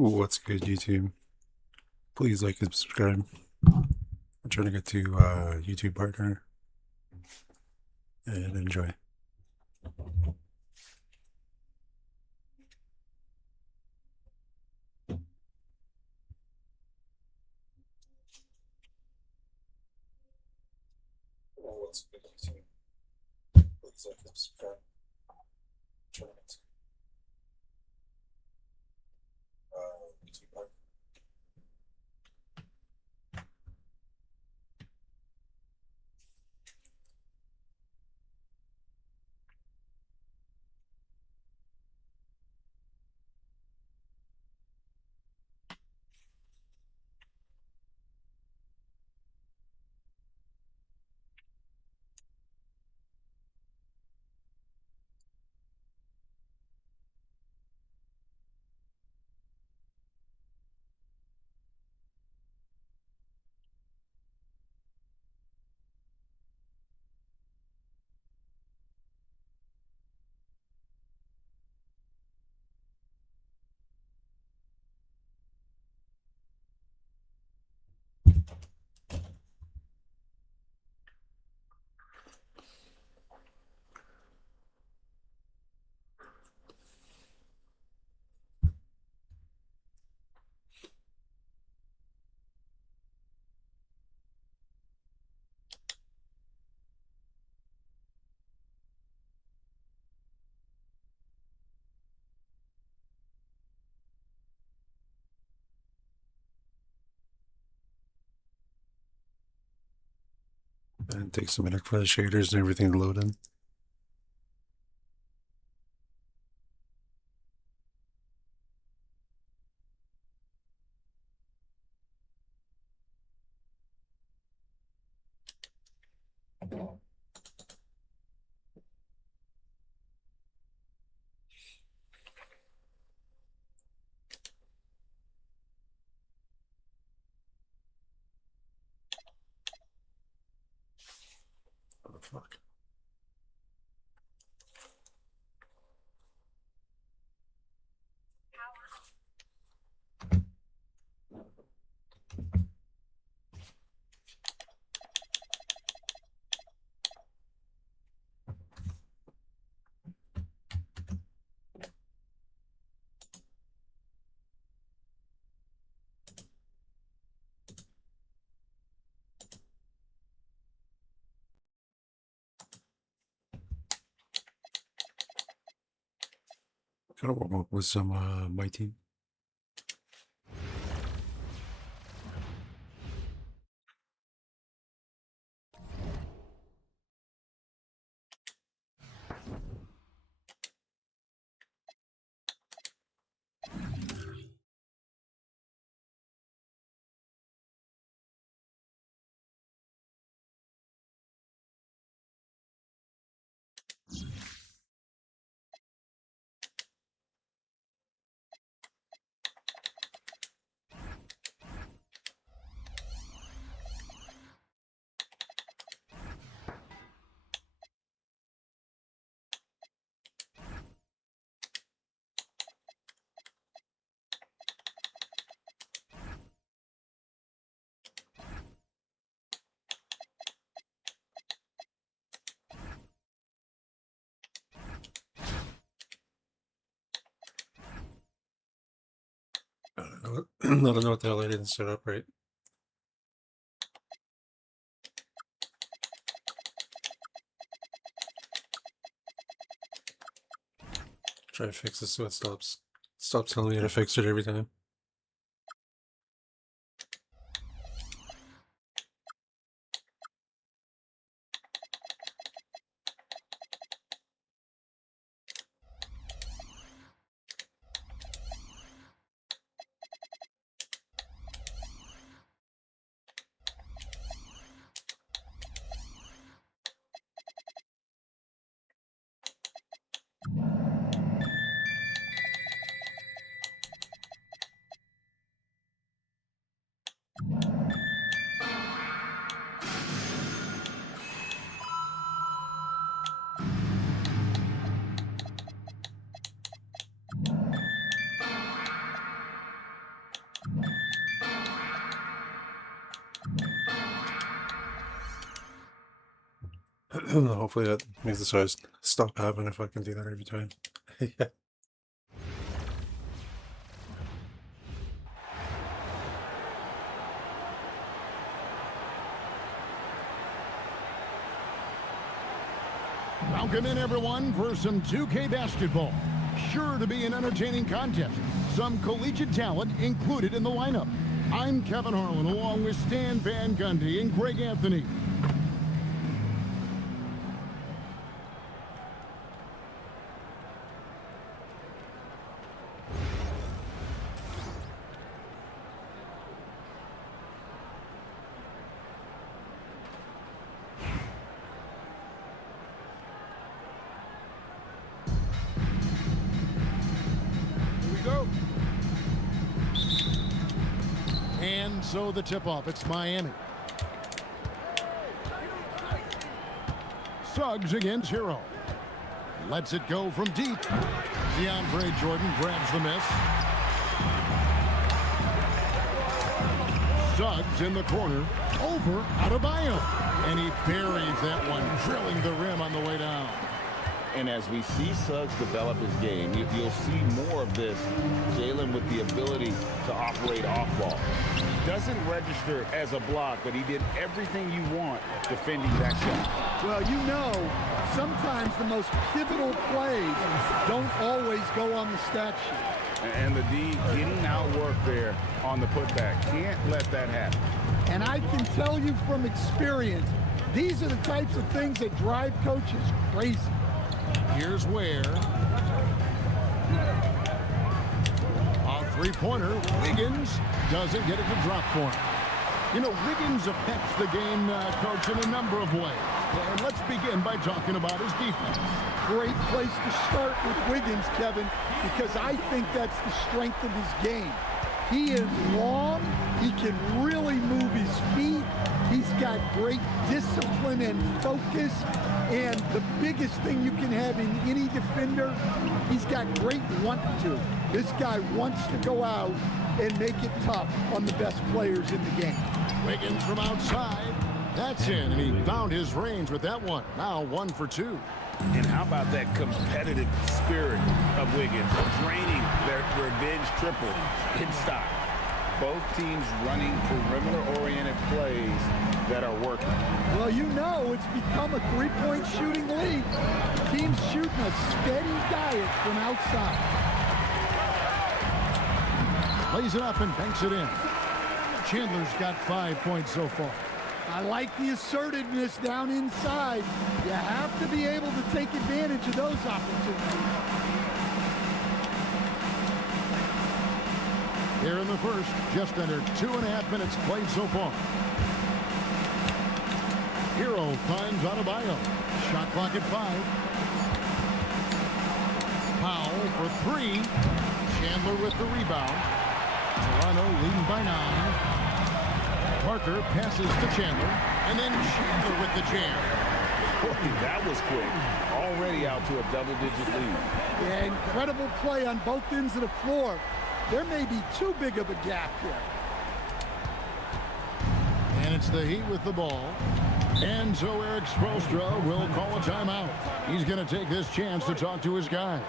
What's good, YouTube? Please like and subscribe. I'm trying to get to YouTube partner and enjoy. What's good, YouTube? Please like and subscribe. I'm trying to get to YouTube partner. And it takes a minute for the shaders and everything to load in. Oh, fuck. Gotta warm up with some MyTeam. I don't know what the hell I didn't set up right. Try to fix this so it stops telling me how to fix it every time. Hopefully that makes the size stop happening if I can do that every time. Yeah. Welcome in, everyone, for some 2K basketball. Sure to be an entertaining contest. Some collegiate talent included in the lineup. I'm Kevin Harlan, along with Stan Van Gundy and Greg Anthony. And so the tip-off, it's Miami. Suggs against Hero. Lets it go from deep. DeAndre Jordan grabs the miss. Suggs in the corner. Over Adebayo. And he buries that one, drilling the rim on the way down. And as we see Suggs develop his game, you'll see more of this. Jalen with the ability to operate off ball. Doesn't register as a block, but he did everything you want defending that shot. Well, you know, sometimes the most pivotal plays don't always go on the stat sheet. And the D getting outwork there on the putback. Can't let that happen. And I can tell you from experience, these are the types of things that drive coaches crazy. Here's where. A three-pointer. Wiggins doesn't get it to drop for him. You know, Wiggins affects the game, Coach, in a number of ways. And let's begin by talking about his defense. Great place to start with Wiggins, Kevin, because I think that's the strength of his game. He is long. He can really move his feet. He's got great discipline and focus. And the biggest thing you can have in any defender, he's got great want to. This guy wants to go out and make it tough on the best players in the game. Wiggins from outside. That's in, and he found his range with that one. Now 1 for 2. And how about that competitive spirit of Wiggins, draining their revenge triple in style. Both teams running perimeter-oriented plays that are working. Well, you know, it's become a three-point shooting league. Teams shooting a steady diet from outside. Plays it up and banks it in. Chandler's got 5 points so far. I like the assertiveness down inside. You have to be able to take advantage of those opportunities. Here in the first, just under 2.5 minutes played so far. Hero finds Adebayo. Shot clock at 5. Powell for 3. Chandler with the rebound. Toronto leading by 9. Parker passes to Chandler, and then Chandler with the jam. Boy, that was quick. Already out to a double-digit lead. Yeah, incredible play on both ends of the floor. There may be too big of a gap here. And it's the Heat with the ball. And so Eric Spoelstra will call a timeout. He's going to take this chance to talk to his guys.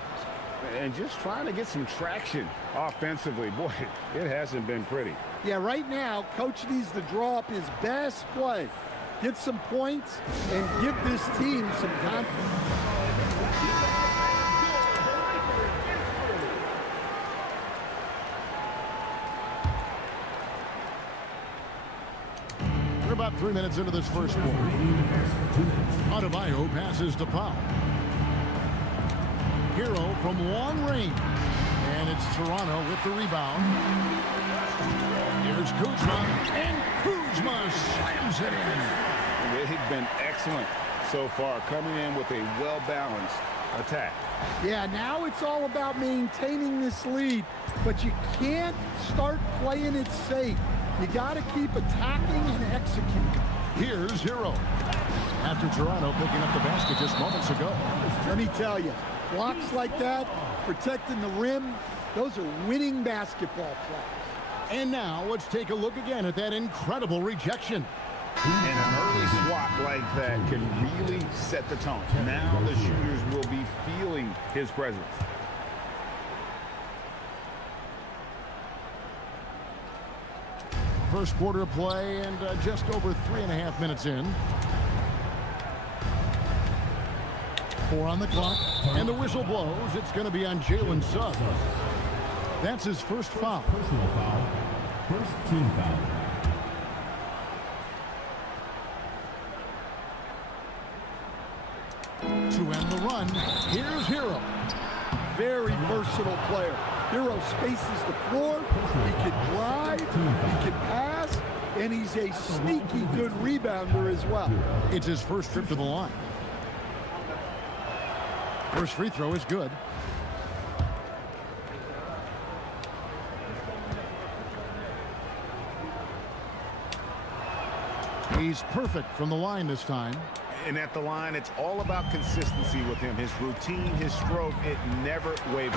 And just trying to get some traction offensively. Boy, it hasn't been pretty. Yeah, right now, Coach needs to draw up his best play, get some points, and give this team some confidence. We're about 3 minutes into this first quarter. Adebayo passes to Powell. Hero from long range. And it's Toronto with the rebound. Here's Kuzma. And Kuzma slams it in. They've been excellent so far, coming in with a well-balanced attack. Yeah, now it's all about maintaining this lead, but you can't start playing it safe. You got to keep attacking and executing. Here's Hero. After Toronto picking up the basket just moments ago. Let me tell you, blocks like that, protecting the rim, those are winning basketball plays. And now let's take a look again at that incredible rejection. And an early swat like that can really set the tone. Now the shooters will be feeling his presence. First quarter of play and just over 3.5 minutes in. 4 on the clock, and the whistle blows. It's going to be on Jalen Suggs. That's his first foul. Personal foul. First team foul. To end the run, here's Hero. Very versatile player. Hero spaces the floor. He can drive, he can pass, and he's a sneaky good rebounder as well. It's his first trip to the line. First free throw is good. He's perfect from the line this time. And at the line, it's all about consistency with him. His routine, his stroke, it never wavers.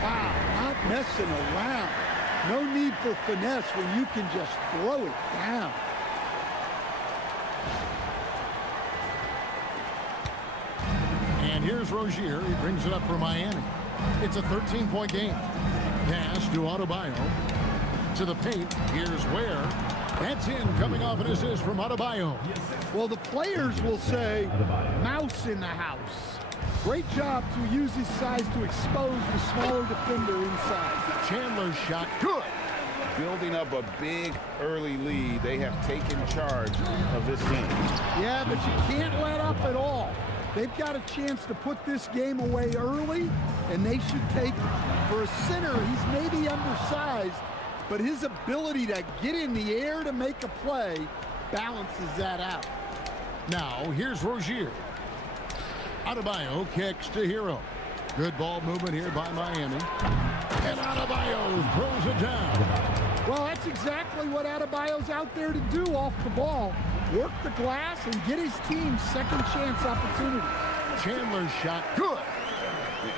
Wow, not messing around. No need for finesse when you can just throw it down. And here's Rozier. He brings it up for Miami. It's a 13-point game. Pass to Adebayo. To the paint. Here's Ware. That's in, coming off an assist from Adebayo. Well, the players will say, mouse in the house. Great job to use his size to expose the smaller defender inside. Chandler's shot, good. Building up a big early lead, they have taken charge of this game. Yeah, but you can't let up at all. They've got a chance to put this game away early, and they should take it. For a center, he's maybe undersized, but his ability to get in the air to make a play balances that out. Now, here's Rozier. Adebayo kicks to Hero. Good ball movement here by Miami. And Adebayo throws it down. Well, that's exactly what Adebayo's out there to do off the ball. Work the glass and get his team second chance opportunity. Chandler's shot, good.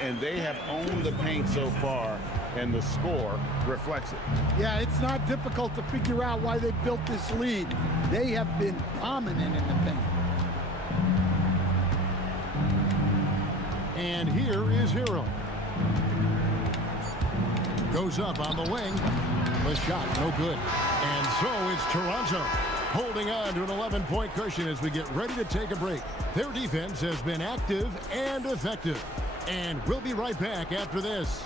And they have owned the paint so far, and the score reflects it. Yeah, it's not difficult to figure out why they built this lead. They have been dominant in the paint. And here is Hero. Goes up on the wing. The shot, no good. And so it's Toronto holding on to an 11-point cushion as we get ready to take a break. Their defense has been active and effective. And we'll be right back after this.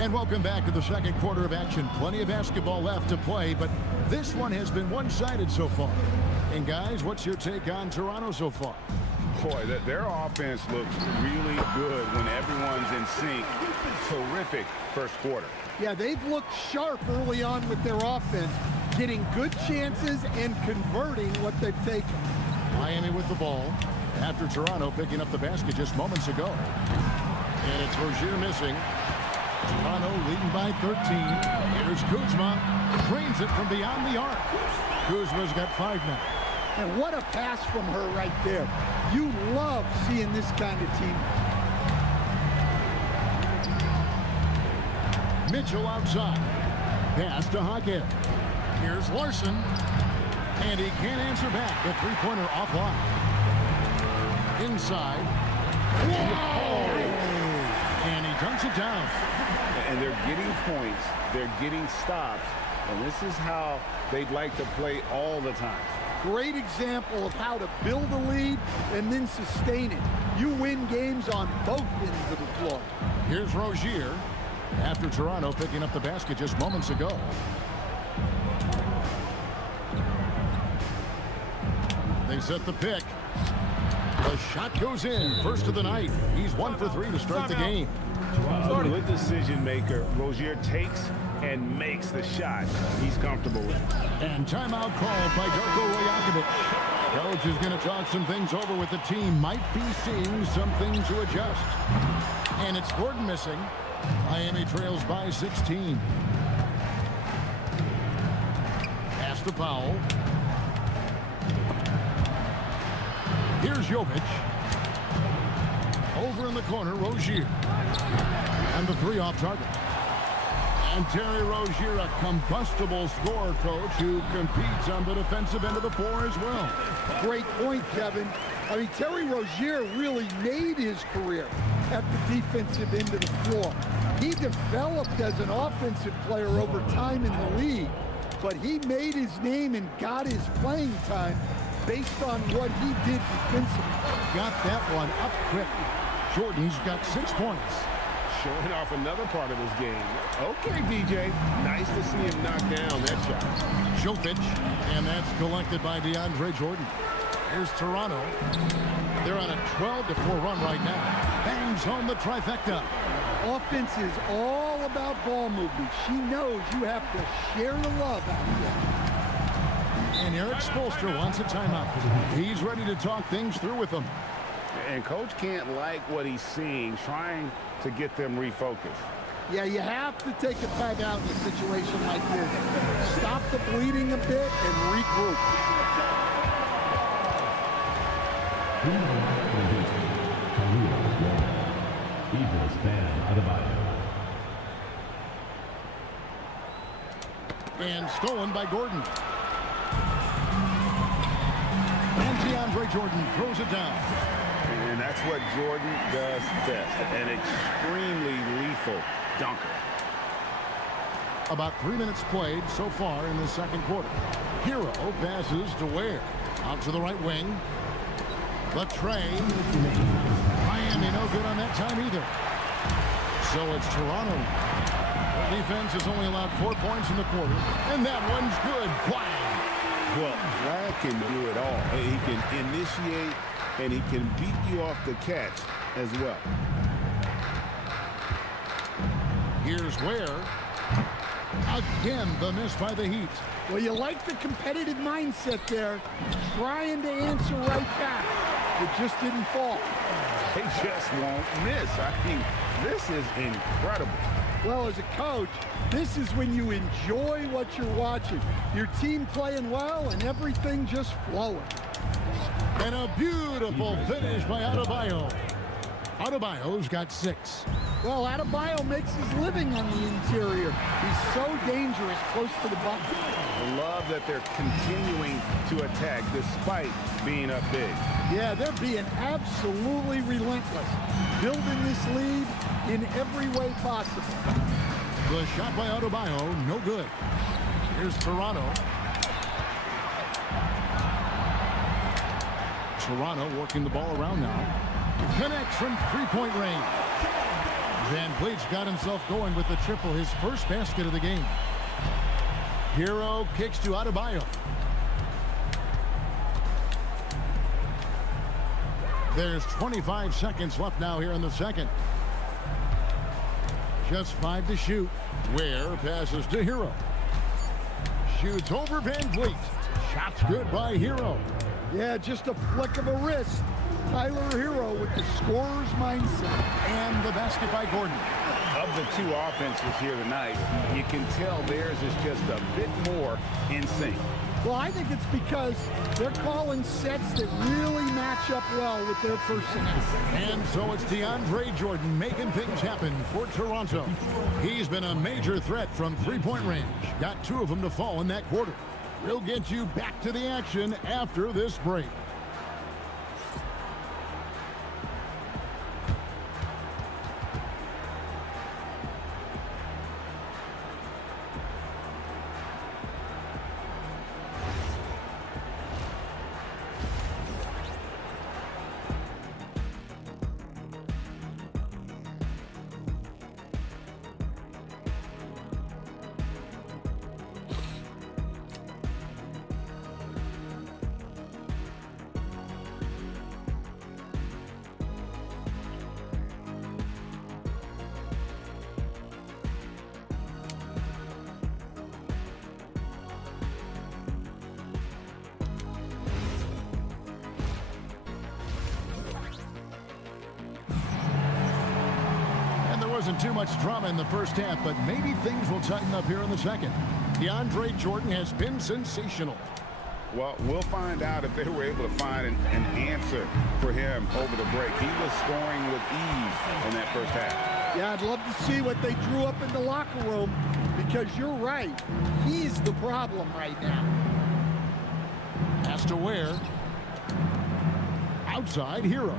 And welcome back to the second quarter of action. Plenty of basketball left to play, but this one has been one-sided so far. And guys, what's your take on Toronto so far? Boy, their offense looks really good when everyone's in sync. Terrific first quarter. Yeah, they've looked sharp early on with their offense, getting good chances and converting what they've taken. Miami with the ball after Toronto picking up the basket just moments ago. And it's Rozier missing. Toronto leading by 13. Here's Kuzma. Drains it from beyond the arc. Kuzma's got 5 now. And what a pass from her right there. You love seeing this kind of team. Mitchell outside. Pass to Hockett. Here's Larson. And he can't answer back. The three-pointer offline. Inside. Whoa! And he dunks it down. And they're getting points. They're getting stops. And this is how they'd like to play all the time. Great example of how to build a lead and then sustain it. You win games on both ends of the floor. Here's Rozier after Toronto picking up the basket just moments ago. They set the pick. The shot goes in. First of the night. He's 1 for 3 to start the game. Good decision maker. Rozier takes and makes the shot he's comfortable with. And timeout called by Darko Rajakovic. Coach is going to talk some things over with the team. Might be seeing something to adjust. And it's Gordon missing. Miami trails by 16. Pass pass to Powell. Here's Jovic. Over in the corner, Rozier. And the three off target. And Terry Rozier, a combustible scorer, coach, who competes on the defensive end of the floor as well. Great point, Kevin. I mean, Terry Rozier really made his career at the defensive end of the floor. He developed as an offensive player over time in the league, but he made his name and got his playing time based on what he did defensively. Got that one up quick. Jordan's got 6 points. Showing off another part of his game. Okay, DJ. Nice to see him knock down that shot. Jovic, and that's collected by DeAndre Jordan. Here's Toronto. They're on a 12-4 run right now. Bangs home the trifecta. Offense is all about ball movement. She knows you have to share the love out there. And Eric Spoelstra wants a timeout. He's ready to talk things through with them. And coach can't like what he's seeing, trying to get them refocused. Yeah, you have to take a timeout in a situation like this. Stop the bleeding a bit and regroup. And stolen by Gordon. And DeAndre Jordan throws it down. And that's what Jordan does best. An extremely lethal dunker. About 3 minutes played so far in the second quarter. Hero passes to Ware. Out to the right wing. The train. Miami no good on that time either. So it's Toronto. The defense has only allowed 4 points in the quarter. And that one's good. Flag. Well, Flag can do it all. He can initiate and he can beat you off the catch as well. Here's Ware. Again, the miss by the Heat. Well, you like the competitive mindset there, trying to answer right back. It just didn't fall. They just won't miss. I mean, this is incredible. Well, as a coach, this is when you enjoy what you're watching. Your team playing well and everything just flowing. And a beautiful finish by Adebayo. Adebayo's got 6. Well, Adebayo makes his living on the interior. He's so dangerous close to the bucket. I love that they're continuing to attack despite being up big. Yeah, they're being absolutely relentless, building this lead in every way possible. The shot by Adebayo, no good. Here's Toronto. Toronto working the ball around now. Connects from three-point range. Van Vliet's got himself going with the triple, his first basket of the game. Hero kicks to Adebayo. There's 25 seconds left now here in the second. Just 5 to shoot. Ware passes to Hero. Shoots over Van Vliet. Shot's good by Hero. Yeah, just a flick of a wrist. Tyler Hero with the scorer's mindset. And the basket by Gordon. Of the two offenses here tonight, you can tell theirs is just a bit more in sync. Well, I think it's because they're calling sets that really match up well with their personnel. And so it's DeAndre Jordan making things happen for Toronto. He's been a major threat from three-point range. Got 2 of them to fall in that quarter. We'll get you back to the action after this break. Wasn't too much drama in the first half, but maybe things will tighten up here in the second. DeAndre Jordan has been sensational. Well, we'll find out if they were able to find an answer for him over the break. He was scoring with ease in that first half. Yeah, I'd love to see what they drew up in the locker room, because you're right. He's the problem right now. Pass to Ware. Outside, Hero.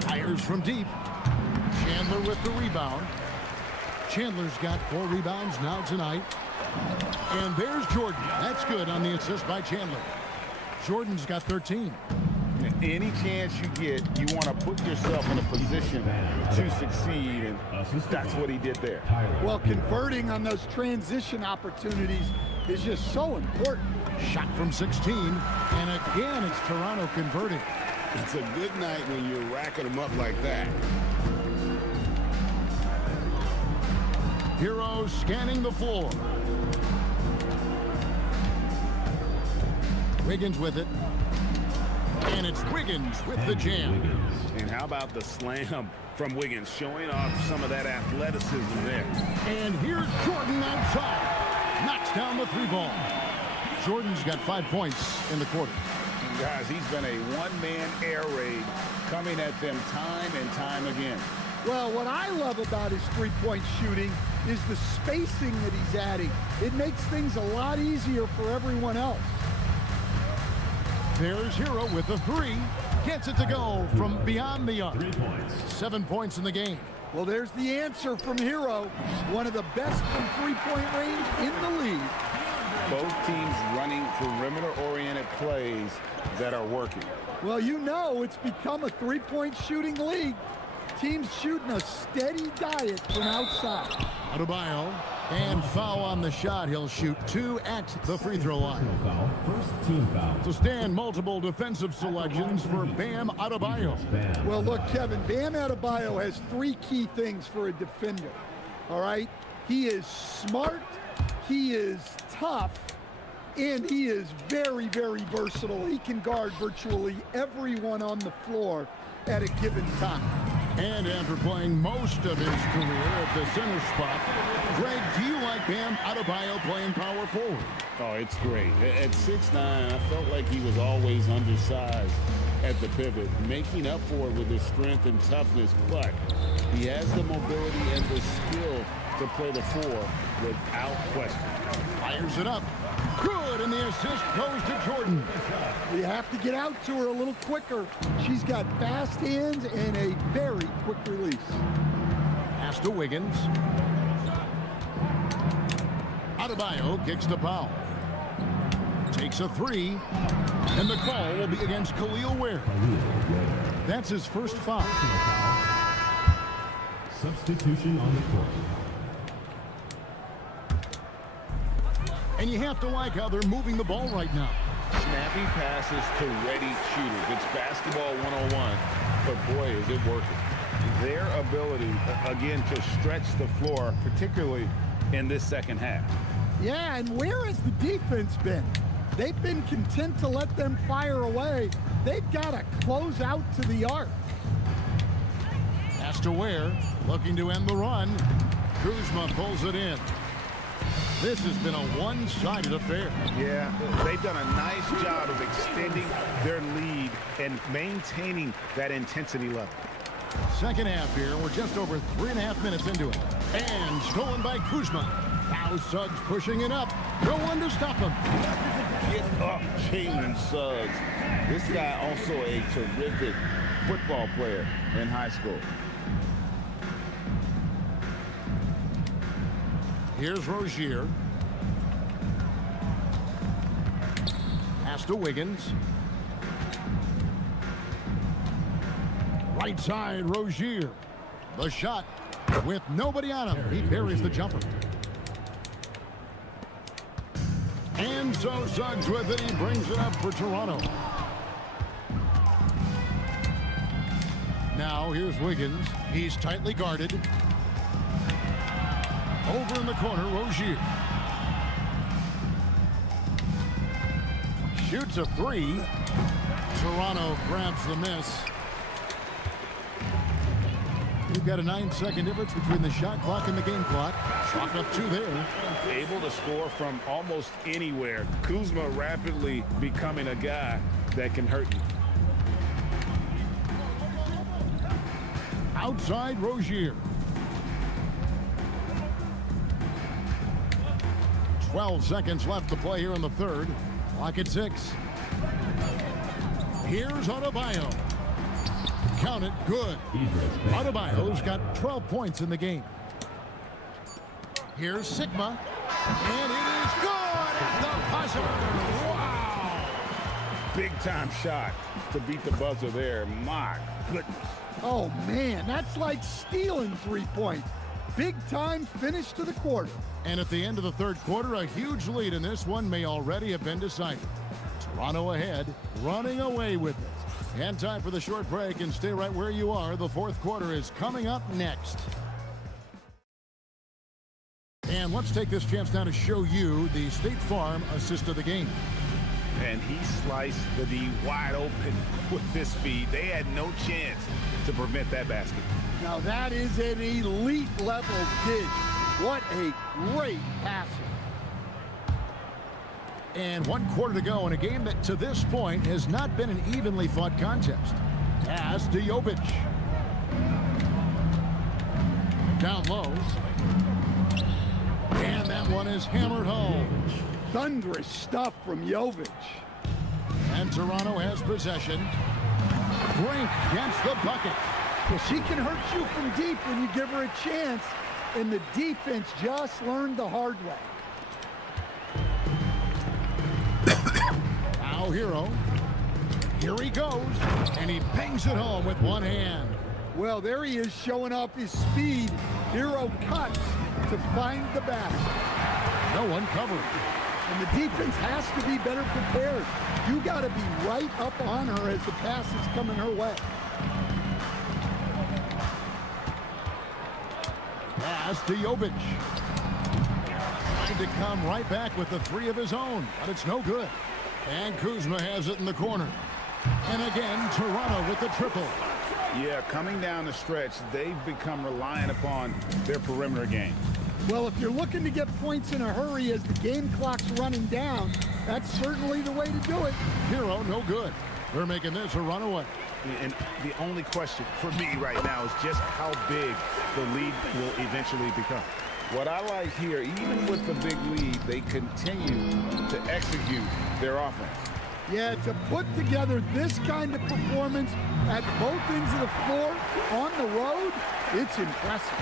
Fires from deep. Chandler with the rebound. Chandler's got 4 rebounds now tonight. And there's Jordan. That's good on the assist by Chandler. Jordan's got 13. Any chance you get, you want to put yourself in a position to succeed, and that's what he did there. Well, converting on those transition opportunities is just so important. Shot from 16, and again it's Toronto converting. It's a good night when you're racking them up like that. Hero scanning the floor. Wiggins with it. And it's Wiggins with the jam. And how about the slam from Wiggins, showing off some of that athleticism there. And here's Jordan outside. Knocks down the 3-ball. Jordan's got 5 points in the quarter. Guys, he's been a one-man air raid coming at them time and time again. Well, what I love about his three-point shooting is the spacing that he's adding. It makes things a lot easier for everyone else. There's Hero with the 3. Gets it to go from beyond the arc. 3 points. 7 points in the game. Well, there's the answer from Hero. One of the best from three-point range in the league. Both teams running perimeter-oriented plays that are working. Well, you know it's become a three-point shooting league. Teams shooting a steady diet from outside. Adebayo, and foul on the shot. He'll shoot 2 at the free throw line. Foul. First team foul. To stand multiple defensive selections for Bam Adebayo. Well, look, Kevin, Bam Adebayo has 3 key things for a defender. All right? He is smart, he is tough, and he is very, very versatile. He can guard virtually everyone on the floor at a given time. And after playing most of his career at the center spot, Greg, do you like Bam Adebayo playing power forward? Oh, it's great. At 6'9", I felt like he was always undersized at the pivot, making up for it with his strength and toughness, but he has the mobility and the skill to play the 4 without question. Fires it up. Good, and the assist goes to Jordan. You have to get out to her a little quicker. She's got fast hands and a very quick release. Pass to Wiggins. Adebayo kicks to Powell. Takes a 3, and the call will be against Khalil Ware. That's his first foul. Substitution on the court. And you have to like how they're moving the ball right now. Snappy passes to ready shooters. It's basketball 101, but boy, is it working. Their ability, again, to stretch the floor, particularly in this second half. Yeah, and where has the defense been? They've been content to let them fire away. They've got to close out to the arc. Pass to Ware, looking to end the run. Kuzma pulls it in. This has been a one-sided affair. Yeah, they've done a nice job of extending their lead and maintaining that intensity level. Second half here. We're just over 3.5 minutes into it. And stolen by Kuzma. Now Suggs pushing it up. No one to stop him. Get up, Jalen Suggs. This guy also a terrific football player in high school. Here's Rozier. Pass to Wiggins. Right side, Rozier. The shot with nobody on him. He buries the jumper. And so Suggs with it. He brings it up for Toronto. Now here's Wiggins. He's tightly guarded. Over in the corner, Rozier. Shoots a 3. Toronto grabs the miss. We've got a 9-second difference between the shot clock and the game clock. Chalk up 2 there. Able to score from almost anywhere. Kuzma rapidly becoming a guy that can hurt you. Outside Rozier. 12 seconds left to play here in the third. Clock at 6. Here's Adebayo. Count it, good. Adebayo's got 12 points in the game. Here's Sigma. And it is good at the buzzer. Wow. Big time shot to beat the buzzer there. My goodness. Oh, man, that's like stealing 3 points. Big time finish to the quarter. And at the end of the third quarter, a huge lead in this one may already have been decided. Toronto ahead, running away with it. And time for the short break, and stay right where you are. The fourth quarter is coming up next. And let's take this chance now to show you the State Farm assist of the game. And he sliced the D wide open with this feed. They had no chance to prevent that basket. Now that is an elite level dig. What a great passer. And 1 quarter to go in a game that to this point has not been an evenly fought contest. Pass to Jovic. Down low. And that one is hammered home. Thunderous stuff from Jovic. And Toronto has possession. Brink against the bucket. Well, she can hurt you from deep when you give her a chance, and the defense just learned the hard way. Now Hero. Here he goes, and he bangs it home with one hand. Well, there he is showing off his speed. Hero cuts to find the basket. No one covering. And the defense has to be better prepared. You got to be right up on her as the pass is coming her way. Pass to Jovic. Trying to come right back with the 3 of his own, but it's no good. And Kuzma has it in the corner. And again, Toronto with the triple. Yeah, coming down the stretch, they've become reliant upon their perimeter game. Well, if you're looking to get points in a hurry as the game clock's running down, that's certainly the way to do it. Hero, no good. They're making this a runaway. And the only question for me right now is just how big the lead will eventually become. What I like here, even with the big lead, they continue to execute their offense. Yeah, to put together this kind of performance at both ends of the floor on the road, it's impressive.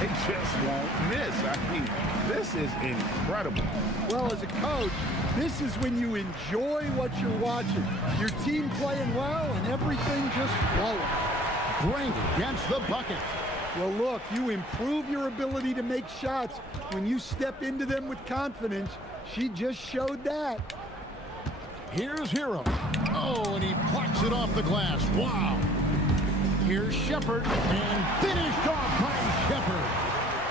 They just won't miss. I mean, this is incredible. Well, as a coach, this is when you enjoy what you're watching. Your team playing well and everything just flowing. Brink against the bucket. Well, look, you improve your ability to make shots when you step into them with confidence. She just showed that. Here's Hero. Oh, and he plucks it off the glass. Wow. Here's Shepard, and finished off by Shepard.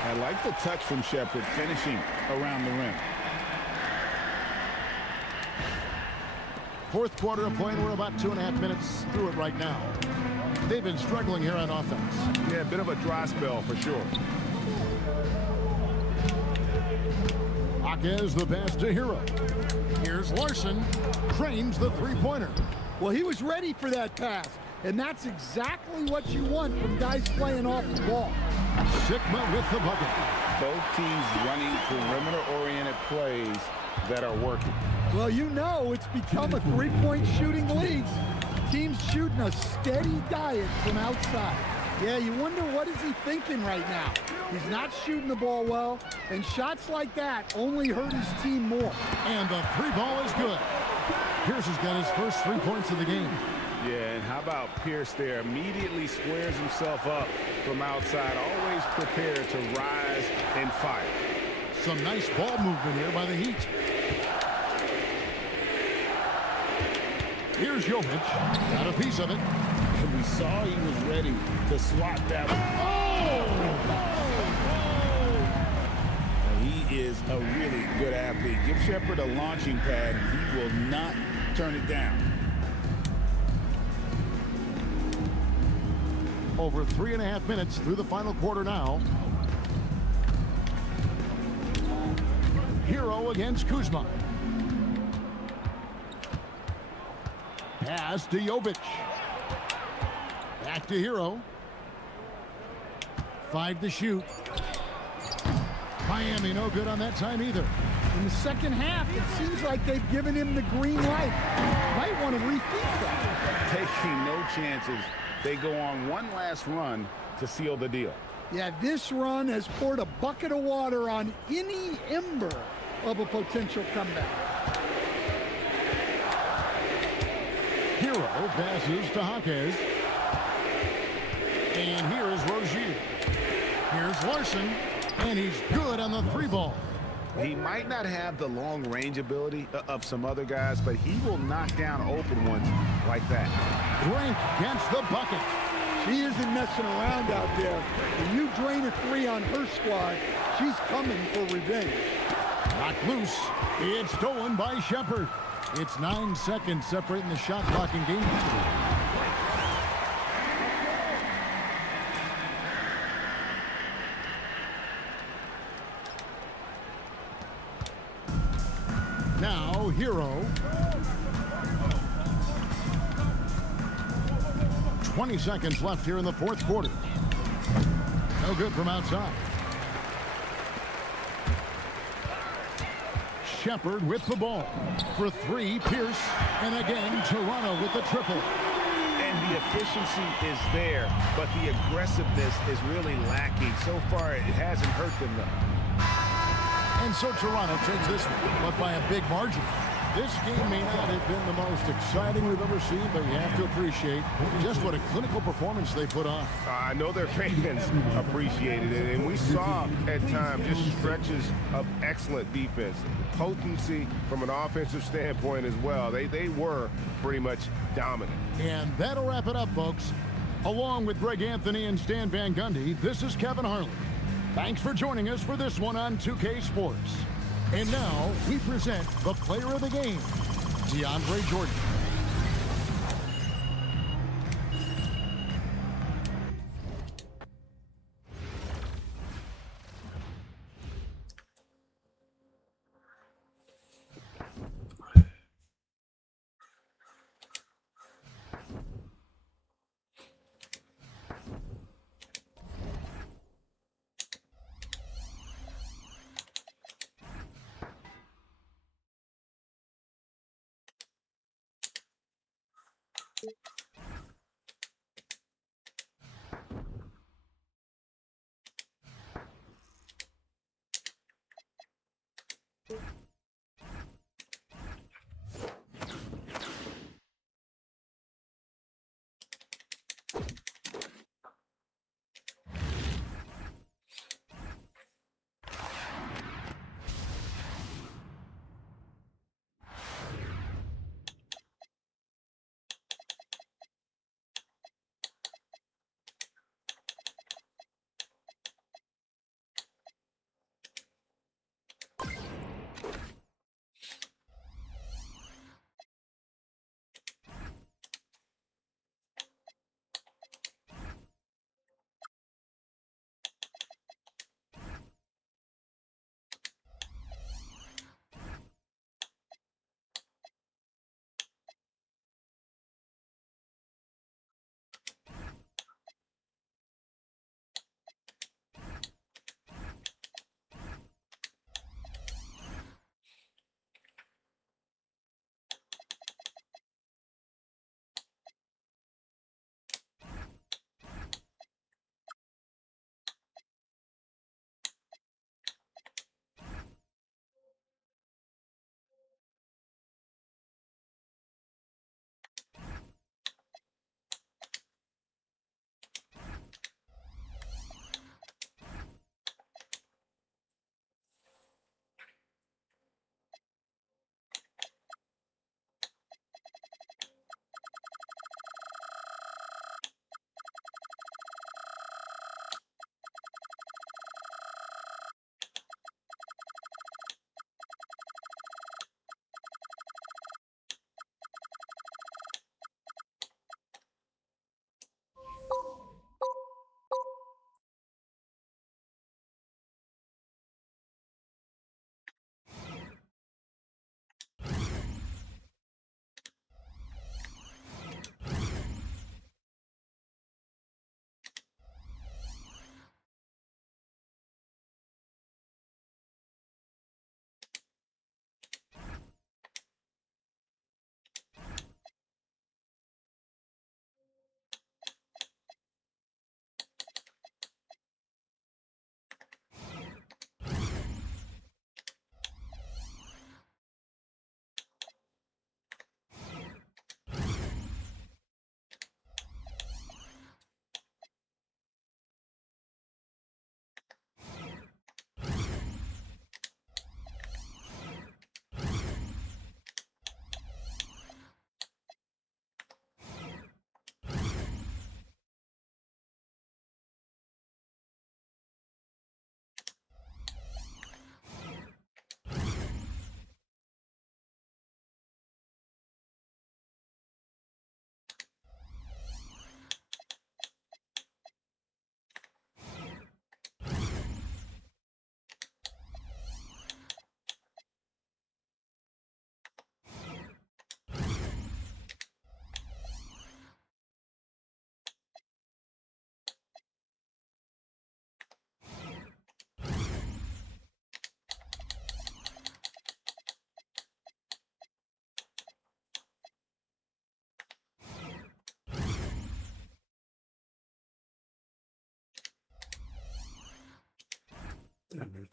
I like the touch from Shepard, finishing around the rim. Fourth quarter of play, and we're about 2.5 minutes through it right now. They've been struggling here on offense. Yeah, a bit of a dry spell for sure. Jaquez the pass to Hero. Here's Larson. Cranes the three-pointer. Well, he was ready for that pass, and that's exactly what you want from guys playing off the ball. Sigma with the bucket. Both teams running perimeter-oriented plays that are working. Well, you know it's become a three-point shooting league. Teams shooting a steady diet from outside. Yeah, you wonder what is he thinking right now. He's not shooting the ball well, and shots like that only hurt his team more. And the three ball is good. Pierce has got his first 3 points of the game. Yeah, and how about Pierce there? Immediately squares himself up from outside, always prepared to rise and fire. Some nice ball movement here by the Heat. Here's Jovic. Got a piece of it. And we saw he was ready to swat that one. He is a really good athlete. Give Shepard a launching pad, and he will not turn it down. Over 3.5 minutes through the final quarter now. Hero against Kuzma. Pass to Jovic. Back to Hero. 5 to shoot. Miami no good on that time either. In the second half, it seems like they've given him the green light. Might want to rethink that. Taking no chances. They go on one last run to seal the deal. Yeah, this run has poured a bucket of water on any ember of a potential comeback. Hero passes to Jaquez. And here is Rozier. Here's Larson. And he's good on the 3-ball. He might not have the long range ability of some other guys, but he will knock down open ones like that. Rank gets the bucket. She isn't messing around out there. When you drain a 3 on her squad, she's coming for revenge. Knocked loose. It's stolen by Shepard. It's 9 seconds separating the shot clock and game history. Now, Hero. 20 seconds left here in the fourth quarter. No good from outside. Shepard with the ball. For 3, Pierce. And again, Toronto with the triple. And the efficiency is there, but the aggressiveness is really lacking. So far, it hasn't hurt them, though. And so Toronto takes this one, but by a big margin. This game may not have been the most exciting we've ever seen, but you have to appreciate just what a clinical performance they put on. I know their fans appreciated it, and we saw at times just stretches of excellent defense, potency from an offensive standpoint as well. They were pretty much dominant. And that'll wrap it up, folks. Along with Greg Anthony and Stan Van Gundy, this is Kevin Harlan. Thanks for joining us for this one on 2K Sports. And now we present the player of the game, DeAndre Jordan.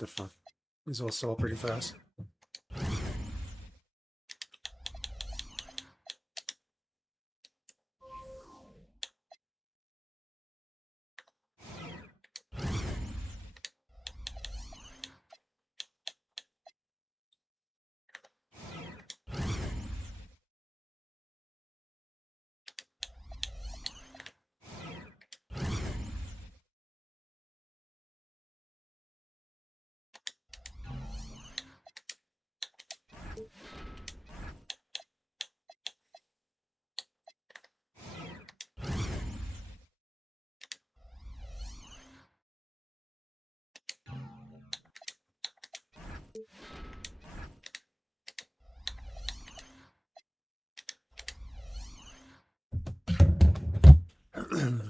The fuck? These all sell pretty fast.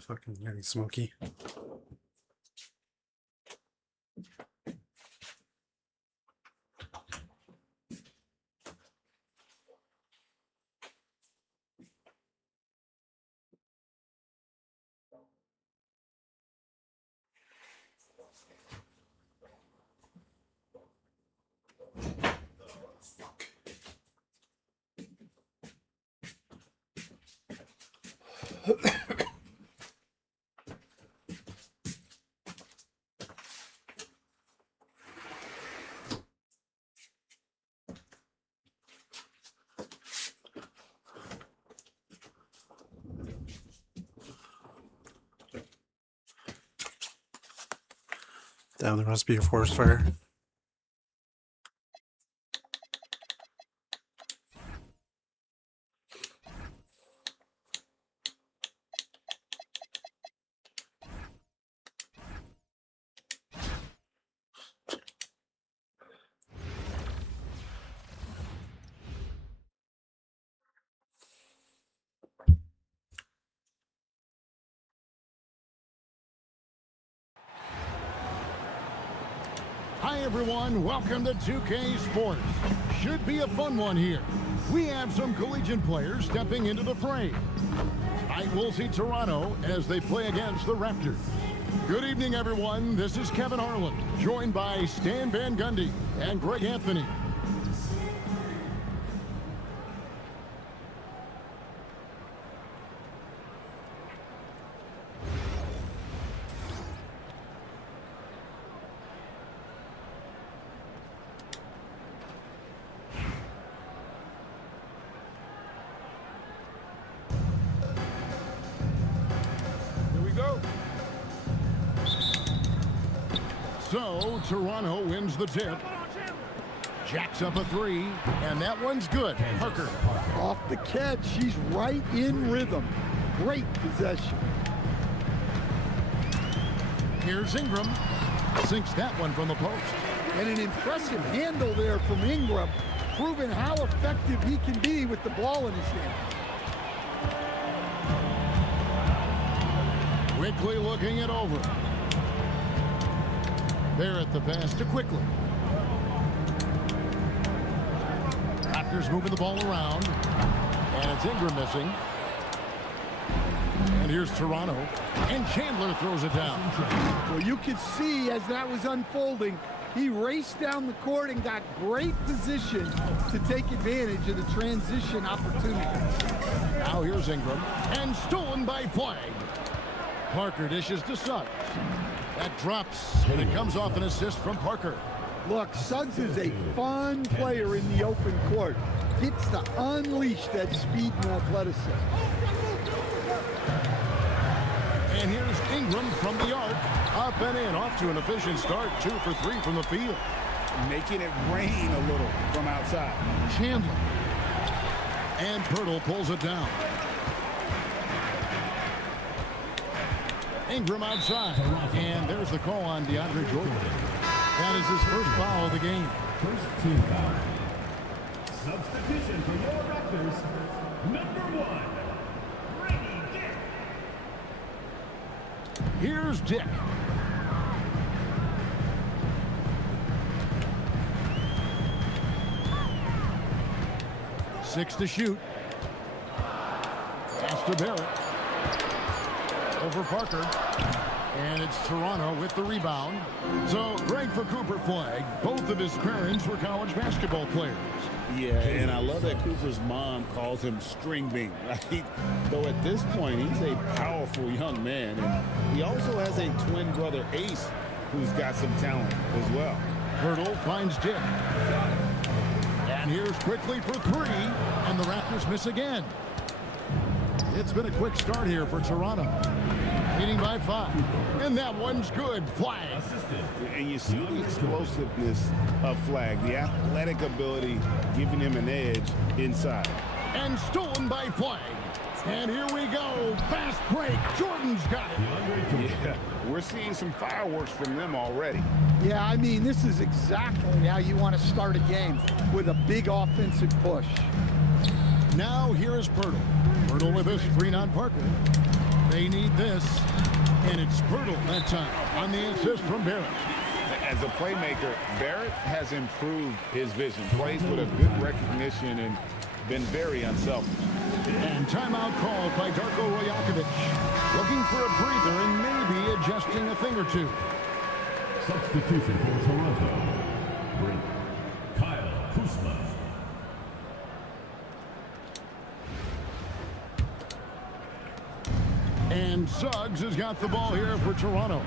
Fucking getting smoky. Down the recipe of forest fire. Hi everyone, welcome to 2K Sports. Should be a fun one here. We have some collegiate players stepping into the fray. Tonight we'll see Toronto as they play against the Raptors. Good evening everyone, this is Kevin Harlan, joined by Stan Van Gundy and Greg Anthony. So, Toronto wins the tip. Jacks up a three, and that one's good. Parker. Off the catch, she's right in rhythm. Great possession. Here's Ingram. Sinks that one from the post. And an impressive handle there from Ingram, proving how effective he can be with the ball in his hands. Quickly looking it over. There at the pass to Quickly. Raptors moving the ball around. And it's Ingram missing. And here's Toronto. And Chandler throws it down. Well, you could see as that was unfolding, he raced down the court and got great position to take advantage of the transition opportunity. Now here's Ingram. And stolen by Flag. Parker dishes to Suggs. That drops, and it comes off an assist from Parker. Look, Suggs is a fun player in the open court. Gets to unleash that speed and athleticism. And here's Ingram from the arc. Up and in, off to an efficient start. 2 for 3 from the field. Making it rain a little from outside. Chandler. And Pirtle pulls it down. Ingram outside. And there's the call on DeAndre Jordan. That is his first foul of the game. First team foul. Substitution for your Raptors, number 1, Brady Dick. Here's Dick. Six to shoot. Pass to Barrett. Over Parker. And it's Toronto with the rebound. So, Greg, for Cooper Flag, both of his parents were college basketball players. Yeah, and I love that Cooper's mom calls him String Bean, right? Though at this point, he's a powerful young man. And he also has a twin brother, Ace, who's got some talent as well. Hurdle finds Dick. And here's quickly for three. And the Raptors miss again. It's been a quick start here for Toronto. Leading by 5. And that one's good. Flag. And you see the explosiveness of Flag, the athletic ability giving him an edge inside. And stolen by Flag. And here we go. Fast break. Jordan's got it. Yeah, we're seeing some fireworks from them already. Yeah, I mean, this is exactly how you want to start a game, with a big offensive push. Now here is Pirtle. Pirtle with a screen on Parker. They need this. And it's Pirtle that time on the assist from Barrett. As a playmaker, Barrett has improved his vision. Plays with a good recognition and been very unselfish. And timeout called by Darko Rajakovic. Looking for a breather and maybe adjusting a thing or two. Substitution for Toronto. Break. Kyle Kuzma. And Suggs has got the ball here for Toronto.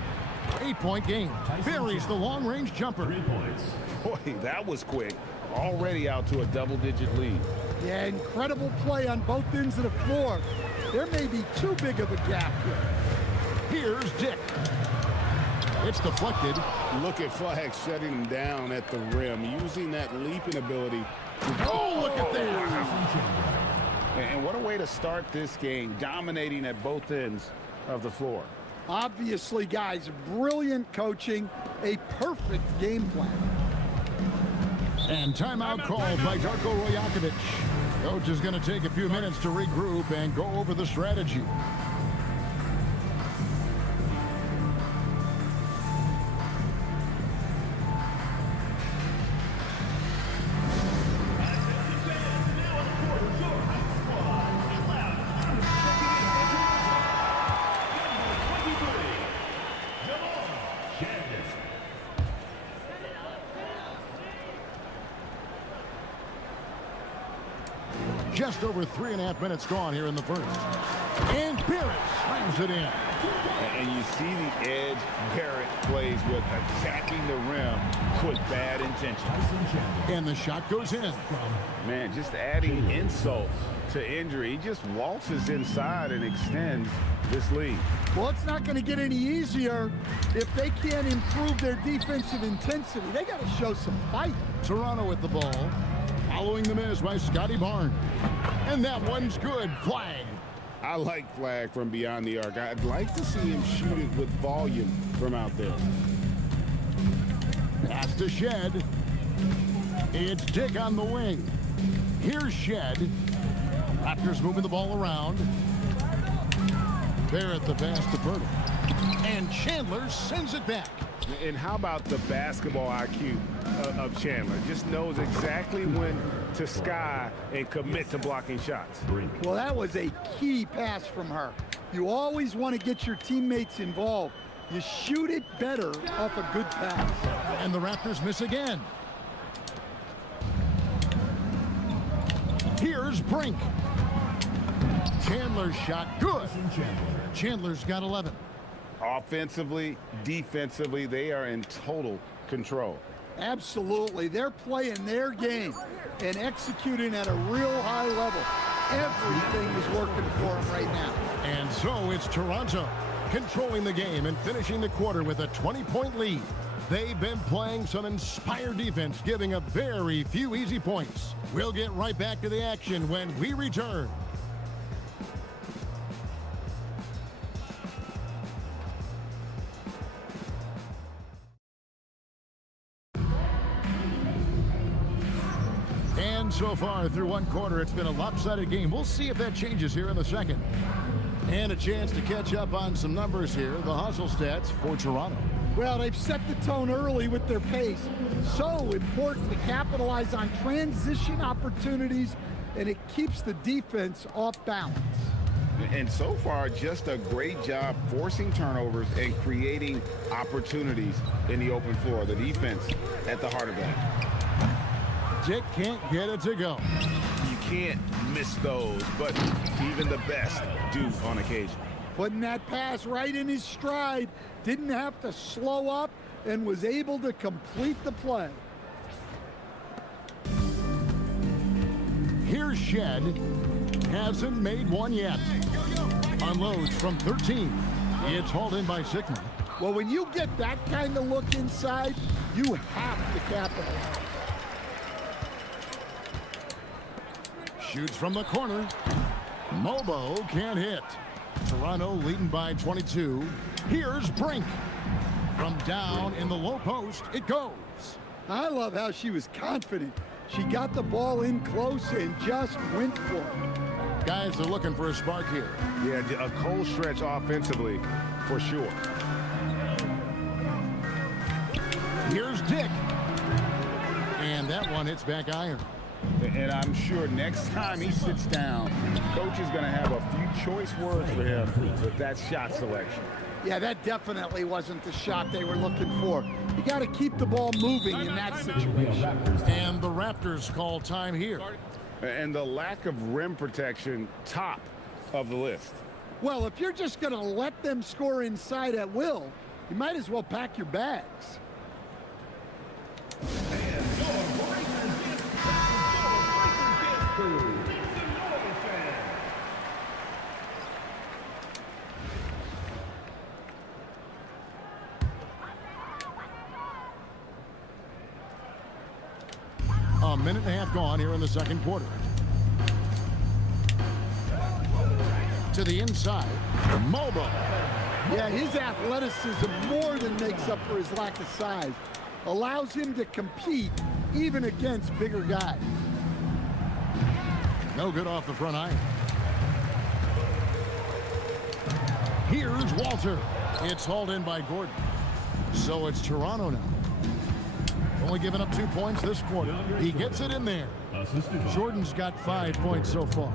8-point game. Buries the long-range jumper. 3 points. Boy, that was quick. Already out to a double-digit lead. Yeah, incredible play on both ends of the floor. There may be too big of a gap here. Here's Dick. It's deflected. Look at Flag shutting him down at the rim, using that leaping ability. Oh, look at that. And what a way to start this game, dominating at both ends of the floor. Obviously, guys, brilliant coaching, a perfect game plan. And timeout called by Darko Rajakovic. Coach is going to take a few minutes to regroup and go over the strategy. Just over 3.5 minutes gone here in the first. And Barrett slams it in. And you see the edge Barrett plays with, attacking the rim with bad intentions. And the shot goes in. Man, just adding insult to injury. He just waltzes inside and extends this lead. Well, it's not going to get any easier if they can't improve their defensive intensity. They got to show some fight. Toronto with the ball. Following the miss by Scotty Barnes. And that one's good. Flag. I like Flag from beyond the arc. I'd like to see him shoot it with volume from out there. Pass to Shed. It's Dick on the wing. Here's Shed. Raptors moving the ball around. There at the pass to Pirtle. And Chandler sends it back. And how about the basketball IQ of Chandler? Just knows exactly when to sky and commit to blocking shots. Well, that was a key pass from her. You always want to get your teammates involved. You shoot it better off a good pass. And the Raptors miss again. Here's Brink. Chandler's shot good. Chandler's got 11. Offensively, defensively, they are in total control. Absolutely. They're playing their game and executing at a real high level. Everything is working for them right now. And so it's Toronto controlling the game and finishing the quarter with a 20-point lead. They've been playing some inspired defense, giving up very few easy points. We'll get right back to the action when we return. And so far through one quarter, it's been a lopsided game. We'll see if that changes here in the second. And a chance to catch up on some numbers here. The hustle stats for Toronto. Well, they've set the tone early with their pace. So important to capitalize on transition opportunities, and it keeps the defense off balance. And so far, just a great job forcing turnovers and creating opportunities in the open floor. The defense at the heart of that. Dick can't get it to go. You can't miss those, but even the best do on occasion. Putting that pass right in his stride. Didn't have to slow up and was able to complete the play. Here's Shed. Hasn't made one yet. Unloads from 13. It's hauled in by Sickman. Well, when you get that kind of look inside, you have to capitalize. Shoots from the corner. Mobo can't hit. Toronto leading by 22. Here's Brink. From down in the low post, it goes. I love how she was confident. She got the ball in close and just went for it. Guys are looking for a spark here. Yeah, a cold stretch offensively for sure. Here's Dick. And that one hits back iron. And I'm sure next time he sits down, coach is going to have a few choice words for him with that shot selection. Yeah, that definitely wasn't the shot they were looking for. You got to keep the ball moving in that situation. And the Raptors call time here. And the lack of rim protection, top of the list. Well, if you're just going to let them score inside at will, you might as well pack your bags. A minute and a half gone here in the second quarter. To the inside, Mobo. Yeah, his athleticism more than makes up for his lack of size. Allows him to compete even against bigger guys. No good off the front iron. Here's Walter. It's hauled in by Gordon. So it's Toronto now. Only giving up 2 points this quarter. He gets it in there. Jordan's got 5 points so far.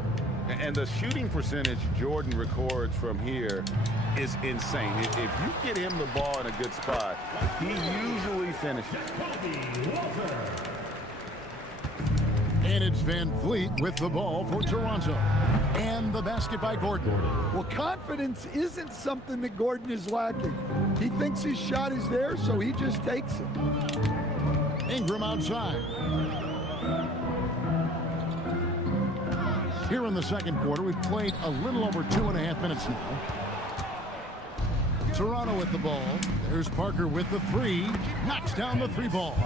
And the shooting percentage Jordan records from here is insane. If you get him the ball in a good spot, he usually finishes. And it's Van Vliet with the ball for Toronto. And the basket by Gordon. Well, confidence isn't something that Gordon is lacking. He thinks his shot is there, so he just takes it. Ingram outside. Here in the second quarter, we've played a little over 2.5 minutes now. Toronto with the ball. There's Parker with the three. Knocks down the three ball.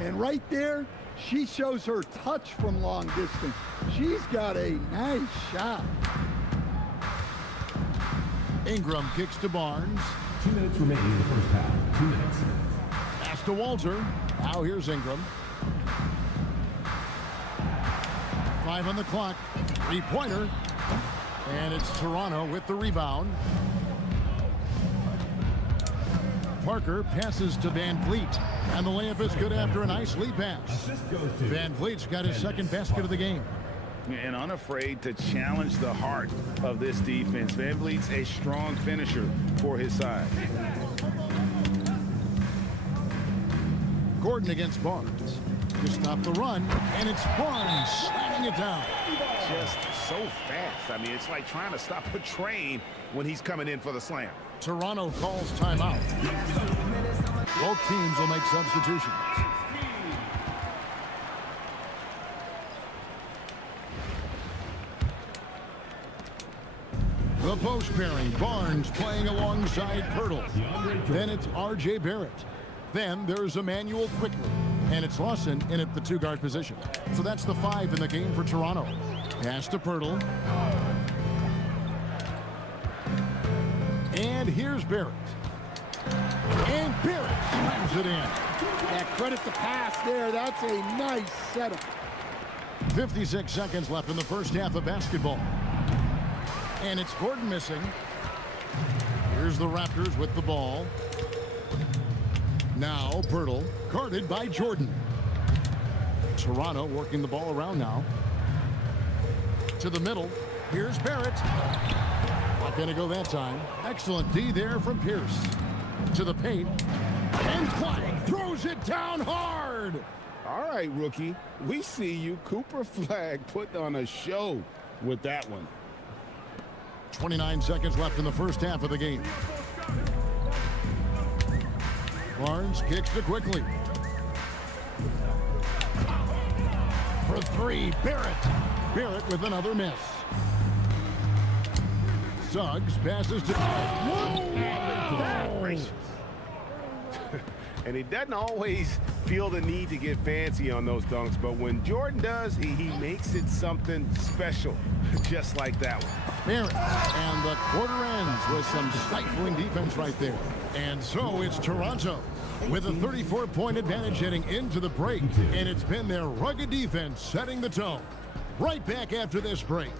And right there, she shows her touch from long distance. She's got a nice shot. Ingram kicks to Barnes. 2 minutes remaining in the first half. 2 minutes. Pass to Walter. Now here's Ingram. 5 on the clock. Three-pointer. And it's Toronto with the rebound. Parker passes to Van Vliet. And the layup is good after a nice lead pass. Van Vliet's got his second basket of the game. And unafraid to challenge the heart of this defense. Van Vliet's a strong finisher for his side. Gordon against Barnes. To stop the run, and it's Barnes slamming it down. Just so fast. I mean, it's like trying to stop a train when he's coming in for the slam. Toronto calls timeout. Both teams will make substitutions. The post pairing, Barnes playing alongside Pirtle. Then it's R.J. Barrett. Then there's Emmanuel Quickly. And it's Lawson in at the two-guard position. So that's the 5 in the game for Toronto. Pass to Pirtle. And here's Barrett. And Barrett slams it in. Yeah, credit the pass there. That's a nice setup. 56 seconds left in the first half of basketball. And it's Gordon missing. Here's the Raptors with the ball. Now Pirtle, guarded by Jordan. Toronto working the ball around now. To the middle. Here's Barrett. Not going to go that time. Excellent D there from Pierce. To the paint. And Clyde throws it down hard. All right, rookie. We see you. Cooper Flag putting on a show with that one. 29 seconds left in the first half of the game. Barnes kicks to quickly. For three, Barrett. Barrett with another miss. Suggs passes to... And he doesn't always feel the need to get fancy on those dunks, but when Jordan does, he makes it something special, just like that one. Barrett, and the quarter ends with some stifling defense right there. And so it's Toronto with a 34-point advantage heading into the break, and it's been their rugged defense setting the tone. Right back after this break.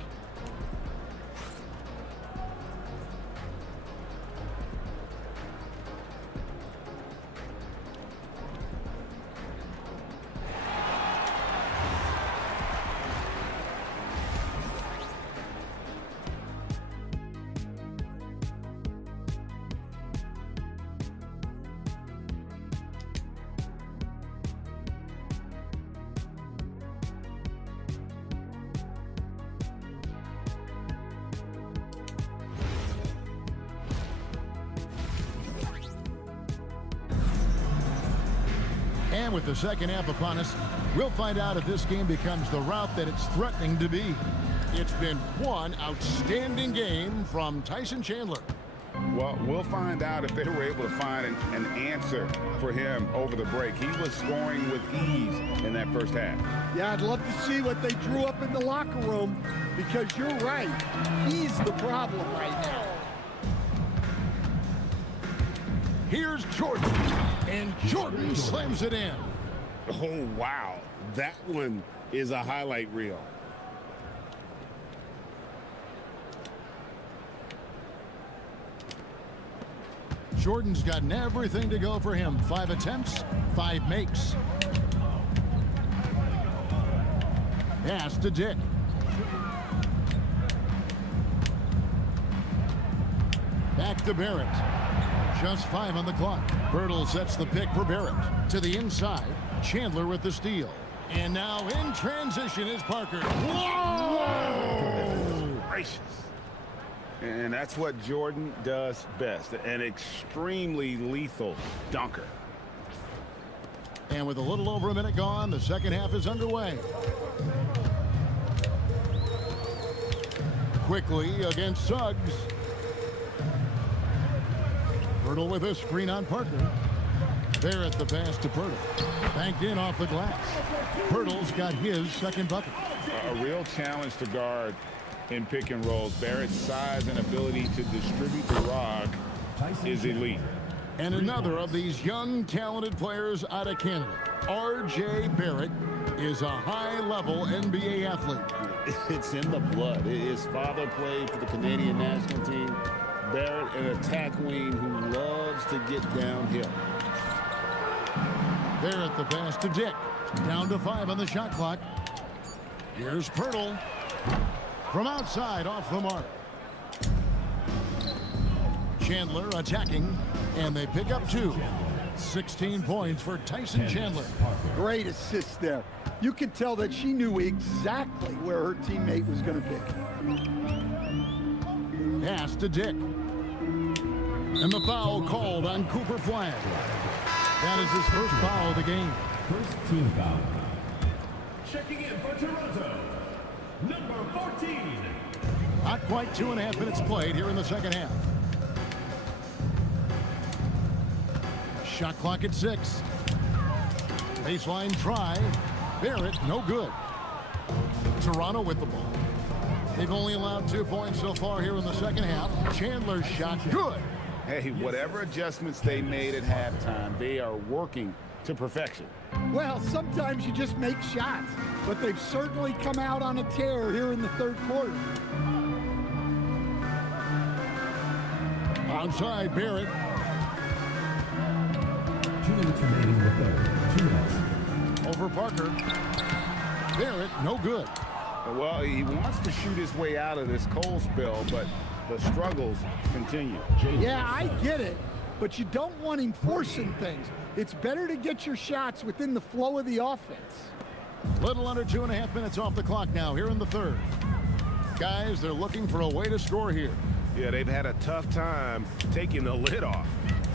And with the second half upon us, we'll find out if this game becomes the route that it's threatening to be. It's been one outstanding game from Tyson Chandler. Well, we'll find out if they were able to find an answer for him over the break. He was scoring with ease in that first half. Yeah, I'd love to see what they drew up in the locker room, because you're right. He's the problem right now. Here's Jordan, and Jordan slams it in. Oh, wow. That one is a highlight reel. Jordan's gotten everything to go for him. 5 attempts, 5 makes. Pass to Dick. Back to Barrett. Just 5 on the clock. Bertle sets the pick for Barrett. To the inside. Chandler with the steal. And now in transition is Parker. Whoa! Gracious. And that's what Jordan does best. An extremely lethal dunker. And with a little over a minute gone, the second half is underway. Quickly against Suggs. Bertle with a screen on Parker. Barrett the pass to Bertle. Banked in off the glass. Bertle's got his second bucket. A real challenge to guard in pick and rolls. Barrett's size and ability to distribute the rock is elite. And another of these young, talented players out of Canada, R.J. Barrett, is a high-level NBA athlete. It's in the blood. His father played for the Canadian national team. Barrett, an attack wing who loves to get downhill. Barrett the pass to Dick. Down to 5 on the shot clock. Here's Bertle. From outside, off the mark. Chandler attacking, and they pick up 2. 16 points for Tyson Chandler. Great assist there. You could tell that she knew exactly where her teammate was going to pick. Pass to Dick. And the foul called on Cooper Flag. That is his first foul of the game. First team foul. Checking in for Toronto, number 14. Not quite 2.5 minutes played here in the second half. Shot clock at 6. Baseline try. Barrett, no good. Toronto with the ball. They've only allowed 2 points so far here in the second half. Chandler's shot, good. Hey, whatever adjustments they made at halftime, they are working to perfection. Well, sometimes you just make shots, but they've certainly come out on a tear here in the third quarter. Outside, Barrett. 2 minutes remaining in the third. 2 minutes. Over Parker. Barrett, no good. Well, he wants to shoot his way out of this cold spell, but the struggles continue. Yeah, I get it, but you don't want him forcing things. It's better to get your shots within the flow of the offense. Little under 2.5 minutes off the clock now here in the third. Guys, they're looking for a way to score here. Yeah, they've had a tough time taking the lid off.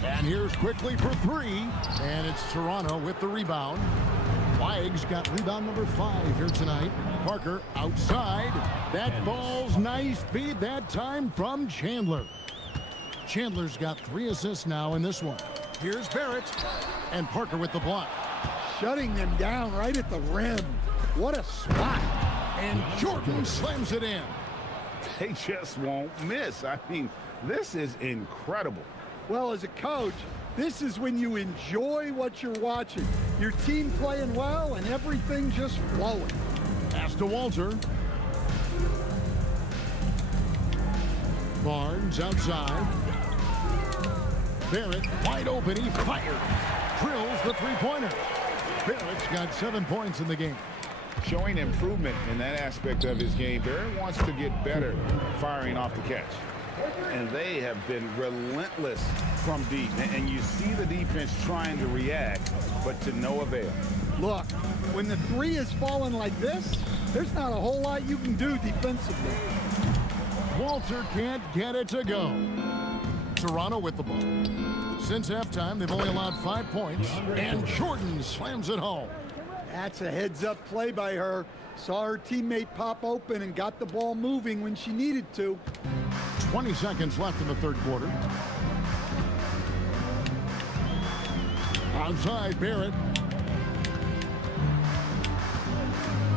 And here's quickly for three. And it's Toronto with the rebound. Wags got rebound number 5 here tonight. Parker outside. That falls. Nice feed that time from Chandler. Chandler's got 3 assists now in this one. Here's Barrett. And Parker with the block. Shutting them down right at the rim. What a spot. And Jordan slams it in. They just won't miss. I mean, this is incredible. Well, as a coach, this is when you enjoy what you're watching. Your team playing well and everything just flowing. Pass to Walter. Barnes outside. Barrett wide open. He fires. Drills the three-pointer. Barrett's got 7 points in the game. Showing improvement in that aspect of his game. Barrett wants to get better firing off the catch. And they have been relentless from deep. And you see the defense trying to react, but to no avail. Look, when the 3 is falling like this, there's not a whole lot you can do defensively. Walter can't get it to go. Toronto with the ball. Since halftime, they've only allowed 5 points. And Jordan slams it home. That's a heads-up play by her. Saw her teammate pop open and got the ball moving when she needed to. 20 seconds left in the third quarter. Outside, Barrett.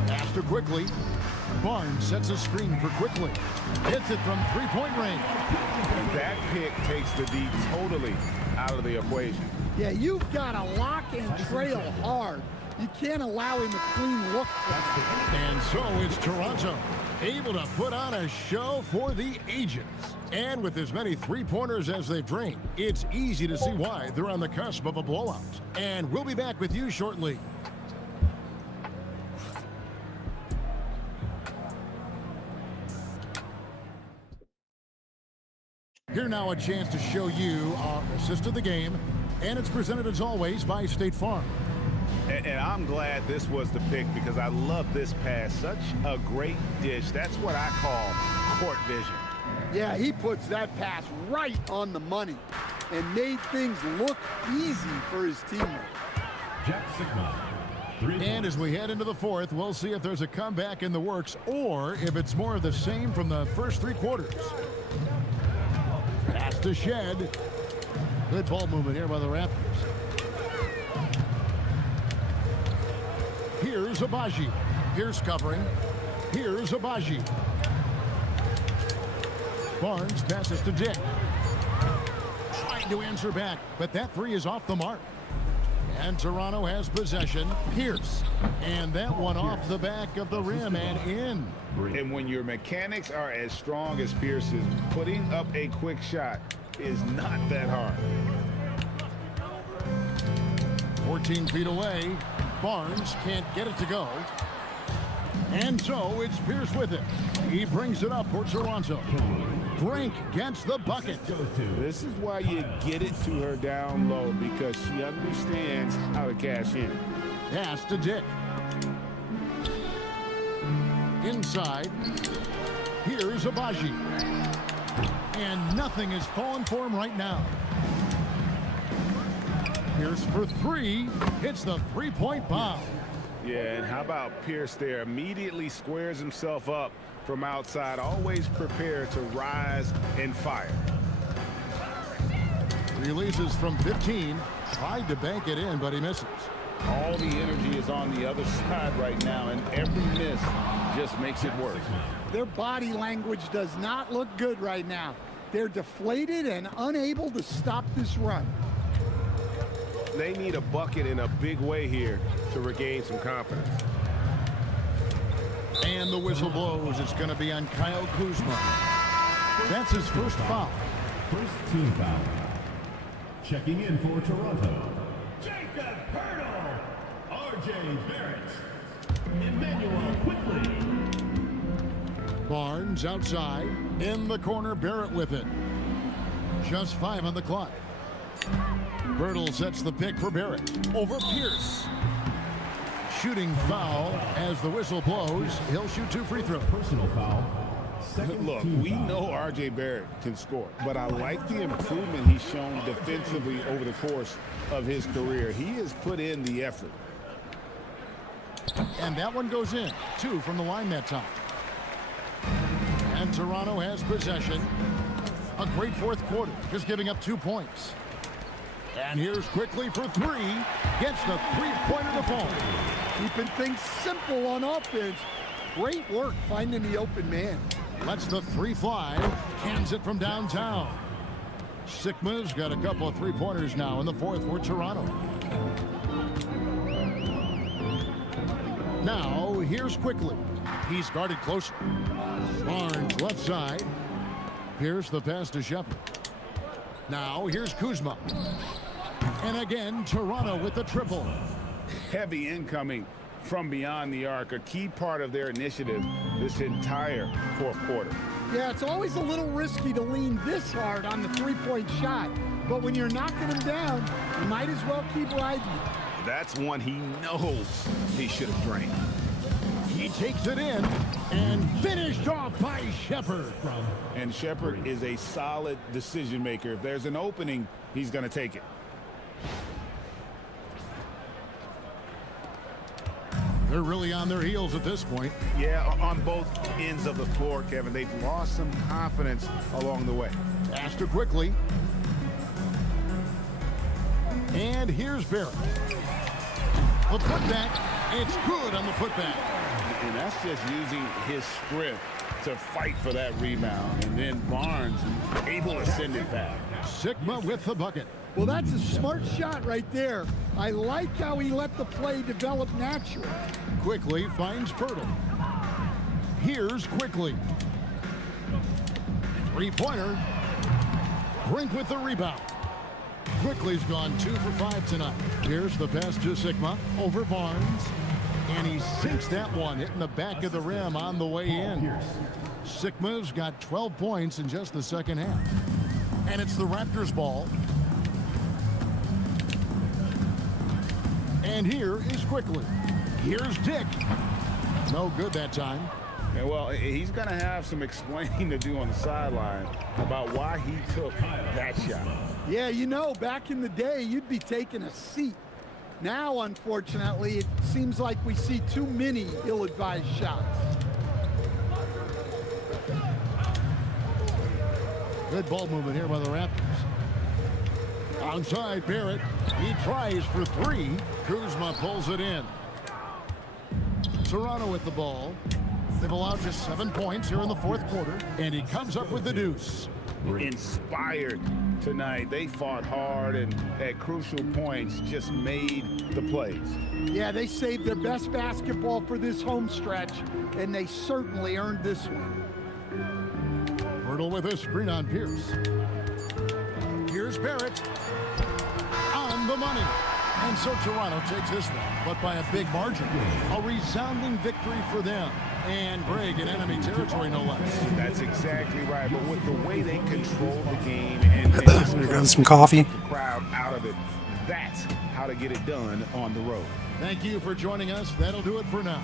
Pass to Quickly. Barnes sets a screen for Quickly. Hits it from three-point range. And that pick takes the D totally out of the equation. Yeah, you've got to lock and trail hard. You can't allow him a clean look. And so it's Toronto, able to put on a show for the ages. And with as many three-pointers as they've drained, it's easy to see why they're on the cusp of a blowout. And we'll be back with you shortly. Here now a chance to show you our assist of the game. And it's presented as always by State Farm. And I'm glad this was the pick because I love this pass. Such a great dish. That's what I call court vision. Yeah, he puts that pass right on the money and made things look easy for his teammate. Jack Sigma. And as we head into the fourth, we'll see if there's a comeback in the works or if it's more of the same from the first 3 quarters. Pass to Shed. Good ball movement here by the Raptors. Here's Abaji. Pierce covering. Here's Abaji. Barnes passes to Dick. Trying to answer back, but that 3 is off the mark. And Toronto has possession. Pierce. And that one off the back of the rim and in. And when your mechanics are as strong as Pierce's, putting up a quick shot is not that hard. 14 feet away. Barnes can't get it to go. And so it's Pierce with it. He brings it up for Toronto. Brink gets the bucket. This is why you get it to her down low, because she understands how to cash in. Pass to Dick. Inside. Here's Abaji. And nothing is falling for him right now. Pierce for 3. Hits the three-point bomb. Yeah, and how about Pierce there? Immediately squares himself up from outside, always prepared to rise and fire. Releases from 15. Tried to bank it in, but he misses. All the energy is on the other side right now, and every miss just makes it worse. Their body language does not look good right now. They're deflated and unable to stop this run. They need a bucket in a big way here to regain some confidence. And the whistle blows. It's going to be on Kyle Kuzma. That's his first foul. First team foul. Checking in for Toronto. Jacob Hurdle. R.J. Barrett. Emmanuel Quickly. Barnes outside. In the corner, Barrett with it. Just 5 on the clock. Bertle sets the pick for Barrett. Over Pierce. Shooting foul as the whistle blows. He'll shoot 2 free throws. Personal foul. Look, we know R.J. Barrett can score, but I like the improvement he's shown defensively over the course of his career. He has put in the effort. And that one goes in. 2 from the line that time. And Toronto has possession. A great fourth quarter, just giving up 2 points. And here's quickly for 3. Gets the three-pointer to fall. Keeping things simple on offense. Great work finding the open man. Lets the 3 fly. Cans it from downtown. Sigma's got a couple of three-pointers now in the fourth for Toronto. Now, here's quickly. He's guarded closer. Barnes left side. Here's the pass to Shepard. Now, here's Kuzma. And again, Toronto with the triple. Heavy incoming from beyond the arc, a key part of their initiative this entire fourth quarter. Yeah, it's always a little risky to lean this hard on the three-point shot. But when you're knocking him down, you might as well keep riding it. That's one he knows he should have drained. He takes it in and finished off by Shepard. And Shepard is a solid decision maker. If there's an opening, he's going to take it. They're really on their heels at this point. Yeah, on both ends of the floor, Kevin. They've lost some confidence along the way. Pass to quickly. And here's Barrett. The putback. It's good on the putback. And that's just using his strength to fight for that rebound. And then Barnes able to send it back. Sigma with the bucket. Well, that's a smart shot right there. I like how he let the play develop naturally. Quickly finds Bertle. Here's quickly. Three-pointer. Brink with the rebound. Quickly's gone 2 for 5 tonight. Here's the pass to Sigma over Barnes. And he sinks that one, hitting the back of the rim on the way in. Sigma's got 12 points in just the second half. And it's the Raptors ball. And here is quickly. Here's Dick. No good that time. And well, he's going to have some explaining to do on the sideline about why he took that shot. Yeah, you know, back in the day, you'd be taking a seat. Now, unfortunately, it seems like we see too many ill-advised shots. Good ball movement here by the Raptors. Outside Barrett. He tries for 3. Kuzma pulls it in. Toronto with the ball. They've allowed just 7 points here in the fourth quarter. And he comes up with the deuce. Inspired tonight. They fought hard and at crucial points just made the plays. Yeah, they saved their best basketball for this home stretch, and they certainly earned this one. Bertle with a screen on Pierce. Here's Barrett. On the money. And so Toronto takes this one, but by a big margin. A resounding victory for them. And Greg in enemy territory, no less. That's exactly right. But with the way they control the game and Grab some coffee. the crowd out of it, that's how to get it done on the road. Thank you for joining us. That'll do it for now.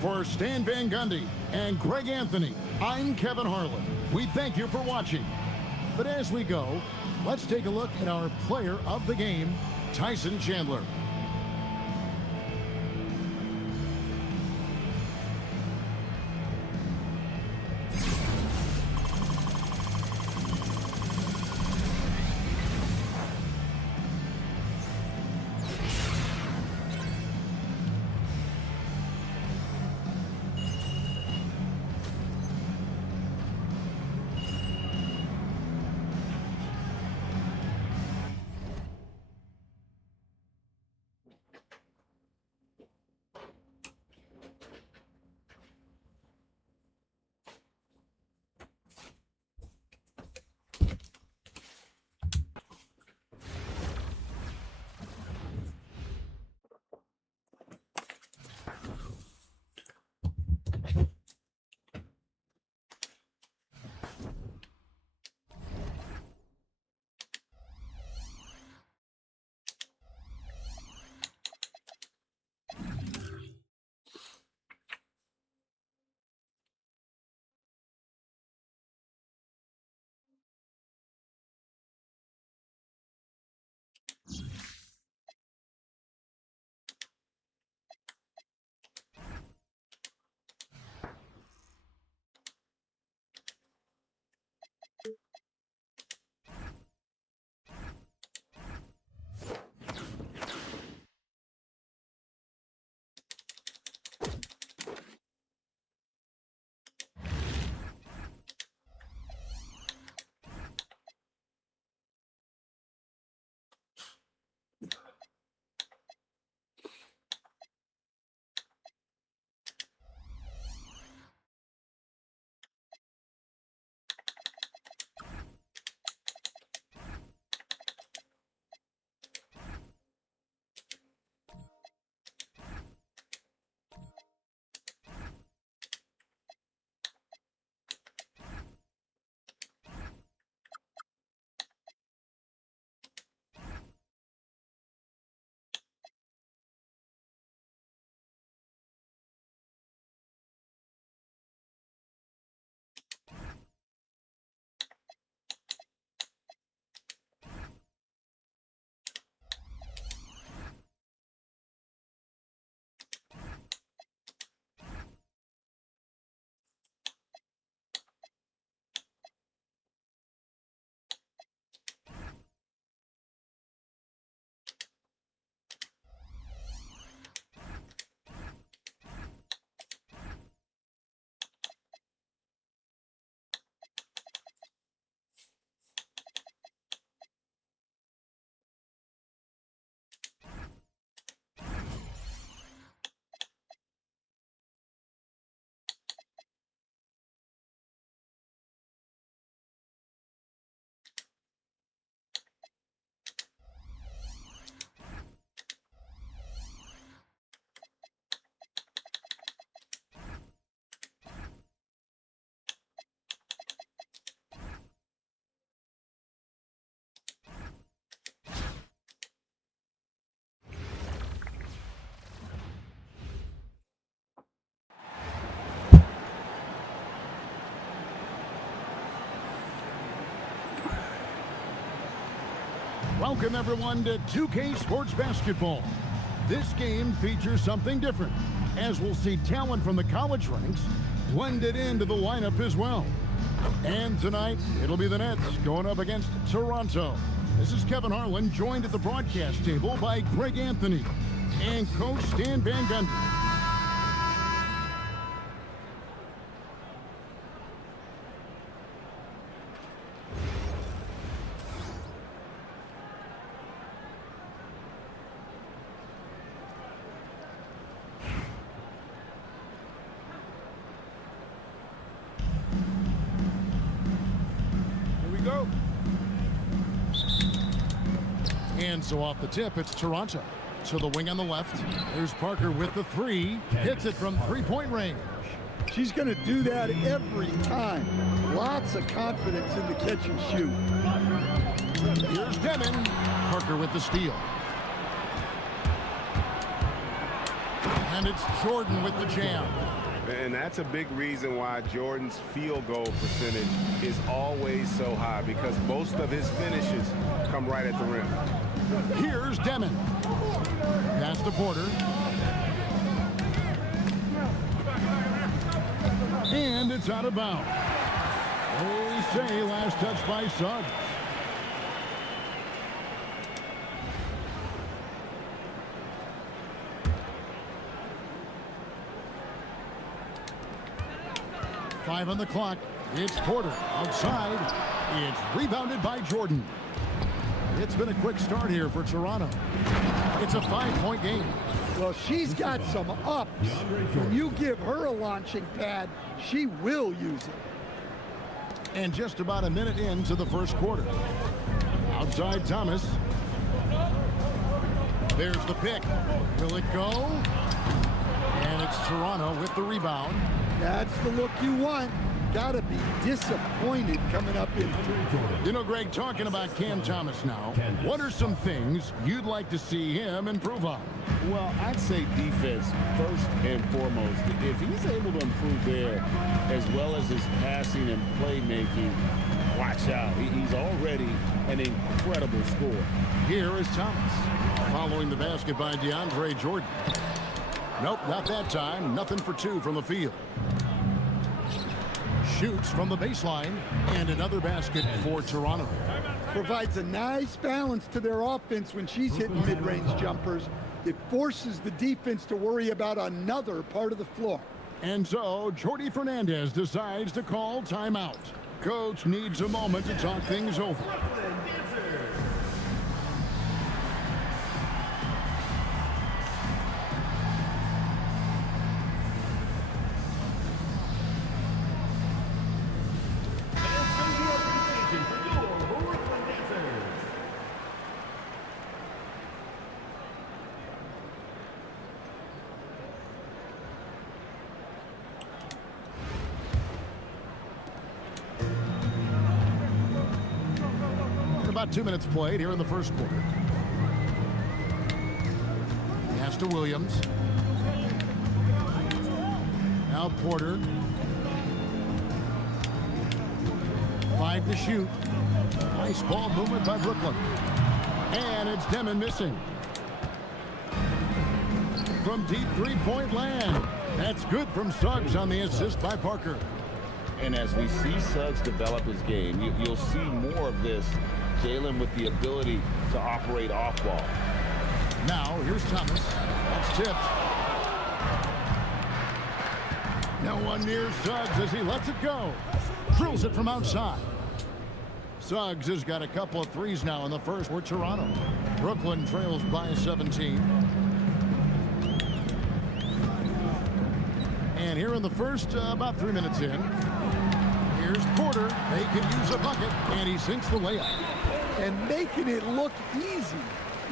For Stan Van Gundy and Greg Anthony, I'm Kevin Harlan. We thank you for watching. But as we go, let's take a look at our player of the game, Tyson Chandler. Welcome everyone to 2K Sports Basketball. This game features something different, as we'll see talent from the college ranks blended into the lineup as well. And tonight, it'll be the Nets going up against Toronto. This is Kevin Harlan, joined at the broadcast table by Greg Anthony and Coach Stan Van Gundy. Go. And so off the tip, it's Toronto. To the wing on the left. There's Parker with the three. Hits it from three-point range. She's going to do that every time. Lots of confidence in the catch and shoot. Here's Demon. Parker with the steal. And it's Jordan with the jam. And that's a big reason why Jordan's field goal percentage is always so high, because most of his finishes come right at the rim. Here's Demon. Pass to Porter. And it's out of bounds. They say last touch by Suggs. Five on the clock. It's Porter outside. It's rebounded by Jordan. It's been a quick start here for Toronto. It's a 5-point game. Well, she's got some ups. When you give her a launching pad, she will use it. And just about a minute into the first quarter. Outside Thomas. There's the pick. Will it go? And it's Toronto with the rebound. That's the look you want. Gotta be disappointed coming up in. You know, Greg, talking about Cam Thomas now, what are some things you'd like to see him improve on? Well, I'd say defense first and foremost. If he's able to improve there, as well as his passing and playmaking, watch out. He's already an incredible scorer. Here is Thomas. Following the basket by DeAndre Jordan. Nope, not that time. Nothing for two from the field. Shoots from the baseline, and another basket for Toronto. Provides a nice balance to their offense when she's hitting mid-range jumpers. It forces the defense to worry about another part of the floor. And so, Jordy Fernandez decides to call timeout. Coach needs a moment to talk things over. About 2 minutes played here in the first quarter. Pass to Williams. Now Porter. 5 to shoot. Nice ball movement by Brooklyn. And it's Demon missing. From deep three-point land. That's good from Suggs on the assist by Parker. And as we see Suggs develop his game, you'll see more of this. Jalen with the ability to operate off ball. Now, here's Thomas. That's tipped. No one near Suggs as he lets it go. Drills it from outside. Suggs has got a couple of threes now in the first for Toronto. Brooklyn trails by 17. And here in the first, about 3 minutes in, here's Porter. They can use a bucket, and he sinks the layup. And making it look easy.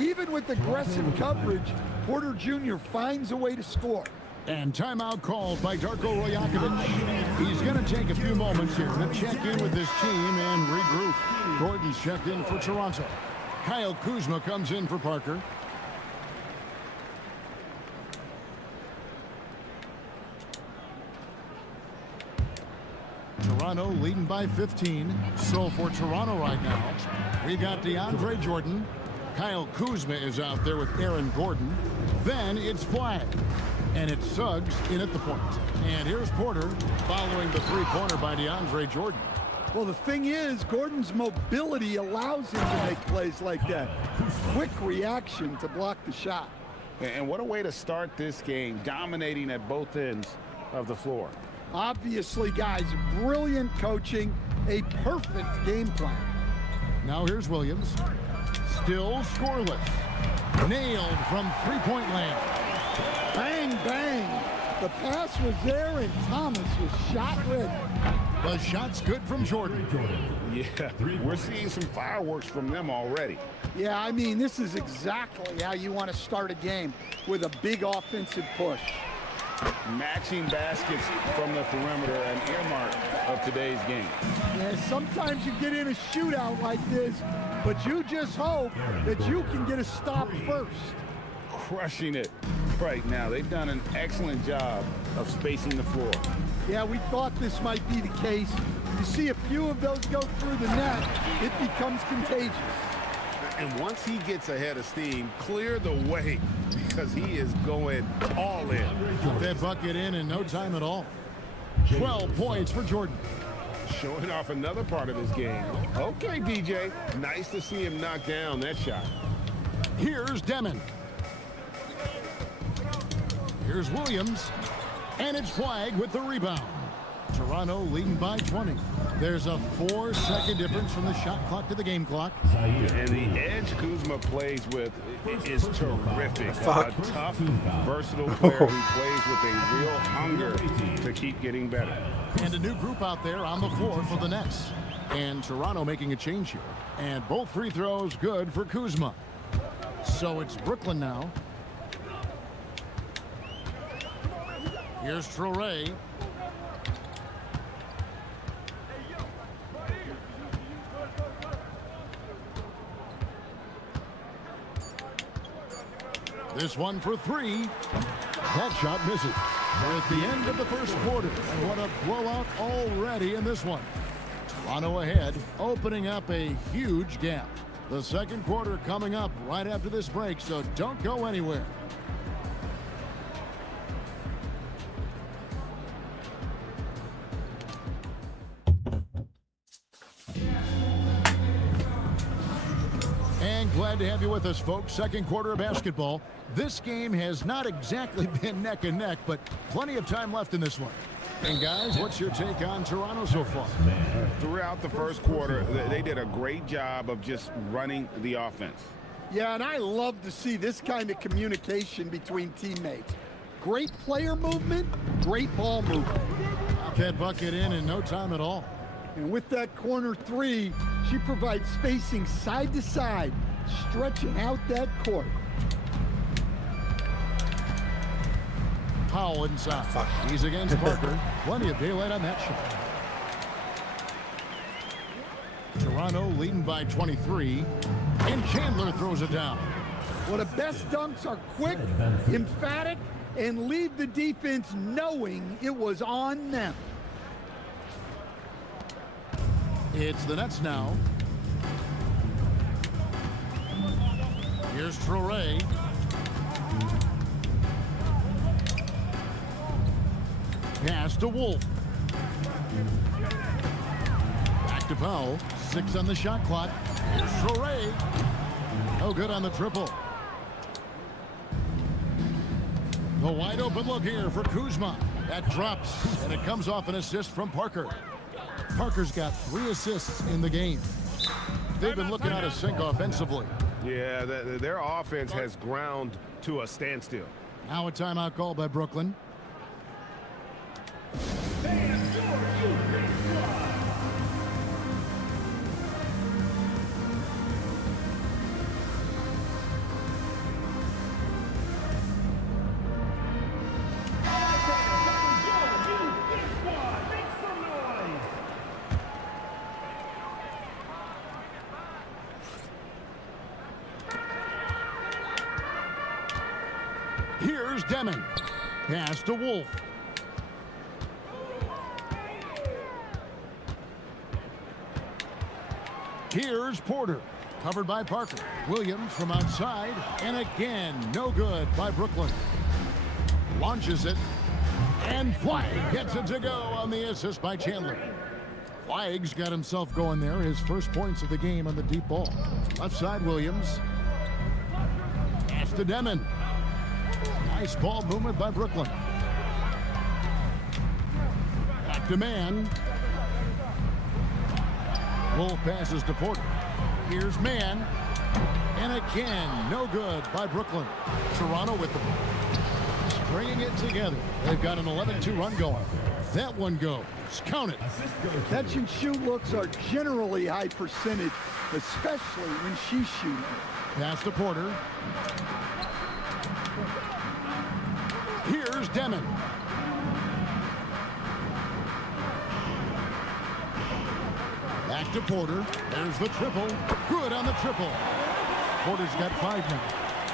Even with aggressive coverage, Porter Jr. finds a way to score. And timeout called by Darko Rajakovic. He's going to take a few moments here to check in with his team and regroup. Gordon's checked in for Toronto. Kyle Kuzma comes in for Parker. Toronto leading by 15. So for Toronto right now, we got DeAndre Jordan, Kyle Kuzma is out there with Aaron Gordon. Then it's Flag. And it's Suggs in at the point. And here's Porter following the three-pointer by DeAndre Jordan. Well, the thing is, Gordon's mobility allows him to make plays like that. Quick reaction to block the shot. And what a way to start this game, dominating at both ends of the floor. Obviously, guys, brilliant coaching, a perfect game plan. Now here's Williams. Still scoreless. Nailed from three-point land. Bang, bang. The pass was there, and Thomas was shot ready. The shot's good from Jordan. Yeah, we're seeing some fireworks from them already. Yeah, I mean, this is exactly how you want to start a game, with a big offensive push. Matching baskets from the perimeter, an earmark of today's game. Yeah, sometimes you get in a shootout like this, but you just hope that you can get a stop first. Crushing it right now. They've done an excellent job of spacing the floor. Yeah, we thought this might be the case. You see a few of those go through the net, it becomes contagious. And once he gets ahead of steam, clear the way, because he is going all in. Put that bucket in no time at all. 12 points for Jordan. Showing off another part of his game. Okay, DJ. Nice to see him knock down that shot. Here's Demon. Here's Williams. And it's Flag with the rebound. Toronto leading by 20. There's a 4-second difference from the shot clock to the game clock. And the edge Kuzma plays with is terrific. A tough, versatile player who plays with a real hunger to keep getting better. And a new group out there on the floor for the Nets. And Toronto making a change here. And both free throws good for Kuzma. So it's Brooklyn now. Here's Traore. This one for three. That shot misses. We're at the end of the first quarter. And what a blowout already in this one. Toronto ahead, opening up a huge gap. The second quarter coming up right after this break, so don't go anywhere. And glad to have you with us, folks. Second quarter of basketball. This game has not exactly been neck and neck, but plenty of time left in this one. And guys, what's your take on Toronto so far? Throughout the first quarter, they did a great job of just running the offense. Yeah, and I love to see this kind of communication between teammates. Great player movement, great ball movement. Got that bucket in no time at all. And with that corner three, she provides spacing side to side, stretching out that court. Powell inside. He's against Parker. Plenty of daylight on that shot. Toronto leading by 23. And Chandler throws it down. Well, the best dunks are quick, emphatic, and leave the defense knowing it was on them. It's the Nets now. Here's Traore. Pass to Wolf. Back to Powell. 6 on the shot clock. Here's Traore. No good on the triple. The wide open look here for Kuzma. That drops, and it comes off an assist from Parker. Parker's got 3 assists in the game. They've been looking out of sync offensively. Yeah, their offense has ground to a standstill. Now a timeout called by Brooklyn. Here's Deming. Pass to Wolf. Here's Porter. Covered by Parker. Williams from outside, and again, no good by Brooklyn. Launches it, and Flag gets it to go on the assist by Chandler. Flag's got himself going there, his first points of the game on the deep ball. Left side, Williams. Pass to Demon. Nice ball movement by Brooklyn. Back to Man. Wolf passes to Porter. Here's Man. And again, no good by Brooklyn. Toronto with the ball. Bringing it together. They've got an 11-2 run going. That one goes. Count it. Catch and shoot looks are generally high percentage, especially when she's shooting. Pass to Porter. Here's Demon. Back to Porter. There's the triple. Good on the triple. Porter's got 5 now.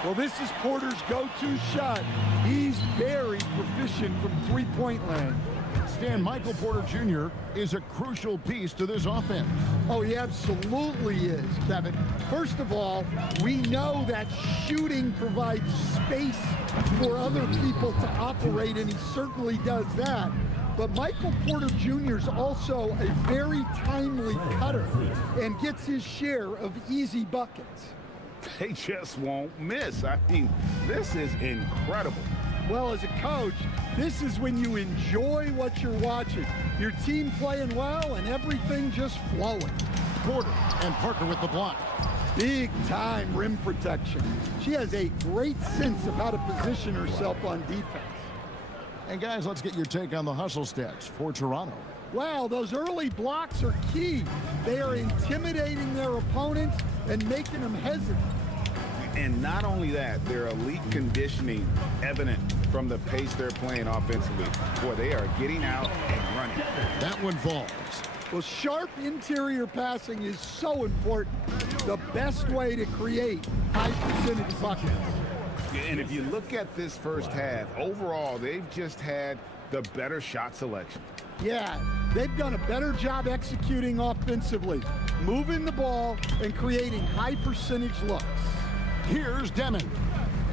Well, this is Porter's go-to shot. He's very proficient from three-point land. Stan, Michael Porter Jr. is a crucial piece to this offense. Oh, he absolutely is, Kevin. First of all, we know that shooting provides space for other people to operate, and he certainly does that. But Michael Porter Jr. is also a very timely cutter and gets his share of easy buckets. They just won't miss. I mean, this is incredible. Well, as a coach, this is when you enjoy what you're watching. Your team playing well and everything just flowing. Porter and Parker with the block. Big time rim protection. She has a great sense of how to position herself on defense. And guys, let's get your take on the hustle stats for Toronto. Wow, those early blocks are key. They are intimidating their opponents and making them hesitant. And not only that, their elite conditioning evident from the pace they're playing offensively. Boy, they are getting out and running. That one falls. Well, sharp interior passing is so important. The best way to create high percentage buckets. And if you look at this first half, overall, they've just had the better shot selection. Yeah, they've done a better job executing offensively, moving the ball and creating high percentage looks. Here's Demon.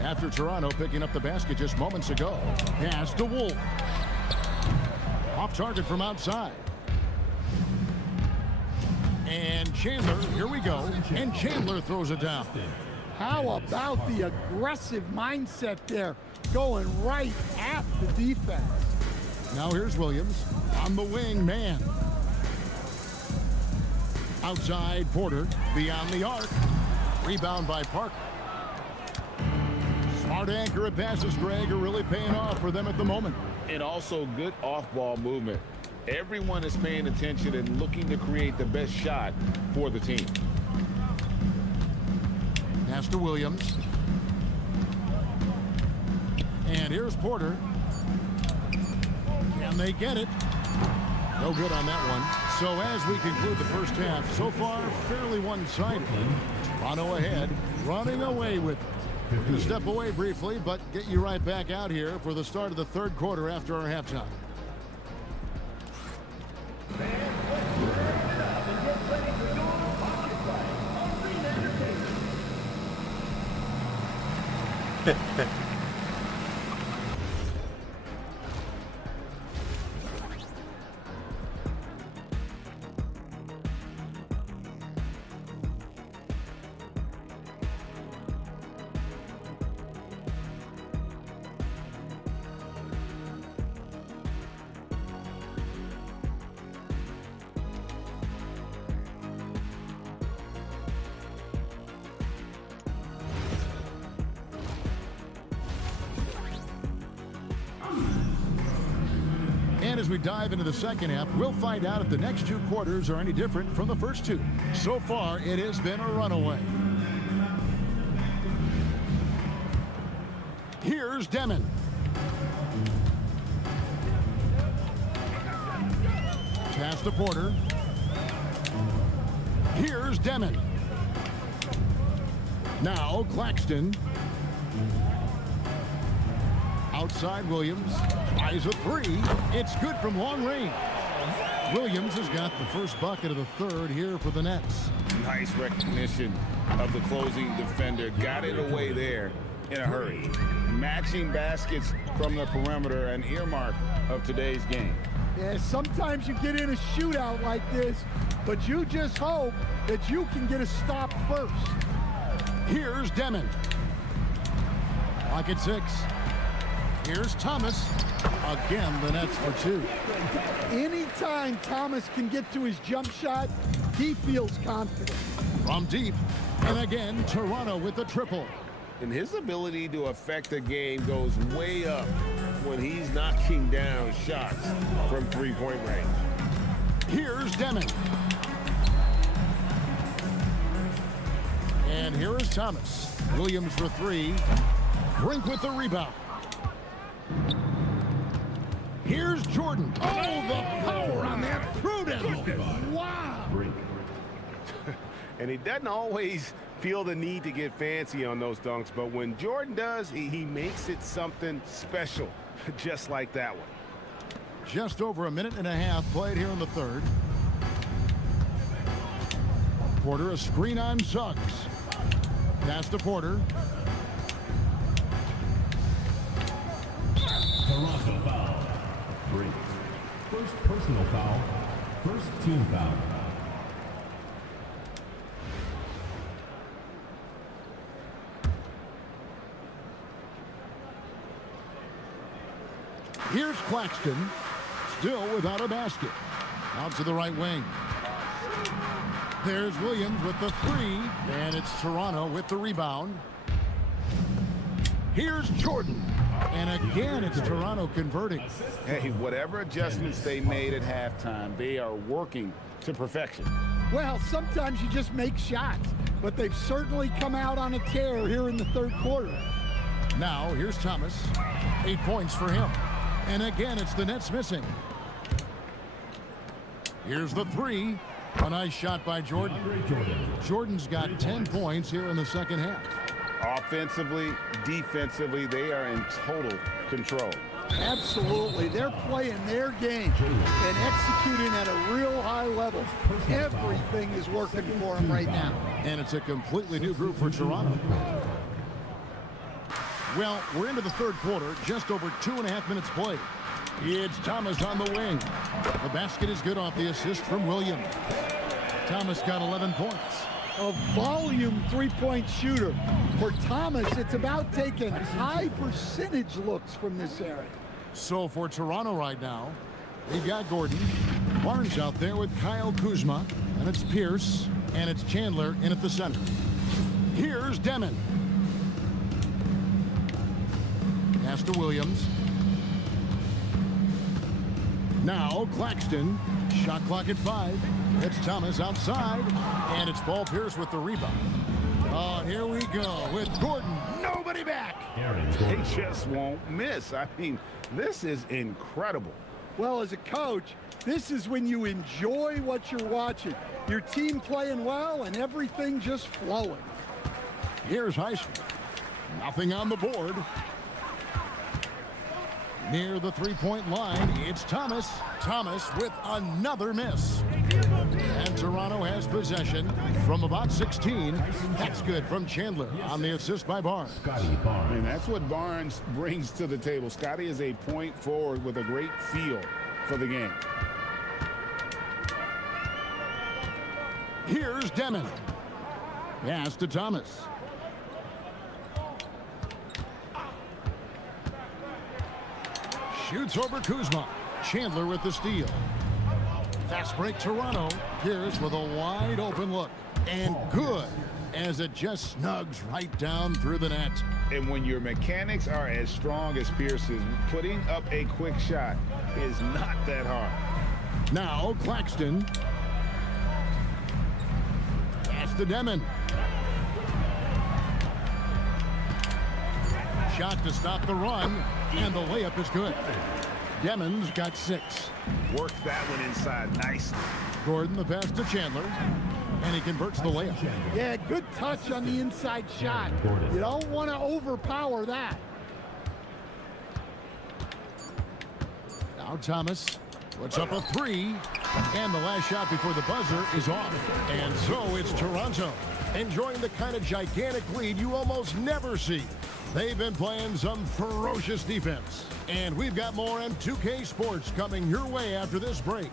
After Toronto picking up the basket just moments ago. Pass to Wolf. Off target from outside. And Chandler, here we go. And Chandler throws it down. How about the aggressive mindset there, going right at the defense? Now here's Williams. On the wing, Man. Outside, Porter. Beyond the arc. Rebound by Parker. Smart anchor and passes, Greg, are really paying off for them at the moment. And also good off-ball movement. Everyone is paying attention and looking to create the best shot for the team. Pass to Williams. And here's Porter. Can they get it? No good on that one. So as we conclude the first half, so far fairly one-sided. Toronto ahead, running away with it. We're going to step away briefly, but get you right back out here for the start of the third quarter after our halftime. And as we dive into the second half, we'll find out if the next 2 quarters are any different from the first 2. So far, it has been a runaway. Here's Demon. Pass to Porter. Here's Demon. Now Claxton. Outside Williams. Tries a 3. It's good from long range. Williams has got the first bucket of the third here for the Nets. Nice recognition of the closing defender. Got it away there in a hurry. Matching baskets from the perimeter, an earmark of today's game. Yeah, sometimes you get in a shootout like this, but you just hope that you can get a stop first. Here's Demon. Lock at 6. Here's Thomas. Again, the nets for 2. Anytime Thomas can get to his jump shot, he feels confident. From deep. And again, Toronto with the triple. And his ability to affect the game goes way up when he's knocking down shots from three-point range. Here's Demon. And here is Thomas. Williams for 3. Brink with the rebound. Here's Jordan. Oh, the power on that throwdown. Wow. And he doesn't always feel the need to get fancy on those dunks, but when Jordan does, he makes it something special, just like that one. Just over a minute and a half played here in the third. Porter, a screen on Suggs. Pass to Porter. Toronto foul. Brink. First personal foul. First team foul. Here's Claxton, still without a basket. Out to the right wing. There's Williams with the 3, and it's Toronto with the rebound. Here's Jordan, and again it's Toronto converting. Hey, whatever adjustments they made at halftime, they are working to perfection. Well, sometimes you just make shots, but they've certainly come out on a tear here in the third quarter. Now here's Thomas, 8 points for him. And again, it's the Nets missing. Here's the 3. A nice shot by Jordan. Jordan's got 10 points here in the second half. Offensively, defensively, they are in total control. Absolutely. They're playing their game and executing at a real high level. Everything is working for them right now. And it's a completely new group for Toronto. Well, we're into the third quarter, just over 2.5 minutes played. It's Thomas on the wing. The basket is good off the assist from Williams. Thomas got 11 points. A volume three-point shooter. For Thomas, it's about taking high percentage looks from this area. So for Toronto right now, they've got Gordon. Barnes out there with Kyle Kuzma. And it's Pierce. And it's Chandler in at the center. Here's Demon. Pass to Williams. Now Claxton. Shot clock at 5. It's Thomas outside. And it's Paul Pierce with the rebound. Oh, here we go with Gordon. Nobody back. They just won't miss. I mean, this is incredible. Well, as a coach, this is when you enjoy what you're watching. Your team playing well and everything just flowing. Here's Highsmith. Nothing on the board. Near the three-point line, it's Thomas. Thomas with another miss. And Toronto has possession from about 16. That's good from Chandler on the assist by Barnes. And that's what Barnes brings to the table. Scotty is a point forward with a great feel for the game. Here's Demon. Pass to Thomas. Shoots over Kuzma. Chandler with the steal. Fast break Toronto. Pierce with a wide open look. And good as it just snugs right down through the net. And when your mechanics are as strong as Pierce's, putting up a quick shot is not that hard. Now Claxton. Pass to Demon. Shot to stop the run, and the layup is good. Demon's got 6. Worked that one inside nicely. Gordon the pass to Chandler, and he converts the layup. Yeah, good touch on the inside shot. You don't want to overpower that. Now Thomas puts up a 3, and the last shot before the buzzer is off. And so it's Toronto enjoying the kind of gigantic lead you almost never see. They've been playing some ferocious defense. And we've got more on 2K Sports coming your way after this break.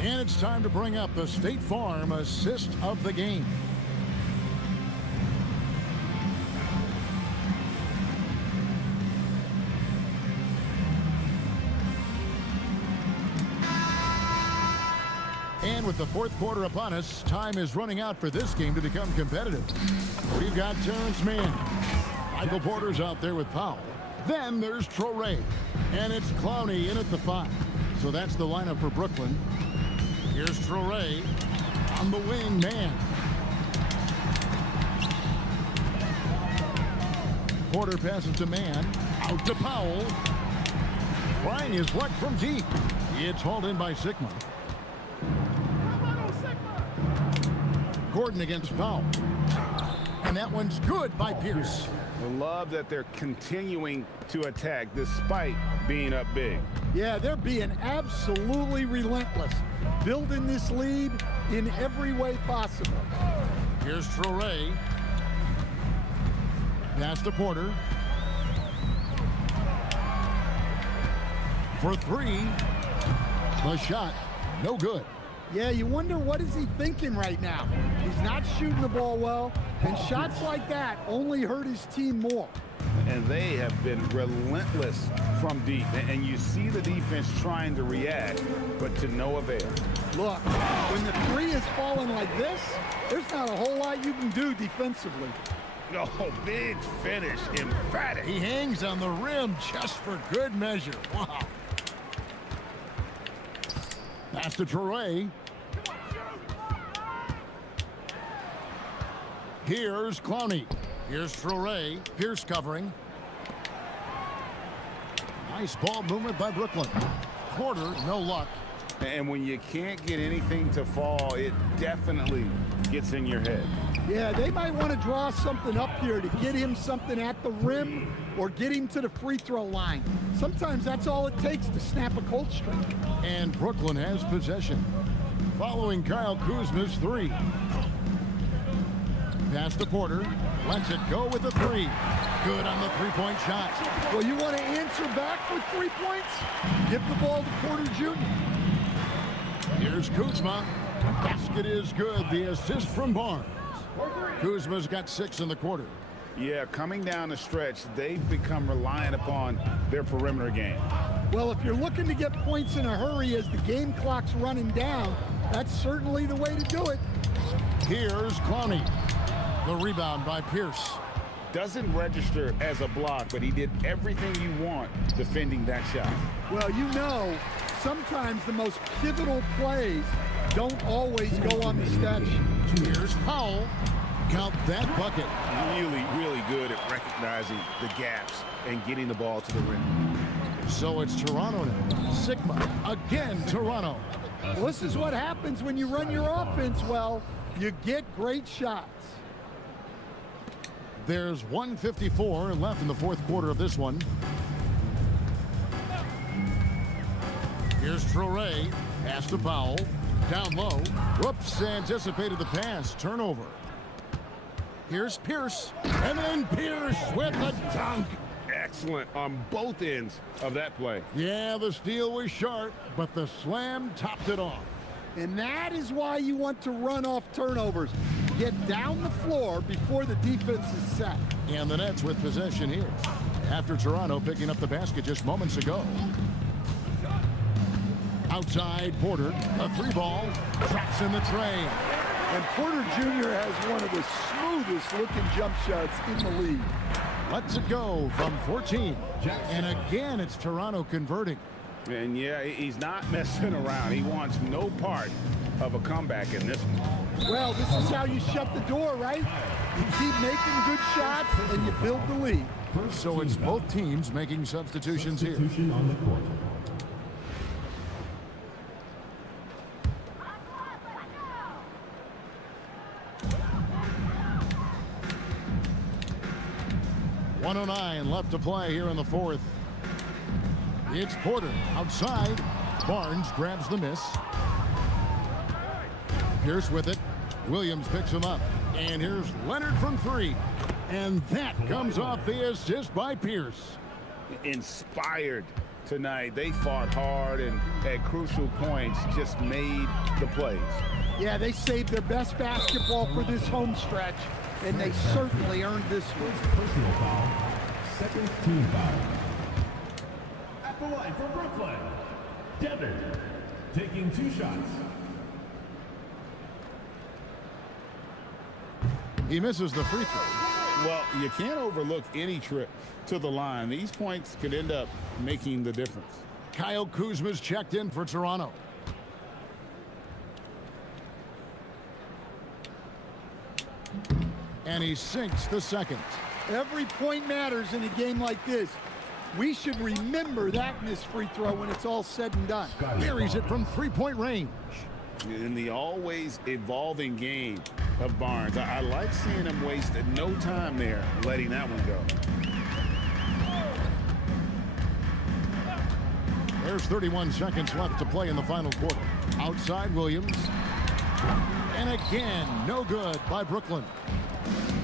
And it's time to bring up the State Farm assist of the game. And with the fourth quarter upon us, time is running out for this game to become competitive. We've got Terrence Mann. Michael Porter's out there with Powell. Then there's Traore. And it's Clowney in at the 5. So that's the lineup for Brooklyn. Here's Traore on the wing, man. Porter passes to Mann. Out to Powell. Trying his luck from deep. It's hauled in by Sigma. Gordon against Powell. And that one's good by Pierce. I love that they're continuing to attack despite being up big. Yeah, they're being absolutely relentless. Building this lead in every way possible. Here's Traore. Pass to Porter. For 3. The shot, no good. Yeah, you wonder what is he thinking right now. He's not shooting the ball well, and shots like that only hurt his team more. And they have been relentless from deep. And you see the defense trying to react, but to no avail. Look, when the 3 is falling like this, there's not a whole lot you can do defensively. Oh, big finish, emphatic. He hangs on the rim just for good measure. Wow. Pass to Traore. Here's Clowney. Here's Traore. Pierce covering. Nice ball movement by Brooklyn. Porter, no luck. And when you can't get anything to fall, it definitely gets in your head. Yeah, they might want to draw something up here to get him something at the rim or get him to the free throw line. Sometimes that's all it takes to snap a cold streak. And Brooklyn has possession. Following Kyle Kuzma's 3. Pass to Porter. Lets it go with the 3. Good on the three-point shot. Well, you want to answer back for 3 points? Give the ball to Porter Jr. Here's Kuzma. Basket is good. The assist from Barnes. Kuzma's got 6 in the quarter. Yeah, coming down the stretch, they've become reliant upon their perimeter game. Well, if you're looking to get points in a hurry as the game clock's running down, that's certainly the way to do it. Here's Clowney. The rebound by Pierce. Doesn't register as a block, but he did everything you want defending that shot. Well, you know, sometimes the most pivotal plays don't always go on the stat sheet. Here's Powell. Count that bucket. Really, really good at recognizing the gaps and getting the ball to the rim. So it's Toronto now. Sigma again, Toronto. Well, this is what happens when you run your offense well. You get great shots. There's 1:54 left in the fourth quarter of this one. Here's Traore. Pass to Powell. Down low. Whoops, anticipated the pass. Turnover. Here's Pierce. And then Pierce with a dunk. Excellent on both ends of that play. Yeah, the steal was sharp, but the slam topped it off. And that is why you want to run off turnovers. Get down the floor before the defense is set. And the Nets with possession here. After Toronto picking up the basket just moments ago. Outside Porter, a 3-ball, traps in the tray. And Porter Jr. has one of the smoothest looking jump shots in the league. Lets it go from 14. And again, it's Toronto converting. And yeah, he's not messing around. He wants no part of a comeback in this one. Well, this is how you shut the door, right? You keep making good shots and you build the lead. So it's both teams making substitutions here. On the court. .109 left to play here in the fourth. It's Porter outside. Barnes grabs the miss. Pierce with it. Williams picks him up. And here's Leonard from three. And that comes off the assist by Pierce. Inspired tonight. They fought hard and at crucial points just made the plays. Yeah, they saved their best basketball for this home stretch, and they certainly earned this one. Personal foul. Second team foul. At the line for Brooklyn, Devin taking 2 shots. He misses the free throw. Well, you can't overlook any trip to the line. These points could end up making the difference. Kyle Kuzma's checked in for Toronto. And he sinks the second. Every point matters in a game like this. We should remember that in this free throw when it's all said and done. Buries it from three-point range. In the always evolving game of Barnes, I like seeing him waste no time there, letting that one go. There's 31 seconds left to play in the final quarter. Outside Williams. And again, no good by Brooklyn.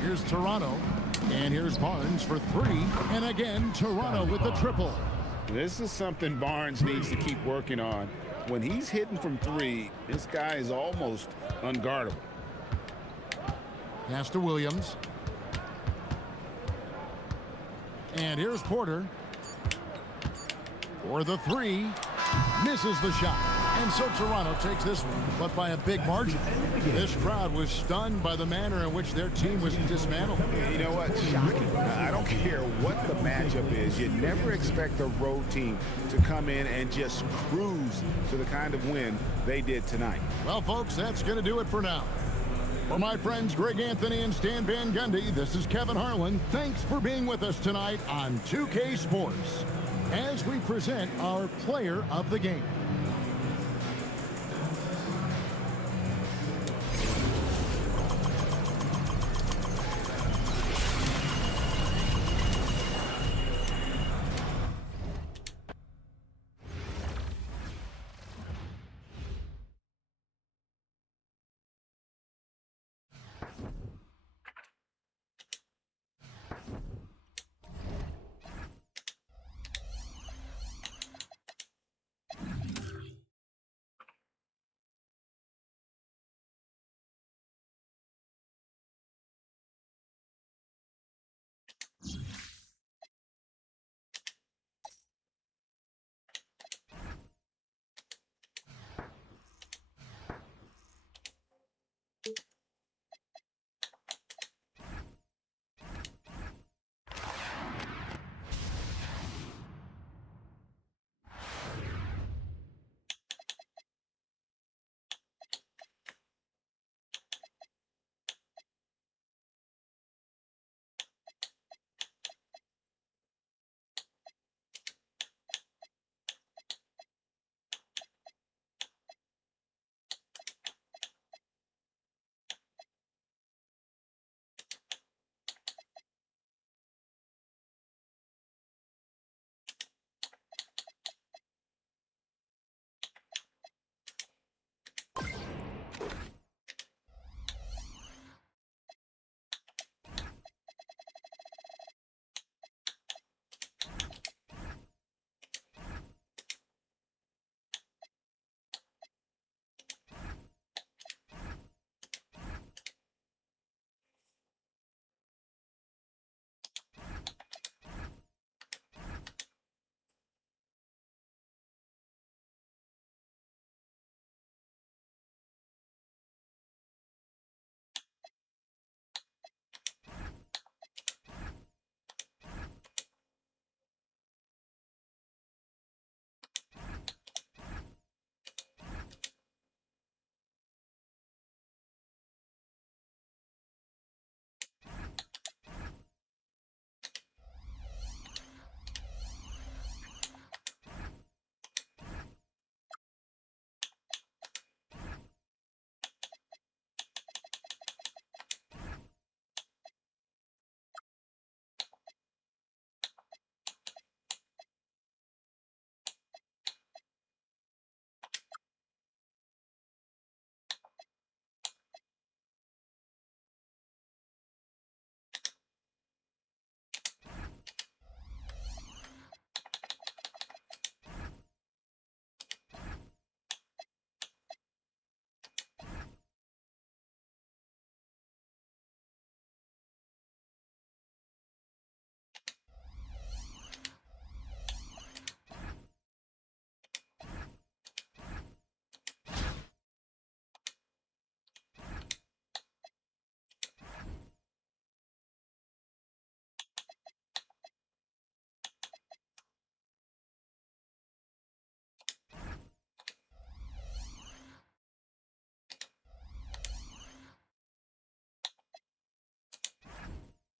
Here's Toronto. And here's Barnes for three. And again, Toronto with the triple. This is something Barnes needs to keep working on. When he's hitting from three, this guy is almost unguardable. Pass to Williams. And here's Porter. For the three. Misses the shot. And so Toronto takes this one, but by a big margin. This crowd was stunned by the manner in which their team was dismantled. You know what? Shocking. I don't care what the matchup is. You never expect a road team to come in and just cruise to the kind of win they did tonight. Well, folks, that's going to do it for now. For my friends Greg Anthony and Stan Van Gundy, this is Kevin Harlan. Thanks for being with us tonight on 2K Sports as we present our player of the game.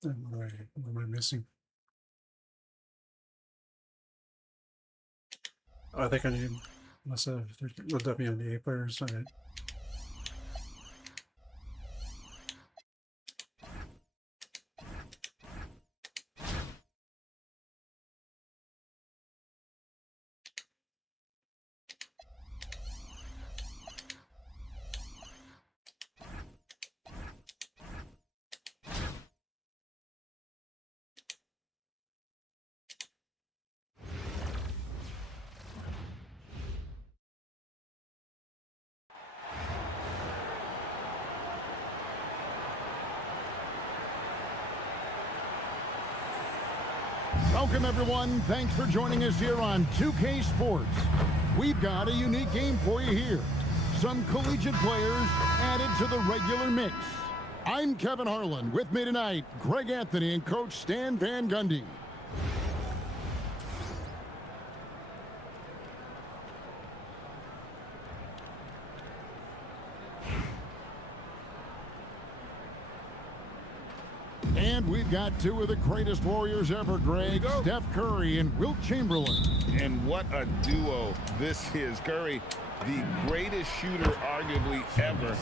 And what am I missing? Oh, I think I need, must have looked up on the A players. All right. Welcome, everyone. Thanks for joining us here on 2K Sports. We've got a unique game for you here. Some collegiate players added to the regular mix. I'm Kevin Harlan. With me tonight, Greg Anthony and Coach Stan Van Gundy. And we've got two of the greatest Warriors ever, Greg. Steph Curry and Wilt Chamberlain. And what a duo this is. Curry, the greatest shooter arguably ever,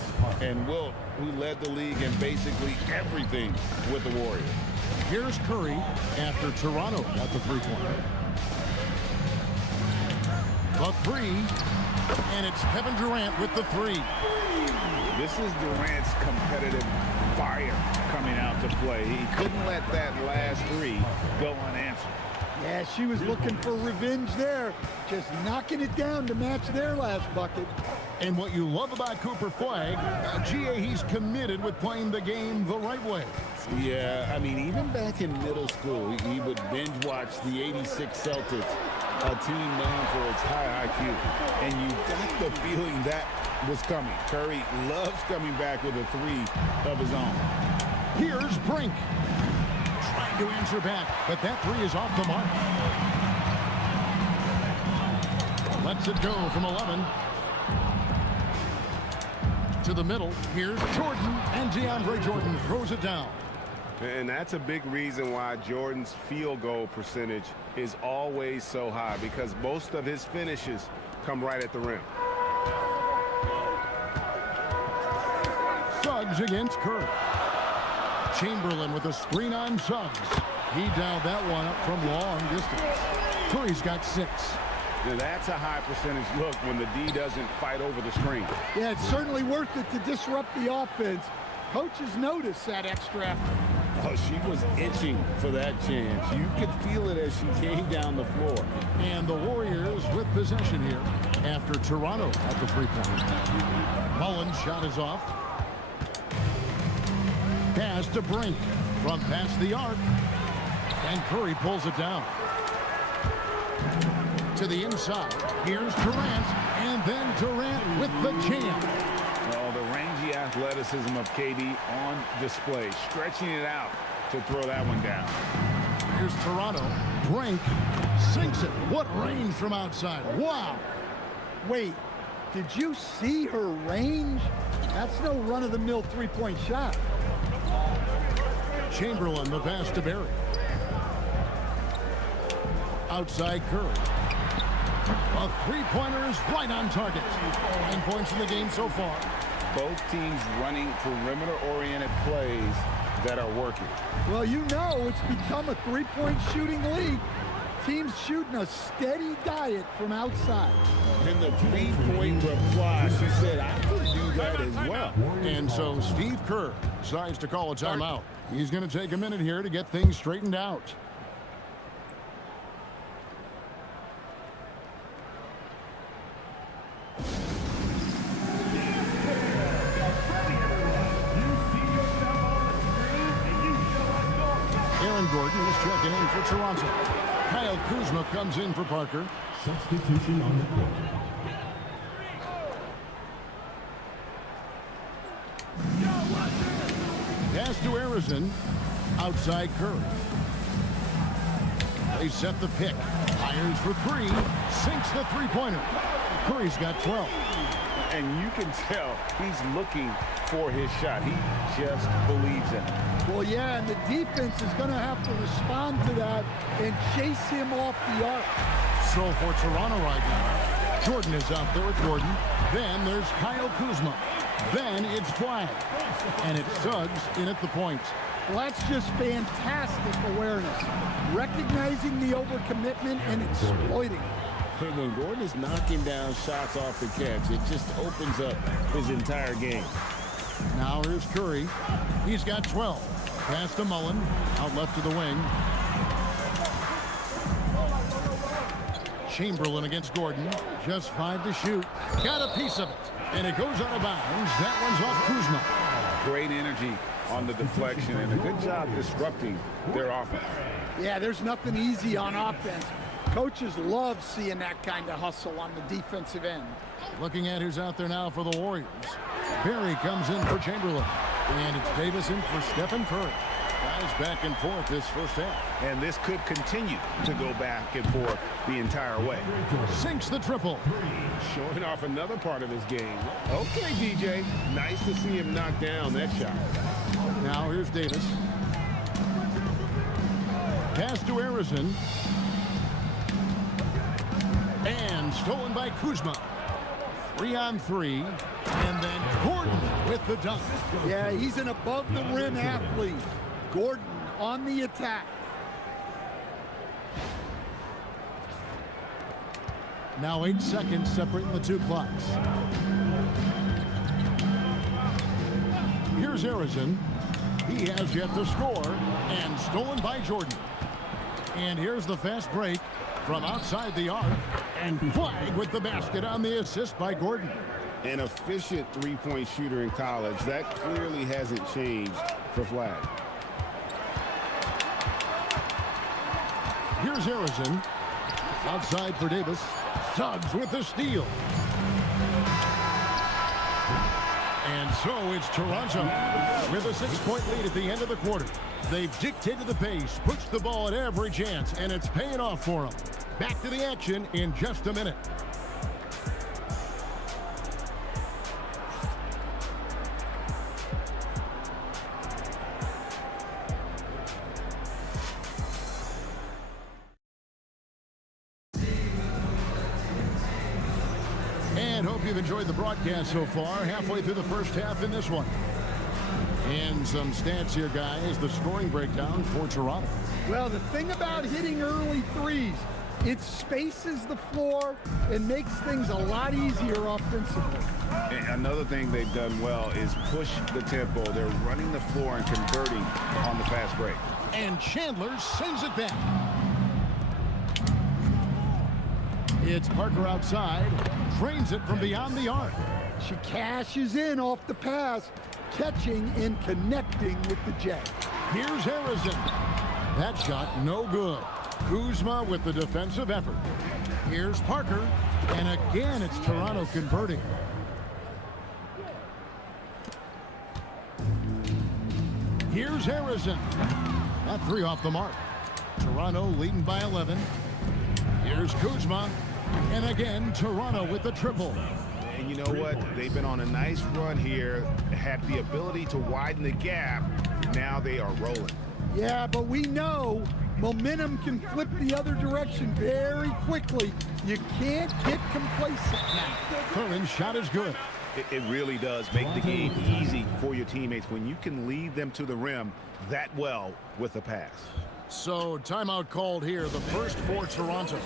and Wilt, who led the league in basically everything with the Warriors. Here's Curry after Toronto got the three-pointer. The three, and it's Kevin Durant with the three. This is Durant's competitive fire coming out to play. He couldn't let that last three go unanswered. Yeah, she was looking for revenge there. Just knocking it down to match their last bucket. And what you love about Cooper Flag, GA, he's committed with playing the game the right way. Yeah, I mean, even back in middle school, he would binge watch the '86 Celtics, a team known for its high IQ. And you got the feeling that was coming. Curry loves coming back with a three of his own. Here's Brink. Trying to answer back, but that three is off the mark. Lets it go from 11. To the middle. Here's Jordan, and DeAndre Jordan throws it down. And that's a big reason why Jordan's field goal percentage is always so high, because most of his finishes come right at the rim. Suggs against Curry. Chamberlain with a screen on Suggs. He dialed that one up from long distance. Curry's got 6. Now that's a high percentage look when the D doesn't fight over the screen. Yeah, it's certainly worth it to disrupt the offense. Coaches notice that extra effort. Oh, she was itching for that chance. You could feel it as she came down the floor. And the Warriors with possession here after Toronto at the three-point. Mullen's shot is off. Pass to Brink from past the arc. And Curry pulls it down. To the inside. Here's Durant. And then Durant with the jam. Well, the rangy athleticism of KD on display. Stretching it out to throw that one down. Here's Toronto. Brink sinks it. What range from outside. Wow. Wait, did you see her range? That's no run-of-the-mill three-point shot. Chamberlain, the pass to Barry. Outside Curry. A three-pointer is right on target. 9 points in the game so far. Both teams running perimeter-oriented plays that are working. Well, you know it's become a three-point shooting league. Teams shooting a steady diet from outside. And the three-point reply, she said, I could do that as well. And so Steve Kerr decides to call a timeout. He's going to take a minute here to get things straightened out. Aaron Gordon is checking in for Toronto. Kyle Kuzma comes in for Parker. Substitution on the court. Pass to Arizon. Outside Curry. They set the pick. Fires for 3. Sinks the three-pointer. Curry's got 12. And you can tell he's looking for his shot. He just believes in it. Well, yeah, and the defense is going to have to respond to that and chase him off the arc. So for Toronto right now, Jordan is out there with Gordon. Then there's Kyle Kuzma. Then it's Flag. And it's Suggs in at the point. Well, that's just fantastic awareness. Recognizing the overcommitment and exploiting it. And when Gordon is knocking down shots off the catch, it just opens up his entire game. Now here's Curry. He's got 12. Pass to Mullen. Out left to the wing. Chamberlain against Gordon. Just 5 to shoot. Got a piece of it. And it goes out of bounds. That one's off Kuzma. Great energy on the deflection and a good job disrupting their offense. Yeah, there's nothing easy on offense. Coaches love seeing that kind of hustle on the defensive end. Looking at who's out there now for the Warriors. Barry comes in for Chamberlain. And it's Davis in for Stephen Curry. Guys back and forth this first half. And this could continue to go back and forth the entire way. Sinks the triple. Showing off another part of his game. Okay, DJ. Nice to see him knock down that shot. Now here's Davis. Pass to Arizon. And stolen by Kuzma. 3-on-3. And then Gordon with the dunk. Yeah, he's an above-the-rim athlete. Gordon on the attack. Now 8 seconds separating the two clocks. Here's Arizon. He has yet to score. And stolen by Jordan. And here's the fast break from outside the arc. And Flag with the basket on the assist by Gordon. An efficient three-point shooter in college. That clearly hasn't changed for Flag. Here's Arizon. Outside for Davis. Suggs with the steal. And so it's Toronto with a 6-point lead at the end of the quarter. They've dictated the pace, pushed the ball at every chance, and it's paying off for them. Back to the action in just a minute. And hope you've enjoyed the broadcast so far. Halfway through the first half in this one. And some stats here, guys. The scoring breakdown for Toronto. Well, the thing about hitting early threes, it spaces the floor and makes things a lot easier offensively. And another thing they've done well is push the tempo. They're running the floor and converting on the fast break. And Chandler sends it back. It's Parker outside. Trains it from beyond the arc. She cashes in off the pass, catching and connecting with the J. Here's Harrison. That shot no good. Kuzma with the defensive effort. Here's Parker. And again, it's Toronto converting. Here's Harrison. That 3 off the mark. Toronto leading by 11. Here's Kuzma. And again, Toronto with the triple. And you know what? They've been on a nice run here, had the ability to widen the gap. Now they are rolling. Yeah, but we know momentum can flip the other direction very quickly. You can't get complacent now. Curran's shot is good. It really does make the game easy for your teammates when you can lead them to the rim that well with a pass. So timeout called here, the first for Toronto.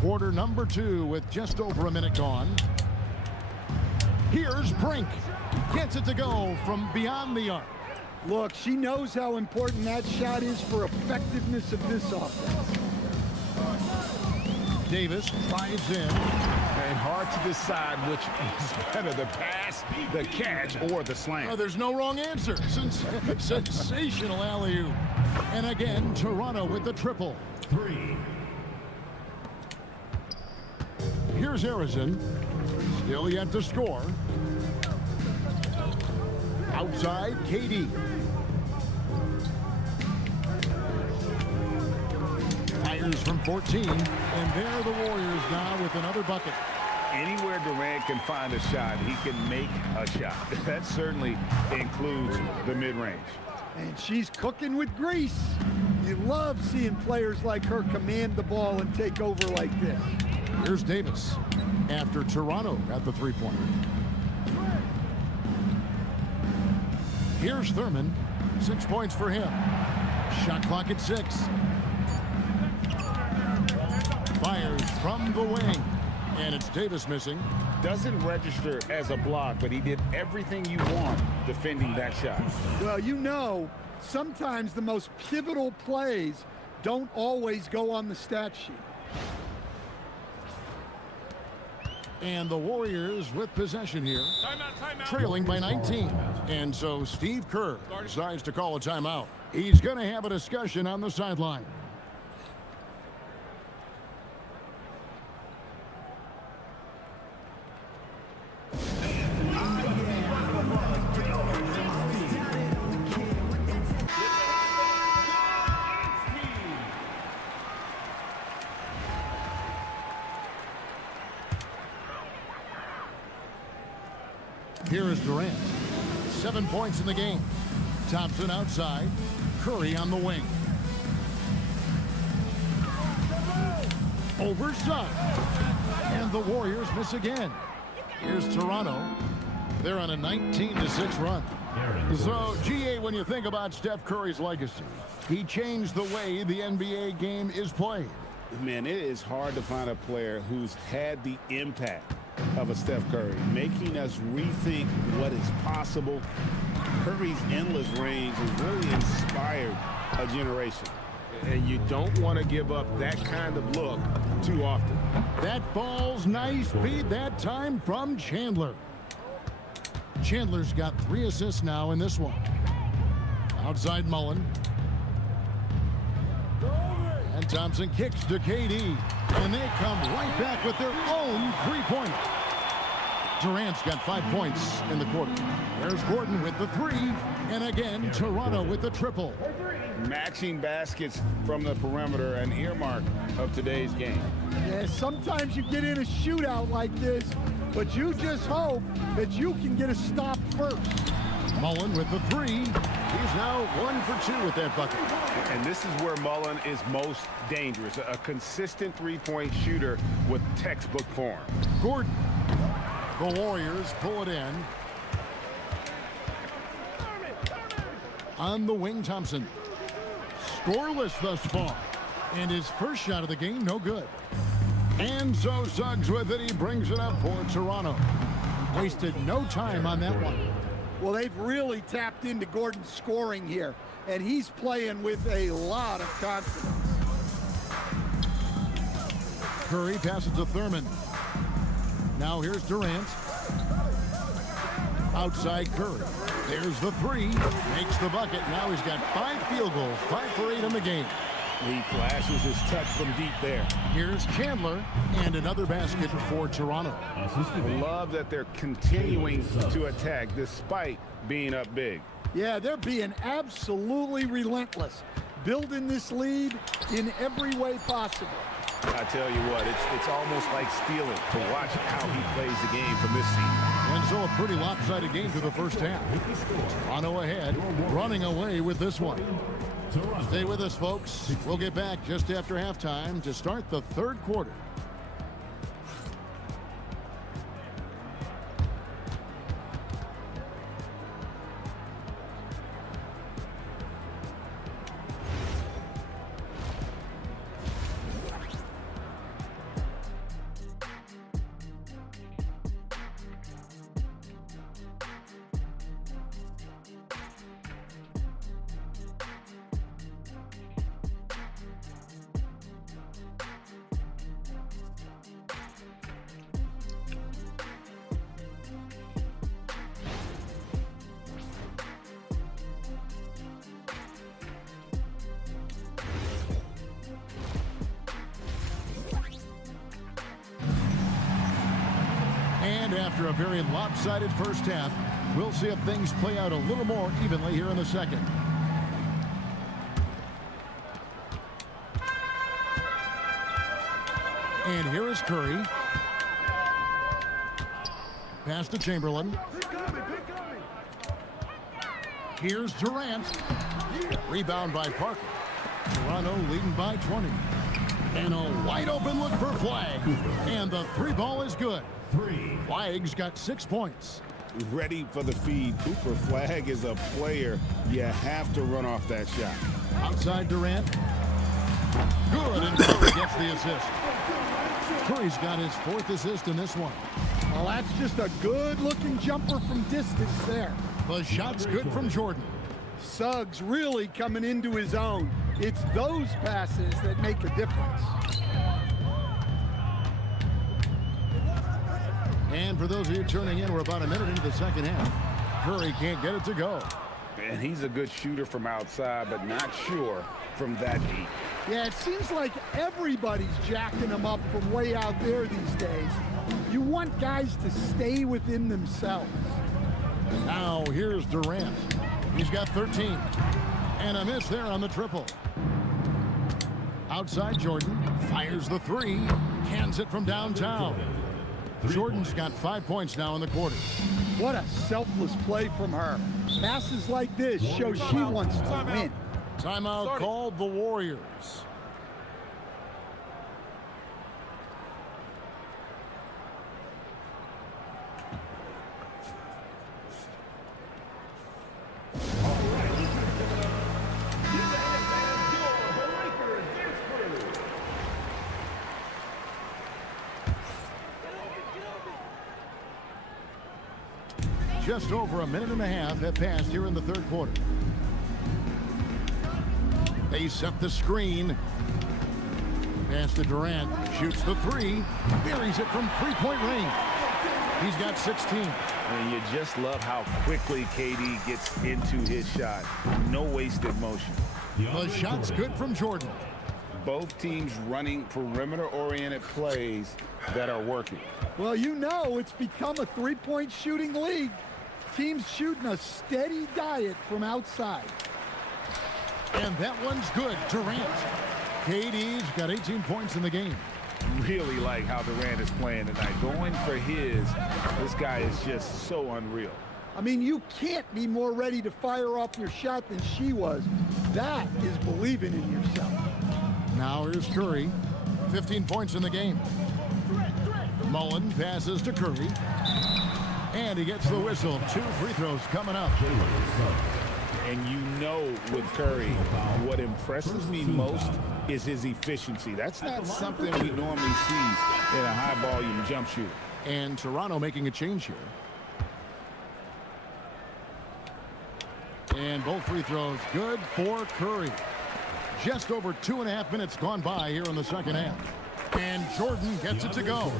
Quarter number 2 with just over a minute gone. Here's Brink. Gets it to go from beyond the arc. Look, she knows how important that shot is for effectiveness of this offense. Davis drives in. And hard to decide which is better, the pass, the catch, or the slam. Oh, there's no wrong answer. Sensational alley-oop. And again, Toronto with the triple. 3. Here's Harrison. Still yet to score. Outside, KD. Here's from 14, and there the Warriors now with another bucket. Anywhere Durant can find a shot, he can make a shot. That certainly includes the mid-range. And she's cooking with grease. You love seeing players like her command the ball and take over like this. Here's Davis after Toronto at the three-pointer. Here's Thurman. 6 points for him. Shot clock at 6. Fires from the wing. And it's Davis missing. Doesn't register as a block, but he did everything you want defending that shot. Well, you know, sometimes the most pivotal plays don't always go on the stat sheet. And the Warriors with possession here, trailing by 19. And so Steve Kerr decides to call a timeout. He's going to have a discussion on the sideline. Here is Durant. 7 points in the game. Thompson outside. Curry on the wing. Over Suggs. And the Warriors miss again. Here's Toronto. They're on a 19-6 run. So, GA, when you think about Steph Curry's legacy, he changed the way the NBA game is played. Man, it is hard to find a player who's had the impact of a Steph Curry, making us rethink what is possible. Curry's endless range has really inspired a generation. And you don't want to give up that kind of look too often. That falls nice feed that time from Chandler. Chandler's got 3 assists now in this one. Outside Mullen. And Thompson kicks to KD. And they come right back with their own three-pointer. Durant's got 5 points in the quarter. There's Gordon with the 3. And again, Toronto with the triple. Matching baskets from the perimeter, an earmark of today's game. Yeah, sometimes you get in a shootout like this, but you just hope that you can get a stop first. Mullen with the 3. He's now 1 for 2 with that bucket. And this is where Mullen is most dangerous. A consistent three-point shooter with textbook form. Gordon. The Warriors pull it in. On the wing, Thompson. Scoreless thus far. And his first shot of the game, no good. And so Suggs with it. He brings it up for Toronto. Wasted no time on that one. Well, they've really tapped into Gordon's scoring here, and he's playing with a lot of confidence. Curry passes to Thurman. Now here's Durant. Outside Curry. There's the 3. Makes the bucket. Now he's got 5 field goals. 5 for 8 in the game. He flashes his touch from deep there. Here's Chandler. And another basket for Toronto. Love that they're continuing to attack despite being up big. Yeah, they're being absolutely relentless, building this lead in every way possible. I tell you what, it's almost like stealing to watch how he plays the game from this season. And so a pretty lopsided game through the first half. Toronto ahead, running away with this one. Stay with us, folks. We'll get back just after halftime to start the third quarter. And after a very lopsided first half, we'll see if things play out a little more evenly here in the second. And here is Curry. Pass to Chamberlain. Here's Durant. Rebound by Parker. Toronto leading by 20. And a wide open look for Flag. And the three ball is good. Flag's got 6 points. Ready for the feed. Cooper Flag is a player. You have to run off that shot. Outside Durant. Good, and Curry gets the assist. Curry's got his 4th assist in this one. Well, that's just a good-looking jumper from distance there. The shot's good from Jordan. Suggs really coming into his own. It's those passes that make a difference. And for those of you tuning in, we're about a minute into the second half. Curry can't get it to go. And he's a good shooter from outside, but not sure from that deep. Yeah, it seems like everybody's jacking him up from way out there these days. You want guys to stay within themselves. Now here's Durant. He's got 13. And a miss there on the triple. Outside Jordan. Fires the 3. Cans it from downtown. Jordan's got 5 points now in the quarter. What a selfless play from her. Passes like this show she wants to win. Timeout called the Warriors. Just over a minute and a half have passed here in the third quarter. They set the screen. Pass to Durant. Shoots the 3. Buries it from three-point range. He's got 16. And you just love how quickly KD gets into his shot. No wasted motion. The shot's good from Jordan. Both teams running perimeter-oriented plays that are working. Well, you know it's become a three-point shooting league. Teams shooting a steady diet from outside. And that one's good. Durant. KD's got 18 points in the game. Really like how Durant is playing tonight. Going for his, this guy is just so unreal. I mean, you can't be more ready to fire off your shot than she was. That is believing in yourself. Now here's Curry. 15 points in the game. Mullen passes to Curry. And he gets the whistle. 2 free throws coming up. And you know with Curry, what impresses me most is his efficiency. That's not something we normally see in a high-volume jump shooter. And Toronto making a change here. And both free throws good for Curry. Just over 2.5 minutes gone by here in the second half. And Jordan gets it to go.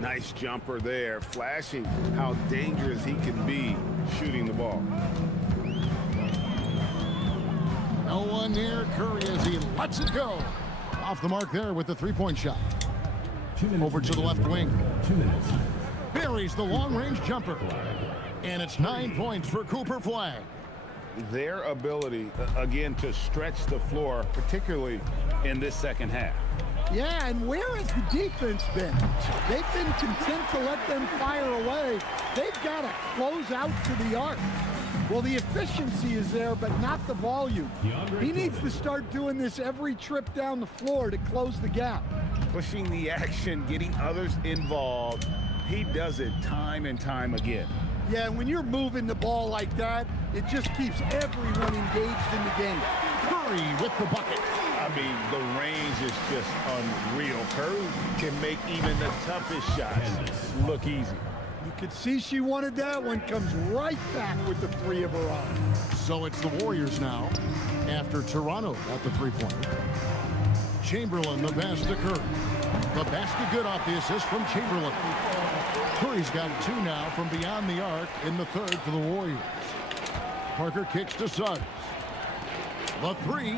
Nice jumper there, flashing how dangerous he can be shooting the ball. No one near Curry as he lets it go. Off the mark there with the three-point shot. Over to the left wing. 2 minutes. Buries the long-range jumper. And it's 9 points for Cooper Flag. Their ability, again, to stretch the floor, particularly in this second half. Yeah, and where has the defense been? They've been content to let them fire away. They've got to close out to the arc. Well, the efficiency is there, but not the volume. He needs to start doing this every trip down the floor to close the gap. Pushing the action, getting others involved. He does it time and time again. Yeah, and when you're moving the ball like that, it just keeps everyone engaged in the game. Curry with the bucket. I mean, the range is just unreal. Curry can make even the toughest shots look easy. You could see she wanted that one. Comes right back with the 3 of her own. So it's the Warriors now after Toronto got the three-pointer. Chamberlain, the pass to Curry. The basket good off the assist from Chamberlain. Curry's got 2 now from beyond the arc in the third for the Warriors. Parker kicks to Suggs. The 3,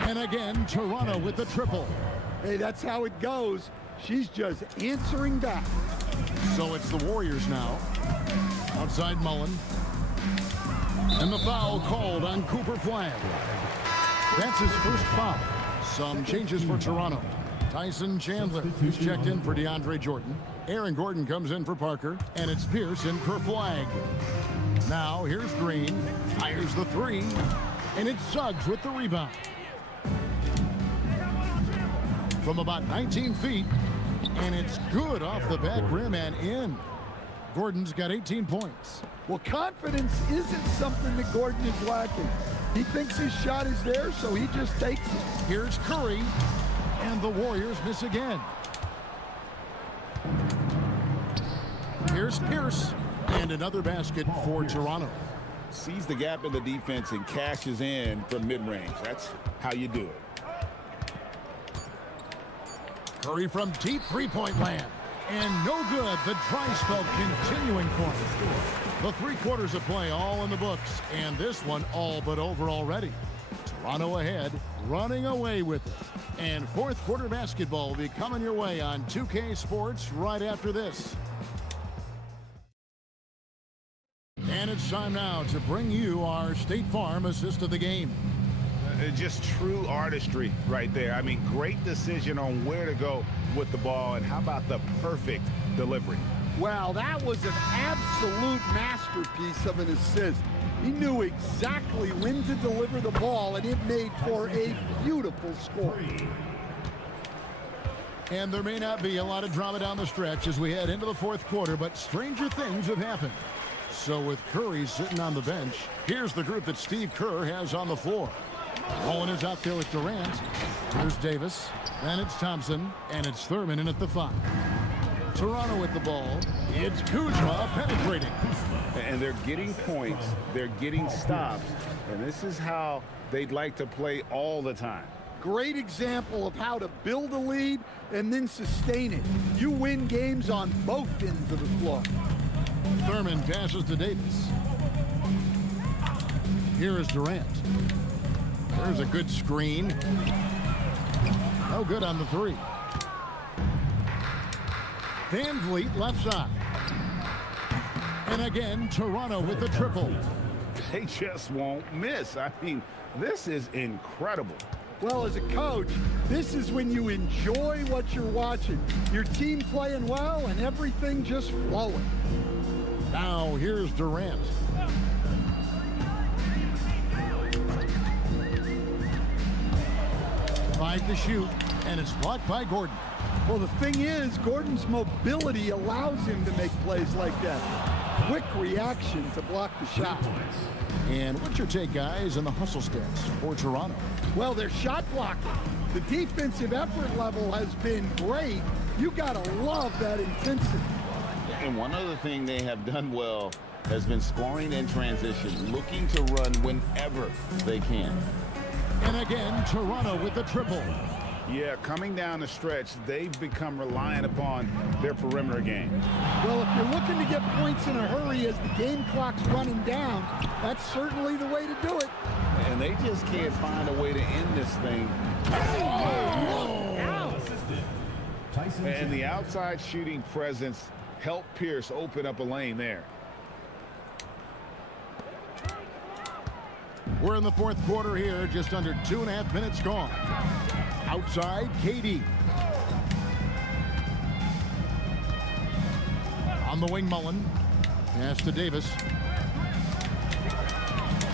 and again Toronto with the triple. Hey, that's how it goes. She's just answering back. So it's the Warriors now. Outside Mullen. And the foul called on Cooper Flag. That's his first foul. Some changes for Toronto. Tyson Chandler is checked in for DeAndre Jordan. Aaron Gordon comes in for Parker, and it's Pierce in for Flag. Now here's Green, fires the three, and it's Suggs with the rebound. From about 19 feet, and it's good off the back rim and in. Gordon's got 18 points. Well, confidence isn't something that Gordon is lacking. He thinks his shot is there, so he just takes it. Here's Curry, and the Warriors miss again. Here's Pierce, and another basket for Toronto. Sees the gap in the defense and cashes in from mid-range. That's how you do it. Curry from deep three-point land. And no good. The dry spell continuing for him. The 3 quarters of play all in the books. And this one all but over already. Toronto ahead, running away with it. And fourth quarter basketball will be coming your way on 2K Sports right after this. And it's time now to bring you our State Farm assist of the game. Just true artistry right there. I mean, great decision on where to go with the ball, and how about the perfect delivery? Well, that was an absolute masterpiece of an assist. He knew exactly when to deliver the ball, and it made for a beautiful score. And there may not be a lot of drama down the stretch as we head into the fourth quarter, but stranger things have happened. So with Curry sitting on the bench, here's the group that Steve Kerr has on the floor. Owen is out there with Durant. Here's Davis. Then it's Thompson. And it's Thurman in at the 5. Toronto with the ball. It's Kuzma penetrating. And they're getting points. They're getting stops. And this is how they'd like to play all the time. Great example of how to build a lead and then sustain it. You win games on both ends of the floor. Thurman passes to Davis. Here is Durant. There's a good screen. No good on the 3. Van Vliet left side. And again, Toronto with the triple. They just won't miss. I mean, this is incredible. Well, as a coach, this is when you enjoy what you're watching. Your team playing well and everything just flowing. Now here's Durant. Five to shoot, and it's blocked by Gordon. Well, the thing is, Gordon's mobility allows him to make plays like that. Quick reaction to block the shot. And what's your take, guys, on the hustle stats for Toronto? Well, they're shot blocking. The defensive effort level has been great. You got to love that intensity. And one other thing they have done well has been scoring in transition, looking to run whenever they can. And again, Toronto with the triple. Yeah, coming down the stretch, they've become reliant upon their perimeter game. Well, if you're looking to get points in a hurry as the game clock's running down, that's certainly the way to do it. And they just can't find a way to end this thing. And the outside shooting presence helped Pierce open up a lane there. We're in the fourth quarter here, just under 2.5 minutes gone. Outside, KD. On the wing, Mullen. Pass to Davis.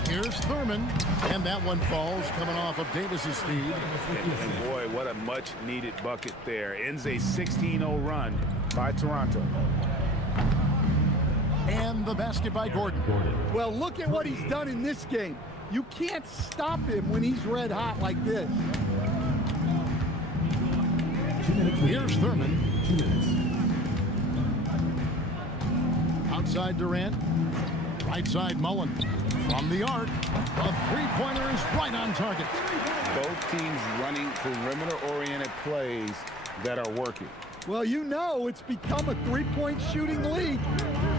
Here's Thurman, and that one falls, coming off of Davis's feed. And boy, what a much-needed bucket there. Ends a 16-0 run by Toronto. And the basket by Gordon. Well, look at what he's done in this game. You can't stop him when he's red hot like this. Here's Thurman. Outside Durant. Right side Mullen. From the arc. A three-pointer is right on target. Both teams running perimeter-oriented plays that are working. Well, you know it's become a three-point shooting league.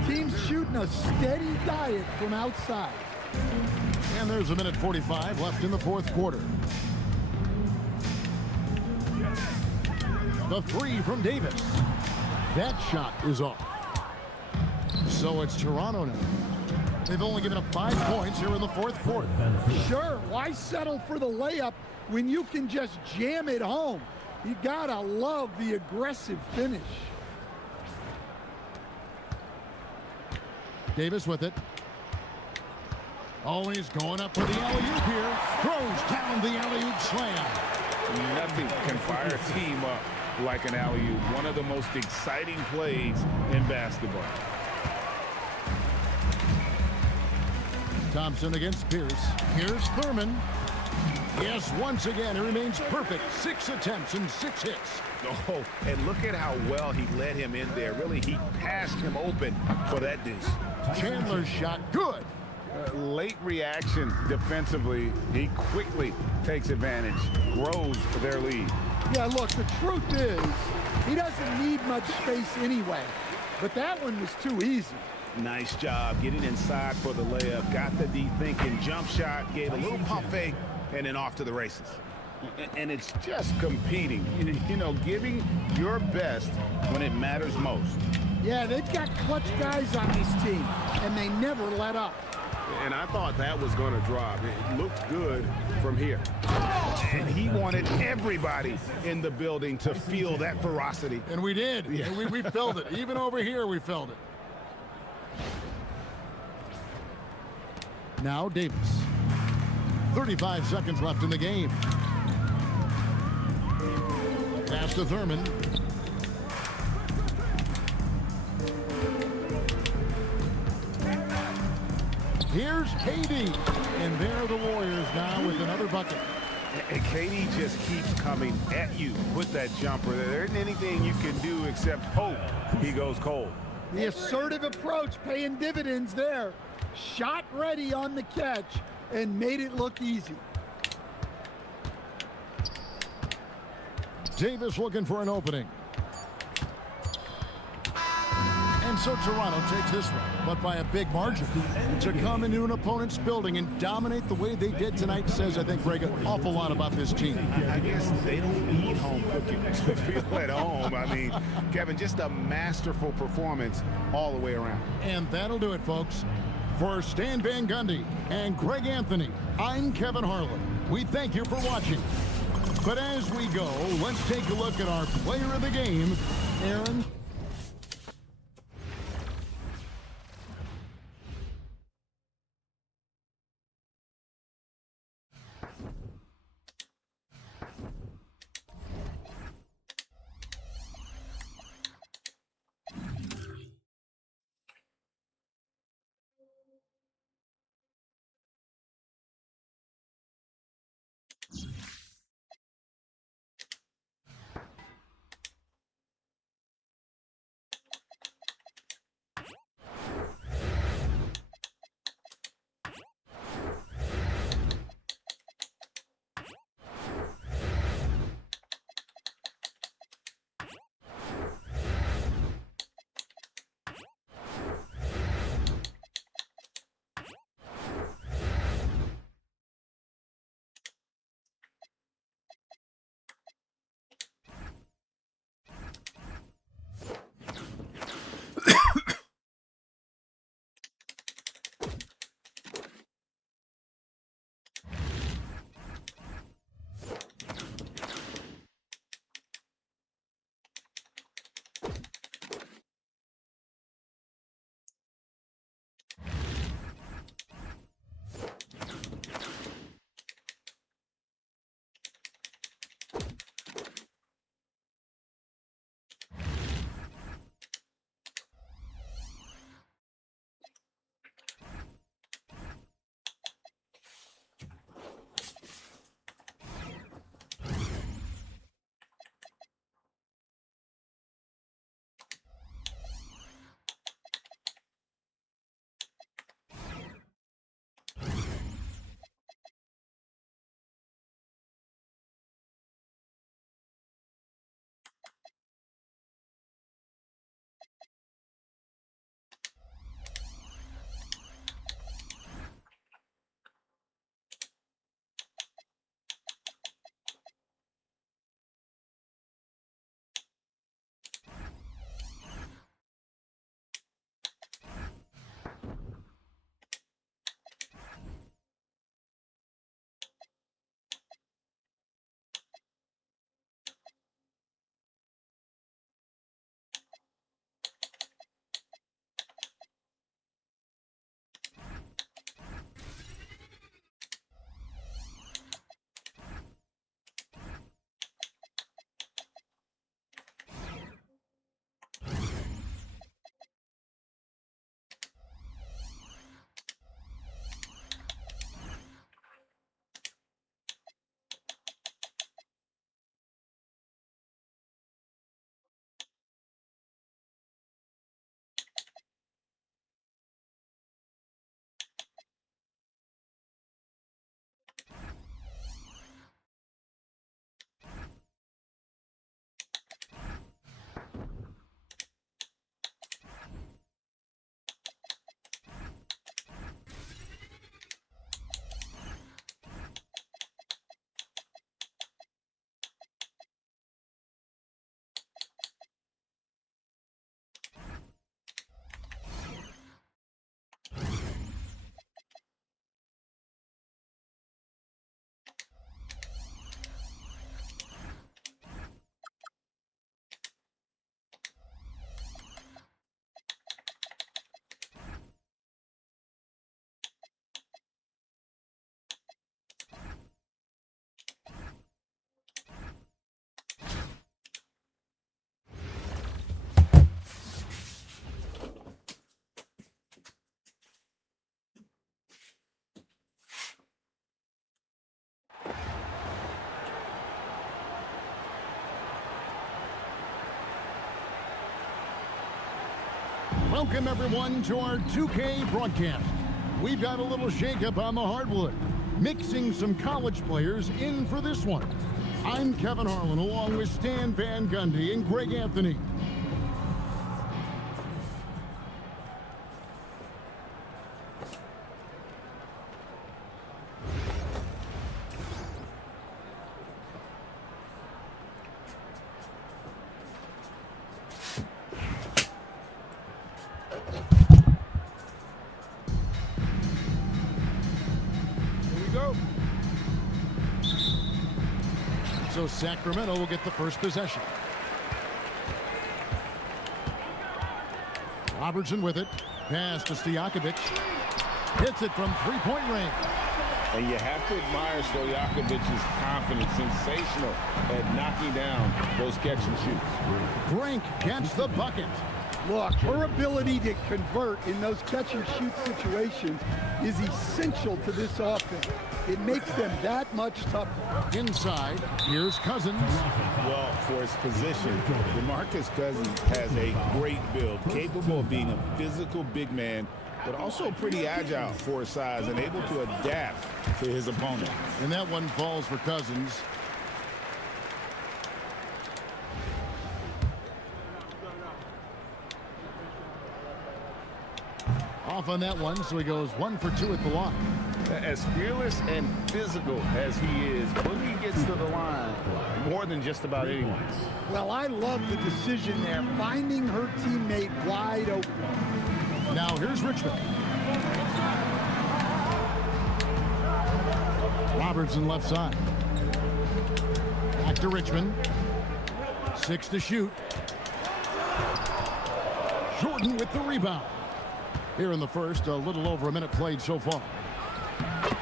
Teams shooting a steady diet from outside. And there's 1:45 left in the fourth quarter. The 3 from Davis. That shot is off. So it's Toronto now. They've only given up 5 points here in the fourth quarter. Sure, why settle for the layup when you can just jam it home? You gotta love the aggressive finish. Davis with it. Always going up for the alley-oop here. Throws down the alley-oop slam. Nothing can fire a team up like an alley-oop. One of the most exciting plays in basketball. Thompson against Pierce. Here's Thurman. Yes, once again, he remains perfect. 6 attempts and 6 hits. Oh, and look at how well he let him in there. Really, he passed him open for that dish. Chandler's shot, good. Late reaction defensively. He quickly takes advantage, grows their lead. Yeah, look, the truth is, he doesn't need much space anyway. But that one was too easy. Nice job getting inside for the layup. Got the D thinking, jump shot, gave a little pump fake, and then off to the races. And it's just competing, you know, giving your best when it matters most. Yeah, they've got clutch guys on this team, and they never let up. And I thought that was going to drop. It looked good from here. And he wanted everybody in the building to feel that ferocity. And we did. Yeah. And we felt it. Even over here, we felt it. Now Davis. 35 seconds left in the game. Pass to Thurman. Here's KD. And there are the Warriors now with another bucket. And KD just keeps coming at you with that jumper. There isn't anything you can do except hope he goes cold. The assertive approach paying dividends there. Shot ready on the catch and made it look easy. Davis looking for an opening. And so Toronto takes this one, but by a big margin. To come into an opponent's building and dominate the way they did tonight says, I think, Greg, an awful lot about this team. I guess they don't need home cooking to feel at home. I mean, Kevin, just a masterful performance all the way around. And that'll do it, folks. For Stan Van Gundy and Greg Anthony, I'm Kevin Harlan. We thank you for watching. But as we go, let's take a look at our player of the game, Aaron Welcome, everyone, to our 2K broadcast. We've got a little shakeup on the hardwood, mixing some college players in for this one. I'm Kevin Harlan, along with Stan Van Gundy and Greg Anthony. So Sacramento will get the first possession. Robertson with it. Pass to Stojakovic. Hits it from three-point range. And you have to admire Stojakovic's confidence. Sensational at knocking down those catch and shoots. Brink gets the bucket. Look, her ability to convert in those catch-and-shoot situations is essential to this offense. It makes them that much tougher. Inside, here's Cousins. Well, for his position, DeMarcus Cousins has a great build, capable of being a physical big man, but also pretty agile for his size and able to adapt to his opponent. And that one falls for Cousins. Off on that one, so he goes 1 for 2 at the line. As fearless and physical as he is, Boogie gets to the line more than just about anyone. Well, I love the decision there, finding her teammate wide open. Now here's Richmond. Robertson left side. Back to Richmond. 6 to shoot. Jordan with the rebound. Here in the first, a little over a minute played so far.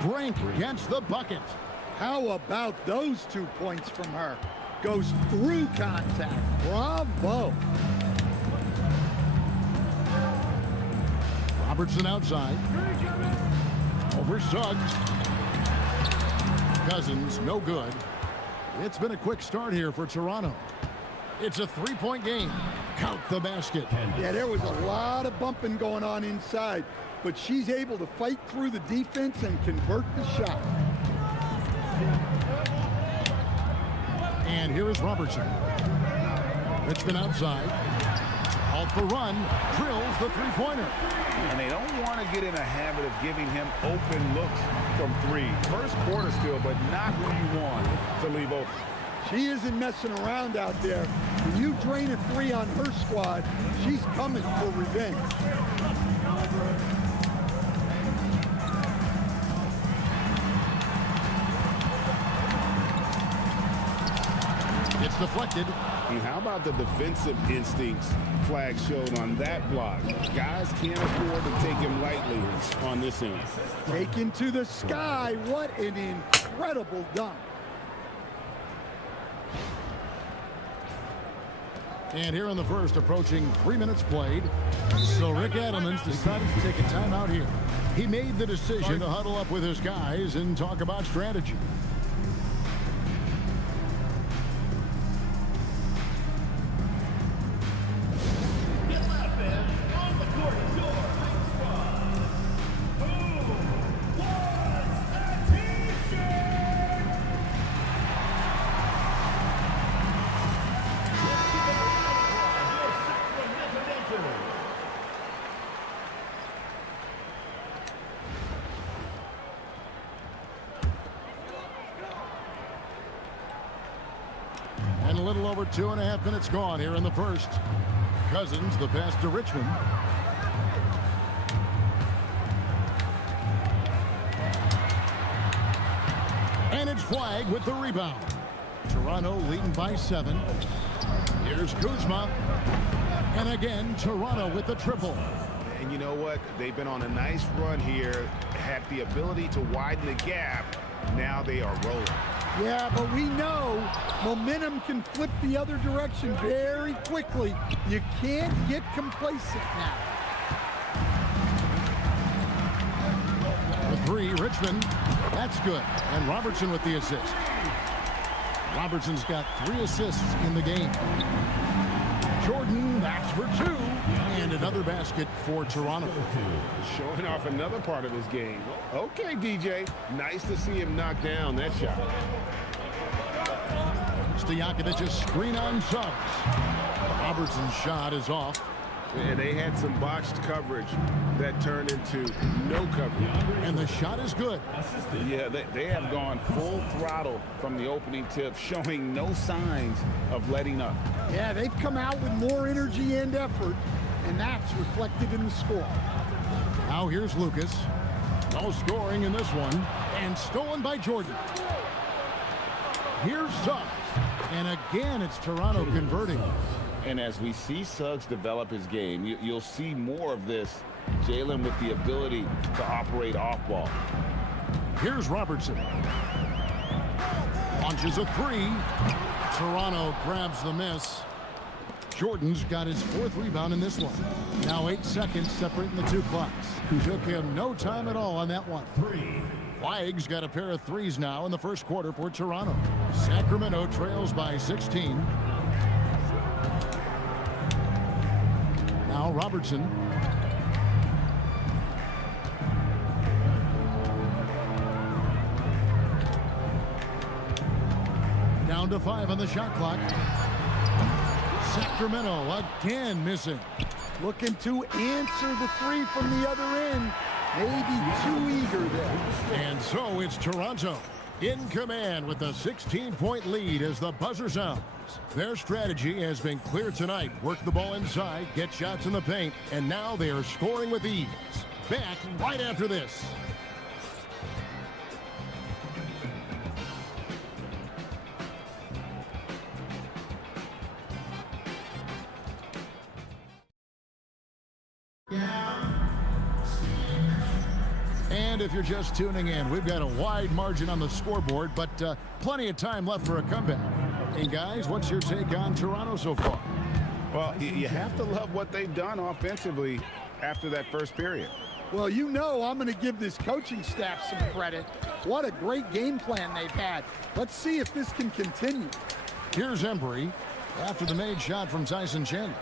Brink gets the bucket. How about those 2 points from her? Goes through contact. Bravo. Robertson outside. Over Suggs. Cousins, no good. It's been a quick start here for Toronto. It's a 3-point game. Count the basket. Yeah, there was a lot of bumping going on inside, but she's able to fight through the defense and convert the shot. And here is Robertson. Richmond outside. Out the run. Drills the three-pointer. And they don't want to get in a habit of giving him open looks from 3. First quarter still, but not who you want to leave open. She isn't messing around out there. When you drain a 3 on her squad, she's coming for revenge. It's deflected. And how about the defensive instincts flag showed on that block? Guys can't afford to take him lightly on this end. Taken to the sky. What an incredible dunk. And here in the first, approaching 3 minutes played. So Rick Adelman's decided to take a timeout here. He made the decision to huddle up with his guys and talk about strategy. And a little over 2.5 minutes gone here in the first. Cousins, the pass to Richmond. And it's Flagg with the rebound. Toronto leading by 7. Here's Kuzma. And again, Toronto with the triple. And you know what? They've been on a nice run here, had the ability to widen the gap. Now they are rolling. Yeah, but we know momentum can flip the other direction very quickly. You can't get complacent now. The 3, Richmond. That's good. And Robertson with the assist. Robertson's got 3 assists in the game. Jordan, that's for 2. And another basket for Toronto. Showing off another part of his game. Okay, DJ. Nice to see him knock down that shot. Stojakovic's screen on Suggs. Robertson's shot is off. And they had some botched coverage that turned into no coverage. And the shot is good. Yeah, they have gone full throttle from the opening tip, showing no signs of letting up. Yeah, they've come out with more energy and effort, and that's reflected in the score. Now here's Lucas. No scoring in this one. And stolen by Jordan. Here's Suggs. And again, it's Toronto converting. And as we see Suggs develop his game, you'll see more of this. Jalen with the ability to operate off ball. Here's Robertson. Launches a three. Toronto grabs the miss. Jordan's got his 4th rebound in this one. Now 8 seconds separating the two clocks. Took him no time at all on that one. Flag's got a pair of threes now in the first quarter for Toronto. Sacramento trails by 16. Now Robertson. Down to 5 on the shot clock. Sacramento again missing. Looking to answer the three from the other end. Maybe too eager there. And so it's Toronto in command with a 16-point lead as the buzzer sounds. Their strategy has been clear tonight. Work the ball inside, get shots in the paint, and now they are scoring with ease. Back right after this. And if you're just tuning in, we've got a wide margin on the scoreboard, but plenty of time left for a comeback. And guys, what's your take on Toronto so far? Well, you have to love what they've done offensively after that first period. Well, you know I'm going to give this coaching staff some credit. What a great game plan they've had. Let's see if this can continue. Here's Embry after the made shot from Tyson Chandler.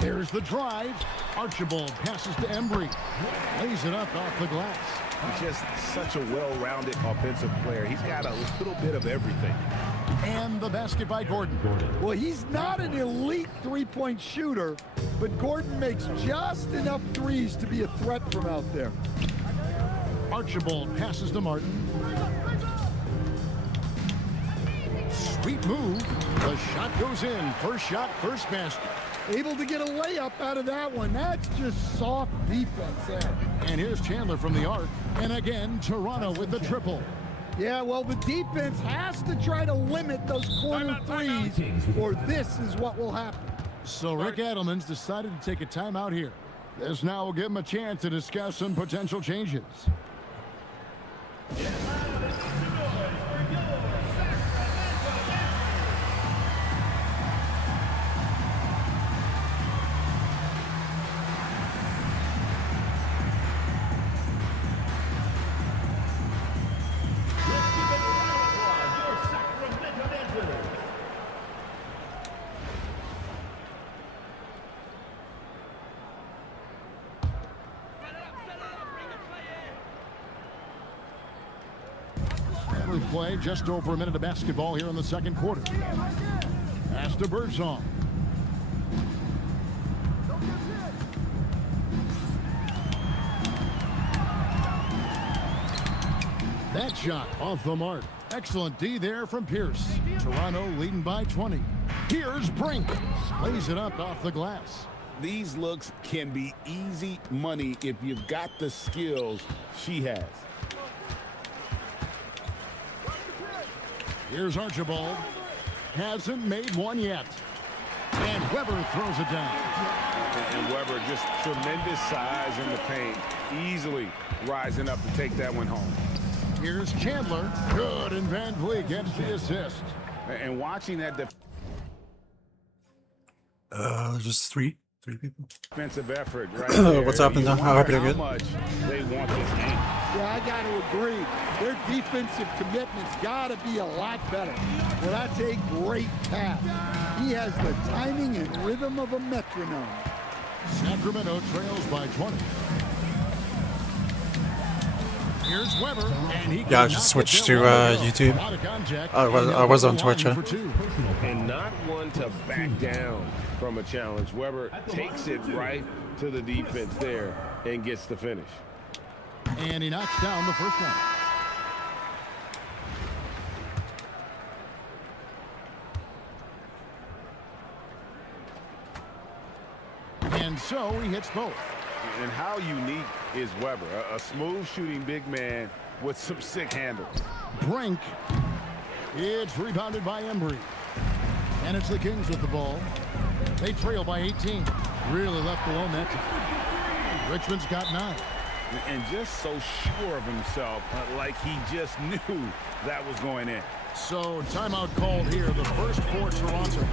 There's the drive. Archibald passes to Embry. Lays it up off the glass. He's just such a well-rounded offensive player. He's got a little bit of everything. And the basket by Gordon. Well, he's not an elite three-point shooter, but Gordon makes just enough threes to be a threat from out there. Archibald passes to Martin. Sweet move. The shot goes in. First shot, first basket. Able to get a layup out of that one. That's just soft defense there. And here's Chandler from the arc. And again, Toronto with the triple. Yeah, well, the defense has to try to limit those corner threes, or this is what will happen. So Rick Adelman's decided to take a timeout here. This now will give him a chance to discuss some potential changes. Play just over a minute of basketball here in the second quarter. Pass to Birdsong. That shot off the mark. Excellent D there from Pierce. Toronto leading by 20. Here's Brink. Lays it up off the glass. These looks can be easy money if you've got the skills she has. Here's Archibald. Hasn't made one yet. And Weber throws it down. And Weber just tremendous size in the paint. Easily rising up to take that one home. Here's Chandler. Good, and Van Vliet gets the assist. And watching that Just three people. defensive effort right there. What's happening now? How happy to get? Much they want this game. Yeah, I got to agree. Their defensive commitment's got to be a lot better. Well, that's a great pass. He has the timing and rhythm of a metronome. Sacramento trails by 20. Here's Weber, and he Yeah, I just switched to YouTube. I was on Twitch. And not one to back down from a challenge. Weber takes it right to the defense there and gets the finish. And he knocks down the first one. And so he hits both. And how unique is Weber? A smooth shooting big man with some sick handles. Brink. It's rebounded by Embry. And it's the Kings with the ball. They trail by 18. Really left alone that time. Richmond's got 9. And just so sure of himself, like he just knew that was going in. So timeout called here, the first for Toronto.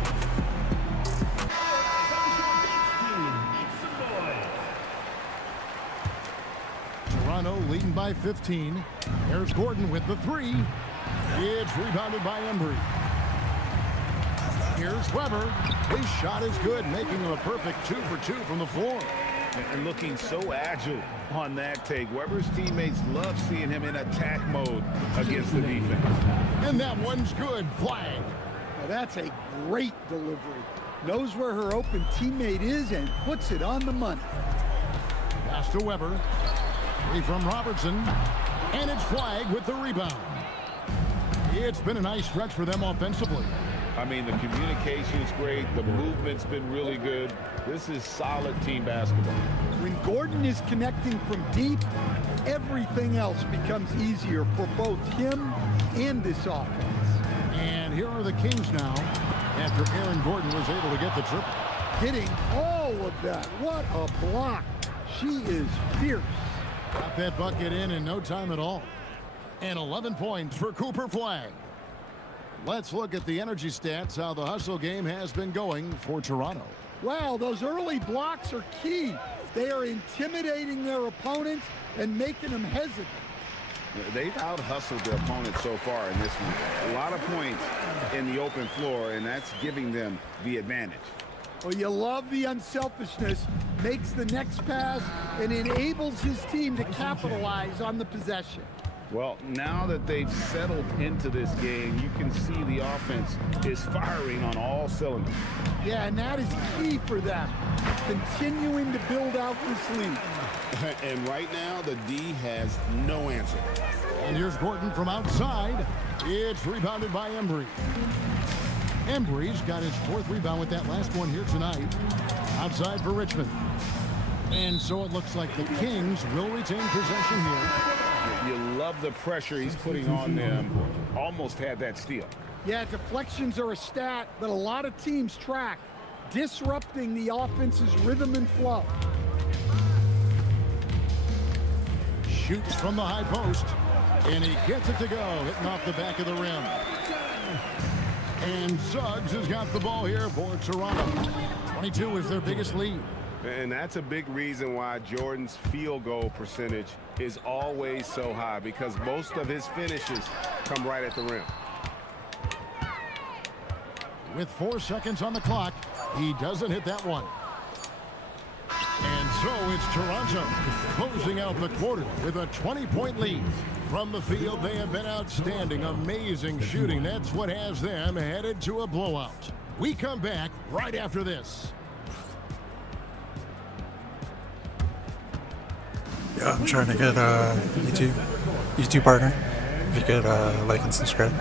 Toronto leading by 15. There's Gordon with the 3. It's rebounded by Embry. Here's Weber. His shot is good, making him a perfect 2 for 2 from the floor. And looking so agile on that take. Weber's teammates love seeing him in attack mode against the defense. And that one's good. Flag. Now that's a great delivery. Knows where her open teammate is and puts it on the money. Pass to Weber. 3 from Robertson. And it's Flag with the rebound. It's been a nice stretch for them offensively. I mean, the communication's great. The movement's been really good. This is solid team basketball. When Gordon is connecting from deep, everything else becomes easier for both him and this offense. And here are the Kings now after Aaron Gordon was able to get the triple. Hitting all of that. What a block. She is fierce. Got that bucket in no time at all. And 11 points for Cooper Flag. Let's look at the energy stats, how the hustle game has been going for Toronto. Wow, those early blocks are key. They are intimidating their opponents and making them hesitant. They've out-hustled their opponents so far in this one. A lot of points in the open floor, and that's giving them the advantage. Well, you love the unselfishness, makes the next pass, and enables his team to capitalize on the possession. Well, now that they've settled into this game, you can see the offense is firing on all cylinders. Yeah, and that is key for them, continuing to build out this lead. And right now, the D has no answer. And here's Gordon from outside. It's rebounded by Embry. Embry's got his 4th rebound with that last one here tonight. Outside for Richmond. And so it looks like the Kings will retain possession here. You love the pressure he's putting on them. Almost had that steal. Yeah, deflections are a stat that a lot of teams track, disrupting the offense's rhythm and flow. Shoots from the high post, and he gets it to go, hitting off the back of the rim. And Suggs has got the ball here for Toronto. 22 is their biggest lead. And that's a big reason why Jordan's field goal percentage is always so high, because most of his finishes come right at the rim. With 4 seconds on the clock, he doesn't hit that one. And so it's Toronto closing out the quarter with a 20-point lead. From the field, they have been outstanding, amazing shooting. That's what has them headed to a blowout. We come back right after this. Yeah, I'm trying to get a YouTube partner. If you could like and subscribe.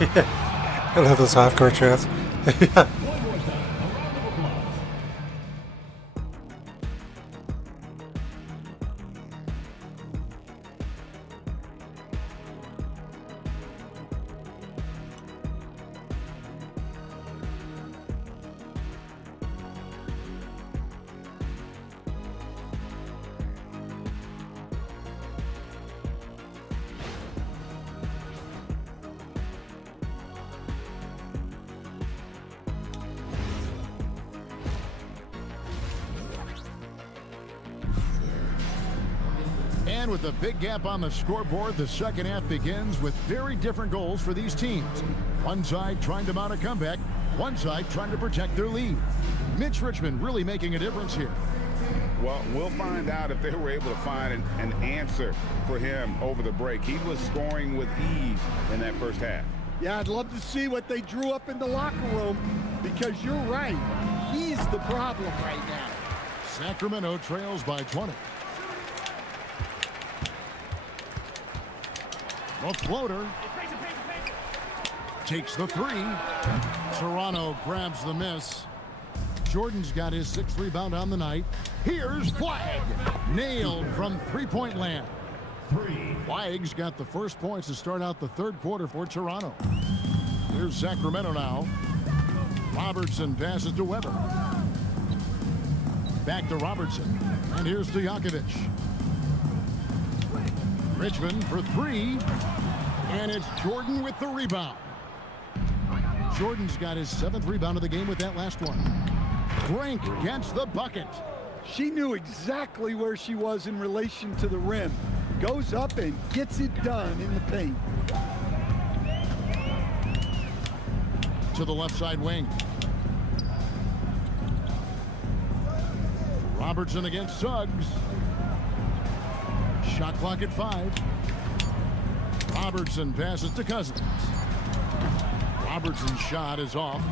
I love those half-court shots. And with a big gap on the scoreboard, the second half begins with very different goals for these teams. One side trying to mount a comeback, one side trying to protect their lead. Mitch Richmond really making a difference here. Well, we'll find out if they were able to find an answer for him over the break. He was scoring with ease in that first half. Yeah, I'd love to see what they drew up in the locker room, because you're right. He's the problem right now. Sacramento trails by 20. The floater takes the three. Toronto grabs the miss. Jordan's got his 6th rebound on the night. Here's Flag. Nailed from three-point land. Flag's got the first points to start out the third quarter for Toronto. Here's Sacramento now. Robertson passes to Weber. Back to Robertson. And here's Stojakovic. Richmond for three. And it's Jordan with the rebound. Jordan's got his 7th rebound of the game with that last one. Brink gets the bucket. She knew exactly where she was in relation to the rim. Goes up and gets it done in the paint. To the left side wing. Robertson against Suggs. Shot clock at 5. Robertson passes to Cousins. Robertson's shot is off.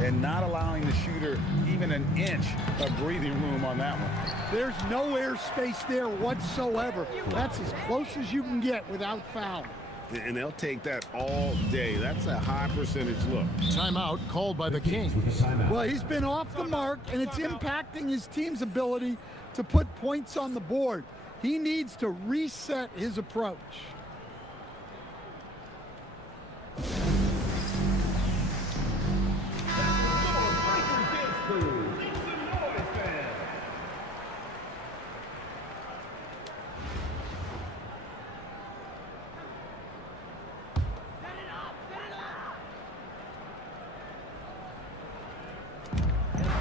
And not allowing the shooter even an inch of breathing room on that one. There's no airspace there whatsoever. That's as close as you can get without foul. And they'll take that all day. That's a high percentage look. Timeout called by the Kings. Well, he's been off the mark, and it's impacting his team's ability to put points on the board. He needs to reset his approach.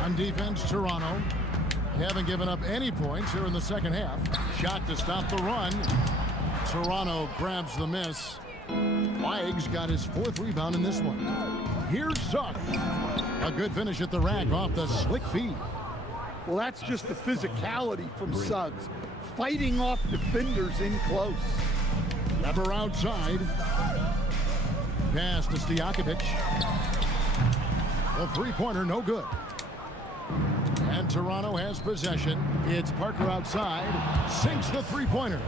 On defense, Toronto haven't given up any points here in the second half. Shot to stop the run. Toronto grabs the miss. Flag's got his 4th rebound in this one. Here's Suggs. A good finish at the rack off the slick feed. Well, that's just the physicality from Suggs, fighting off defenders in close. Weber outside. Pass to Stojakovic. The three-pointer no good. And Toronto has possession. It's Parker outside. Sinks the three-pointer.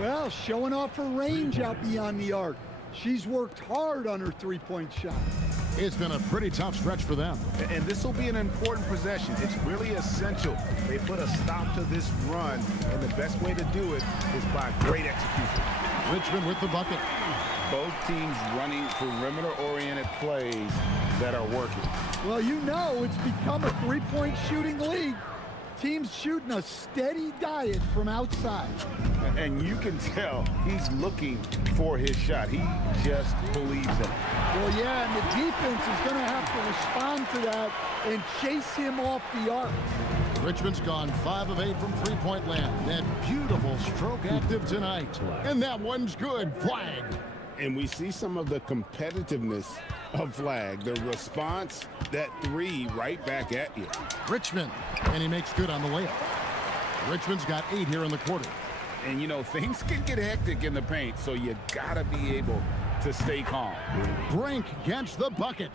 Well, showing off her range out beyond the arc. She's worked hard on her three-point shot. It's been a pretty tough stretch for them. And this will be an important possession. It's really essential. They put a stop to this run, and the best way to do it is by great execution. Richmond with the bucket. Both teams running perimeter-oriented plays that are working. Well, you know it's become a three-point shooting league. Teams shooting a steady diet from outside. And you can tell he's looking for his shot. He just believes in it. Well, yeah, and the defense is going to have to respond to that and chase him off the arc. Richmond's gone 5 of 8 from three-point land. That beautiful stroke active tonight. And that one's good. Flag. And we see some of the competitiveness of Flag. The response, that three right back at you. Richmond, and he makes good on the layup. Richmond's got 8 here in the quarter. And, you know, things can get hectic in the paint, so you got to be able to stay calm. Brink gets the bucket.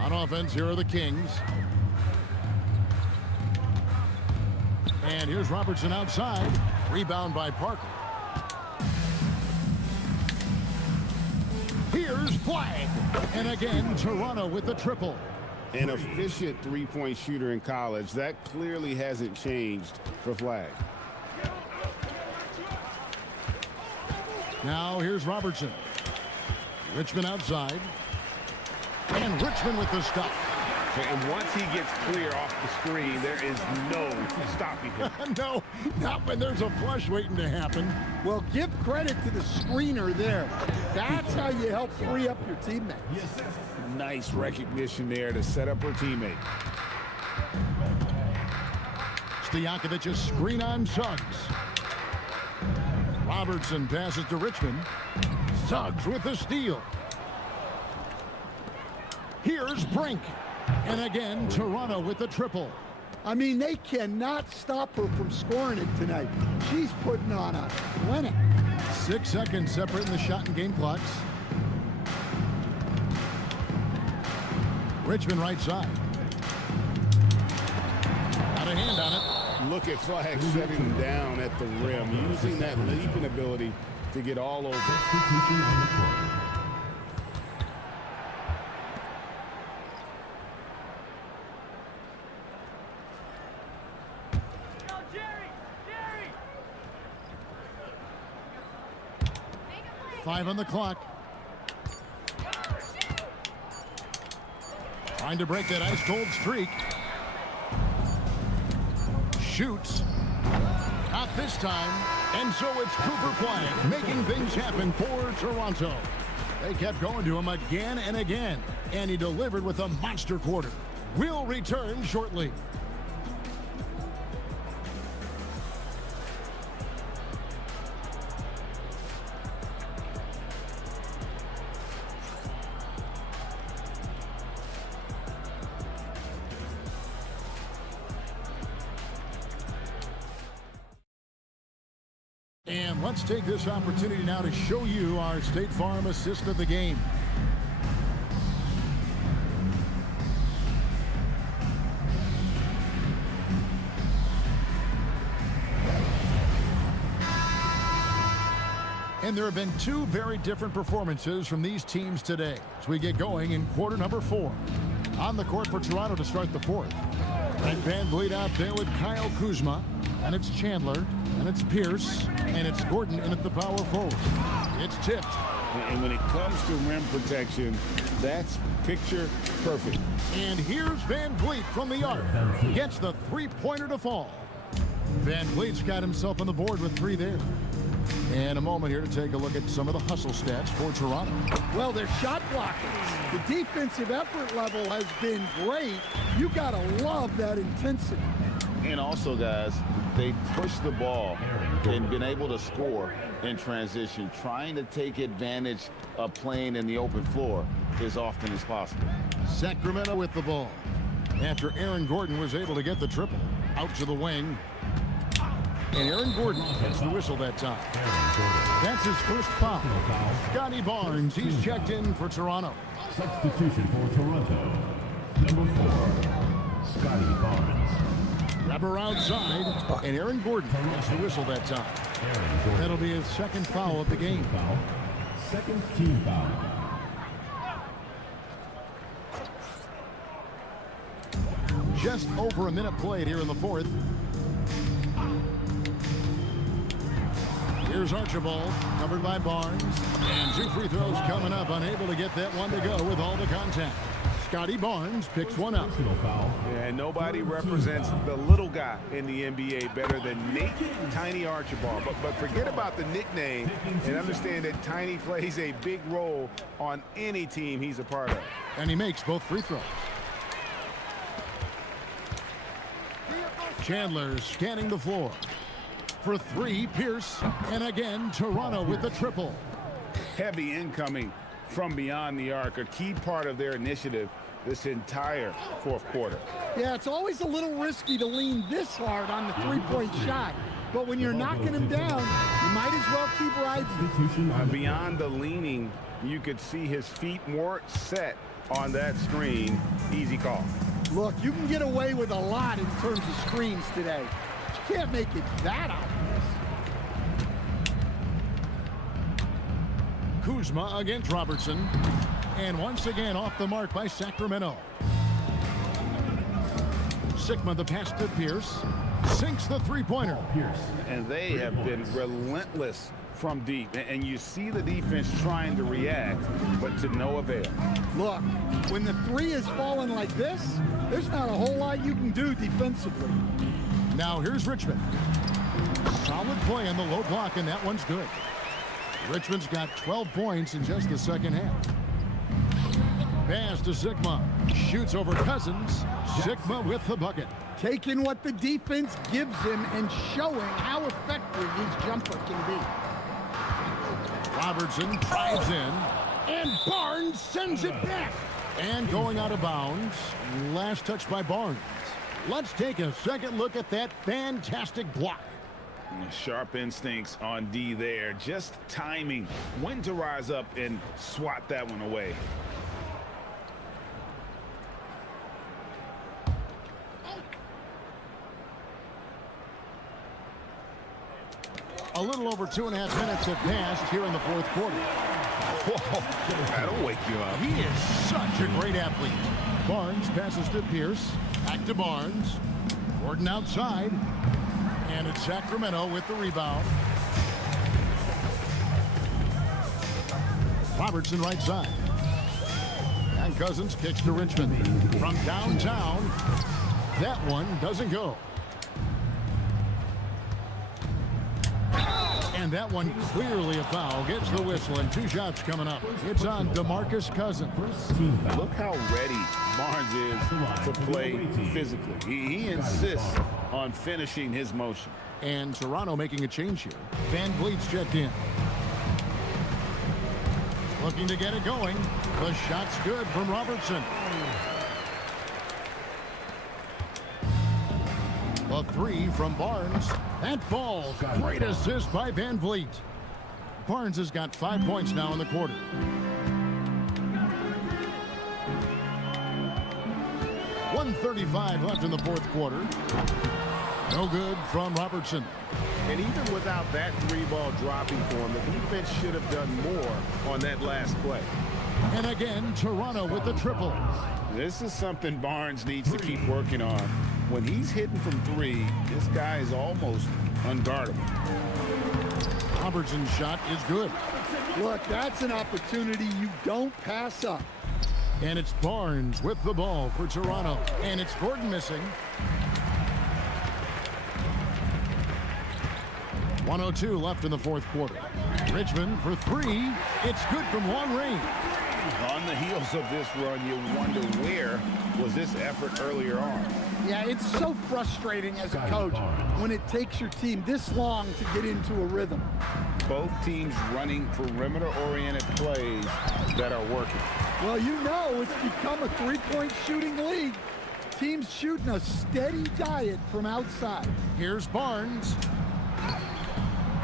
On offense, here are the Kings. And here's Robertson outside. Rebound by Parker. Here's Flag. And again, Toronto with the triple. An efficient three-point shooter in college. That clearly hasn't changed for Flag. Now here's Robertson. Richmond outside. And Richmond with the stuff. And once he gets clear off the screen, there is no stopping him. No, not when there's a flush waiting to happen. Well, give credit to the screener there. That's how you help free up your teammates. Nice recognition there to set up her teammate. Stojakovic's screen on Suggs. Robertson passes to Richmond. Suggs with the steal. Here's Brink. And again, Toronto with the triple. I mean, they cannot stop her from scoring it tonight. She's putting on a clinic. 6 seconds separating the shot and game clocks. Richmond right side. Got a hand on it. Look at Flag setting down at the rim, using that leaping ability to get all over. Substitution on the court. Five on the clock. Trying to break that ice-cold streak. Shoots. Not this time. And so it's Cooper Flag making things happen for Toronto. They kept going to him again and again. And he delivered with a monster quarter. We'll return shortly. And let's take this opportunity now to show you our State Farm assist of the game. And there have been two very different performances from these teams today as we get going in quarter number 4. On the court for Toronto to start the fourth. And Van Vliet out there with Kyle Kuzma. And it's Chandler. And it's Pierce. And it's Gordon in at the power forward. It's tipped. And when it comes to rim protection, that's picture perfect. And here's Van Vliet from the arc. Gets the three-pointer to fall. Van Vliet's got himself on the board with 3 there. And a moment here to take a look at some of the hustle stats for Toronto. Well, their shot blockers. The defensive effort level has been great. You got to love that intensity. And also, guys, they pushed the ball and been able to score in transition, trying to take advantage of playing in the open floor as often as possible. Sacramento with the ball. After Aaron Gordon was able to get the triple. Out to the wing. And Aaron Gordon gets the whistle that time. That's his first foul. Scotty Barnes, he's checked in for Toronto. Substitution for Toronto. Number 4, Scotty Barnes. Grabber outside, and Aaron Gordon gets the whistle that time. That'll be his second foul of the game. Second team foul. Just over a minute played here in the fourth. Here's Archibald, covered by Barnes. And 2 free throws coming up, unable to get that one to go with all the contact. Scotty Barnes picks one up. And nobody represents the little guy in the NBA better than Nate Tiny Archibald. But forget about the nickname and understand that Tiny plays a big role on any team he's a part of. And he makes both free throws. Chandler scanning the floor. For 3, Pierce. And again, Toronto with the triple. Heavy incoming from beyond the arc, a key part of their initiative this entire fourth quarter. Yeah, it's always a little risky to lean this hard on the three-point shot. But when you're knocking him down, you might as well keep riding. Beyond the leaning, you could see his feet more set on that screen. Easy call. Look, you can get away with a lot in terms of screens today. You can't make it that obvious. Kuzma against Robertson. And once again off the mark by Sacramento. Sigma the pass to Pierce. Sinks the three-pointer. Pierce. And they have been relentless from deep. And you see the defense trying to react, but to no avail. Look, when the three is falling like this, there's not a whole lot you can do defensively. Now here's Richmond. Solid play on the low block, and that one's good. Richmond's got 12 points in just the second half. Pass to Sigma. Shoots over Cousins. Sigma with the bucket. Taking what the defense gives him and showing how effective his jumper can be. Robertson drives in, and Barnes sends it back. And going out of bounds, last touch by Barnes. Let's take a second look at that fantastic block. Sharp instincts on D there. Just timing when to rise up and swat that one away. A little over 2.5 minutes have passed here in the fourth quarter. Whoa, that'll wake you up. He is such a great athlete. Barnes passes to Pierce. Back to Barnes. Gordon outside. And it's Sacramento with the rebound. Robertson right side. And Cousins kicks to Richmond. From downtown, that one doesn't go. And that one clearly a foul. Gets the whistle and 2 shots coming up. It's on DeMarcus Cousins. Look how ready Barnes is to play physically. He insists on finishing his motion. And Toronto making a change here. Van Vliet's checked in. Looking to get it going. The shot's good from Robertson. A 3 from Barnes. That falls. Great assist by Van Vliet. Barnes has got 5 points now in the quarter. .135 left in the fourth quarter. No good from Robertson. And even without that 3-ball dropping for him, the defense should have done more on that last play. And again, Toronto with the triple. This is something Barnes needs to keep working on. When he's hitting from 3, this guy is almost unguardable. Robertson's shot is good. Look, that's an opportunity you don't pass up. And it's Barnes with the ball for Toronto. And it's Gordon missing. 1:02 left in the fourth quarter. Richmond for 3. It's good from long range. On the heels of this run, you wonder where was this effort earlier on. Yeah, it's so frustrating as a coach when it takes your team this long to get into a rhythm. Both teams running perimeter-oriented plays that are working. Well, you know it's become a three-point shooting league. Teams shooting a steady diet from outside. Here's Barnes.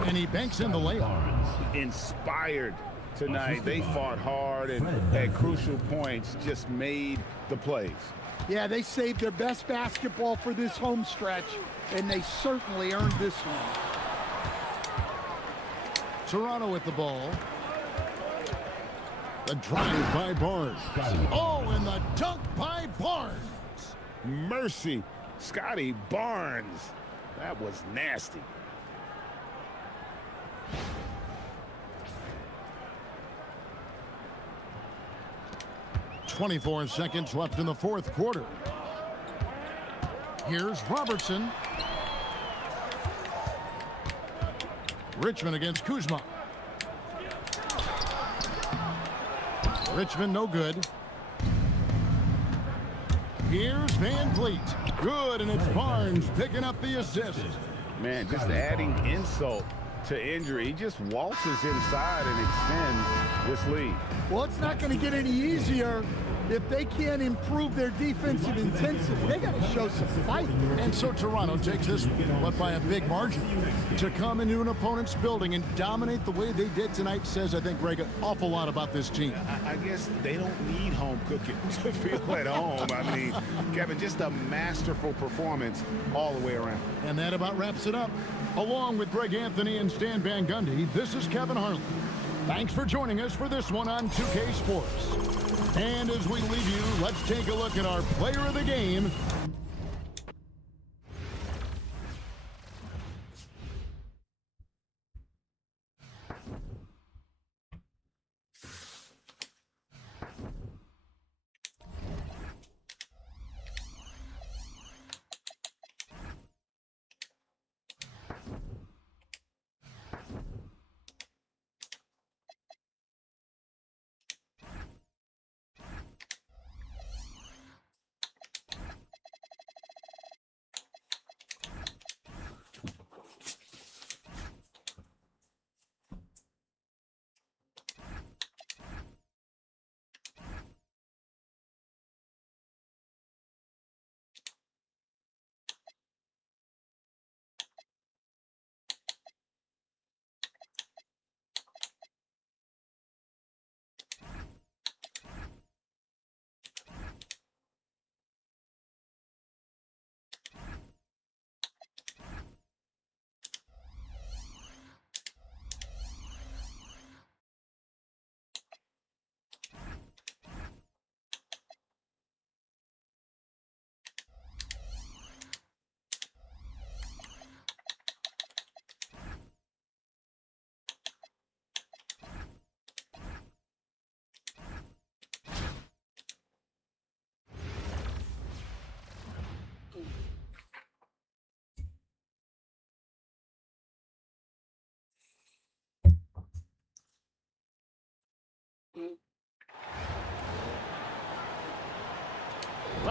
And he banks in the layup. Inspired tonight. They fought hard and at crucial points just made the plays. Yeah, they saved their best basketball for this home stretch, and they certainly earned this one. Toronto with the ball. The drive by Barnes. Oh, and the dunk by Barnes. Mercy, Scotty Barnes. That was nasty. .24 seconds left in the fourth quarter. Here's Robertson. Richmond against Kuzma. Richmond no good. Here's Van Vliet. Good, and it's Barnes picking up the assist. Man, just adding insult to injury. He just waltzes inside and extends this lead. Well, it's not going to get any easier if they can't improve their defensive intensity. They got to show some fight. And so Toronto takes this, but by a big margin. To come into an opponent's building and dominate the way they did tonight says, I think, Greg, an awful lot about this team. I guess they don't need home cooking to feel at home. I mean, Kevin, just a masterful performance all the way around. And that about wraps it up. Along with Greg Anthony and Stan Van Gundy, this is Kevin Harlan. Thanks for joining us for this one on 2K Sports. And as we leave you, let's take a look at our player of the game.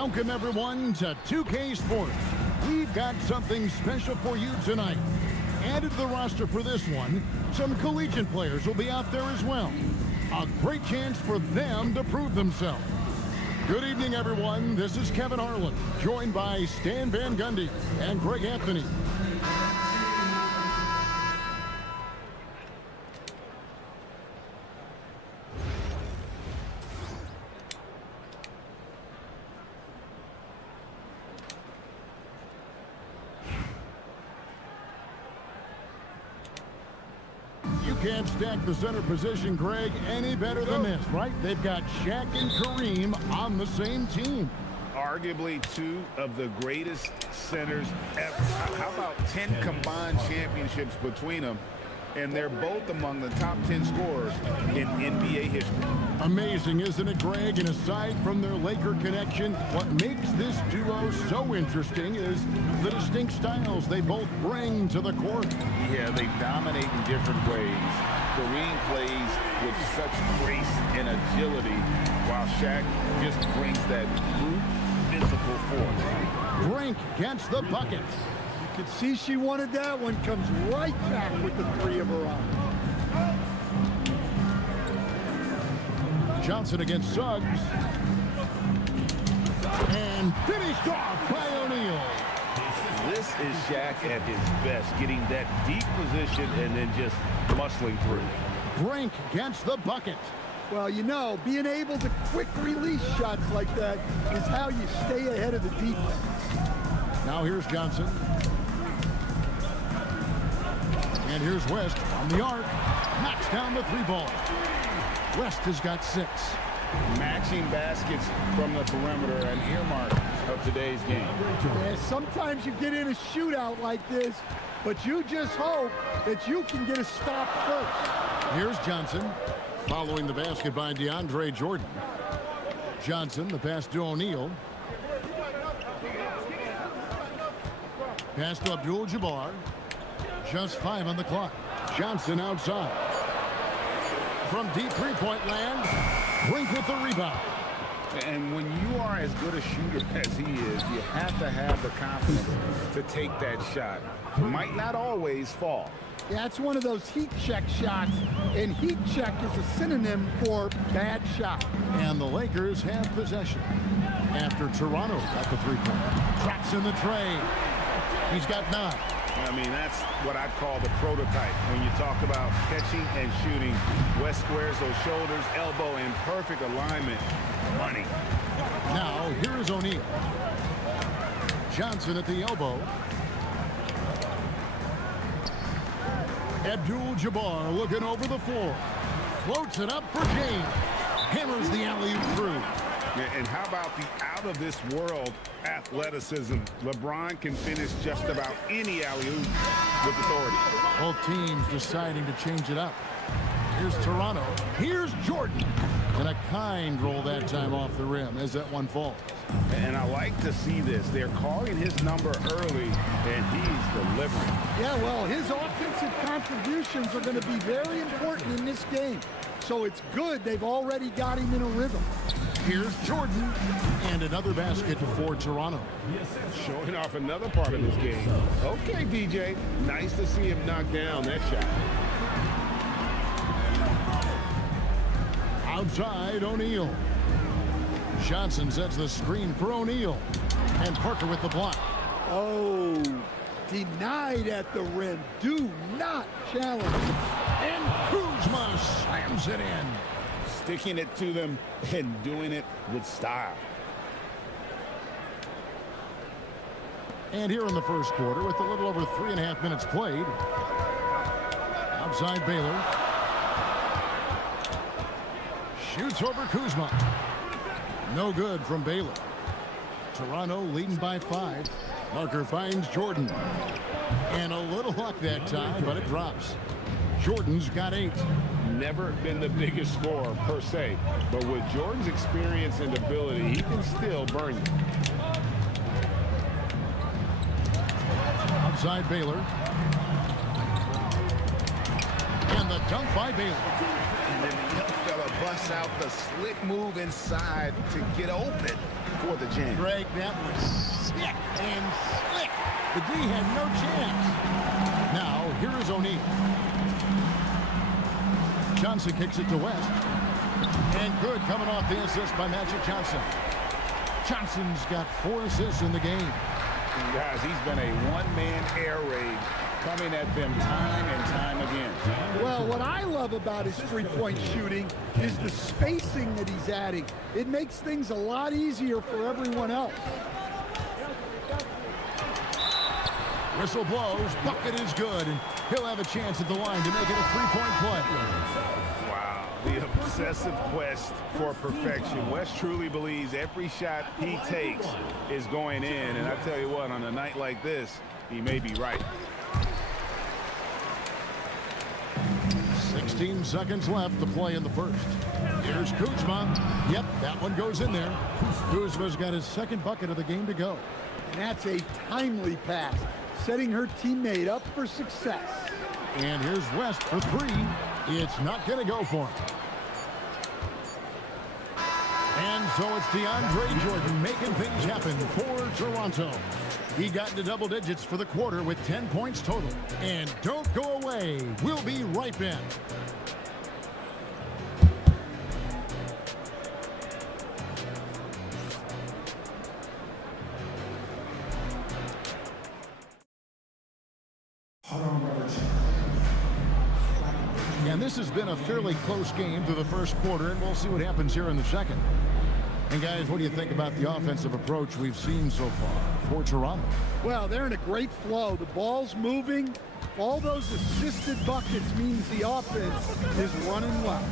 Welcome, everyone, to 2K Sports. We've got something special for you tonight. Added to the roster for this one, some collegiate players will be out there as well. A great chance for them to prove themselves. Good evening, everyone. This is Kevin Harlan, joined by Stan Van Gundy and Greg Anthony. Can't stack the center position, Greg, any better than this, right? They've got Shaq and Kareem on the same team. Arguably two of the greatest centers ever. How about 10 combined championships between them? And they're both among the top 10 scorers in NBA history. Amazing, isn't it, Greg? And aside from their Laker connection, what makes this duo so interesting is the distinct styles they both bring to the court. Yeah, they dominate in different ways. Kareem plays with such grace and agility, while Shaq just brings that brute physical force. Brink gets the buckets. You can see she wanted that one. Comes right back with the three of her on. Johnson against Suggs. And finished off by O'Neal. This is Shaq at his best, getting that deep position and then just muscling through. Brink gets the bucket. Well, you know, being able to quick release shots like that is how you stay ahead of the defense. Now here's Johnson. And here's West on the arc. Knocks down the three ball. West has got 6. Matching baskets from the perimeter, an earmark of today's game. Yeah, sometimes you get in a shootout like this, but you just hope that you can get a stop first. Here's Johnson. Following the basket by DeAndre Jordan. Johnson, the pass to O'Neal. Pass to Abdul-Jabbar. Just 5 on the clock. Johnson outside. From deep three-point land, Brink with the rebound. And when you are as good a shooter as he is, you have to have the confidence to take that shot. Might not always fall. Yeah, it's one of those heat check shots, and heat check is a synonym for bad shot. And the Lakers have possession. After Toronto got the three-point. Drops in the tray. He's got 9. I mean, that's what I'd call the prototype. When you talk about catching and shooting, West squares those shoulders, elbow in perfect alignment. Money. Now, here is O'Neal. Johnson at the elbow. Abdul-Jabbar looking over the floor. Floats it up for James. Hammers the alley-oop through. And how about the out-of-this-world athleticism? LeBron can finish just about any alley-oop with authority. Both teams deciding to change it up. Here's Toronto. Here's Jordan. And a kind roll that time off the rim as that one falls. And I like to see this. They're calling his number early, and he's delivering. Yeah, well, his offensive contributions are going to be very important in this game. So it's good they've already got him in a rhythm. Here's Jordan. And another basket for Toronto. Showing off another part of his game. Okay, DJ. Nice to see him knock down that shot. Outside, O'Neal. Johnson sets the screen for O'Neal. And Parker with the block. Oh, denied at the rim. Do not challenge. And Kuzma slams it in. Sticking it to them and doing it with style. And here in the first quarter, with a little over 3.5 minutes played. Outside Baylor. Shoots over Kuzma. No good from Baylor. Toronto leading by 5. Parker finds Jordan. And a little luck that time, but it drops. Jordan's got 8. Never been the biggest scorer per se, but with Jordan's experience and ability, he can still burn you. Outside Baylor. And the dunk by Baylor. And then the young fella busts out the slick move inside to get open for the jam. Greg, that was sick and slick. The D had no chance. Now, here is O'Neal. Johnson kicks it to West. And good coming off the assist by Magic Johnson. Johnson's got 4 assists in the game. And guys, he's been a one-man air raid coming at them time and time again. Well, what I love about his three-point shooting is the spacing that he's adding. It makes things a lot easier for everyone else. Whistle blows, bucket is good, and he'll have a chance at the line to make it a three-point play. Wow, the obsessive quest for perfection. West truly believes every shot he takes is going in, and I tell you what, on a night like this, he may be right. 16 seconds left to play in the first. Here's Kuzma. Yep, that one goes in there. Kuzma's got his second bucket of the game to go. And that's a timely pass, setting her teammate up for success. And here's West for 3. It's not going to go for him. And so it's DeAndre Jordan making things happen for Toronto. He got into double digits for the quarter with 10 points total. And don't go away. We'll be right back. And this has been a fairly close game through the first quarter, and we'll see what happens here in the second. And guys, what do you think about the offensive approach we've seen so far for Toronto? Well, they're in a great flow. The ball's moving. All those assisted buckets means the offense is running well.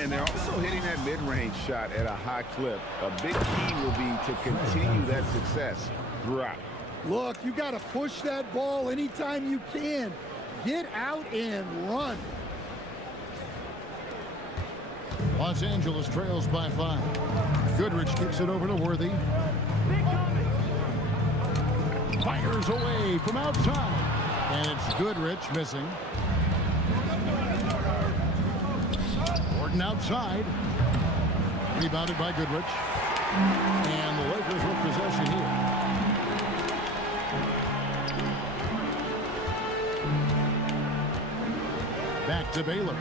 And they're also hitting that mid-range shot at a high clip. A big key will be to continue that success throughout. Look, you got to push that ball anytime you can. Get out and run. Los Angeles trails by 5. Goodrich kicks it over to Worthy. Fires away from outside. And it's Goodrich missing. Gordon outside. Rebounded by Goodrich. And the Lakers with possession here. Back to Baylor.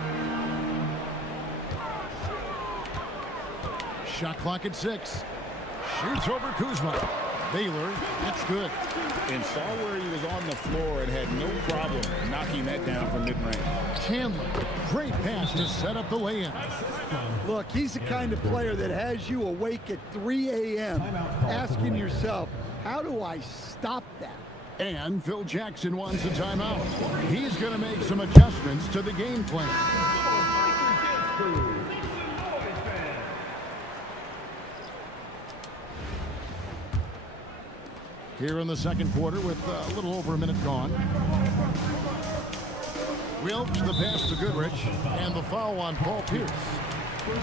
Shot clock at 6. Shoots over Kuzma. Baylor, that's good. And saw where he was on the floor and had no problem knocking that down from mid-range. Chandler, great pass to set up the lay-in. Look, he's the kind of player that has you awake at 3 a.m. asking yourself, how do I stop that? And Phil Jackson wants a timeout. He's going to make some adjustments to the game plan. Here in the second quarter with a little over a minute gone. Wilkes the pass to Goodrich, and the foul on Paul Pierce.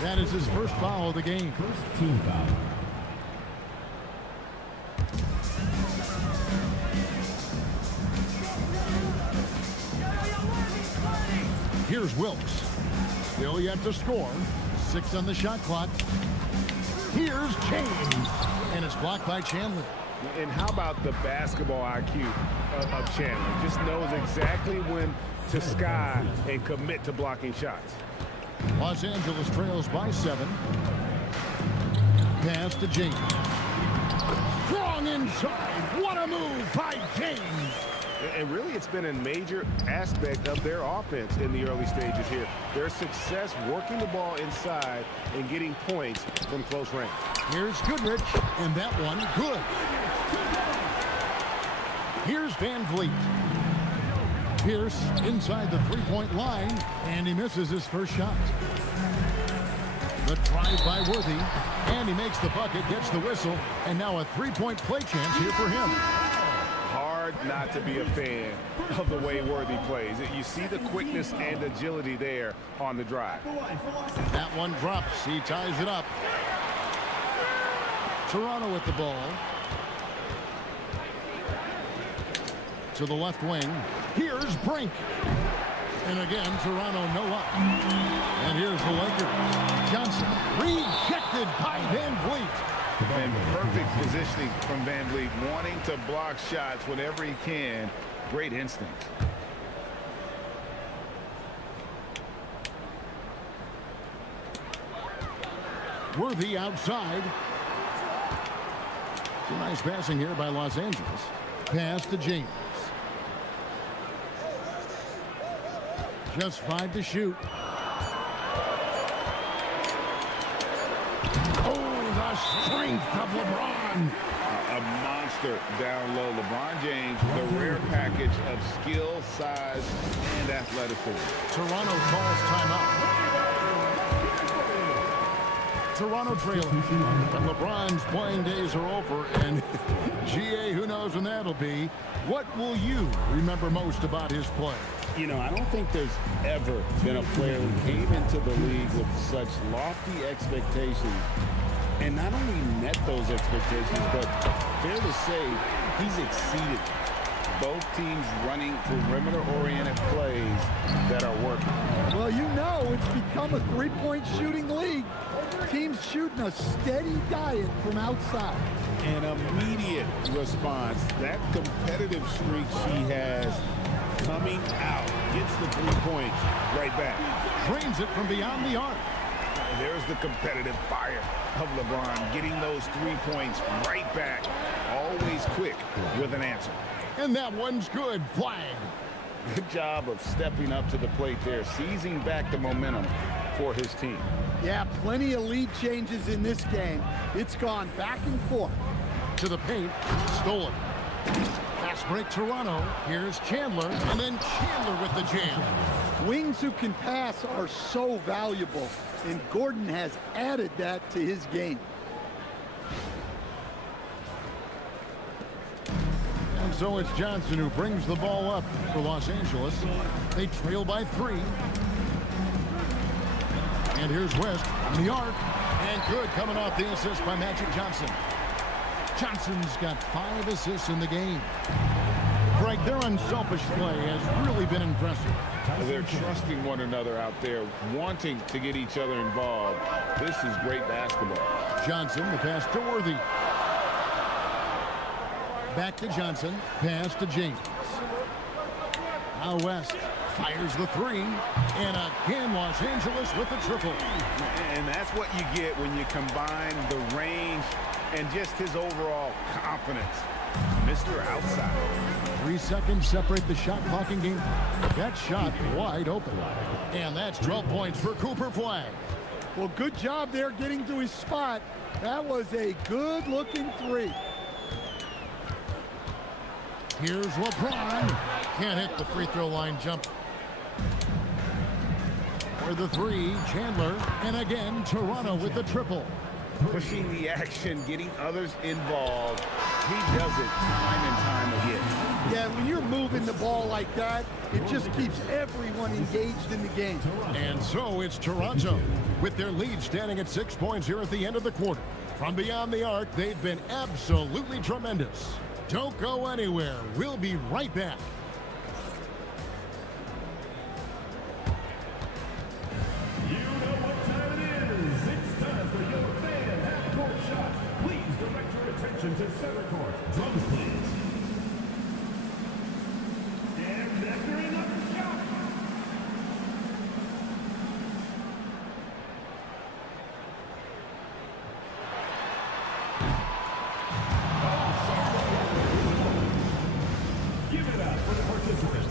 That is his first foul of the game. First team foul. Here's Wilkes. Still yet to score. 6 on the shot clock. Here's James. And it's blocked by Chandler. And how about the basketball IQ of Chandler? Just knows exactly when to sky and commit to blocking shots. Los Angeles trails by 7. Pass to James. Strong inside. What a move by James. And really, it's been a major aspect of their offense in the early stages here. Their success working the ball inside and getting points from close range. Here's Goodrich, and that one good. Here's Van Vliet. Pierce inside the three-point line, and he misses his first shot. The drive by Worthy, and he makes the bucket, gets the whistle, and now a three-point play chance here for him. Hard not to be a fan of the way Worthy plays. You see the quickness and agility there on the drive. That one drops. He ties it up. Toronto with the ball. To the left wing. Here's Brink. And again, Toronto no up. And here's the Lakers. Johnson rejected by Van Vliet. And perfect positioning from Van Vliet, wanting to block shots whenever he can. Great instinct. Worthy outside. Some nice passing here by Los Angeles. Pass to James. Just 5 to shoot. Strength of LeBron. A monster down low. LeBron James, the rare package of skill, size, and athleticism. Toronto calls timeout. Toronto trailing. But LeBron's playing days are over, and GA, who knows when that'll be. What will you remember most about his play? You know, I don't think there's ever been a player who came into the league with such lofty expectations and not only met those expectations, but fair to say, he's exceeded. Both teams running perimeter-oriented plays that are working. Well, you know it's become a three-point shooting league. Teams shooting a steady diet from outside. An immediate response. That competitive streak she has coming out. Gets the 3 points right back. Drains it from beyond the arc. There's the competitive fire of LeBron, getting those 3 points right back. Always quick with an answer. And that one's good. Flag. Good job of stepping up to the plate there, seizing back the momentum for his team. Yeah, plenty of lead changes in this game. It's gone back and forth. To the paint. Stolen. Fast break Toronto. Here's Chandler. And then Chandler with the jam. Wings who can pass are so valuable, and Gordon has added that to his game. And so it's Johnson who brings the ball up for Los Angeles. They trail by 3. And here's West on the arc. And good coming off the assist by Magic Johnson. Johnson's got 5 assists in the game. Greg, their unselfish play has really been impressive. They're trusting one another out there, wanting to get each other involved. This is great basketball. Johnson, the pass to Worthy. Back to Johnson, pass to James. Now West fires the 3, and again Los Angeles with the triple. And that's what you get when you combine the range and just his overall confidence. Mr. Outside. 3 seconds separate the shot clock in game. That shot wide open. And that's 12 points for Cooper Flag. Well, good job there getting to his spot. That was a good-looking 3. Here's LeBron. Can't hit the free throw line jump. For the 3, Chandler. And again, Toronto with the triple. Pushing the action, getting others involved. He does it time and time again. Yeah, when you're moving the ball like that, it just keeps everyone engaged in the game. And so it's Toronto with their lead standing at 6 points here at the end of the quarter. From beyond the arc, they've been absolutely tremendous. Don't go anywhere. We'll be right back. You know what time it is. It's time for your fan half-court shot. Please direct your attention to center court. Drums, please. And measuring up the shot. Give it up for the participants.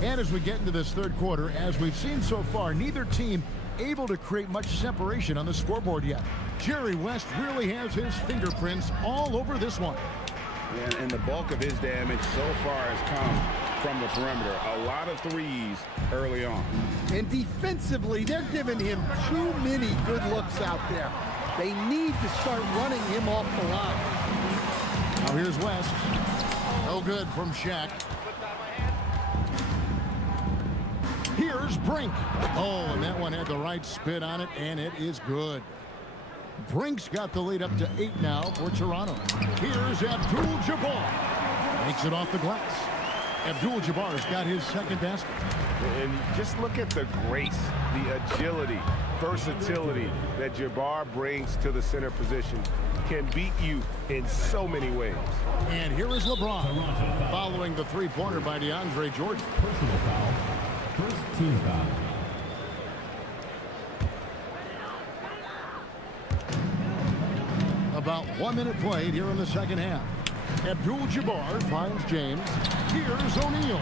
And as we get into this third quarter, as we've seen so far, neither team able to create much separation on the scoreboard yet. Jerry West really has his fingerprints all over this one. And the bulk of his damage so far has come from the perimeter. A lot of threes early on. And defensively, they're giving him too many good looks out there. They need to start running him off the line. Now here's West. No good from Shaq. Here's Brink. Oh, and that one had the right spin on it, and it is good. Brink's got the lead up to 8 now for Toronto. Here's Abdul-Jabbar. Makes it off the glass. Abdul-Jabbar's got his second basket. And just look at the grace, the agility, versatility that Jabbar brings to the center position. Can beat you in so many ways. And here is LeBron following the three-pointer by DeAndre Jordan. Personal foul. First team foul. About 1 minute played here in the second half. Abdul-Jabbar finds James. Here's O'Neal.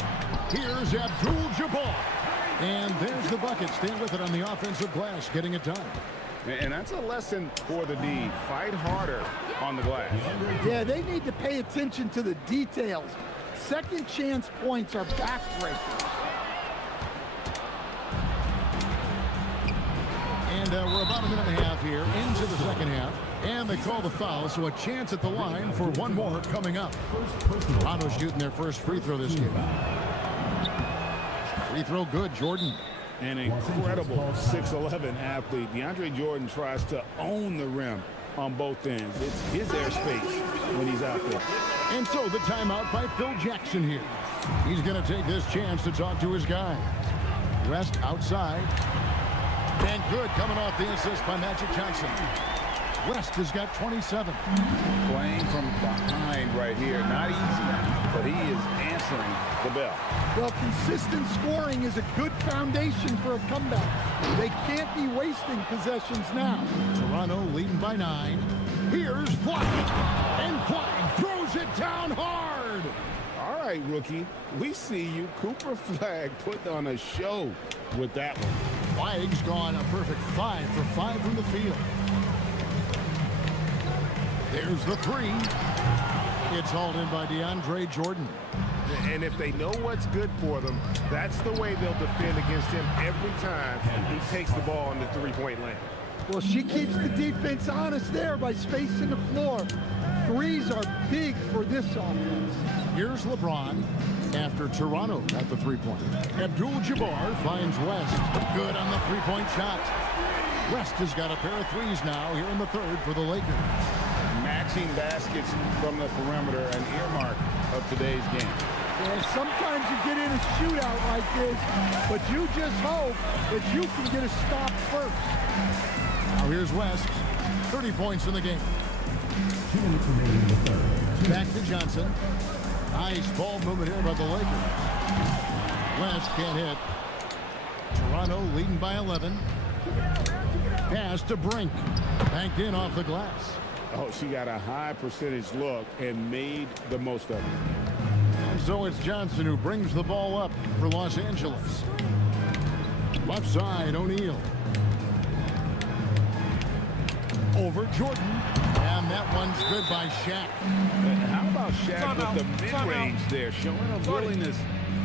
Here's Abdul-Jabbar. And there's the bucket. Staying with it on the offensive glass, getting it done. And that's a lesson for the D. Fight harder on the glass. Yeah, they need to pay attention to the details. Second chance points are backbreakers. And we're about a minute and a half here into the second half. And they call the foul, so a chance at the line for one more coming up. Toronto shooting their first free throw this game. Free throw good, Jordan. An incredible 6'11" athlete. DeAndre Jordan tries to own the rim on both ends. It's his airspace when he's out there. And so the timeout by Phil Jackson here. He's going to take this chance to talk to his guy. West outside. And good coming off the assist by Magic Johnson. West has got 27. Playing from behind right here. Not easy, but he is answering the bell. Well, consistent scoring is a good foundation for a comeback. They can't be wasting possessions now. Toronto leading by 9. Here's Flagg. And Flagg throws it down hard. All right, rookie. We see you. Cooper Flagg putting on a show with that one. Flagg's gone a perfect 5 for 5 from the field. There's the 3. It's hauled in by DeAndre Jordan. And if they know what's good for them, that's the way they'll defend against him every time he takes the ball in the three-point lane. Well, she keeps the defense honest there by spacing the floor. Threes are big for this offense. Here's LeBron after Toronto at the three-pointer. Abdul-Jabbar finds West. Good on the three-point shot. West has got a pair of threes now here in the third for the Lakers. Matching baskets from the perimeter, an earmark of today's game. Yeah, sometimes you get in a shootout like this, but you just hope that you can get a stop first. Now here's West. 30 points in the game. 2 minutes remaining in the third. Back to Johnson. Nice ball movement here by the Lakers. West can't hit. Toronto leading by 11. Pass to Brink. Banked in off the glass. Oh, she got a high percentage look and made the most of it. And so it's Johnson who brings the ball up for Los Angeles. Left side, O'Neal. Over Jordan. And that one's good by Shaq. How about Shaq with the mid-range there, showing a willingness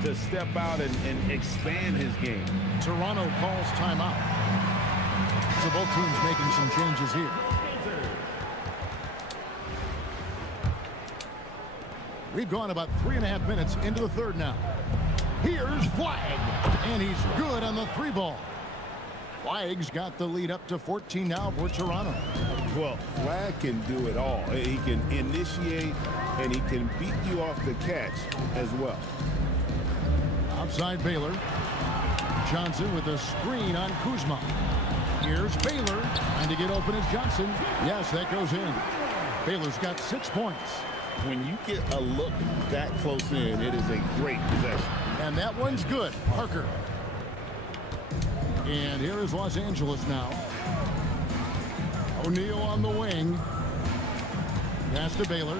to step out and expand his game. Toronto calls timeout. So both teams making some changes here. We've gone about 3.5 minutes into the third now. Here's Flagg. And he's good on the 3-ball. Flagg's got the lead up to 14 now for Toronto. Well, Flagg can do it all. He can initiate, and he can beat you off the catch as well. Outside Baylor. Johnson with a screen on Kuzma. Here's Baylor. Trying to get open as Johnson. Yes, that goes in. Baylor's got 6 points. When you get a look that close in, it is a great possession. And that one's good. Parker. And here is Los Angeles now. O'Neal on the wing. Pass to Baylor.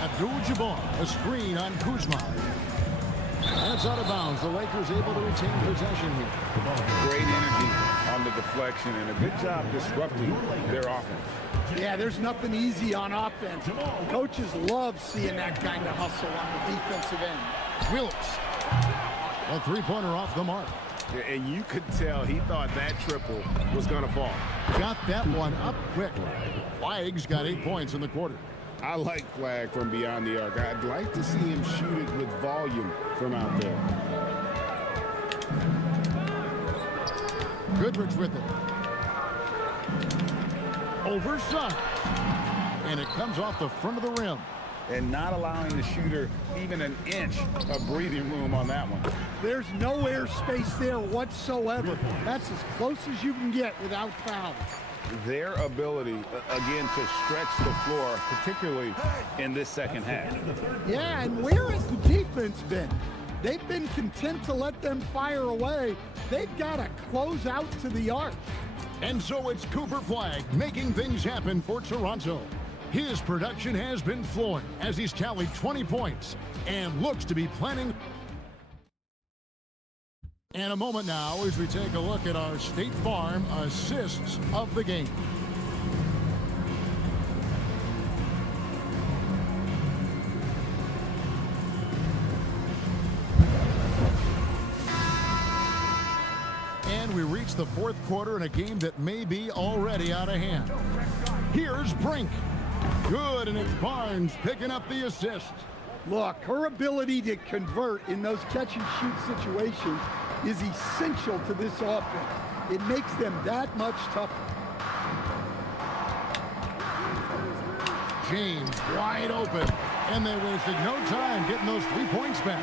Abdul-Jabbar, a screen on Kuzma. That's out of bounds. The Lakers able to retain possession here. Great energy on the deflection and a good job disrupting their offense. Yeah, there's nothing easy on offense. Coaches love seeing that kind of hustle on the defensive end. Willis. A three-pointer off the mark. And you could tell he thought that triple was going to fall. Got that one up quick. Flag's got 8 points in the quarter. I like Flag from beyond the arc. I'd like to see him shoot it with volume from out there. Goodrich with it. Over Suggs. And it comes off the front of the rim. And not allowing the shooter even an inch of breathing room on that one. There's no airspace there whatsoever. That's as close as you can get without fouling. Their ability, again, to stretch the floor, particularly in this second half. Yeah, and where has the defense been? They've been content to let them fire away. They've got to close out to the arc. And so it's Cooper Flag making things happen for Toronto. His production has been flowing as he's tallied 20 points and looks to be planning. And a moment now as we take a look at our State Farm assists of the game. And we reach the fourth quarter in a game that may be already out of hand. Here's Brink. Good, and it's Barnes picking up the assist. Look, her ability to convert in those catch-and-shoot situations is essential to this offense. It makes them that much tougher. James wide open, and they wasted no time getting those 3 points back.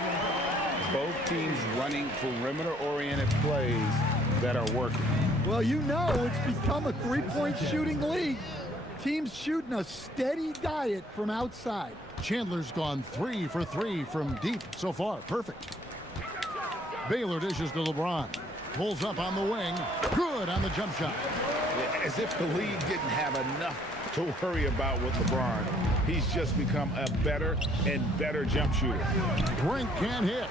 Both teams running perimeter-oriented plays that are working. Well, you know it's become a three-point shooting league. Teams shooting a steady diet from outside. Chandler's gone 3 for 3 from deep so far. Perfect. Baylor dishes to LeBron. Pulls up on the wing. Good on the jump shot. As if the league didn't have enough to worry about with LeBron. He's just become a better and better jump shooter. Brink can't hit.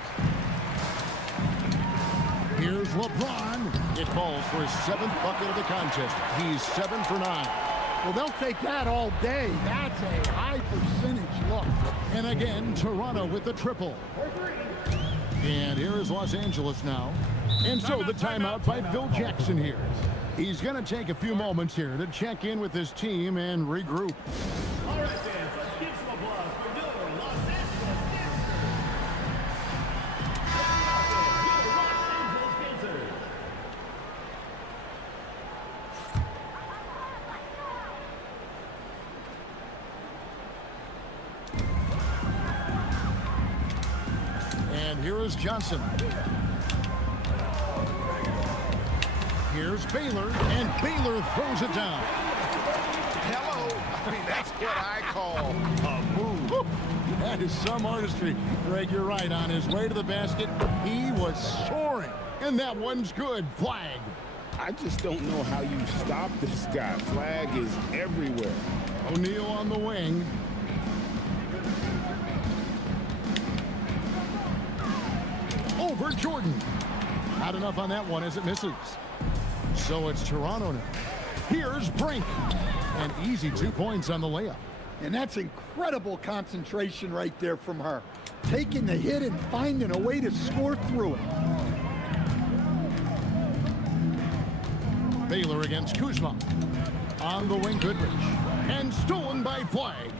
Here's LeBron. It falls for his 7th bucket of the contest. He's 7 for 9. Well, they'll take that all day. That's a high percentage look. And again, Toronto with the triple. And here is Los Angeles now. And so the timeout by Phil Jackson here. He's going to take a few moments here to check in with his team and regroup. All right, fans, let's give some applause for your Los Angeles Dancers. And here is Johnson. Here's Baylor, and Baylor throws it down. Hello. I mean, that's what I call a move. Woo. That is some artistry. Greg, you're right. On his way to the basket, he was soaring. And that one's good. Flag. I just don't know how you stop this guy. Flag is everywhere. O'Neal on the wing. Over Jordan. Not enough on that one as it misses. So it's Toronto now. Here's Brink. An easy 2 points on the layup. And that's incredible concentration right there from her. Taking the hit and finding a way to score through it. Baylor against Kuzma. On the wing, Goodrich. And stolen by Flag.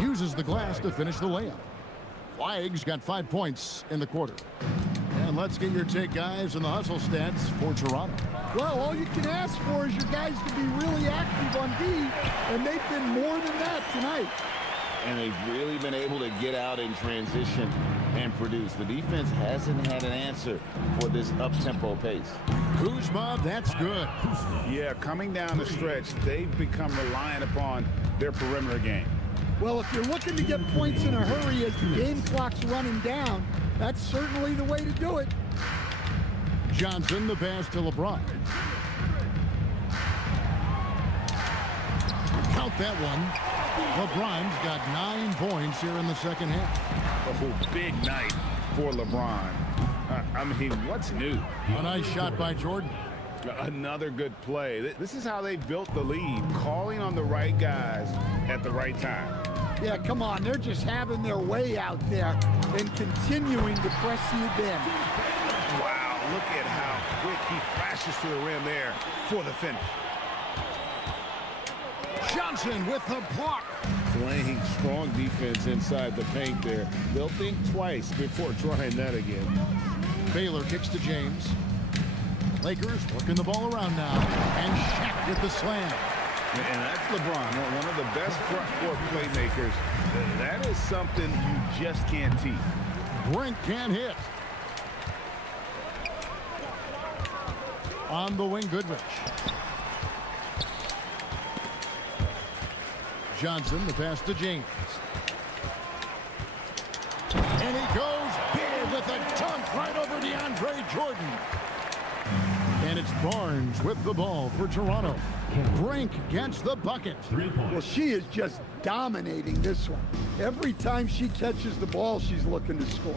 Uses the glass to finish the layup. Flag's got 5 points in the quarter. And let's get your take, guys, on the hustle stats for Toronto. Well, all you can ask for is your guys to be really active on D, and they've been more than that tonight. And they've really been able to get out in transition and produce. The defense hasn't had an answer for this up-tempo pace. Kuzma, that's good. Yeah, coming down the stretch, they've become reliant upon their perimeter game. Well, if you're looking to get points in a hurry as the game clock's running down, that's certainly the way to do it. Johnson, the pass to LeBron. Count that one. LeBron's got 9 points here in the second half. Oh, big night for LeBron. I mean, what's new? A nice shot by Jordan. Another good play. This is how they built the lead, calling on the right guys at the right time. Yeah, come on. They're just having their way out there and continuing to press the advantage. Wow, look at how quick he flashes to the rim there for the finish. Johnson with the block. Playing strong defense inside the paint there. They'll think twice before trying that again. Baylor kicks to James. Lakers working the ball around now. And Shaq with the slam. And that's LeBron, one of the best front court playmakers. That is something you just can't teach. Brink can't hit. On the wing, Goodrich. Johnson, the pass to James. And he goes big with a dunk right over DeAndre Jordan. And it's Barnes with the ball for Toronto. Brink gets the bucket. 3 points. Well, she is just dominating this one. Every time she catches the ball, she's looking to score.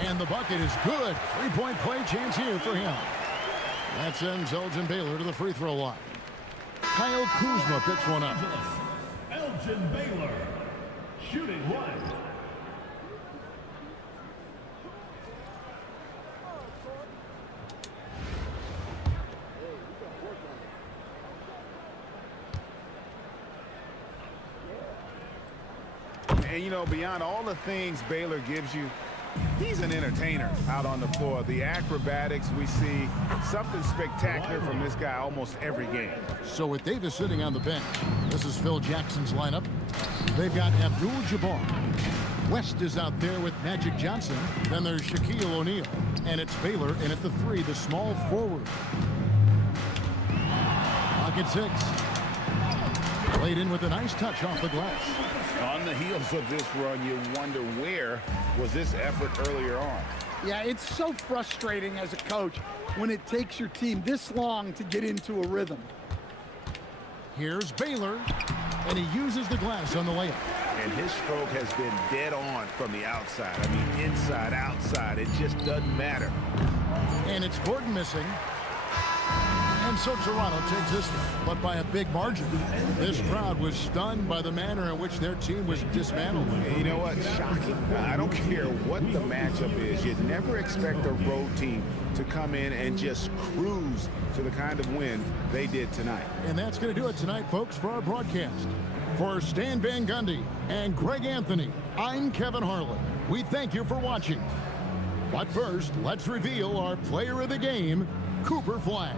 And the bucket is good. 3-point play chance here for him. That sends Elgin Baylor to the free throw line. Kyle Kuzma picks one up. Elgin Baylor, shooting one. And, you know, beyond all the things Baylor gives you, he's an entertainer out on the floor. The acrobatics we see, something spectacular from this guy almost every game. So with Davis sitting on the bench, this is Phil Jackson's lineup. They've got Abdul-Jabbar. West is out there with Magic Johnson. Then there's Shaquille O'Neal. And it's Baylor in at the 3, the small forward. Pocket 6. Played in with a nice touch off the glass. On the heels of this run, you wonder where was this effort earlier on. Yeah, it's so frustrating as a coach when it takes your team this long to get into a rhythm. Here's Baylor, and he uses the glass on the layup. And his stroke has been dead on from the outside. I mean, inside, outside, it just doesn't matter. And it's Gordon missing. And so Toronto takes this one, but by a big margin. This crowd was stunned by the manner in which their team was dismantled. And you know what? Shocking. I don't care what the matchup is. You'd never expect a road team to come in and just cruise to the kind of win they did tonight. And that's going to do it tonight, folks, for our broadcast. For Stan Van Gundy and Greg Anthony, I'm Kevin Harlan. We thank you for watching. But first, let's reveal our player of the game, Cooper Flag.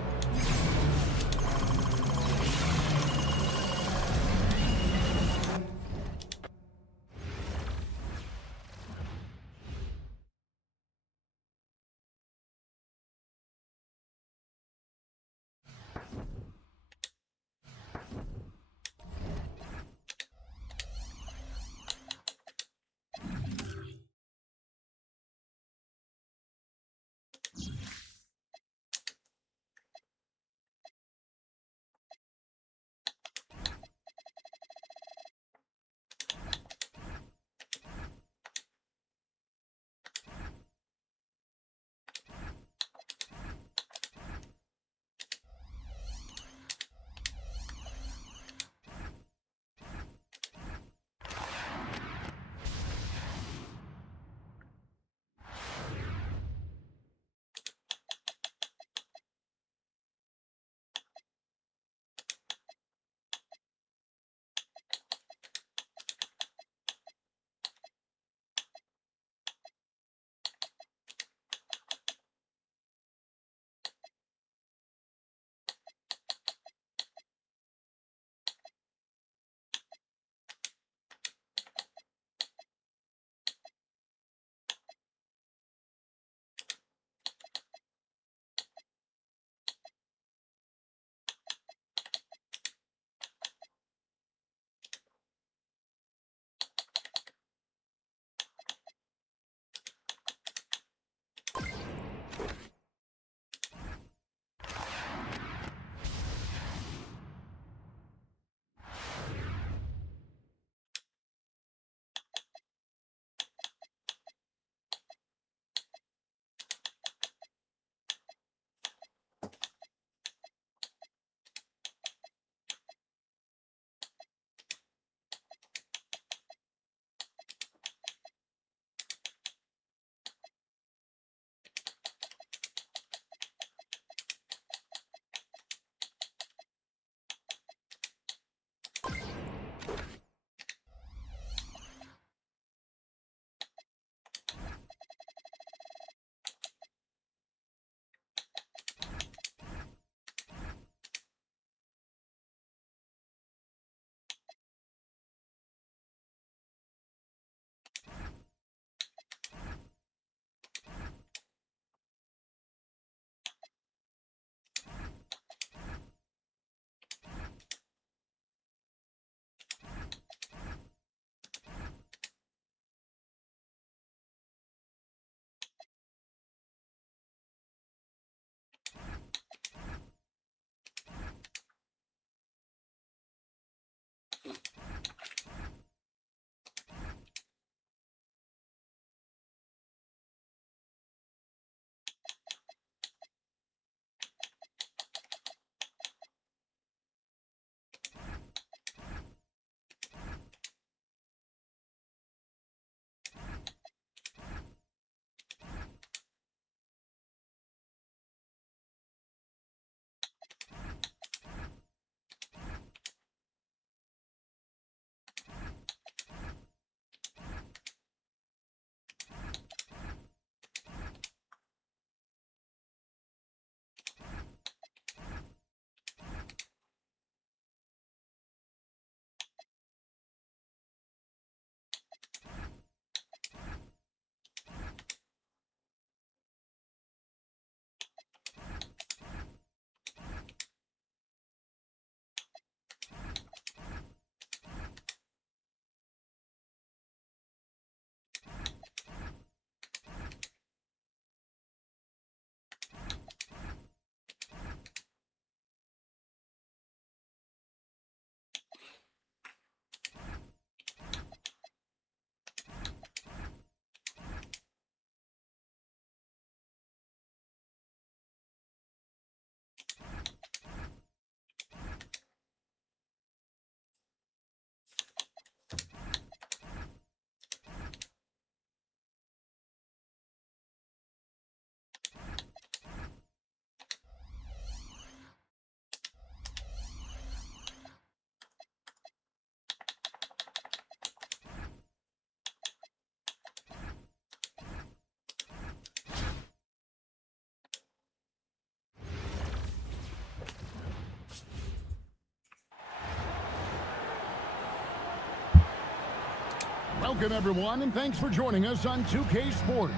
Welcome, everyone, and thanks for joining us on 2K Sports.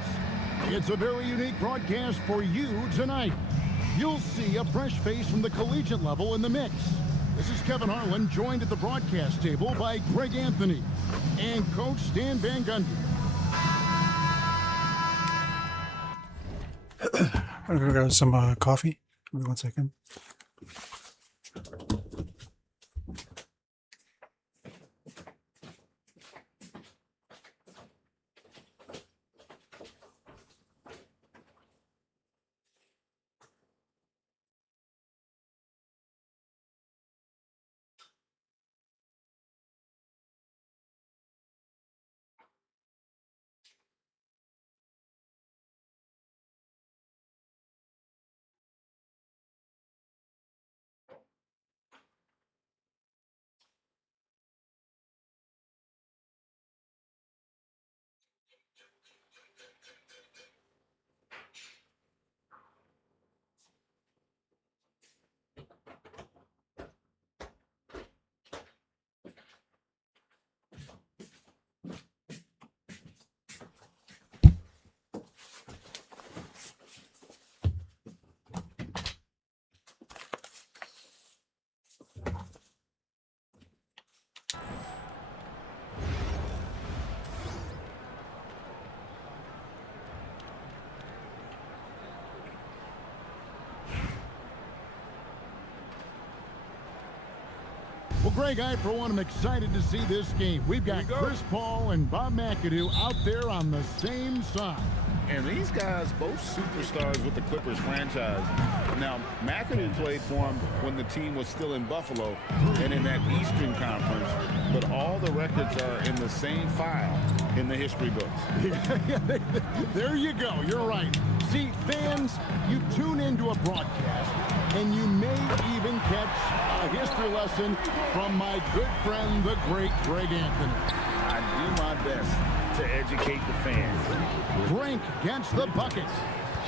It's a very unique broadcast for you tonight. You'll see a fresh face from the collegiate level in the mix. This is Kevin Harlan, joined at the broadcast table by Greg Anthony and Coach Stan Van Gundy. I'm going to grab some coffee. Give me 1 second. Well, Greg, I, for one, am excited to see this game. We've got Chris Paul and Bob McAdoo out there on the same side. And these guys, both superstars with the Clippers franchise. Now, McAdoo played for him when the team was still in Buffalo and in that Eastern Conference, but all the records are in the same file in the history books. There you go. You're right. See, fans, you tune into a broadcast, and you may even catch a history lesson from my good friend, the great Greg Anthony. I do my best to educate the fans. Brink gets the bucket.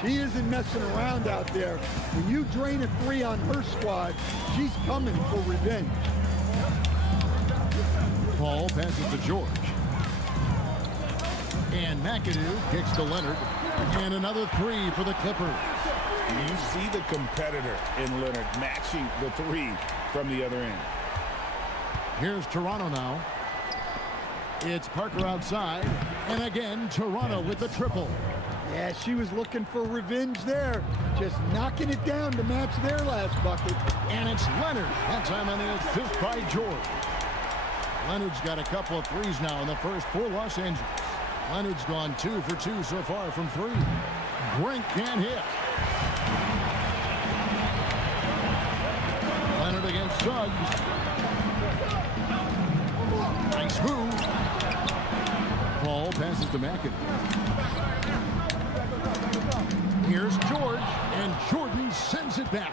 She isn't messing around out there. When you drain a 3 on her squad, she's coming for revenge. Paul passes to George. And McAdoo kicks to Leonard. And another 3 for the Clippers. You see the competitor in Leonard matching the 3 from the other end. Here's Toronto now. It's Parker outside. And again, Toronto with the triple. Yeah, she was looking for revenge there. Just knocking it down to match their last bucket. And it's Leonard. That time on the assist by George. Leonard's got a couple of 3s now in the first for Los Angeles. Leonard's gone 2 for 2 so far from 3. Brink can't hit. Leonard against Suggs. Nice move. Paul passes to McAdoo. Here's George, and Jordan sends it back.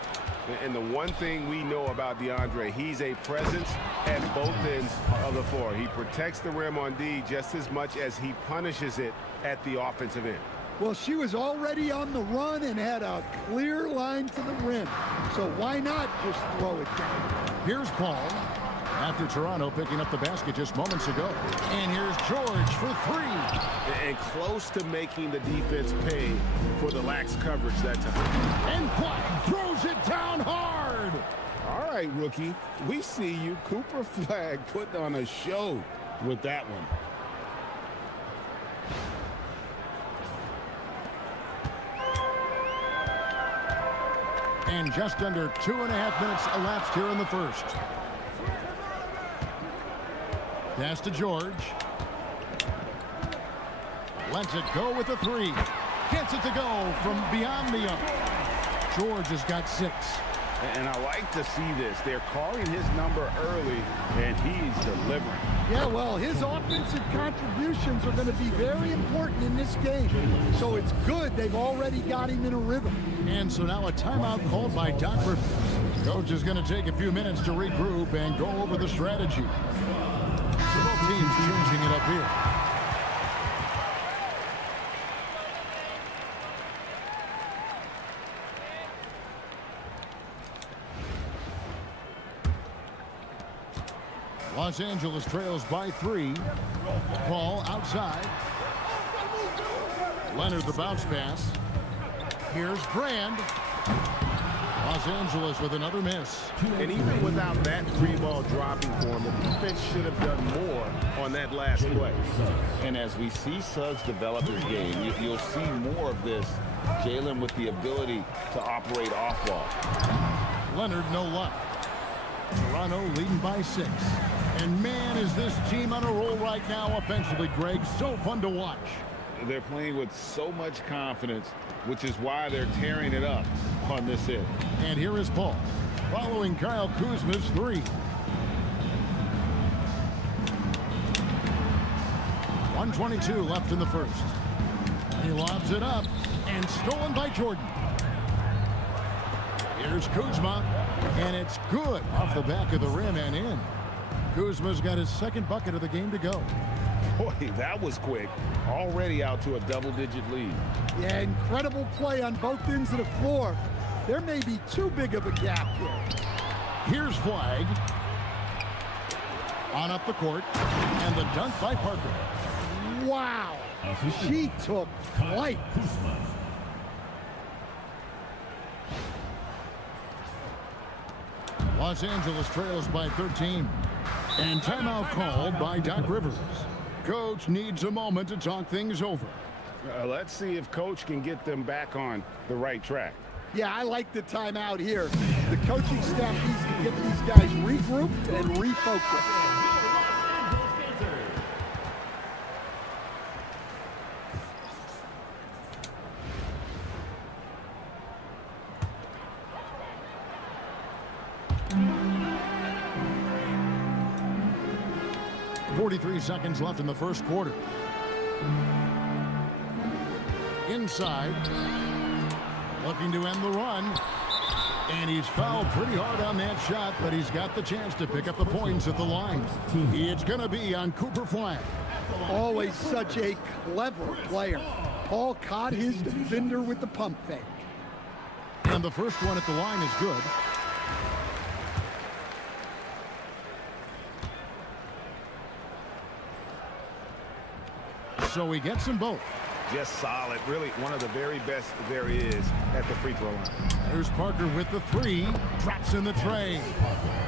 And the one thing we know about DeAndre, he's a presence at both ends of the floor. He protects the rim on D just as much as he punishes it at the offensive end. Well, she was already on the run and had a clear line to the rim. So why not just throw it down? Here's Paul after Toronto picking up the basket just moments ago. And here's George for 3. And close to making the defense pay for the lax coverage that time. And Flag throws it down hard. All right, rookie. We see you. Cooper Flag putting on a show with that one. And just under 2.5 minutes elapsed here in the first. Pass to George. Lets it go with a 3. Gets it to go from beyond the arc. George has got 6. And I like to see this. They're calling his number early, and he's delivering. Yeah, well, his offensive contributions are going to be very important in this game. So it's good they've already got him in a rhythm. And so now a timeout called by Doc Rivers. Coach is going to take a few minutes to regroup and go over the strategy. So both teams changing it up here. Los Angeles trails by 3. Paul outside. Leonard the bounce pass. Here's Brand. Los Angeles with another miss. And even without that 3-ball dropping for him, the defense should have done more on that last play. And as we see Suggs develop his game, you'll see more of this. Jalen with the ability to operate off ball. Leonard, no luck. Toronto leading by 6. And man, is this team on a roll right now offensively, Greg. So fun to watch. They're playing with so much confidence, which is why they're tearing it up on this hit. And here is Paul, following Kyle Kuzma's 3. 1:22 left in the first. He lobs it up, and stolen by Jordan. Here's Kuzma, and it's good off the back of the rim and in. Kuzma's got his second bucket of the game to go. Boy, that was quick. Already out to a double-digit lead. Yeah, incredible play on both ends of the floor. There may be too big of a gap here. Here's Flag. On up the court, and the dunk by Parker. Wow, she took flight. Los Angeles trails by 13. And timeout called by Doc Rivers. Coach needs a moment to talk things over. Let's see if Coach can get them back on the right track. Yeah, I like the timeout here. The coaching staff needs to get these guys regrouped and refocused. 43 seconds left in the first quarter. Inside. Looking to end the run. And he's fouled pretty hard on that shot, but he's got the chance to pick up the points at the line. It's going to be on Cooper Flag. Always such a clever player. Paul caught his defender with the pump fake. And the first one at the line is good. So he gets them both. Just solid. Really one of the very best there is at the free throw line. There's Parker with the 3. Drops in the tray.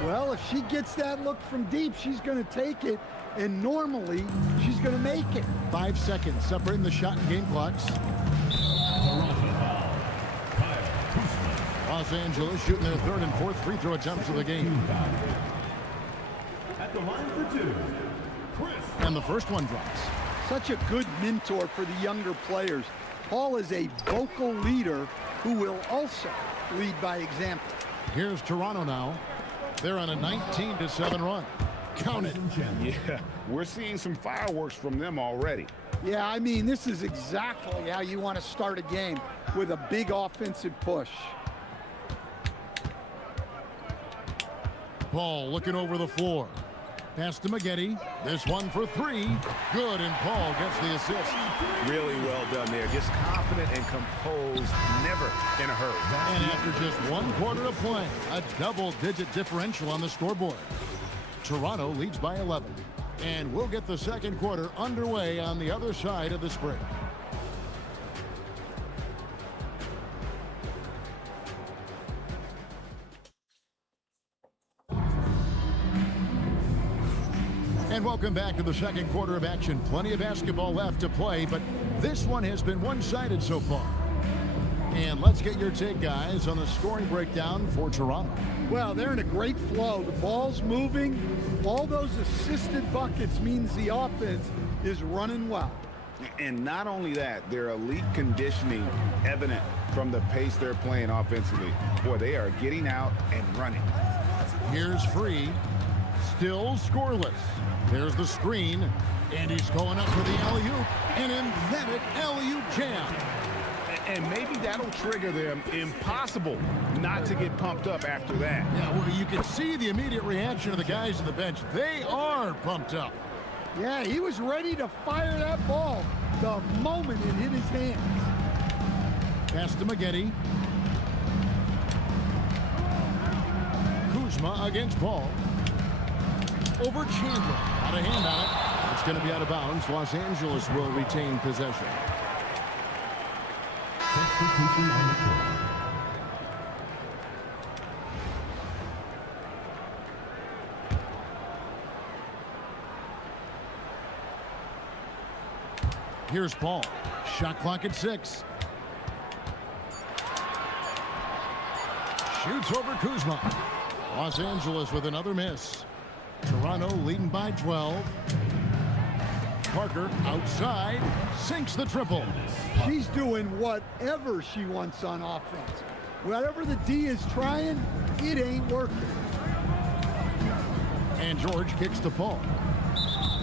Well, if she gets that look from deep, she's going to take it. And normally, she's going to make it. 5 seconds separating the shot and game clocks. Los Angeles shooting their third and fourth free throw attempts of the game. At the line for 2, Chris. And the first one drops. Such a good mentor for the younger players. Paul is a vocal leader who will also lead by example. Here's Toronto now. They're on a 19-7 run. Count it. Yeah, we're seeing some fireworks from them already. Yeah, I mean, this is exactly how you want to start a game, with a big offensive push. Paul looking over the floor. Pass to Maggette. This one for 3. Good, and Paul gets the assist. Really well done there. Just confident and composed, never in a hurry. And after just 1 quarter of play, a double-digit differential on the scoreboard. Toronto leads by 11. And we'll get the second quarter underway on the other side of this break. And welcome back to the second quarter of action. Plenty of basketball left to play, but this one has been one-sided so far. And let's get your take, guys, on the scoring breakdown for Toronto. Well, they're in a great flow. The ball's moving. All those assisted buckets means the offense is running well. And not only that, their elite conditioning evident from the pace they're playing offensively. Boy, they are getting out and running. Here's Free. Still scoreless. There's the screen. And he's going up for the alley-oop. An emphatic alley-oop jam. And maybe that'll trigger them. Impossible not to get pumped up after that. Yeah, well, you can see the immediate reaction of the guys on the bench. They are pumped up. Yeah, he was ready to fire that ball the moment it hit his hands. Pass to Maggette. Kuzma against Paul. over Chandler. Out of hand on it. It's going to be out of bounds. Los Angeles will retain possession. Substitution on the court. Here's Paul. Shot clock at 6. Shoots over Kuzma. Los Angeles with another miss. Toronto leading by 12. Parker outside. Sinks the triple. She's doing whatever she wants on offense. Whatever the D is trying, it ain't working. And George kicks to Paul.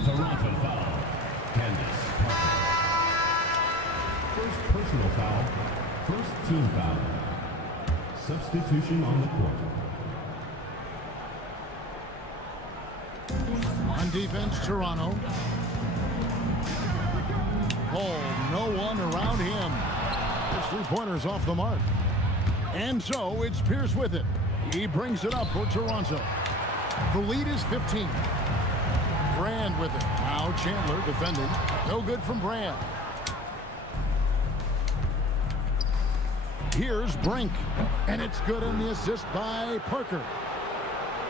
Toronto foul. Candace Parker. First personal foul. First team foul. Substitution on the court. On defense, Toronto. Paul, no one around him. His 3-pointers off the mark. And so it's Pierce with it. He brings it up for Toronto. The lead is 15. Brand with it. Now Chandler defending. No good from Brand. Here's Brink. And it's good on the assist by Parker.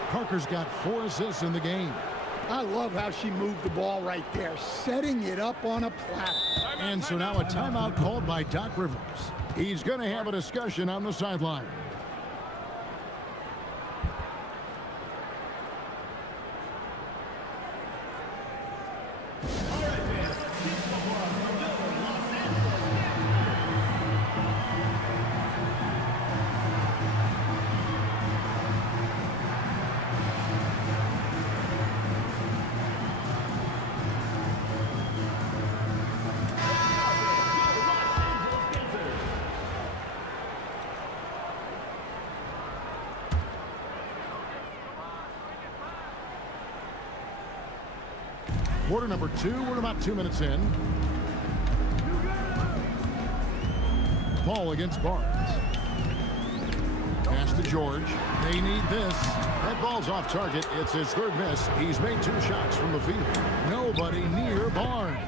Parker's got 4 assists in the game. I love how she moved the ball right there, setting it up on a platter. And so now a timeout called by Doc Rivers. He's going to have a discussion on the sideline. Quarter number 2, we're about 2 minutes in. Paul against Barnes. Pass to George. They need this. That ball's off target. It's his 3rd miss. He's made 2 shots from the field. Nobody near Barnes.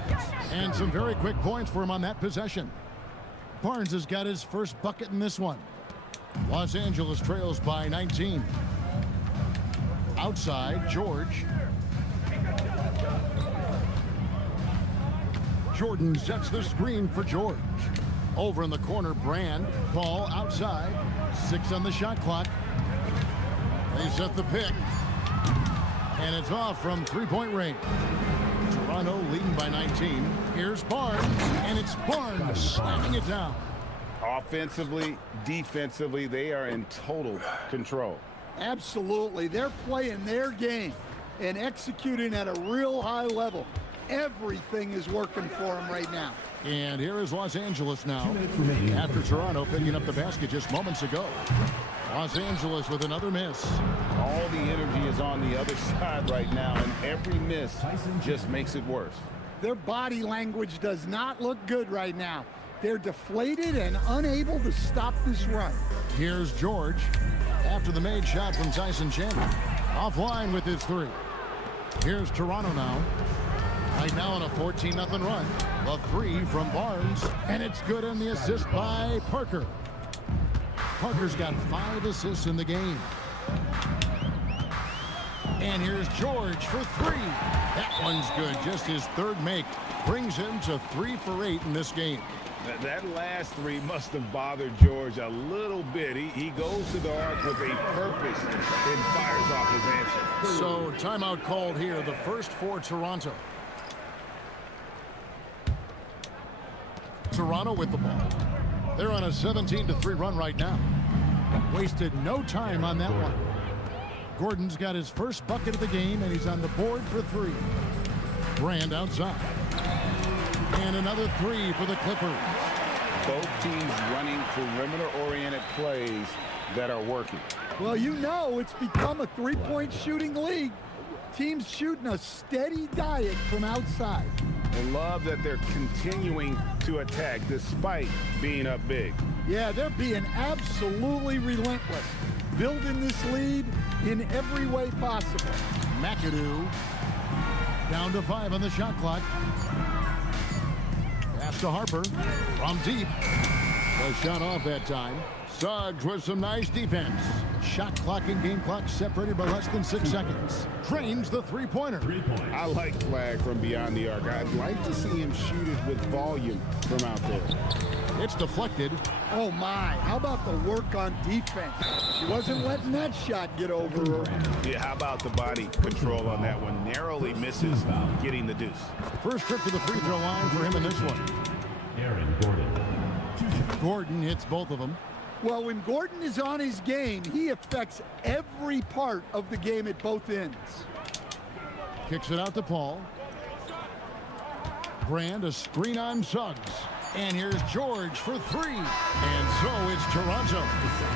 And some very quick points for him on that possession. Barnes has got his first bucket in this one. Los Angeles trails by 19. Outside, George. Jordan sets the screen for George. Over in the corner, Brand. Paul outside. 6 on the shot clock. They set the pick. And it's off from 3-point range. Toronto leading by 19. Here's Barnes. And it's Barnes slamming it down. Offensively, defensively, they are in total control. Absolutely. They're playing their game and executing at a real high level. Everything is working for them right now. And here is Los Angeles now. After Toronto picking up the basket just moments ago. Los Angeles with another miss. All the energy is on the other side right now, and every miss just makes it worse. Their body language does not look good right now. They're deflated and unable to stop this run. Here's George after the made shot from Tyson Chandler. Offline with his 3. Here's Toronto now. Right now on a 14-0 run. The 3 from Barnes. And it's good on the assist by Parker. Parker's got 5 assists in the game. And here's George for 3. That one's good. Just his 3rd make. Brings him to 3 for 8 in this game. That last 3 must have bothered George a little bit. He goes to the arc with a purpose and fires off his answer. So timeout called here. The first for Toronto. Toronto with the ball. They're on a 17-3 run right now. Wasted no time on that one. Gordon's got his first bucket of the game, and he's on the board for 3. Brand outside. And another 3 for the Clippers. Both teams running perimeter-oriented plays that are working. Well, you know it's become a 3-point shooting league. Teams shooting a steady diet from outside. And love that they're continuing to attack despite being up big. Yeah, they're being absolutely relentless, building this lead in every way possible. McAdoo. Down to 5 on the shot clock. Pass to Harper from deep. The shot off that time. Suggs with some nice defense. Shot clock and game clock separated by less than 6 seconds. Drains the three-pointer. 3 points. I like Flag from beyond the arc. I'd like to see him shoot it with volume from out there. It's deflected. Oh my, how about the work on defense? She wasn't letting that shot get over her. Yeah, how about the body control on that one? Narrowly misses getting the deuce. First trip to the free throw line for him in this one. Aaron Gordon. 2 shots. Gordon hits both of them. Well, when Gordon is on his game, he affects every part of the game at both ends. Kicks it out to Paul. Brand, a screen on Suggs. And here's George for 3. And so it's Toronto,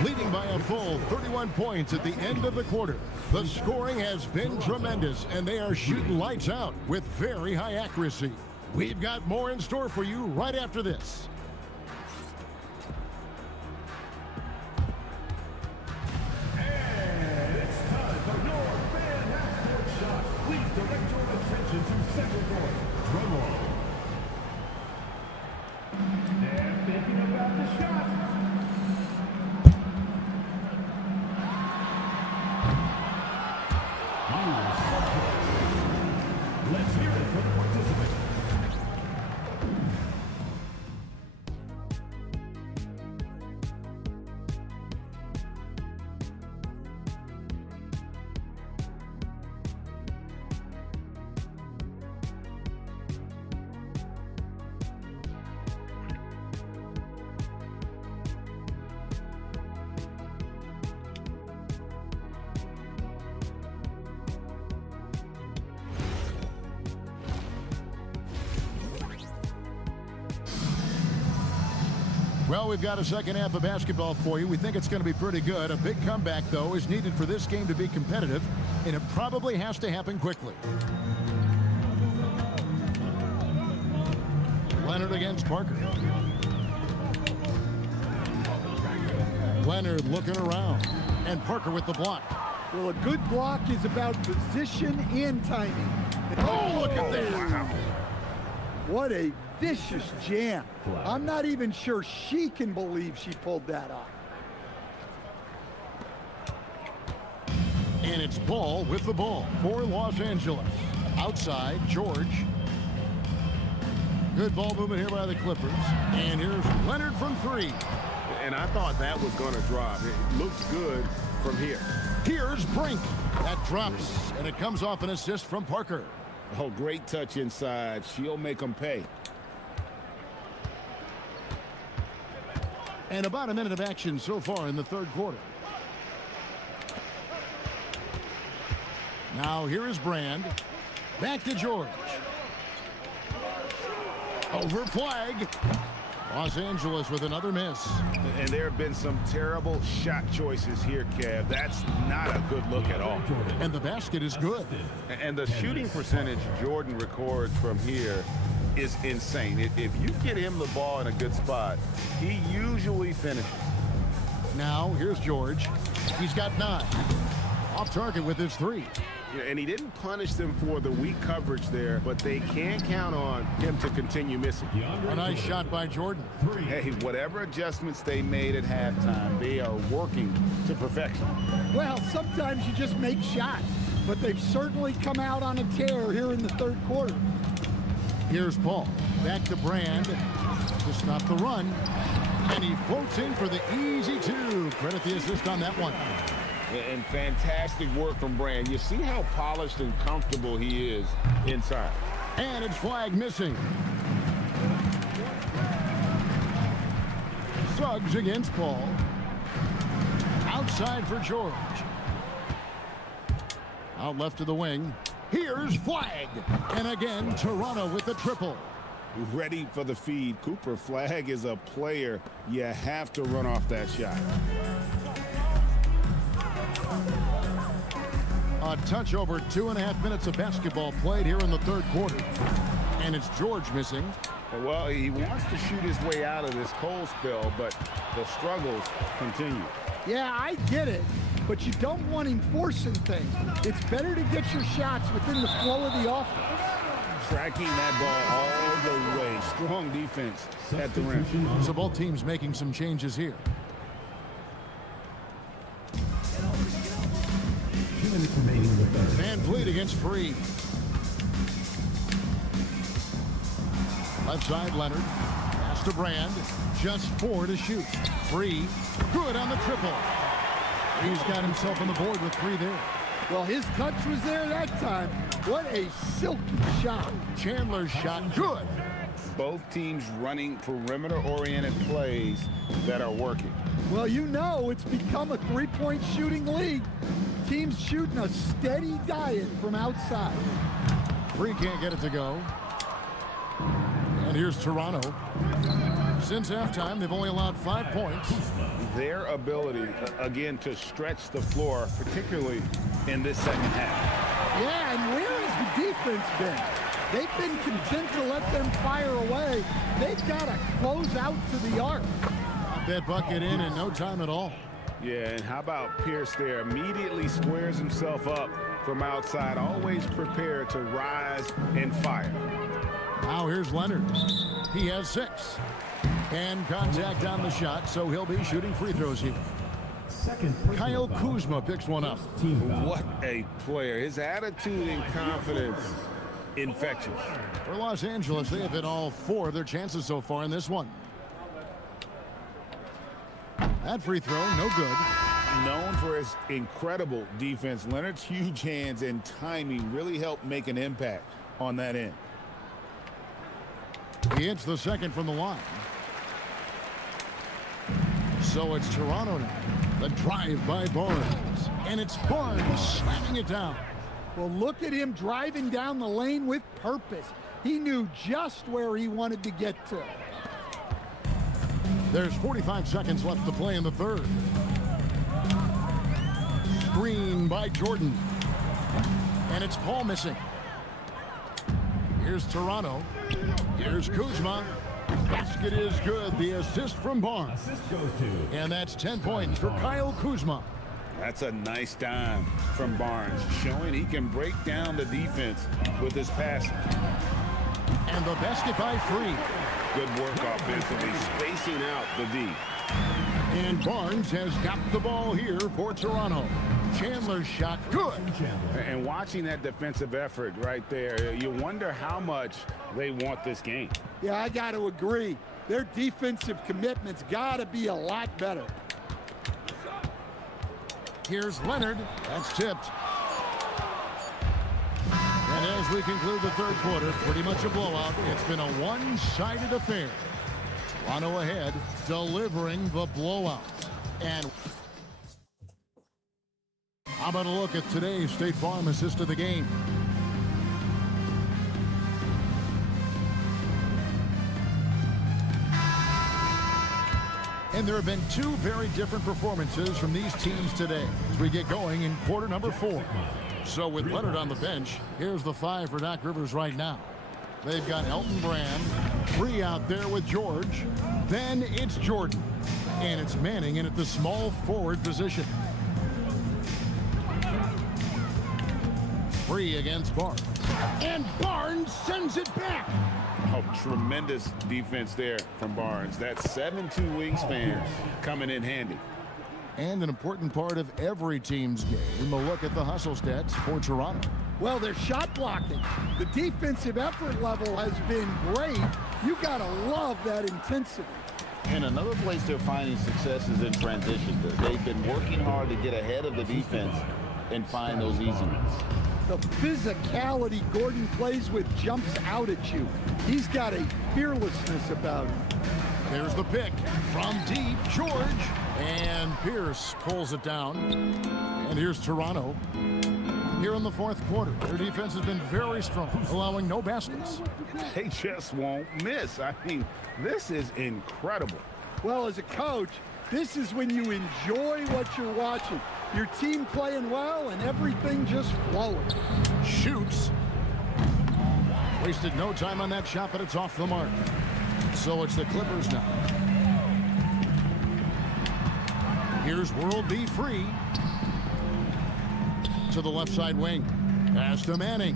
leading by a full 31 points at the end of the quarter. The scoring has been tremendous, and they are shooting lights out with very high accuracy. We've got more in store for you right after this. And it's time for your fan half-court shot. Please direct your attention to second court. Drum roll. And thinking about the shot. Let's hear it from the participant. Well, we've got a second half of basketball for you. We think it's going to be pretty good. A big comeback, though, is needed for this game to be competitive, and it probably has to happen quickly. Leonard against Parker. Leonard looking around, and Parker with the block. Well, a good block is about position and timing. Oh, look at that. Wow. What a vicious jam. I'm not even sure she can believe she pulled that off. And it's Paul with the ball for Los Angeles. Outside, George. Good ball movement here by the Clippers. And here's Leonard from 3. And I thought that was going to drop. It looked good from here. Here's Brink. That drops, and it comes off an assist from Parker. Oh, great touch inside. She'll make them pay. And about a minute of action so far in the third quarter. Now here is Brand. Back to George. Over Flag. Los Angeles with another miss. And there have been some terrible shot choices here, Kev. That's not a good look at all. And the basket is good. And the shooting percentage Jordan records from here is insane. If you get him the ball in a good spot, he usually finishes. Now here's George. He's got 9. Off target with his 3. And he didn't punish them for the weak coverage there, but they can't count on him to continue missing. A nice shot by Jordan. Hey, whatever adjustments they made at halftime, they are working to perfection. Well, sometimes you just make shots, but they've certainly come out on a tear here in the third quarter. Here's Paul. Back to Brand to stop the run. And he floats in for the easy 2. Credit the assist on that one. And fantastic work from Brand. You see how polished and comfortable he is inside. And it's Flag missing. Suggs against Paul. Outside for George. Out left to the wing. Here's Flag. And again, Toronto with the triple. Ready for the feed. Cooper Flag is a player. You have to run off that shot. A touch over 2.5 minutes of basketball played here in the third quarter. And it's George missing. Well, he wants to shoot his way out of this cold spell, but the struggles continue. Yeah, I get it, but you don't want him forcing things. It's better to get your shots within the flow of the offense. Tracking that ball all the way. Strong defense at the rim. So both teams making some changes here. 2 minutes remaining in the third. Van Vliet against Free. Left side, Leonard. Pass to Brand. Just 4 to shoot. Free. Good on the triple. He's got himself on the board with 3 there. Well, his touch was there that time. What a silky shot. Chandler's shot. Good. Both teams running perimeter-oriented plays that are working. Well, you know it's become a three-point shooting league. Teams shooting a steady diet from outside. Free can't get it to go. And here's Toronto. Since halftime, they've only allowed 5 points. Their ability, again, to stretch the floor, particularly in this second half. Yeah, and where has the defense been? They've been content to let them fire away. They've got to close out to the arc. Got that bucket in no time at all. Yeah, and how about Pierce there? Immediately squares himself up from outside, always prepared to rise and fire. Now here's Leonard. He has 6. And contact on the shot, so he'll be shooting free throws here. Second Kyle Kuzma picks one up. Team foul. What a player. His attitude and confidence, infectious. For Los Angeles, they have hit all 4 of their chances so far in this one. That free throw, no good. Known for his incredible defense, Leonard's huge hands and timing really helped make an impact on that end. He hits the second from the line. So it's Toronto now. The drive by Barnes. And it's Barnes slamming it down. Well, look at him driving down the lane with purpose. He knew just where he wanted to get to. There's 45 seconds left to play in the third. Screen by Jordan. And it's Paul missing. Here's Toronto. Here's Kuzma. Basket is good. The assist from Barnes. Assist goes to. And that's 10 points for Kyle Kuzma. That's a nice dime from Barnes, showing he can break down the defense with his passing. And the basket by Free. Good work offensively, spacing out the D. And Barnes has got the ball here for Toronto. Chandler's shot, good. And watching that defensive effort right there, you wonder how much they want this game. Yeah, I got to agree. Their defensive commitment's got to be a lot better. Here's Leonard. That's tipped. And as we conclude the third quarter, pretty much a blowout. It's been a one-sided affair. Toronto ahead, delivering the blowout. And how about a look at today's State Farm assist of the game? And there have been 2 very different performances from these teams today as we get going in quarter number 4. So with Leonard on the bench, here's the 5 for Doc Rivers right now. They've got Elton Brand, Free out there with George. Then it's Jordan. And it's Manning in at the small forward position. Free against Barnes. And Barnes sends it back. Oh, tremendous defense there from Barnes. That 7'2" wingspan coming in handy. And an important part of every team's game, a look at the hustle stats for Toronto. Well, their shot blocking. The defensive effort level has been great. You got to love that intensity. And another place they're finding success is in transition. They've been working hard to get ahead of the defense and find those easy ones. The physicality Gordon plays with jumps out at you. He's got a fearlessness about him. There's the pick from deep, George. And Pierce pulls it down. And here's Toronto. Here in the fourth quarter, their defense has been very strong, allowing no baskets. They just won't miss. I mean, this is incredible. Well, as a coach, this is when you enjoy what you're watching. Your team playing well and everything just flowing. Shoots. Wasted no time on that shot, but it's off the mark. So it's the Clippers now. Here's World B free. To the left side wing. Pass to Manning.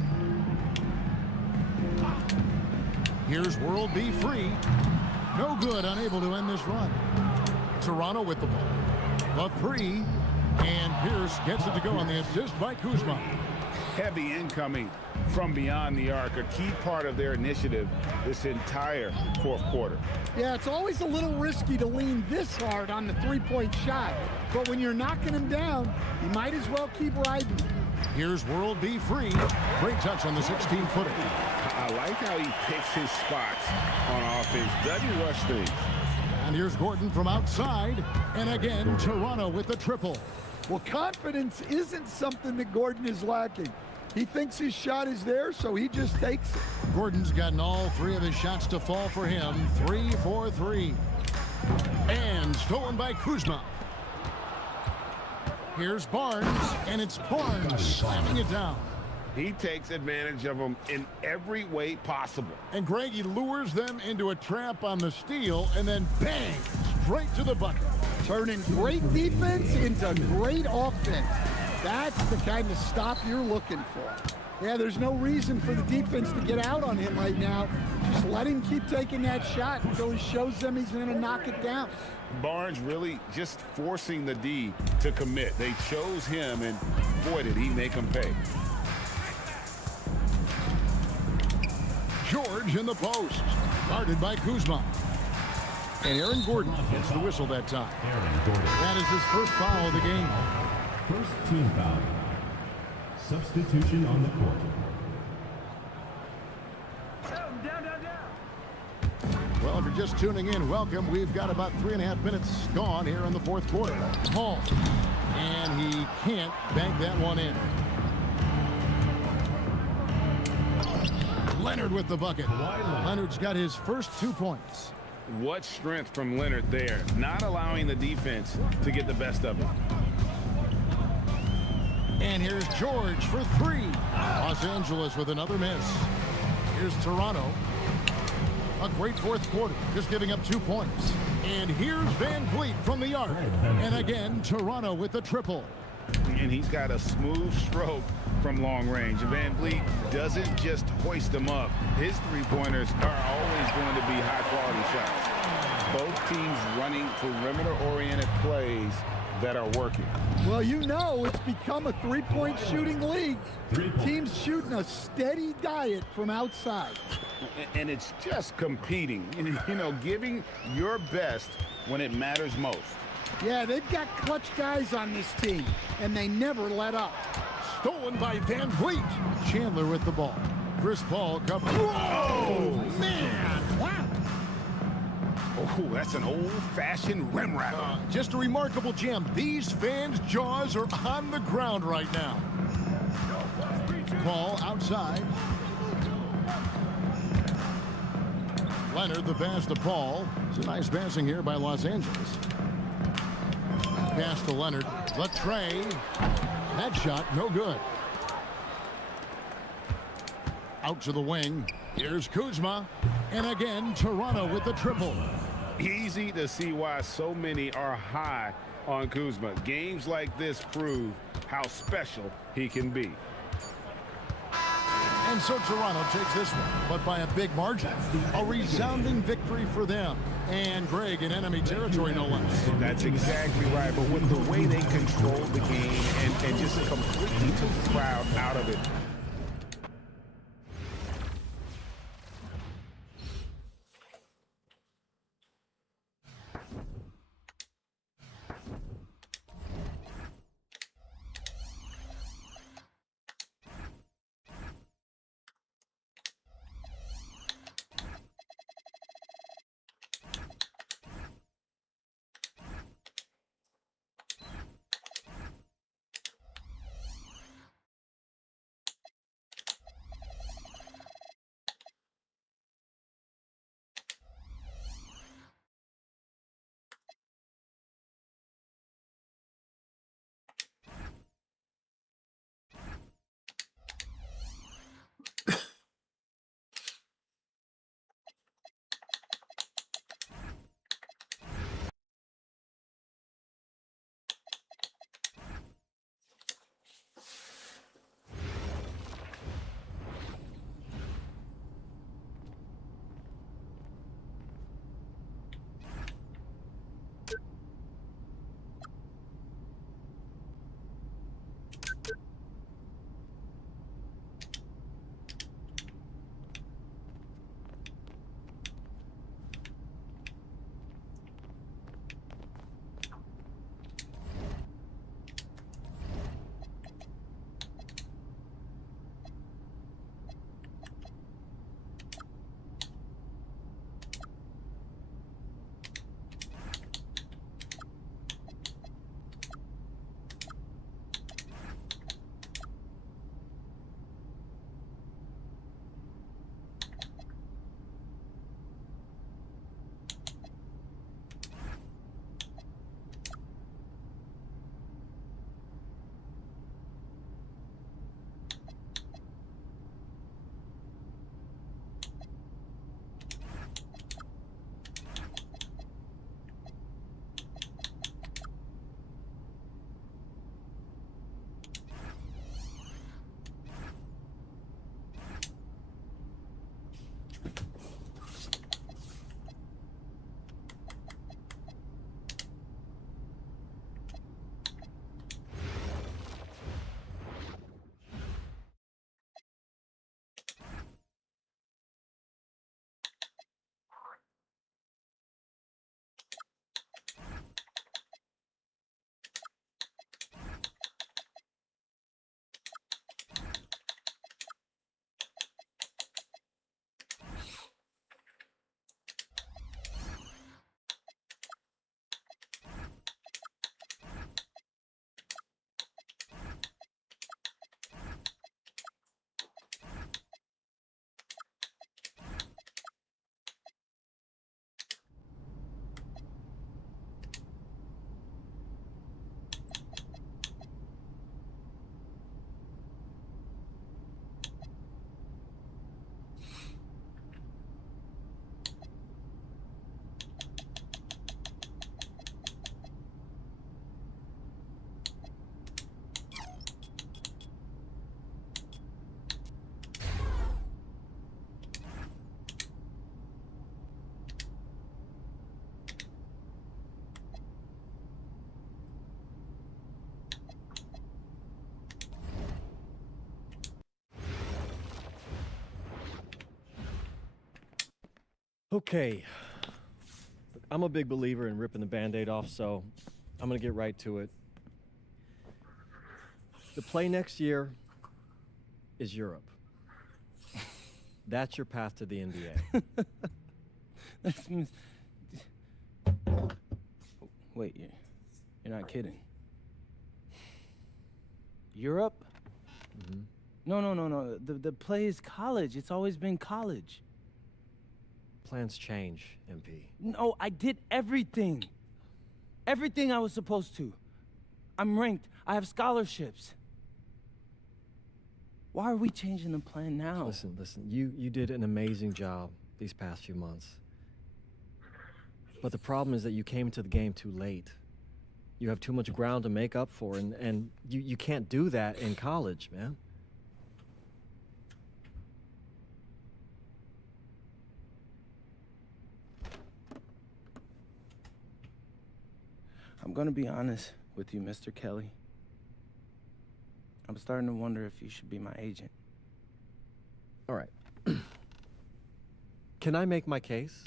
Here's World B free. No good, unable to end this run. Toronto with the ball. The three. And Pierce gets it to go on the assist by Kuzma. Heavy incoming from beyond the arc, a key part of their initiative this entire fourth quarter. Yeah, it's always a little risky to lean this hard on the three-point shot. But when you're knocking him down, you might as well keep riding. Here's World B free. Great touch on the 16-footer. I like how he picks his spots on offense. Doesn't rush things. And here's Gordon from outside. And again, Toronto with the triple. Well, confidence isn't something that Gordon is lacking. He thinks his shot is there, so he just takes it. Gordon's gotten all three of his shots to fall for him. 3 for 3. And stolen by Kuzma. Here's Barnes, and it's Barnes slamming it down. He takes advantage of them in every way possible. And Greg, he lures them into a trap on the steal, and then bang, straight to the bucket. Turning great defense into great offense. That's the kind of stop you're looking for. Yeah, there's no reason for the defense to get out on him right now. Just let him keep taking that shot until he shows them he's going to knock it down. Barnes really just forcing the D to commit. They chose him, and boy, did he make them pay. George in the post, guarded by Kuzma. And Aaron Gordon gets the whistle that time. That is his first foul of the game. First team foul. Substitution on the court. Well, if you're just tuning in, welcome. We've got about 3.5 minutes gone here in the fourth quarter. Hall. And he can't bank that one in. Leonard with the bucket. Leonard's got his first 2 points. What strength from Leonard there, not allowing the defense to get the best of him. And here's George for 3. Los Angeles with another miss. Here's Toronto. A great fourth quarter, just giving up 2 points. And here's Van Vliet from the arc. And again, Toronto with the triple. And he's got a smooth stroke from long range. Van Vliet doesn't just hoist them up. His three-pointers are always going to be high-quality shots. Both teams running perimeter-oriented plays that are working. Well, you know it's become a three-point shooting league. Teams shooting a steady diet from outside. And it's just competing, you know, giving your best when it matters most. Yeah, they've got clutch guys on this team, and they never let up. Stolen by Van Vliet. Chandler with the ball. Chris Paul covered. Whoa, man! Wow. Oh, that's an old-fashioned rim wrap. Just a remarkable jam. These fans' jaws are on the ground right now. Paul outside. Leonard the pass to Paul. It's a nice passing here by Los Angeles. Pass to Leonard. Latrey. That shot, no good. Out to the wing. Here's Kuzma. And again, Toronto with the triple. Easy to see why so many are high on Kuzma. Games like this prove how special he can be. And so Toronto takes this one, but by a big margin. A resounding victory for them. And Greg in enemy territory, no less. That's exactly right. But with the way they controlled the game and just completely took the crowd out of it, Okay. Look, I'm a big believer in ripping the Band-Aid off, so I'm gonna get right to it. The play next year is Europe. That's your path to the NBA. Wait, you're not kidding. Europe? Mm-hmm. No. The play is college. It's always been college. Plans change, MP. No, I did everything. Everything I was supposed to. I'm ranked. I have scholarships. Why are we changing the plan now? Listen, you did an amazing job these past few months. But the problem is that you came to the game too late. You have too much ground to make up for, and you can't do that in college, man. I'm gonna be honest with you, Mr. Kelly. I'm starting to wonder if you should be my agent. All right. Can I make my case?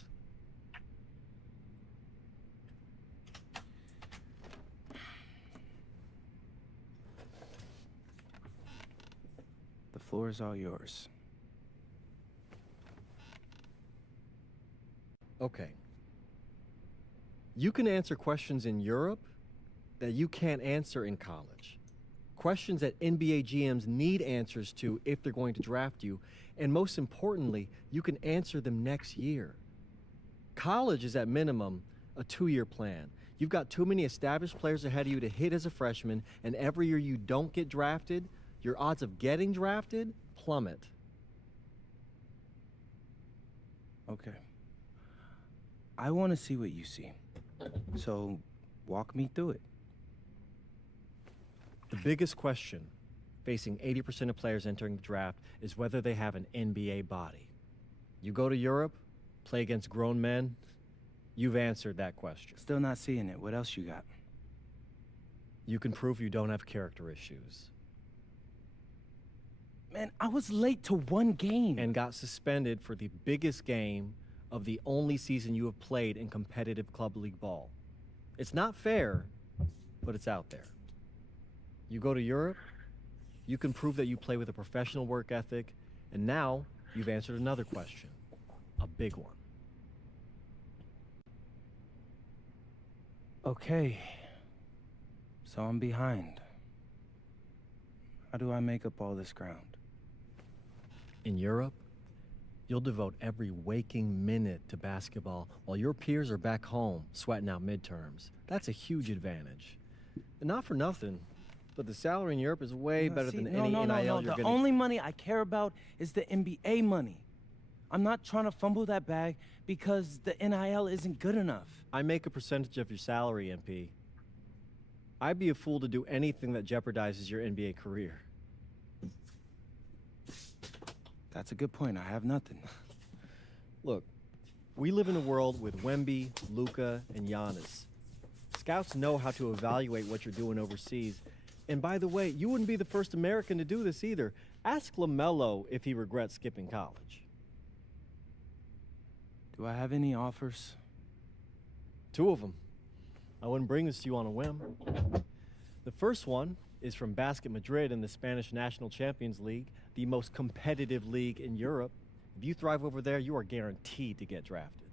The floor is all yours. Okay. You can answer questions in Europe that you can't answer in college. Questions that NBA GMs need answers to if they're going to draft you. And most importantly, you can answer them next year. College is at minimum a 2-year plan. You've got too many established players ahead of you to hit as a freshman, and every year you don't get drafted, your odds of getting drafted plummet. Okay. I want to see what you see. So, walk me through it. The biggest question facing 80% of players entering the draft is whether they have an NBA body. You go to Europe, play against grown men, you've answered that question. Still not seeing it. What else you got? You can prove you don't have character issues. Man, I was late to one game. And got suspended for the biggest game of the only season you have played in competitive club league ball. It's not fair, but it's out there. You go to Europe, you can prove that you play with a professional work ethic, and now you've answered another question, a big one. Okay. So I'm behind. How do I make up all this ground? In Europe, you'll devote every waking minute to basketball while your peers are back home sweating out midterms. That's a huge advantage. And not for nothing, but the salary in Europe is way better than any NIL you're The getting. only money I care about is the NBA money. I'm not trying to fumble that bag because the NIL isn't good enough. I make a percentage of your salary, MP. I'd be a fool to do anything that jeopardizes your NBA career. That's a good point. I have nothing. Look, we live in a world with Wemby, Luka, and Giannis. Scouts know how to evaluate what you're doing overseas. And by the way, you wouldn't be the first American to do this either. Ask LaMelo if he regrets skipping college. Do I have any offers? 2 of them. I wouldn't bring this to you on a whim. The first one is from Basket Madrid in the Spanish National Champions League, the most competitive league in Europe. If you thrive over there, you are guaranteed to get drafted.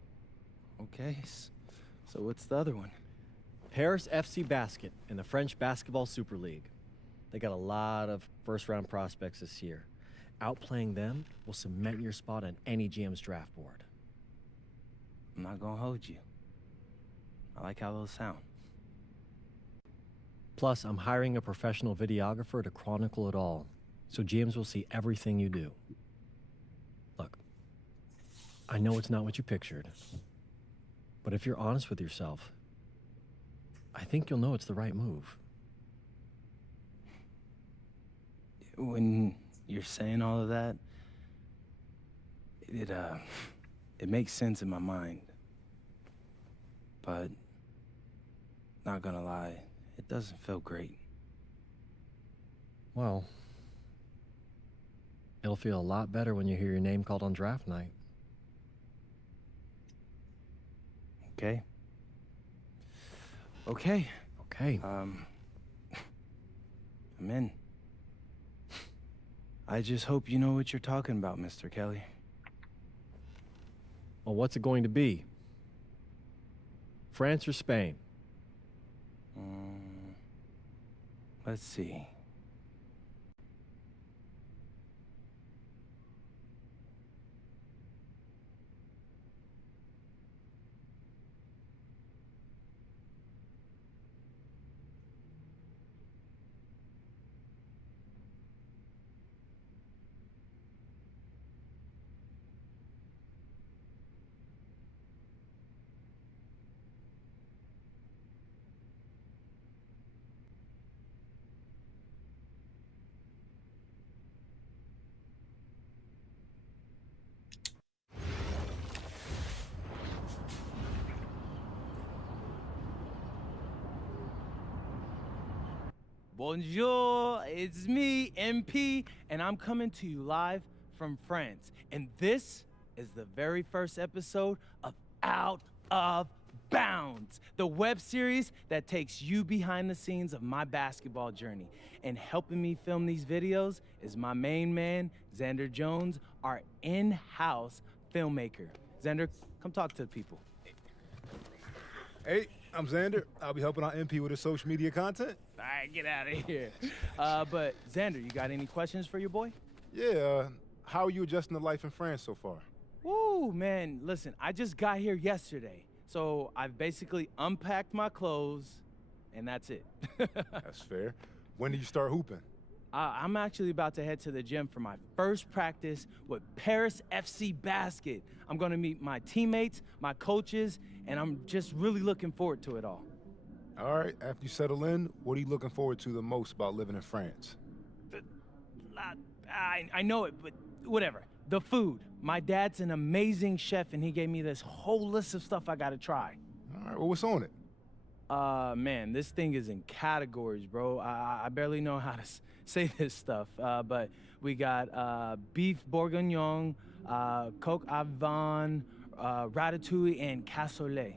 Okay, so what's the other one? Paris FC Basket in the French Basketball Super League. They got a lot of first-round prospects this year. Outplaying them will cement your spot on any GM's draft board. I'm not gonna hold you. I like how those sound. Plus, I'm hiring a professional videographer to chronicle it all, so GMs will see everything you do. Look, I know it's not what you pictured, but if you're honest with yourself, I think you'll know it's the right move. When you're saying all of that, it makes sense in my mind. But, not gonna lie, it doesn't feel great. Well, it'll feel a lot better when you hear your name called on draft night. Okay? Okay. Okay. I'm in. I just hope you know what you're talking about, Mr. Kelly. Well, what's it going to be? France or Spain? Let's see. Bonjour, it's me, MP, and I'm coming to you live from France. And this is the very first episode of Out of Bounds, the web series that takes you behind the scenes of my basketball journey. And helping me film these videos is my main man, Xander Jones, our in-house filmmaker. Xander, come talk to the people. Hey, I'm Xander. I'll be helping out MP with his social media content. All right, get out of here. But Xander, you got any questions for your boy? Yeah, how are you adjusting to life in France so far? Woo, man, listen, I just got here yesterday. So I've basically unpacked my clothes, and that's it. That's fair. When do you start hooping? I'm actually about to head to the gym for my first practice with Paris FC Basket. I'm gonna meet my teammates, my coaches, and I'm just really looking forward to it all. All right, after you settle in, what are you looking forward to the most about living in France? I know it, but whatever. The food. My dad's an amazing chef, and he gave me this whole list of stuff I gotta try. All right, well, what's on it? Man, this thing is in categories, bro. I barely know how to say this stuff, but we got beef bourguignon, coq au vin, ratatouille, and cassoulet.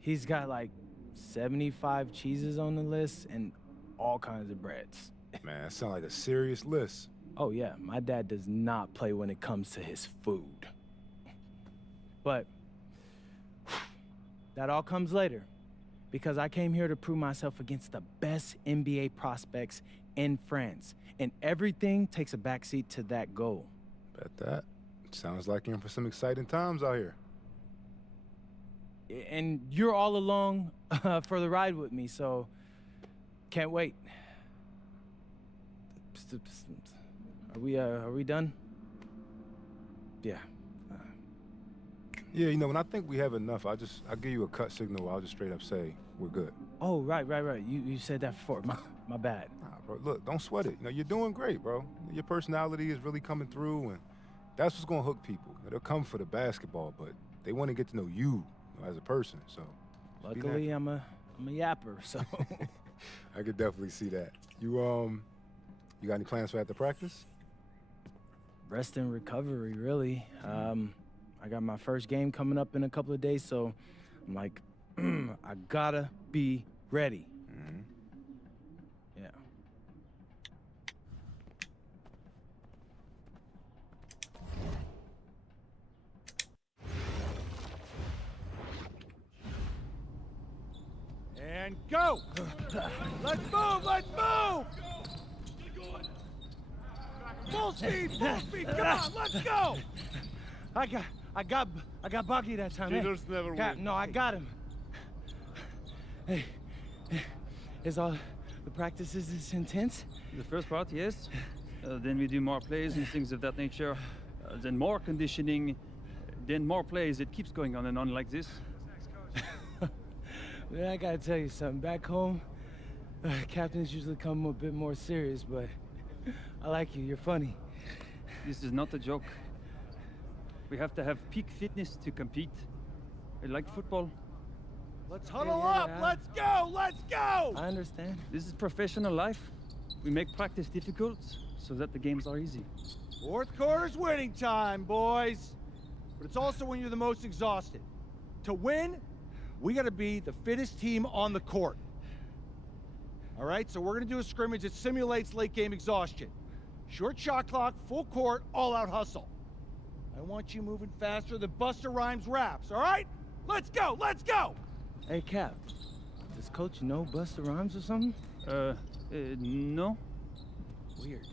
He's got like 75 cheeses on the list and all kinds of breads. Man, that sounds like a serious list. Oh yeah, my dad does not play when it comes to his food. But that all comes later, because I came here to prove myself against the best NBA prospects in France, and everything takes a backseat to that goal. Bet that. Sounds like you're in for some exciting times out here. And you're all along for the ride with me, so can't wait. Are we done? Yeah. Yeah, you know, when I think we have enough, I'll give you a cut signal. I'll just straight up say we're good. Oh, right. You said that before. My bad. Nah, bro, look, don't sweat it. You know, you're doing great, bro. Your personality is really coming through, and that's what's gonna hook people. They'll come for the basketball, but they want to get to know you, as a person. So, luckily, I'm a yapper, so. I could definitely see that. You got any plans for after practice? Rest and recovery, really. I got my first game coming up in a couple of days, so I'm like, I gotta be ready. Mm-hmm. Yeah. And go! Let's move! Full speed! Come on, let's go! I got Bucky that time. Cheaters never win. No, I got him. Hey, is all the practices this intense? The first part, yes. Then we do more plays and things of that nature. Then more conditioning. Then more plays. It keeps going on and on like this. Man, I gotta tell you something. Back home, captains usually come a bit more serious, but I like you. You're funny. This is not a joke. We have to have peak fitness to compete. I like football. Let's huddle up! Let's go! I understand. This is professional life. We make practice difficult so that the games are easy. Fourth quarter's winning time, boys. But it's also when you're the most exhausted. To win, We got to be the fittest team on the court. All right, so we're going to do a scrimmage that simulates late game exhaustion. Short shot clock, full court, all-out hustle. I want you moving faster than Busta Rhymes raps, all right? Let's go, let's go! Hey, Cap, does Coach know Busta Rhymes or something? No. Weird.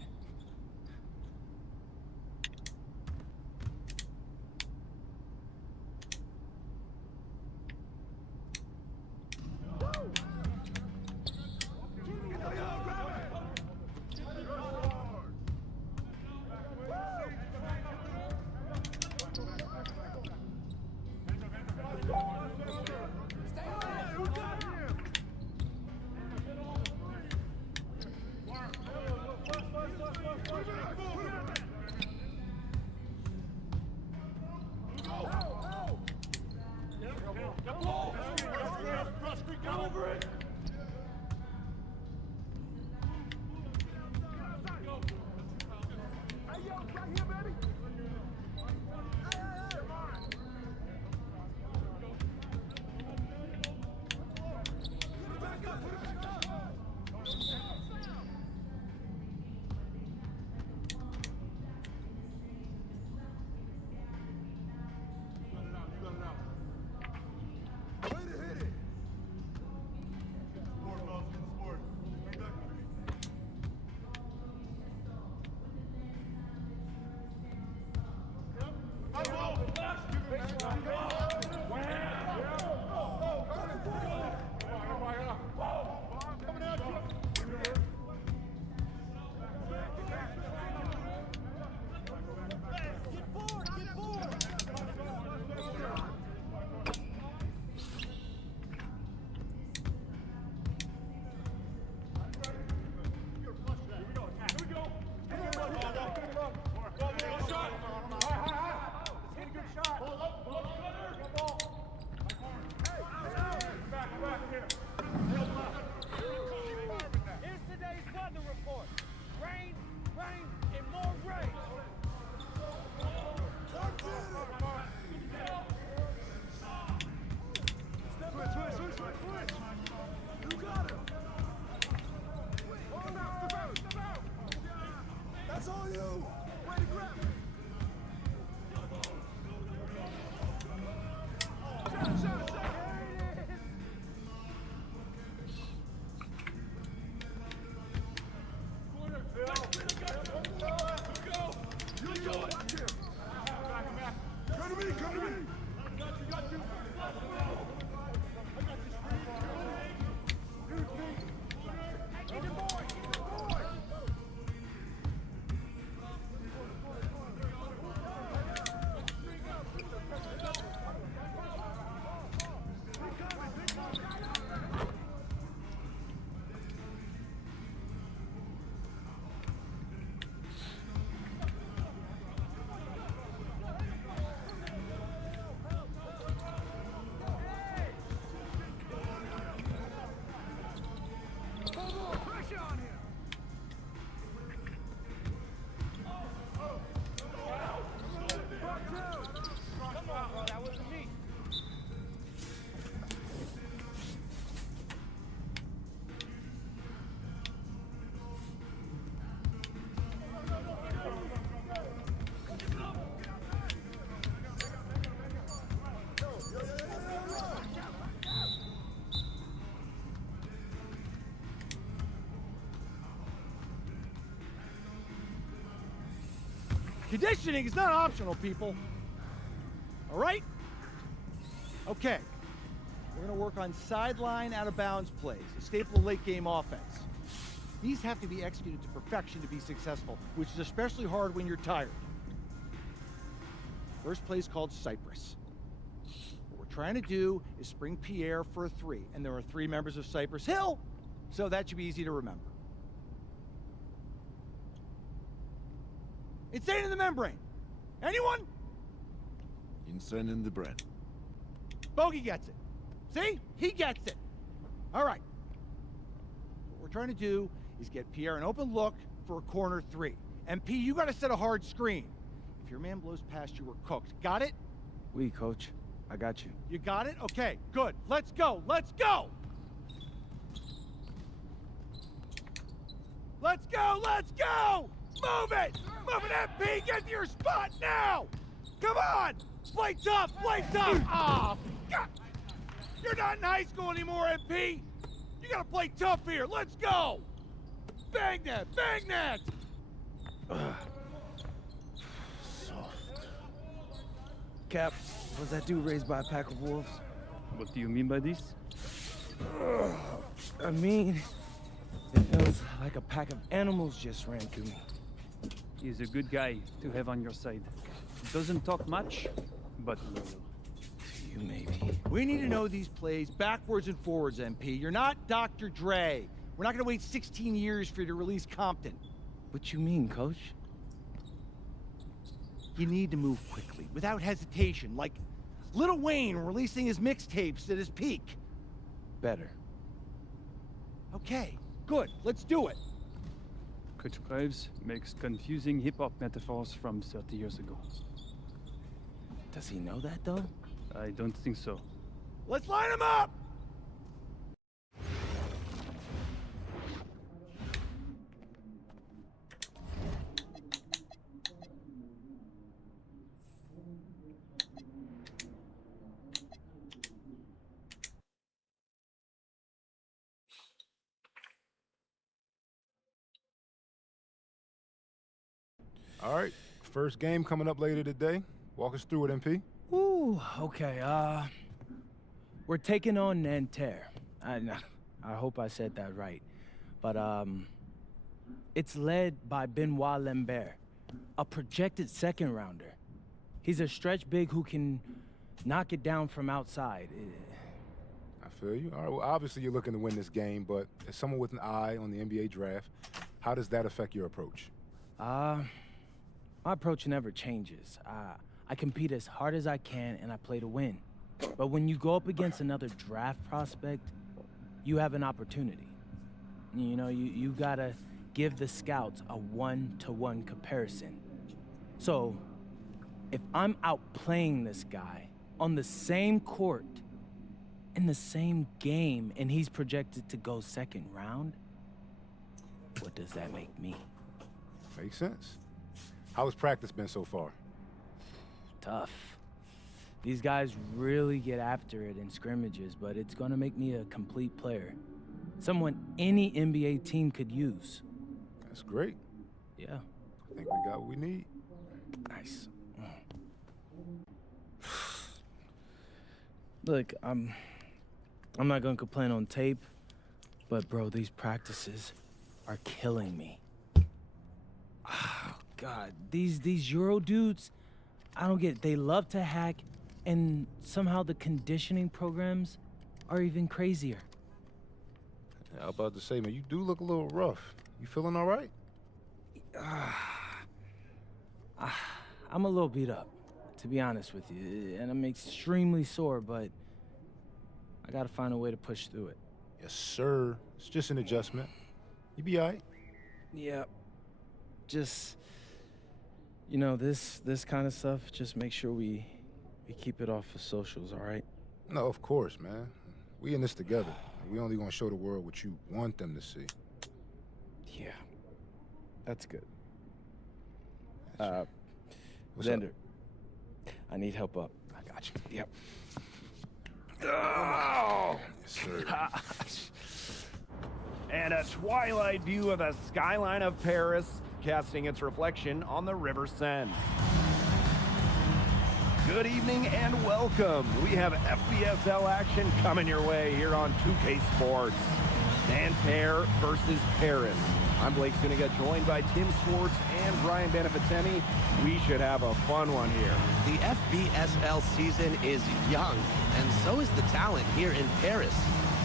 Conditioning is not optional, people. All right? Okay. We're going to work on sideline out-of-bounds plays, a staple of late-game offense. These have to be executed to perfection to be successful, which is especially hard when you're tired. First play is called Cypress. What we're trying to do is spring Pierre for a three, and there are 3 members of Cypress Hill, so that should be easy to remember. Insane in the membrane. Anyone? Insane in the brain. Bogey gets it. See? He gets it. All right. What we're trying to do is get Pierre an open look for a corner 3. And P, you got to set a hard screen. If your man blows past you, we're cooked. Got it? Oui, Coach. I got you. You got it? Okay, good. Let's go. Let's go. Let's go. Let's go. Move it. Move it, MP. Get to your spot now. Come on. Play tough. Play tough. Ah, God. You're not in high school anymore, MP. You gotta play tough here. Let's go. Bang that. Bang that. Cap, was that dude raised by a pack of wolves? What do you mean by this? I mean, it feels like a pack of animals just ran through me. He's a good guy to have on your side. Doesn't talk much, but loyal. You maybe. We need to know these plays backwards and forwards, MP. You're not Dr. Dre. We're not gonna wait 16 years for you to release Compton. What you mean, Coach? You need to move quickly, without hesitation, like Lil Wayne releasing his mixtapes at his peak. Better. Okay, good. Let's do it. Coach Graves makes confusing hip-hop metaphors from 30 years ago. Does he know that, though? I don't think so. Let's line them up! All right, first game coming up later today. Walk us through it, MP. Ooh, okay, we're taking on Nanterre. I hope I said that right. But, it's led by Benoit Lambert, a projected second rounder. He's a stretch big who can knock it down from outside. I feel you. All right, well, obviously you're looking to win this game, but as someone with an eye on the NBA draft, how does that affect your approach? My approach never changes. I compete as hard as I can and I play to win. But when you go up against another draft prospect, you have an opportunity. You know, you gotta give the scouts a one-to-one comparison. So, if I'm outplaying this guy on the same court, in the same game, and he's projected to go second round, what does that make me? Makes sense. How has practice been so far? Tough. These guys really get after it in scrimmages, but it's gonna make me a complete player. Someone any NBA team could use. That's great. Yeah. I think we got what we need. Nice. Look, I'm not gonna complain on tape, but bro, these practices are killing me. Oh, God, these Euro dudes, I don't get it. They love to hack, and somehow the conditioning programs are even crazier. Yeah, I was about to say, man, you do look a little rough. You feeling all right? I'm a little beat up, to be honest with you, and I'm extremely sore, but I gotta find a way to push through it. Yes, sir. It's just an adjustment. You be all right. Yeah. Just, you know, this kind of stuff, just make sure we keep it off of socials, all right? No, of course, man. We in this together. We only gonna show the world what you want them to see. Yeah. That's good. What's Xander, up? I need help up. I got you. Yep. Oh! Yes, sir. And a twilight view of the skyline of Paris, casting its reflection on the River Seine. Good evening and welcome. We have FBSL action coming your way here on 2K Sports. Nanterre versus Paris. I'm Blake Zuniga, joined by Tim Swartz and Brian Beneficeni. We should have a fun one here. The FBSL season is young, and so is the talent here in Paris.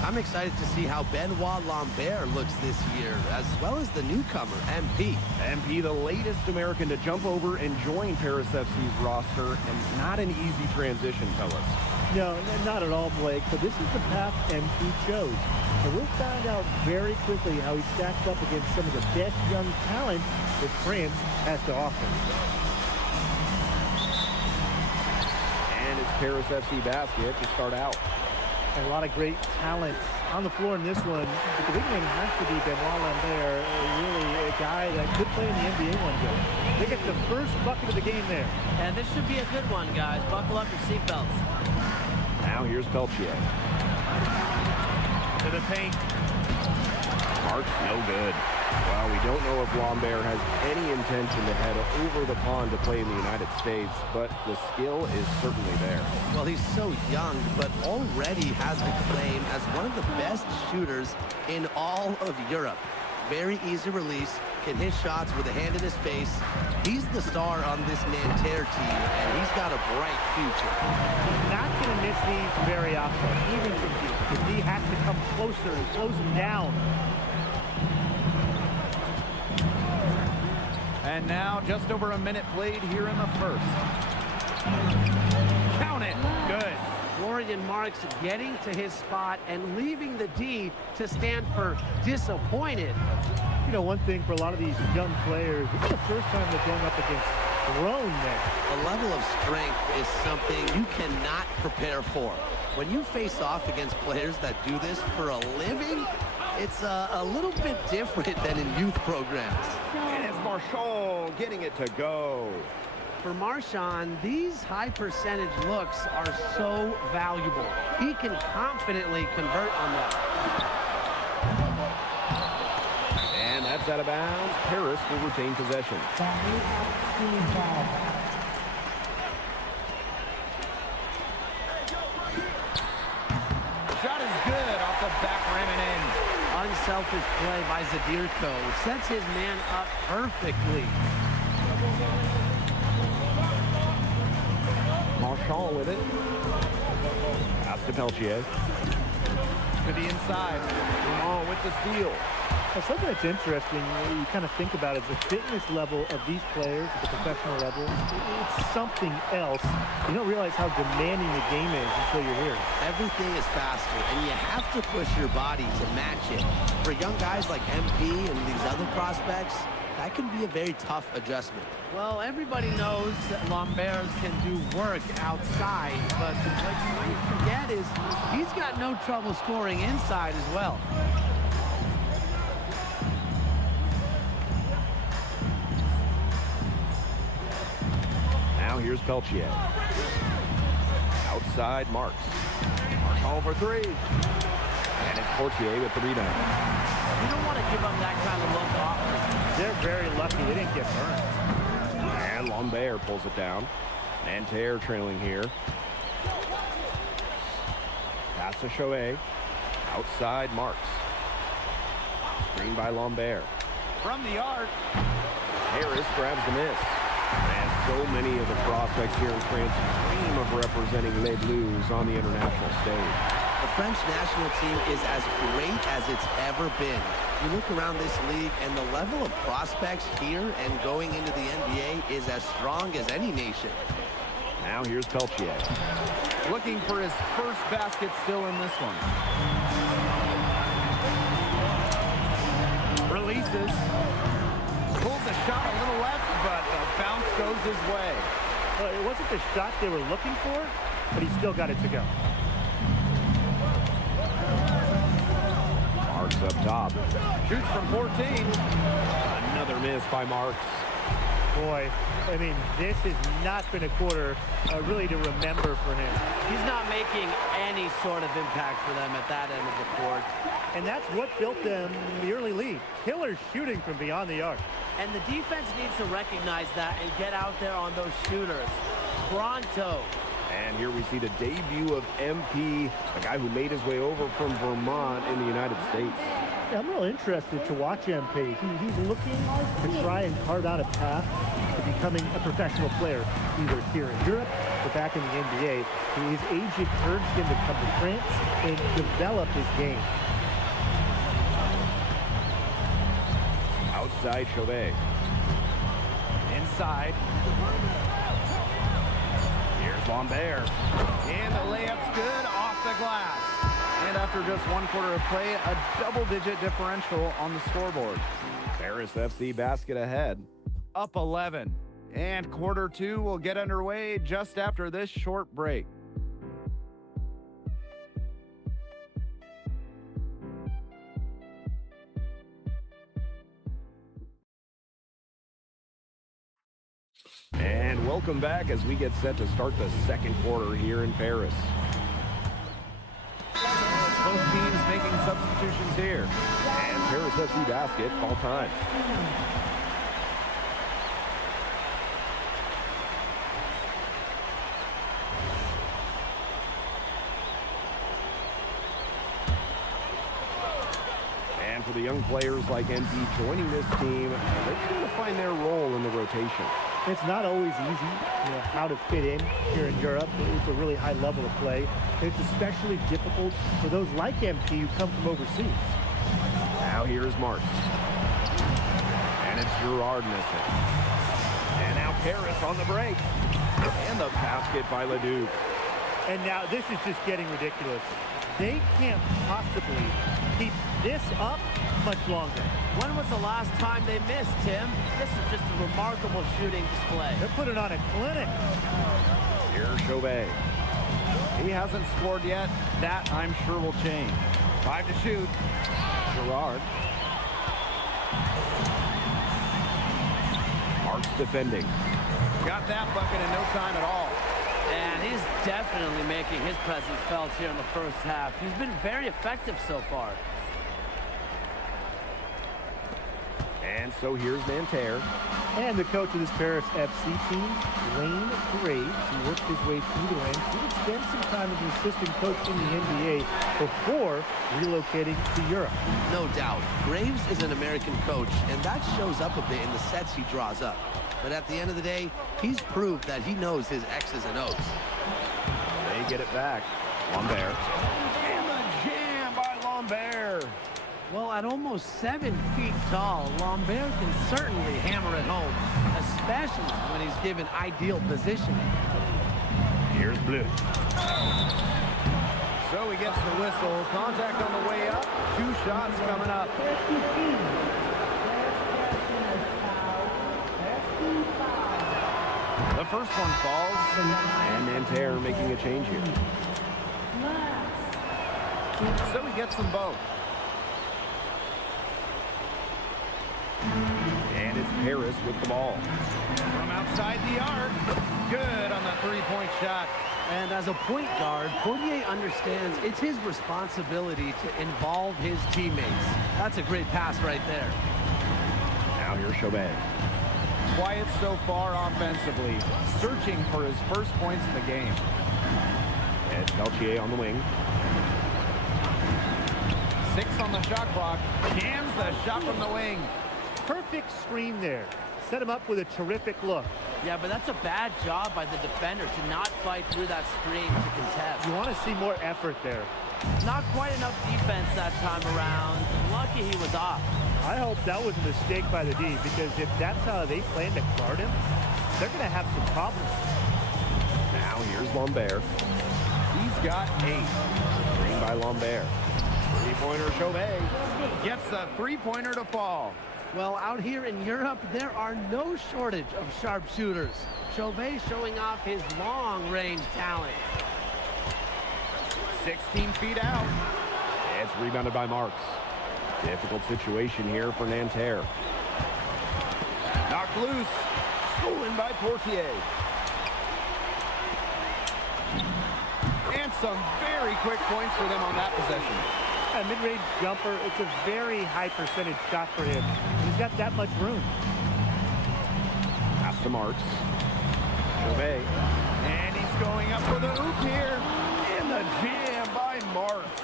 I'm excited to see how Benoit Lambert looks this year, as well as the newcomer, MP. MP, the latest American to jump over and join Paris FC's roster, and not an easy transition, fellas. No, not at all, Blake, but this is the path MP chose. And we'll find out very quickly how he stacks up against some of the best young talent that France has to offer. And It's Paris FC basket to start out. And a lot of great talent on the floor in this one. But the big name has to be Benoit Lambert, really a guy that could play in the NBA one day. They get the first bucket of the game there. And this should be a good one, guys. Buckle up your seatbelts. Now here's Peltier. To the paint. Mark's no good. Well, we don't know if Lambert has any intention to head over the pond to play in the United States, but the skill is certainly there. Well, he's so young, but already has the claim as one of the best shooters in all of Europe. Very easy release, can hit shots with a hand in his face. He's the star on this Nanterre team, and he's got a bright future. He's not going to miss these very often, even from deep, because he has to come closer and close him down. And now just over a minute played here in the first. Count it. Good. Florian Marks getting to his spot and leaving the D to stand for disappointed. You know, one thing for a lot of these young players, this is the first time they're going up against grown men. The level of strength is something you cannot prepare for. When you face off against players that do this for a living, it's a little bit different than in youth programs. And it's Marchand getting it to go. For Marchand, these high percentage looks are so valuable. He can confidently convert on them. And that's out of bounds. Paris will retain possession. Shot is good off the back rim and in. Unselfish play by Zadirko. Sets his man up perfectly. Marchand with it. Pass to Peltier. To the inside. Dumont with the steal. Now, something that's interesting, you kind of think about, is the fitness level of these players at the professional level. It's something else. You don't realize how demanding the game is until you're here. Everything is faster, and you have to push your body to match it. For young guys like MP and these other prospects, that can be a very tough adjustment. Well, everybody knows that Lambert can do work outside, but what you might forget is he's got no trouble scoring inside as well. Now here's Peltier. Outside Marks. Marchand for three. And it's Portier with the rebound. You don't want to give up that kind of look often. They're very lucky they didn't get burned. And Lambert pulls it down. Nanterre trailing here. Pass to Chauvet. Outside Marks. Screen by Lambert. From the arc. Harris grabs the miss. And so many of the prospects here in France dream of representing Les Bleus on the international stage. The French national team is as great as it's ever been. You look around this league, and the level of prospects here and going into the NBA is as strong as any nation. Now here's Peltier. Looking for his first basket still in this one. Releases. Pulls a shot a little left, but the bounce goes his way. Well, it wasn't the shot they were looking for, but he still got it to go. Marks up top. Shoots from 14. Another miss by Marks. Boy, I mean, this has not been a quarter really to remember for him. He's not making any sort of impact for them at that end of the court. And that's what built them the early lead. Killer shooting from beyond the arc. And the defense needs to recognize that and get out there on those shooters. Pronto. And here we see the debut of MP, a guy who made his way over from Vermont in the United States. Yeah, I'm real interested to watch MP. He's looking to try and carve out a path to becoming a professional player, either here in Europe or back in the NBA. His agent urged him to come to France and develop his game. Outside Chauvet. Inside. Here's Lambert. And the layup's good off the glass. And after just one quarter of play, a double-digit differential on the scoreboard. Paris FC basket ahead. Up 11. And quarter two will get underway just after this short break. And welcome back as we get set to start the second quarter here in Paris. Both teams making substitutions here. And Paris FC basket, all time. And for the young players like MP joining this team, they're trying to find their role in the rotation. It's not always easy, how to fit in here in Europe. It's a really high level of play. It's especially difficult for those like MP who come from overseas. Now here's Marks. And it's Gerard missing. And now Paris on the break. And the basket by Leduc. And now this is just getting ridiculous. They can't possibly keep this up much longer. When was the last time they missed, Tim? This is just a remarkable shooting display. They're putting on a clinic. Here's Chauvet. He hasn't scored yet. That, I'm sure, will change. 5 to shoot. Gerard. Marks defending. Got that bucket in no time at all. And he's definitely making his presence felt here in the first half. He's been very effective so far. And so here's Nanterre. And the coach of this Paris FC team, Lane Graves, he worked his way through the ranks. He would spend some time as an assistant coach in the NBA before relocating to Europe. No doubt. Graves is an American coach, and that shows up a bit in the sets he draws up. But at the end of the day, he's proved that he knows his X's and O's. They get it back. Lambert. And the jam by Lambert. Well, at almost 7 feet tall, Lambert can certainly hammer it home, especially when he's given ideal positioning. Here's Bleu. So he gets the whistle. Contact on the way up. 2 shots coming up. The first one falls, and Nanterre making a change here. So he gets them both. And it's Paris with the ball. From outside the arc. Good on the three-point shot. And as a point guard, Portier understands it's his responsibility to involve his teammates. That's a great pass right there. Now here's Chauvet. Quiet so far offensively, searching for his first points in the game. And it's Peltier on the wing. 6 on the shot clock. Cans the shot from the wing. Perfect screen there. Set him up with a terrific look. Yeah, but that's a bad job by the defender to not fight through that screen to contest. You want to see more effort there. Not quite enough defense that time around. Lucky he was off. I hope that was a mistake by the D, because if that's how they plan to guard him, they're going to have some problems. Now here's Lambert. He's got 8. Screen by Lambert. Three-pointer Chauvet gets the three-pointer to fall. Well, out here in Europe, there are no shortage of sharpshooters. Chauvet showing off his long-range talent. 16 feet out. It's rebounded by Marks. Difficult situation here for Nanterre. Knocked loose. Stolen by Portier. And some very quick points for them on that possession. A mid-range jumper, it's a very high percentage shot for him. He's got that much room. Pass to Marks. Chauvet. And he's going up for the hoop here. And the jam by Marks.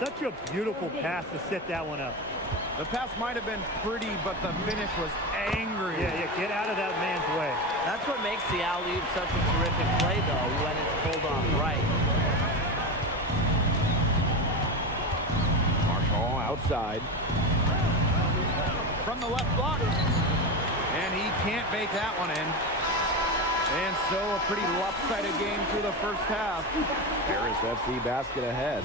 Such a beautiful pass to set that one up. The pass might have been pretty, but the finish was angry. Yeah, get out of that man's way. That's what makes the alley-oop such a terrific play, though, when it's pulled off right. Marshall outside. From the left block. And he can't bake that one in. And so a pretty lopsided game through the first half. Paris FC basket ahead.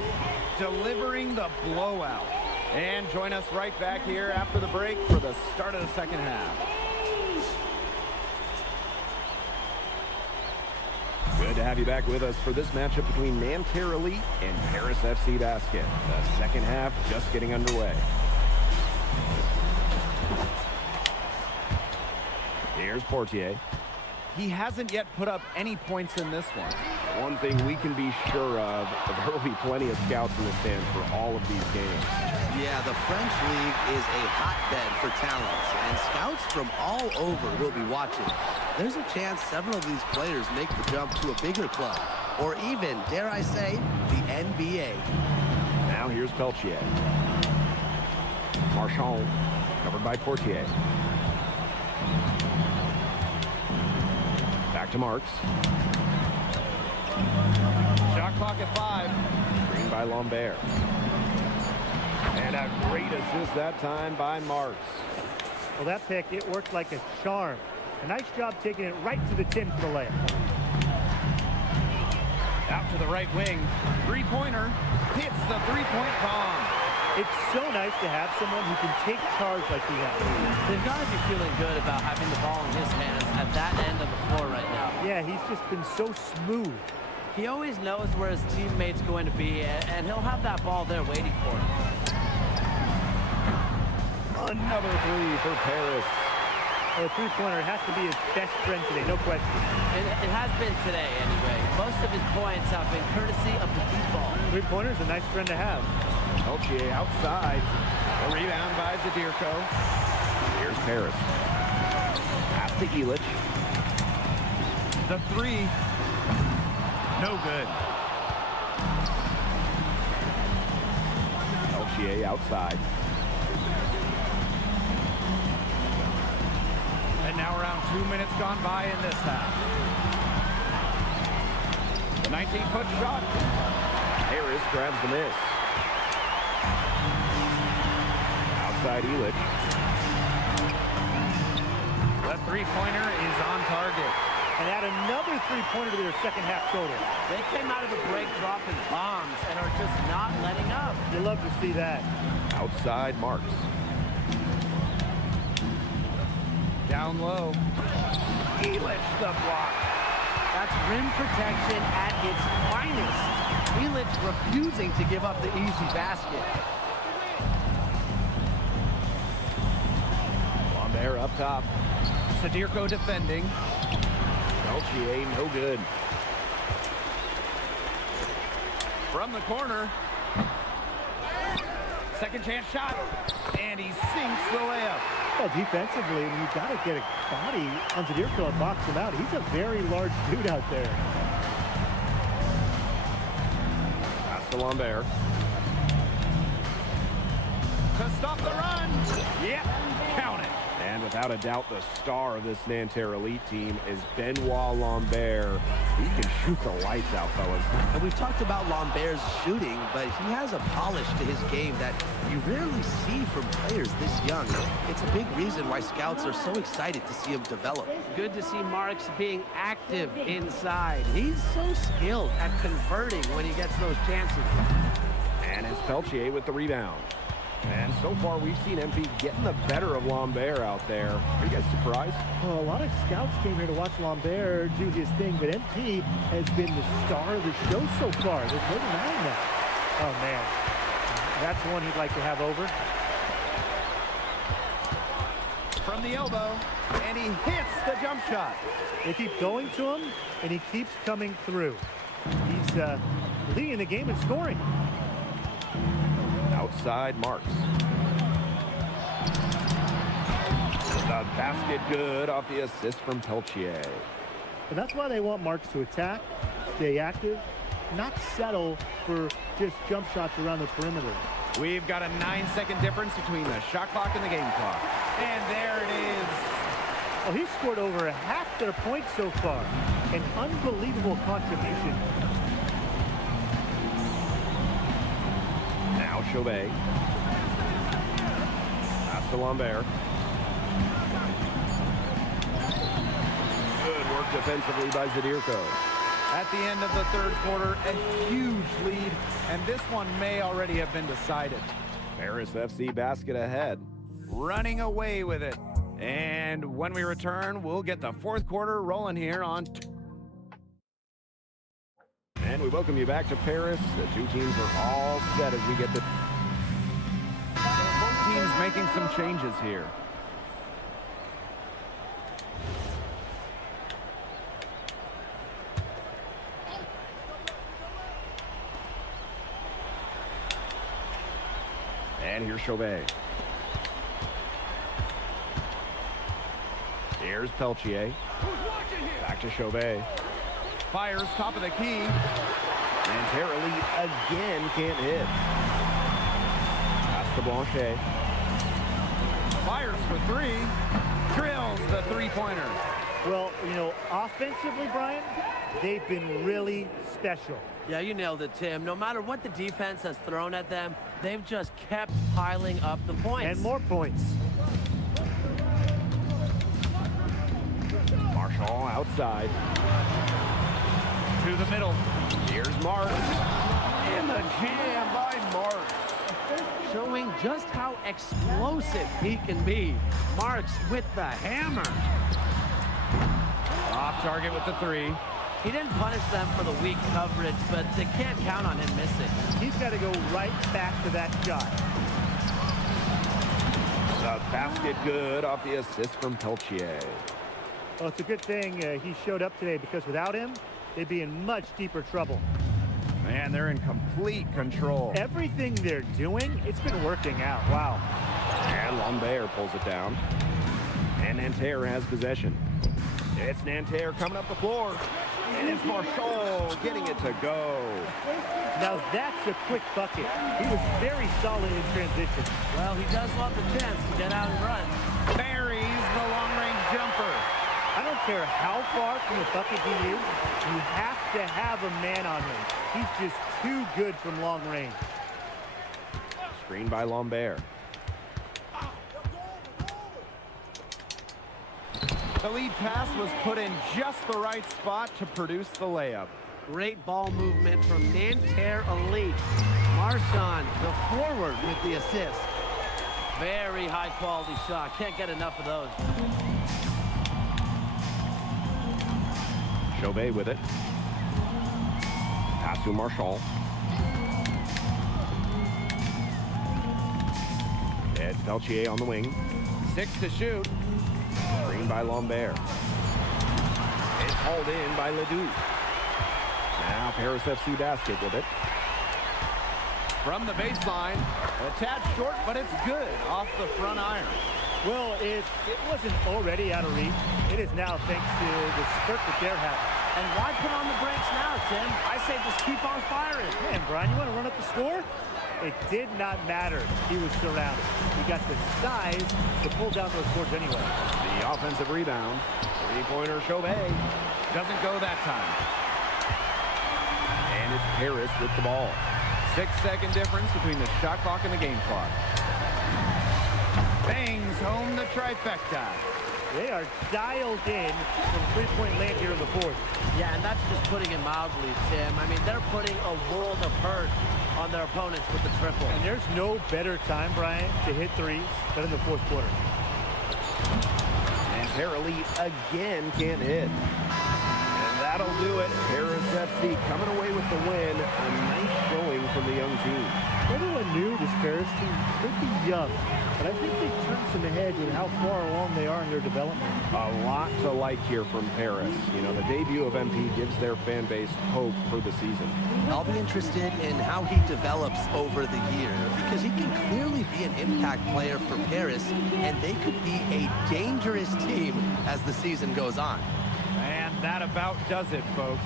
Delivering the blowout. And join us right back here after the break for the start of the second half. Good to have you back with us for this matchup between Nanterre Elite and Paris FC Basket. The second half just getting underway. Here's Portier. He hasn't yet put up any points in this one. One thing we can be sure of, there will be plenty of scouts in the stands for all of these games. Yeah, the French League is a hotbed for talents, and scouts from all over will be watching. There's a chance several of these players make the jump to a bigger club, or even, dare I say, the NBA. Now here's Peltier. Marchand, covered by Portier. Back to Marks. Shot clock at 5. Screen by Lambert. And a great assist that time by Marks. Well, that pick, it worked like a charm. A nice job taking it right to the tin for the layup. Out to the right wing. Three-pointer. Hits the three-point bomb. It's so nice to have someone who can take charge like he has. They've got to be feeling good about having the ball in his hands at that end of the floor right now. Yeah, he's just been so smooth. He always knows where his teammate's going to be, and he'll have that ball there waiting for him. Another three for Paris. Well, the three-pointer has to be his best friend today, no question. It has been today, anyway. Most of his points have been courtesy of the deep ball. Three-pointer's a nice friend to have. Peltier outside. A rebound by Zadirko. Here's Paris. Pass to Elich. The three. No good. Peltier outside. And now around 2 minutes gone by in this half. The 19-foot shot. Harris grabs the miss. Outside Elich. The three-pointer is on target. And add another three-pointer to their second half total. They came out of the break dropping bombs and are just not letting up. You love to see that. Outside Marks. Down low. Elich the block. That's rim protection at its finest. Elich refusing to give up the easy basket. Lambert up top. Zadirko defending. Peltier no good. From the corner. Second chance shot. And he sinks the layup. Well, defensively, you've got to get a body on Zadirko and box him out. He's a very large dude out there. Pass to Lambert. To stop the run. Yep, count it. And without a doubt, the star of this Nanterre Elite team is Benoit Lambert. He can shoot the lights out, fellas. And we've talked about Lambert's shooting, but he has a polish to his game that you rarely see from players this young. It's a big reason why scouts are so excited to see him develop. Good to see Marks being active inside. He's so skilled at converting when he gets those chances. And it's Peltier with the rebound. And so far, we've seen MP getting the better of Lambert out there. Are you guys surprised? Well, a lot of scouts came here to watch Lambert do his thing, but MP has been the star of the show so far. There's no denying that. Oh, man. That's the one he'd like to have over. From the elbow, and he hits the jump shot. They keep going to him, and he keeps coming through. He's leading the game in scoring. Outside Marks. The basket good off the assist from Peltier. And that's why they want Marks to attack, stay active, not settle for just jump shots around the perimeter. We've got a 9-second difference between the shot clock and the game clock. And there it is. Well, he's scored over a half their points so far. An unbelievable contribution. Now Chauvet. Pass to Lambert. Good work defensively by Zadirko. At the end of the third quarter, a huge lead, and this one may already have been decided. Paris FC basket ahead. Running away with it. And when we return, we'll get the fourth quarter rolling here on... And we welcome you back to Paris. The two teams are all set as we get the... Both teams making some changes here. here's Chauvet. Here's Peltier. Back to Chauvet. Fires top of the key. And Tara Lee again can't hit. Pass to Blanchet. Fires for three. Drills the three-pointer. Well, you know, offensively, Brian, they've been really special. Yeah, you nailed it, Tim. No matter what the defense has thrown at them, they've just kept piling up the points. And more points. Marshall outside. To the middle. Here's Marks. And the jam by Marks. Showing just how explosive he can be. Marks with the hammer. Off target with the three. He didn't punish them for the weak coverage, but they can't count on him missing. He's got to go right back to that shot. The basket good off the assist from Peltier. Well, it's a good thing he showed up today, because without him, they'd be in much deeper trouble. Man, they're in complete control. Everything they're doing, it's been working out. Wow. And Lambert pulls it down. And Nanterre has possession. It's Nanterre coming up the floor. And it's Marshall getting it to go. Now that's a quick bucket. He was very solid in transition. Well, he does love the chance to get out and run. Buries the long-range jumper. I don't care how far from the bucket he is, you have to have a man on him. He's just too good from long range. Screen by Lambert. The lead pass was put in just the right spot to produce the layup. Great ball movement from Nanterre Elite. Marchand, the forward with the assist. Very high quality shot. Can't get enough of those. Chauvet with it. Pass to Marshall. It's Peltier on the wing. 6 to shoot. Screen by Lambert. It's hauled in by Ledoux. Now Paris FC basket with it. From the baseline. A tad short, but it's good off the front iron. Well, if it wasn't already out of reach, it is now thanks to the spurt that they're having. And why put on the brakes now, Tim? I say just keep on firing. Man, Brian, you want to run up the score? It did not matter. He was surrounded. He got the size to pull down those boards anyway. The offensive rebound. Three-pointer Chauvet. Doesn't go that time. And it's Paris with the ball. 6-second difference between the shot clock and the game clock. Bangs home the trifecta. They are dialed in from three-point land here in the fourth. Yeah, and that's just putting it mildly, Tim. I mean, they're putting a world of hurt on their opponents with the triple. And there's no better time, Brian, to hit threes than in the fourth quarter. And Terra Elite again can't hit. And that'll do it. Paris FC coming away with the win. A nice showing from the young team. Everyone knew this Paris team could be young, but I think they turned some heads with how far along they are in their development. A lot to like here from Paris. You know, the debut of MP gives their fan base hope for the season. I'll be interested in how he develops over the year, because he can clearly be an impact player for Paris, and they could be a dangerous team as the season goes on. And that about does it, folks.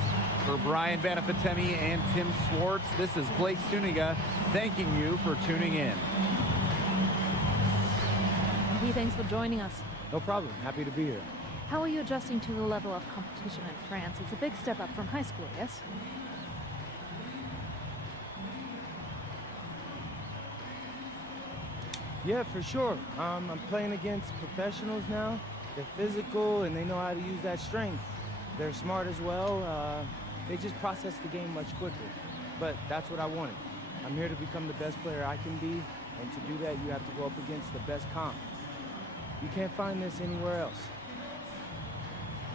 For Brian Banafitemi and Tim Swartz, this is Blake Suniga thanking you for tuning in. Hey, thanks for joining us. No problem. Happy to be here. How are you adjusting to the level of competition in France? It's a big step up from high school, yes? Yeah, for sure. I'm playing against professionals now. They're physical and they know how to use that strength. They're smart as well. They just process the game much quicker. But that's what I wanted. I'm here to become the best player I can be, and to do that, you have to go up against the best comp. You can't find this anywhere else.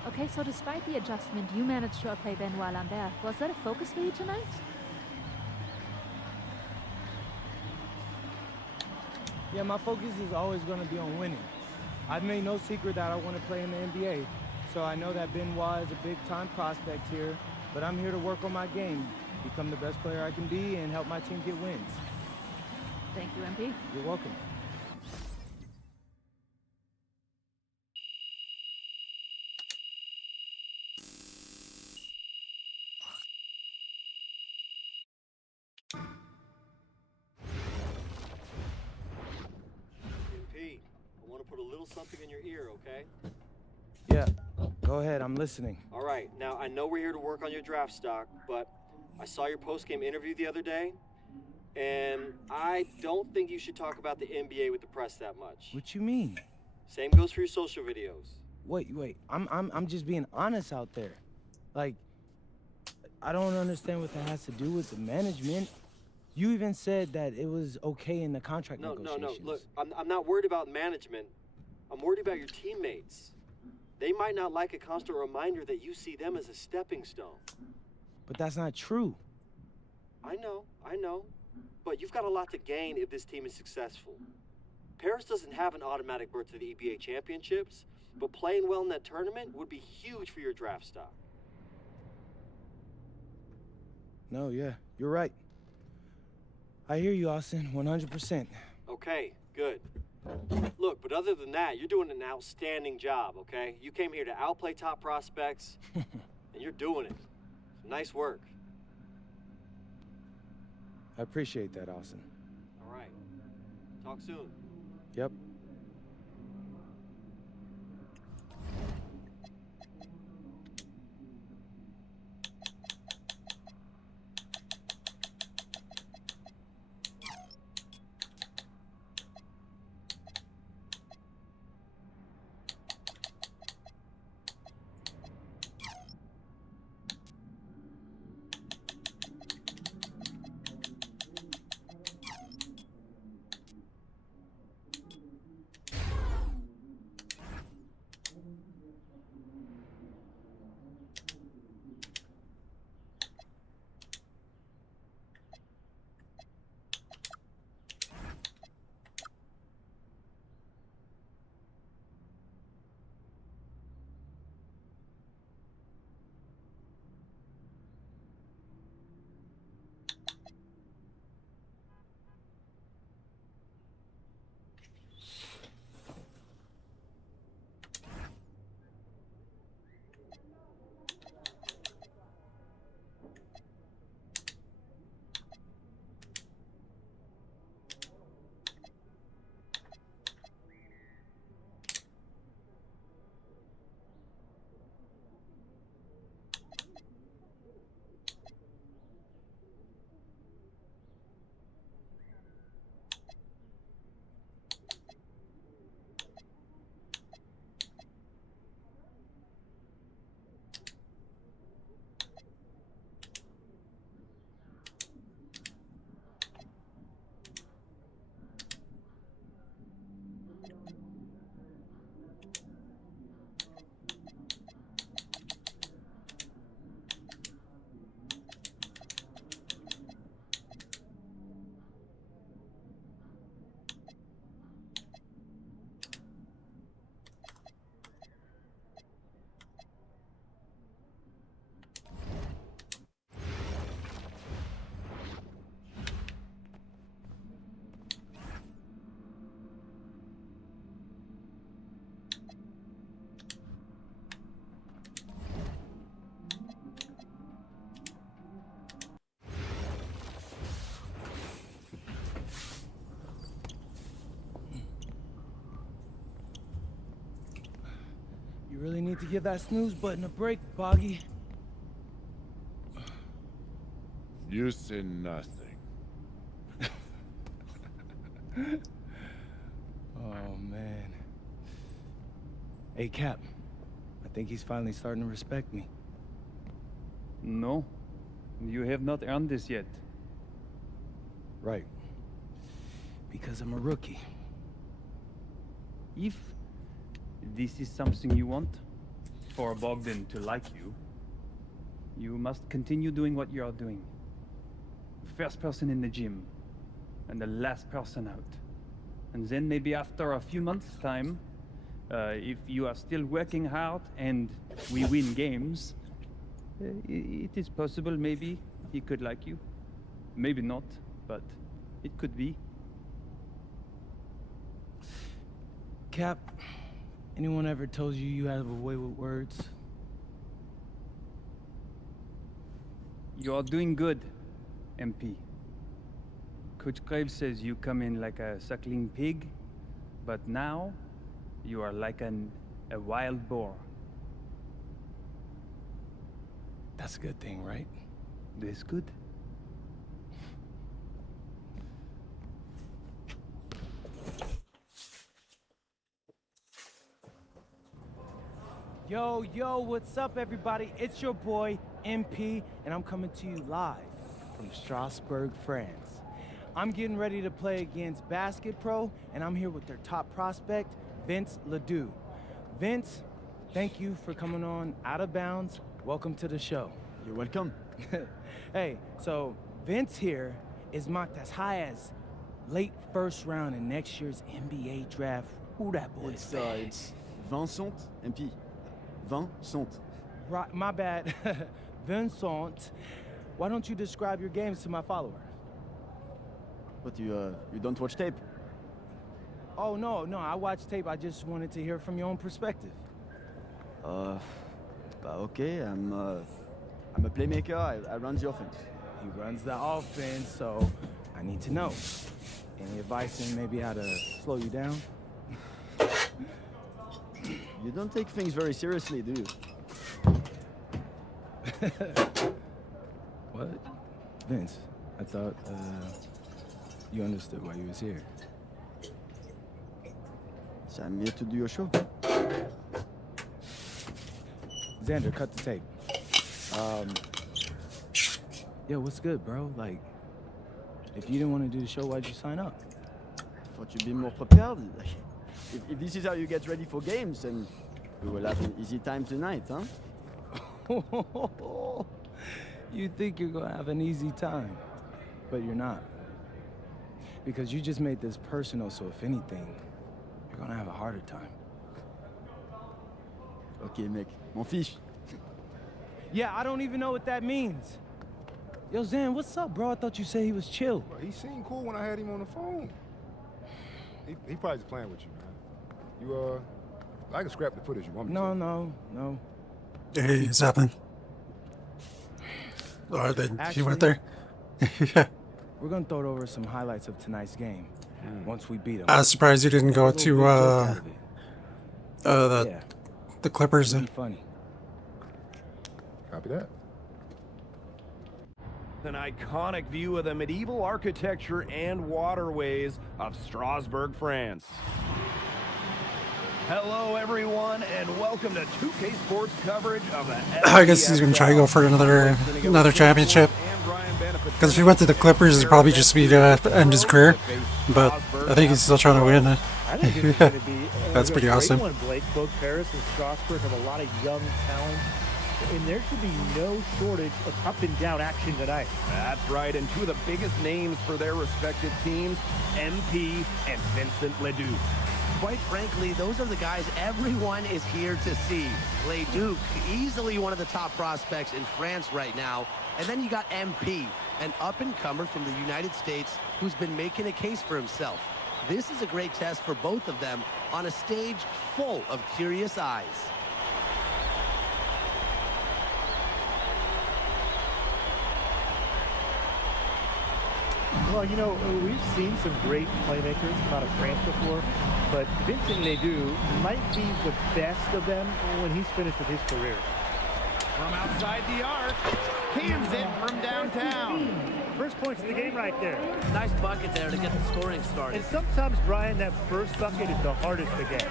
Okay, so despite the adjustment, you managed to outplay Benoit Lambert. Was that a focus for you tonight? Yeah, my focus is always going to be on winning. I've made no secret that I want to play in the NBA, so I know that Benoit is a big-time prospect here, but I'm here to work on my game, become the best player I can be, and help my team get wins. Thank you, MP. You're welcome. MP, I want to put a little something in your ear, okay? Yeah, go ahead. I'm listening. All right, now I know we're here to work on your draft stock, but I saw your post-game interview the other day, and I don't think you should talk about the NBA with the press that much. What you mean? Same goes for your social videos. Wait. I'm just being honest out there. Like, I don't understand what that has to do with the management. You even said that it was okay in the contract negotiations. No. Look, I'm not worried about management. I'm worried about your teammates. They might not like a constant reminder that you see them as a stepping stone. But that's not true. I know. But you've got a lot to gain if this team is successful. Paris doesn't have an automatic berth to the EBA championships, but playing well in that tournament would be huge for your draft stock. No, yeah, you're right. I hear you, Austin, 100%. Okay, good. Look, but other than that, you're doing an outstanding job, okay? You came here to outplay top prospects, and you're doing it. Nice work. I appreciate that, Austin. All right. Talk soon. Yep. You really need to give that snooze button a break, Boggy. You say nothing. Oh, man. Hey, Cap. I think he's finally starting to respect me. No, you have not earned this yet. Right. Because I'm a rookie. If this is something you want, for Bogdan to like you, you must continue doing what you are doing. First person in the gym, and the last person out. And then maybe after a few months' time, if you are still working hard and we win games, it is possible maybe he could like you. Maybe not, but it could be. Cap, anyone ever told you you have a way with words? You are doing good, MP. Coach Graves says you come in like a suckling pig, but now you are like a wild boar. That's a good thing, right? This good? Yo, what's up, everybody? It's your boy, MP, and I'm coming to you live from Strasbourg, France. I'm getting ready to play against Basket Pro, and I'm here with their top prospect, Vince Ledoux. Vince, thank you for coming on Out of Bounds. Welcome to the show. You're welcome. Hey, so Vince here is mocked as high as late first round in next year's NBA draft. Who that boy is? It's Vincent, MP. Vincent. Right, my bad. Vincent, why don't you describe your games to my follower? But you don't watch tape? Oh, no, I watch tape. I just wanted to hear from your own perspective. Okay, I'm a playmaker. I run the offense. He runs the offense, so I need to know. Any advice on maybe how to slow you down? You don't take things very seriously, do you? What? Vince, I thought you understood why you was here. So I'm here to do your show. Xander, cut the tape. Yo, what's good, bro? Like, if you didn't want to do the show, why'd you sign up? Thought you'd be more prepared. If this is how you get ready for games, then we will have an easy time tonight, huh? You think you're gonna have an easy time, but you're not. Because you just made this personal, so if anything, you're gonna have a harder time. Okay, mec. M'en fiche. Yeah, I don't even know what that means. Yo, Zan, what's up, bro? I thought you said he was chill. Bro, he seemed cool when I had him on the phone. He probably just playing with you, man. I can scrap the footage you want me to. No. Hey, it's happening. Oh, then he went there. Yeah. We're gonna throw it over some highlights of tonight's game. Once we beat them. I was surprised you didn't go to the Clippers. Funny. Copy that. An iconic view of the medieval architecture and waterways of Strasbourg, France. Hello, everyone, and welcome to 2K Sports coverage of the I guess he's gonna try to go for another championship. Because if he went to the Clippers, it'd probably just be to end his career. But I think he's still trying to win. I think this is going to be That's pretty awesome. One, Blake. Both Paris and Strasbourg have a lot of young talent, and there should be no shortage of up and down action tonight. That's right, and two of the biggest names for their respective teams, MP and Vincent Ledoux. Quite frankly, those are the guys everyone is here to see. Ledoux, easily one of the top prospects in France right now. And then you got MP, an up-and-comer from the United States who's been making a case for himself. This is a great test for both of them on a stage full of curious eyes. Well, you know, we've seen some great playmakers come out of France before, but Vincent Ledoux might be the best of them when he's finished with his career. From outside the arc, cans it from downtown. First points of the game right there. Nice bucket there to get the scoring started. And sometimes, Brian, that first bucket is the hardest to get.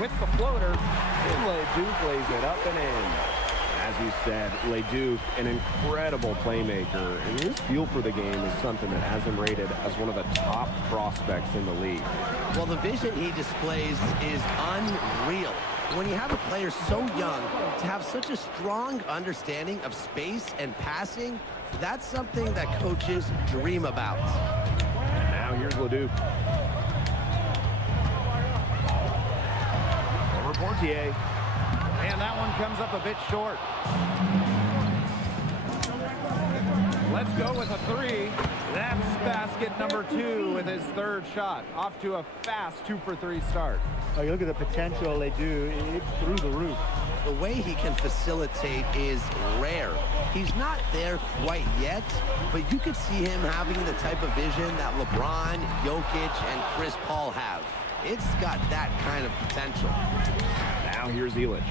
With the floater, Ledoux plays it up and in. As you said, Ledoux, an incredible playmaker, and his feel for the game is something that has him rated as one of the top prospects in the league. Well, the vision he displays is unreal. When you have a player so young, to have such a strong understanding of space and passing, that's something that coaches dream about. Now here's Ledoux. Over Portier. And that one comes up a bit short. Let's go with a three. That's basket number 2 with his third shot. Off to a fast 2-for-3 start. Oh, you look at the potential they do. It's through the roof. The way he can facilitate is rare. He's not there quite yet, but you could see him having the type of vision that LeBron, Jokic, and Chris Paul have. It's got that kind of potential. Now here's Illich.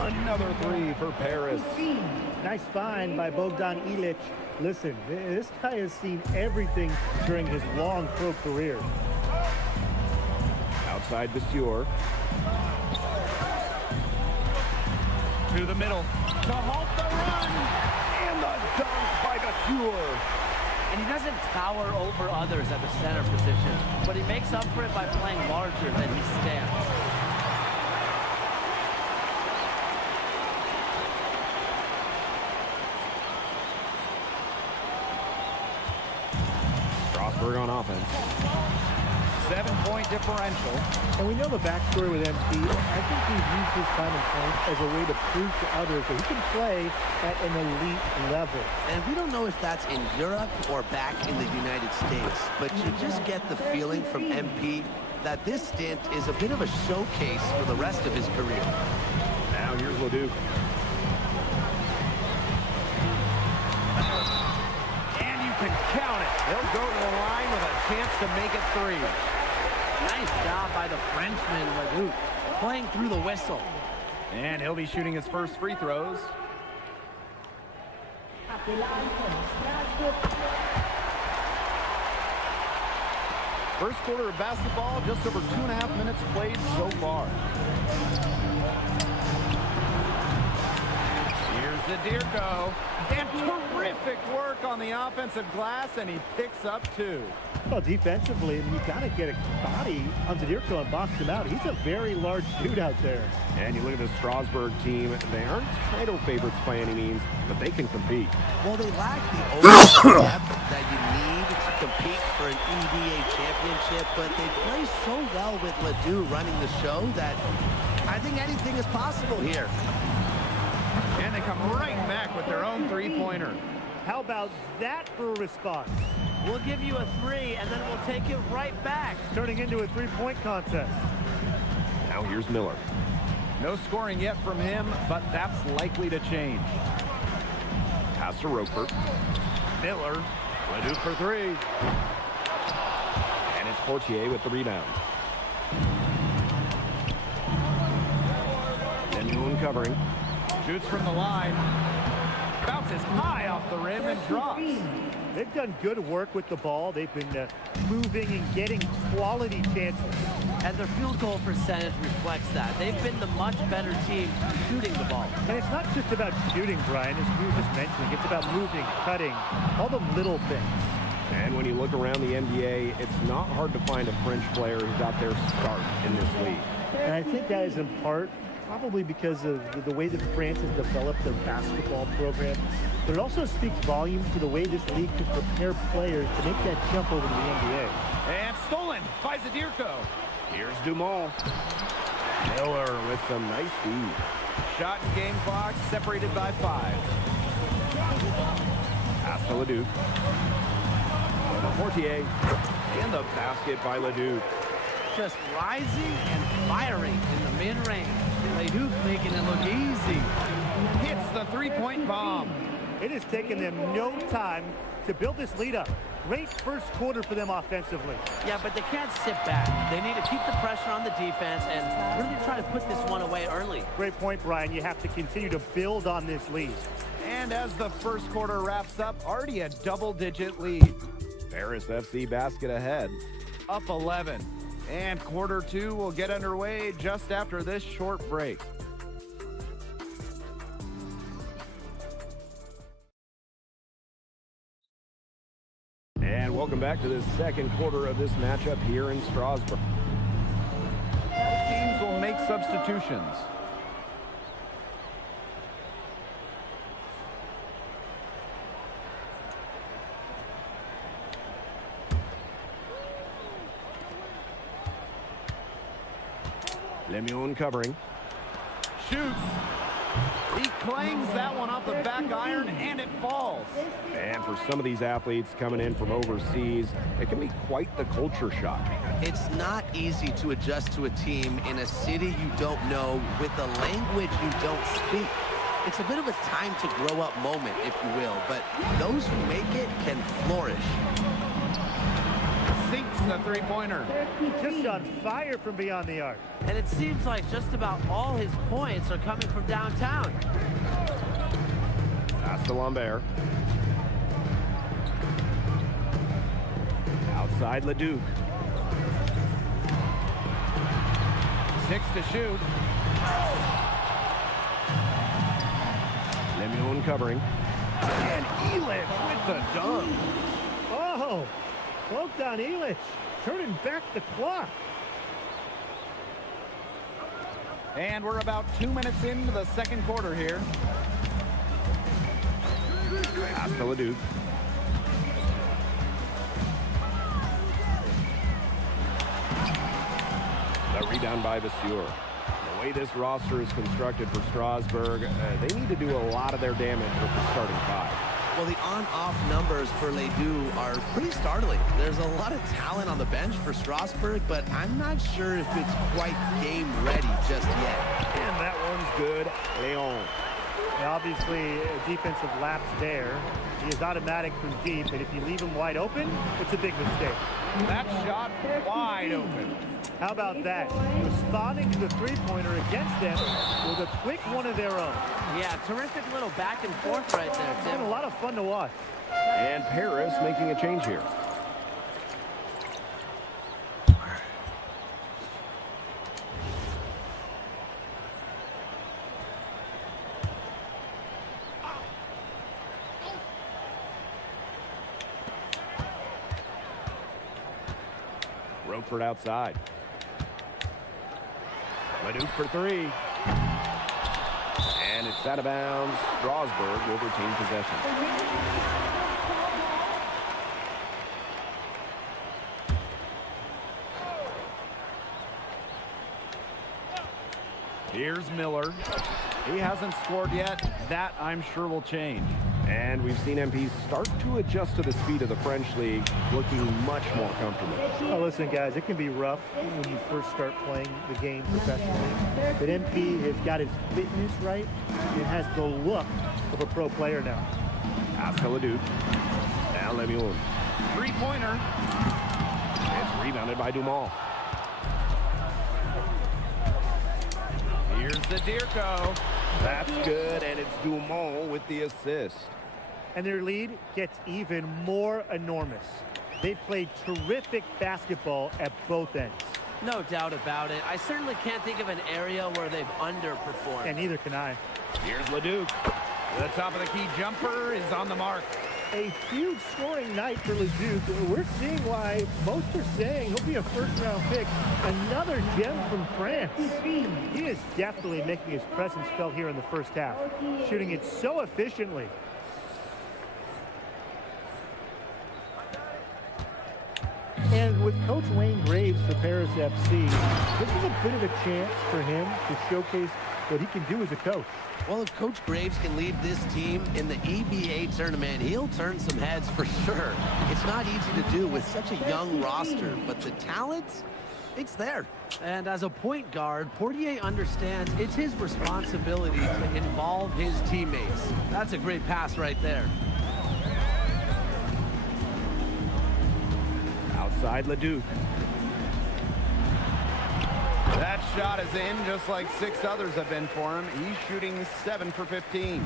Another three for Paris. Nice find by Bogdan Illich. Listen, this guy has seen everything during his long pro career. Outside Vasseur. To the middle. To halt the run. And the dunk by Vasseur. And he doesn't tower over others at the center position, but he makes up for it by playing larger than he stands. Strasburg on offense. 7-point differential. And we know the backstory with MP. I think he's used his time in France as a way to prove to others that he can play at an elite level. And we don't know if that's in Europe or back in the United States, but you just get the feeling from MP that this stint is a bit of a showcase for the rest of his career. Now here's Leduc. And you can count it. He'll go to the line with a chance to make it 3. Nice job by the Frenchman, Leduc, playing through the whistle. And he'll be shooting his first free throws. First quarter of basketball, just over 2.5 minutes played so far. Here's Zadirko. And terrific work on the offensive glass, and he picks up 2. Well, defensively, you got to get a body on Zadirko and box him out. He's a very large dude out there. And you look at the Strasburg team. They aren't title favorites by any means, but they can compete. Well, they lack the overall depth that you need to compete for an EBA championship, but they play so well with Ledoux running the show that I think anything is possible here. And they come right back with their own three-pointer. How about that for a response? We'll give you a 3, and then we'll take it right back. Turning into a three-point contest. Now here's Miller. No scoring yet from him, but that's likely to change. Pass to Roquefort. Miller. Leduc for 3. And it's Portier with the rebound. Lemuel covering. Shoots from the line. Bounces high off the rim and drops. They've done good work with the ball. They've been moving and getting quality chances. And their field goal percentage reflects that. They've been the much better team shooting the ball. And it's not just about shooting, Brian, as we were just mentioning. It's about moving, cutting, all the little things. And when you look around the NBA, it's not hard to find a French player who got their start in this league. And I think that is in part probably because of the way that France has developed their basketball program. But it also speaks volumes for the way this league can prepare players to make that jump over to the NBA. And stolen by Zadirko. Here's Dumont. Miller with some nice speed. Shot and game clock separated by 5. Pass to Leduc. Portier. And the basket by Leduc. Just rising and firing in the mid-range. Leduc making it look easy. Hits the three-point bomb. It has taken them no time to build this lead up. Great first quarter for them offensively. Yeah, but they can't sit back. They need to keep the pressure on the defense and really try to put this one away early. Great point, Brian. You have to continue to build on this lead. And as the first quarter wraps up, already a double-digit lead. Paris FC basket ahead. Up 11. And quarter 2 will get underway just after this short break. And welcome back to the second quarter of this matchup here in Strasbourg. Teams will make substitutions. Lemuel covering. Shoots. He clangs that one off the back iron, and it falls. And for some of these athletes coming in from overseas, it can be quite the culture shock. It's not easy to adjust to a team in a city you don't know with a language you don't speak. It's a bit of a time to grow up moment, if you will, but those who make it can flourish. Sinks the three-pointer. Just on fire from beyond the arc. And it seems like just about all his points are coming from downtown. Pass to Lambert. Outside Leduc. 6 to shoot. Lemuel covering. And Elish with the dunk. Oh, well done, Elish. Turning back the clock. And we're about 2 minutes into the second quarter here. Pass to Leduc. The rebound by Vasseur. The way this roster is constructed for Strasburg, they need to do a lot of their damage with the starting five. Well, the on-off numbers for Ledoux are pretty startling. There's a lot of talent on the bench for Strasburg, but I'm not sure if it's quite game ready just yet. And that one's good. Leon. Now, obviously, a defensive lapse there. He is automatic from deep, and if you leave him wide open, it's a big mistake. That shot wide open. How about that? Responding to the three-pointer against them with a quick one of their own. Yeah, terrific little back and forth right there, Tim. And a lot of fun to watch. And Paris making a change here. Roquefort outside. Leduc for three. And it's out of bounds. Strasburg will retain possession. Here's Miller. He hasn't scored yet. That, I'm sure, will change. And we've seen MPs start to adjust to the speed of the French league, looking much more comfortable. Oh, listen, guys, it can be rough when you first start playing the game professionally. But MP has got his fitness right and has the look of a pro player now. Pass to Leduc. Now Lemuel. Three-pointer. It's rebounded by Dumont. Here's the Dirko. That's good, and it's Dumont with the assist. And their lead gets even more enormous. They've played terrific basketball at both ends. No doubt about it. I certainly can't think of an area where they've underperformed. And neither can I. Here's Leduc. The top of the key jumper is on the mark. A huge scoring night for Leduc. We're seeing why most are saying he'll be a first-round pick. Another gem from France. He is definitely making his presence felt here in the first half, shooting it so efficiently. And with Coach Wayne Graves for Paris FC, this is a bit of a chance for him to showcase what he can do as a coach. Well, if Coach Graves can lead this team in the EBA tournament, he'll turn some heads for sure. It's not easy to do with such a young roster, but the talent, it's there. And as a point guard, Portier understands it's his responsibility to involve his teammates. That's a great pass right there. Outside Leduc. That shot is in, just like 6 others have been for him. He's shooting 7 for 15.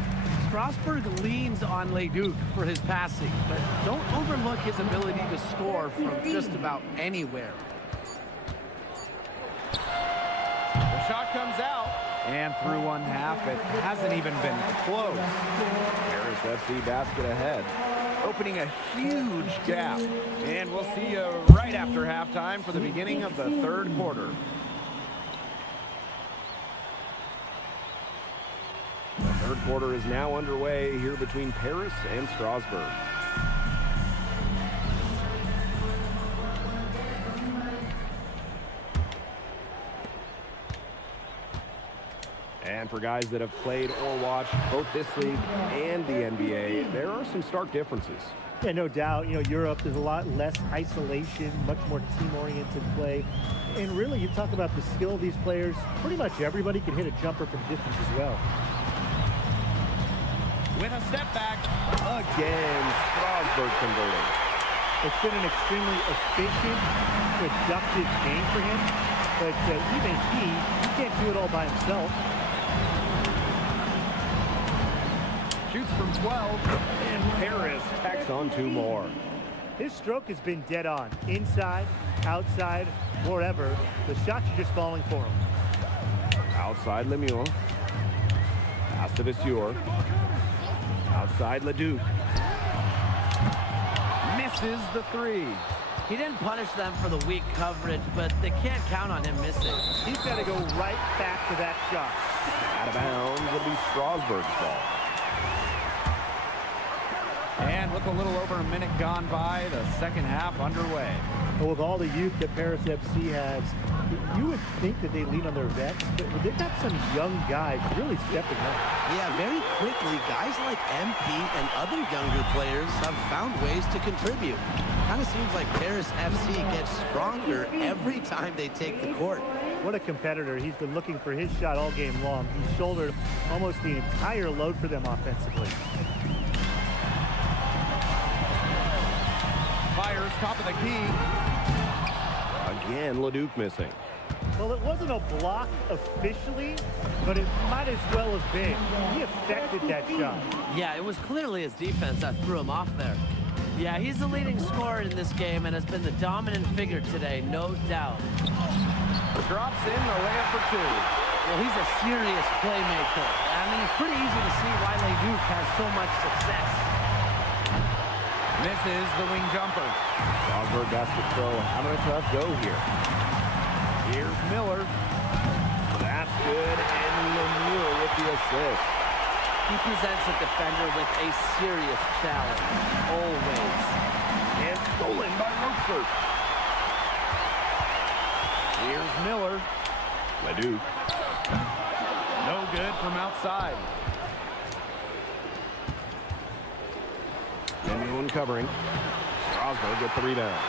Strasburg leans on Leduc for his passing, but don't overlook his ability to score from just about anywhere. The shot comes out. And through one half, it hasn't even been close. Paris FC basket ahead. Opening a huge gap. And we'll see you right after halftime for the beginning of the third quarter. The third quarter is now underway here between Paris and Strasburg. And for guys that have played or watched both this league and the NBA, there are some stark differences. Yeah, no doubt. You know, Europe, there's a lot less isolation, much more team-oriented play. And really, you talk about the skill of these players, pretty much everybody can hit a jumper from distance as well. With a step back. Again, Strasburg converting. It's been an extremely efficient, productive game for him. But even he can't do it all by himself. Shoots from 12, and Paris tacks on 2 more. His stroke has been dead on. Inside, outside, wherever. The shots are just falling for him. Outside Lemieux. Pass to Vasseur. Outside Leduc. Misses the 3. He didn't punish them for the weak coverage, but they can't count on him missing. He's got to go right back to that shot. Out of bounds, it'll be Strasburg's ball. And with a little over a minute gone by, the second half underway. Well, with all the youth that Paris FC has, you would think that they lean on their vets, but they've got some young guys really stepping up. Yeah, very quickly, guys like MP and other younger players have found ways to contribute. Kind of seems like Paris FC gets stronger every time they take the court. What a competitor. He's been looking for his shot all game long. He shouldered almost the entire load for them offensively. Fires top of the key. Again, Leduc missing. Well, it wasn't a block officially, but it might as well have been. He affected that shot. Yeah, it was clearly his defense that threw him off there. Yeah, he's the leading scorer in this game and has been the dominant figure today, no doubt. Drops in the layup for 2. Well, he's a serious playmaker. I mean, it's pretty easy to see why Leduc has so much success. Misses the wing jumper. Strasburg basket throw having a tough go here. Here's Miller. That's good, and Lemieux with the assist. He presents a defender with a serious challenge, always. And stolen by Rookford. Here's Miller. Leduc. No good from outside. Lemieux covering. Strasburg with the rebound.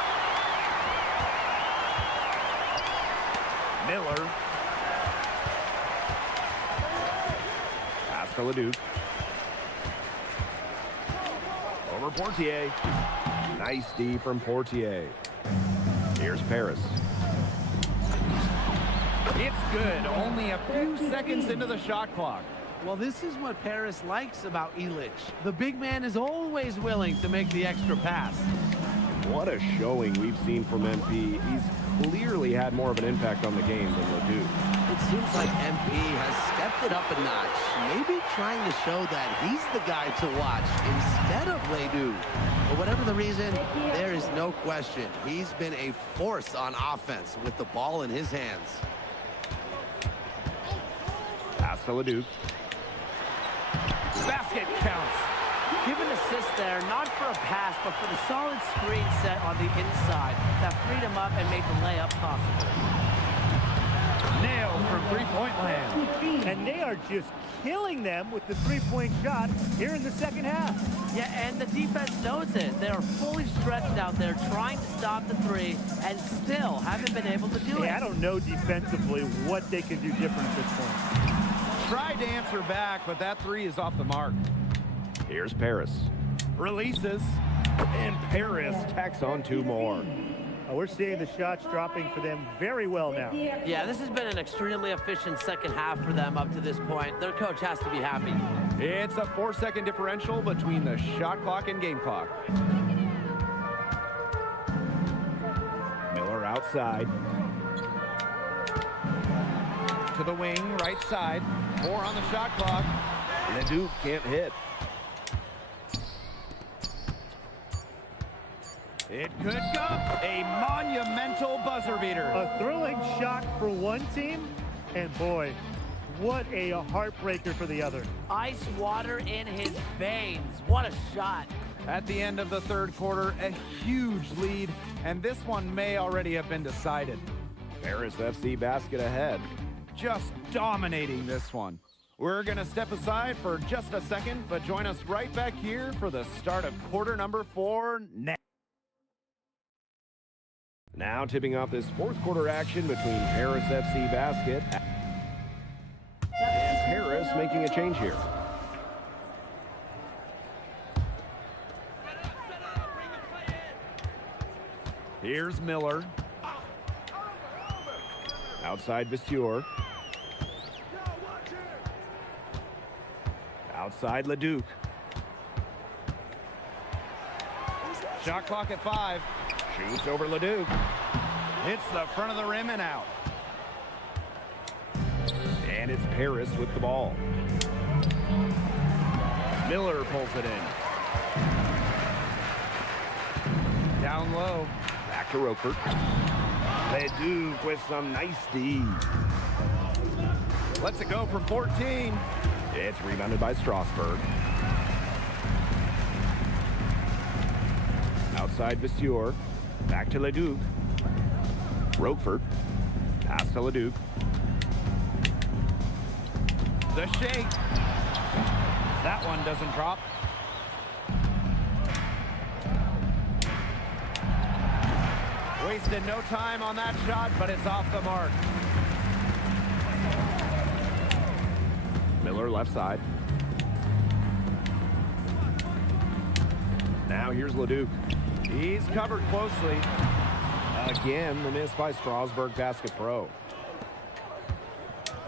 Miller. Pass to Leduc. Over Portier. Nice D from Portier. Here's Paris. It's good. Only a few seconds into the shot clock. Well, this is what Paris likes about Illich. The big man is always willing to make the extra pass. What a showing we've seen from MP. He's clearly had more of an impact on the game than Leduc. It seems like MP has stepped it up a notch, maybe trying to show that he's the guy to watch instead of Leduc. But whatever the reason, there is no question. He's been a force on offense with the ball in his hands. Pass to Leduc. Basket counts. Give an assist there, not for a pass, but for the solid screen set on the inside that freed him up and made the layup possible. Nailed from three-point land. And they are just killing them with the three-point shot here in the second half. Yeah, and the defense knows it. They are fully stretched out there trying to stop the three and still haven't been able to do it. I don't know defensively what they can do different at this point. Tried to answer back, but that 3 is off the mark. Here's Paris. Releases. And Paris tacks on 2 more. We're seeing the shots dropping for them very well now. Yeah, this has been an extremely efficient second half for them up to this point. Their coach has to be happy. It's a 4-second differential between the shot clock and game clock. Miller outside. To the wing, right side. 4 on the shot clock. Leduc can't hit. It could go. A monumental buzzer beater. A thrilling shot for one team, and boy, what a heartbreaker for the other. Ice water in his veins. What a shot. At the end of the third quarter, a huge lead, and this one may already have been decided. Paris FC basket ahead. Just dominating this one. We're going to step aside for just a second, but join us right back here for the start of quarter number 4 next. Now tipping off this fourth quarter action between Paris FC Basket and Paris making a change here. Here's Miller. Outside Vestiaire. Outside Leduc. Shot clock at 5. Shoots over Leduc. Hits the front of the rim and out. And it's Paris with the ball. Miller pulls it in. Down low. Back to Roquefort. Leduc with some nice D. Lets it go from 14. It's rebounded by Strasburg. Outside Vestiaire. Back to Leduc. Roquefort. Pass to Leduc. The shake. That one doesn't drop. Wasted no time on that shot, but it's off the mark. Miller left side. Now here's Leduc. He's covered closely. Again, the miss by Strasburg Basket Pro.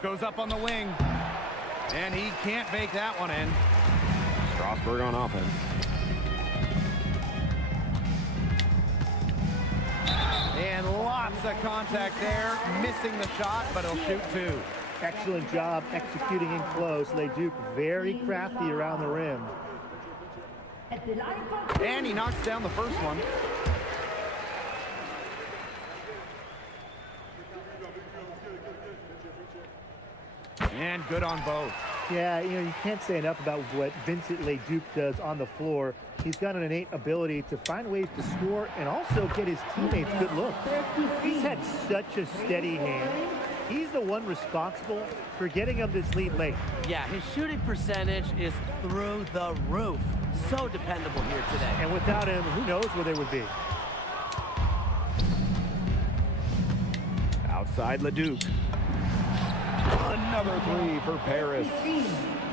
Goes up on the wing. And he can't bake that one in. Strasburg on offense. And lots of contact there. Missing the shot, but he'll shoot 2. Excellent job executing in close. Leduc very crafty around the rim. And he knocks down the first one. And good on both. Yeah, you can't say enough about what Vincent Leduc does on the floor. He's got an innate ability to find ways to score and also get his teammates good looks. He's had such a steady hand. He's the one responsible for getting him this lead late. Yeah, his shooting percentage is through the roof. So dependable here today. And without him, who knows where they would be. Outside Leduc. Another 3 for Paris.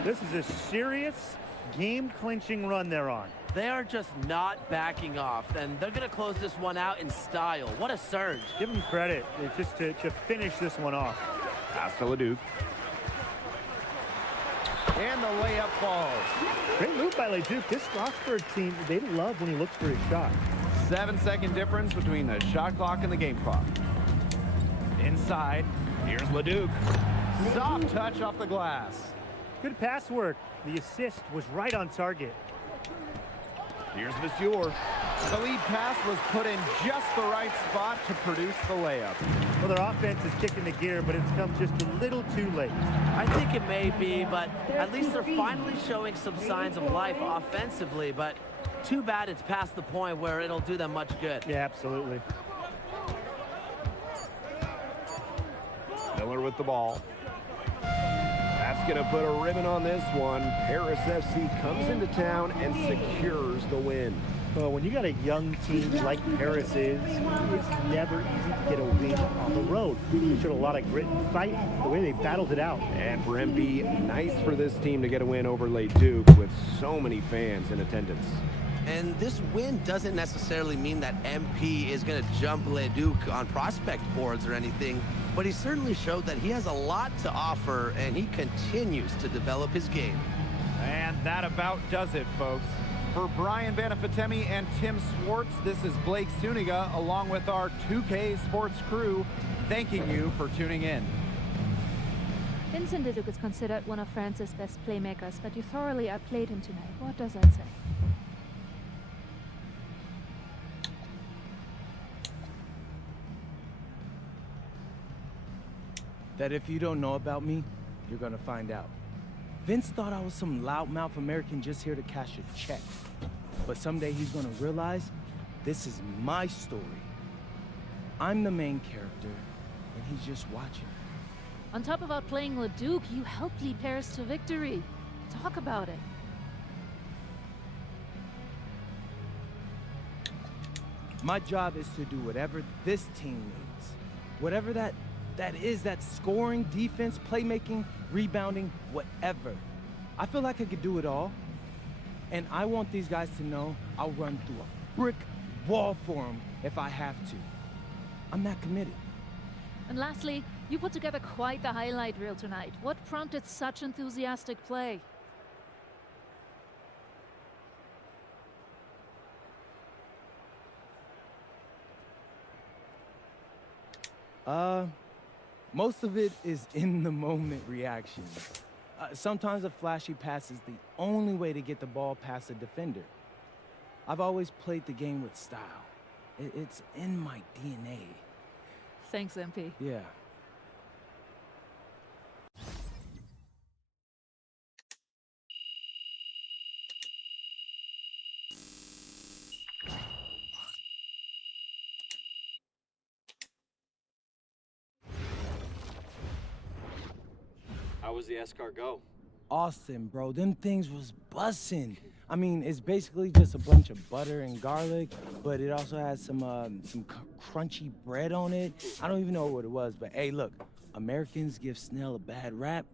This is a serious game-clinching run they're on. They are just not backing off, and they're going to close this one out in style. What a surge. Give them credit. It's just to finish this one off. Pass to Leduc. And the layup falls. Great move by Leduc. This Strasburg team, they love when he looks for his shot. 7-second difference between the shot clock and the game clock. Inside, here's Leduc. Soft touch off the glass. Good pass work. The assist was right on target. Here's Vestiaire. The lead pass was put in just the right spot to produce the layup. Well, their offense is kicking the gear, but it's come just a little too late. I think it may be, but at least they're finally showing some signs of life offensively, but too bad it's past the point where it'll do them much good. Yeah, absolutely. Miller with the ball. That's going to put a ribbon on this one. Paris FC comes into town and secures the win. Well, when you got a young team like Paris is, it's never easy to get a win on the road. They showed a lot of grit and fight, the way they battled it out. And for MB, nice for this team to get a win over Leduc with so many fans in attendance. And this win doesn't necessarily mean that MP is going to jump Leduc on prospect boards or anything, but he certainly showed that he has a lot to offer, and he continues to develop his game. And that about does it, folks. For Brian Banafitemi and Tim Swartz, this is Blake Suniga, along with our 2K Sports crew, thanking you for tuning in. Vincent Leduc is considered one of France's best playmakers, but you thoroughly outplayed him tonight. What does that say? That if you don't know about me, you're gonna find out. Vince thought I was some loudmouth American just here to cash a check. But someday he's gonna realize this is my story. I'm the main character, and he's just watching. On top of outplaying Leduc, you helped lead Paris to victory. Talk about it. My job is to do whatever this team needs. Whatever that is, that scoring, defense, playmaking, rebounding, whatever. I feel like I could do it all. And I want these guys to know I'll run through a brick wall for them if I have to. I'm that committed. And lastly, you put together quite the highlight reel tonight. What prompted such enthusiastic play? Most of it is in the moment reactions. Sometimes a flashy pass is the only way to get the ball past a defender. I've always played the game with style. It's in my DNA. Thanks, MP. Yeah. How was the escargot? Austin, bro, them things was bussin'. I mean, it's basically just a bunch of butter and garlic, but it also has some crunchy bread on it. I don't even know what it was, but hey, look, Americans give Snell a bad rap,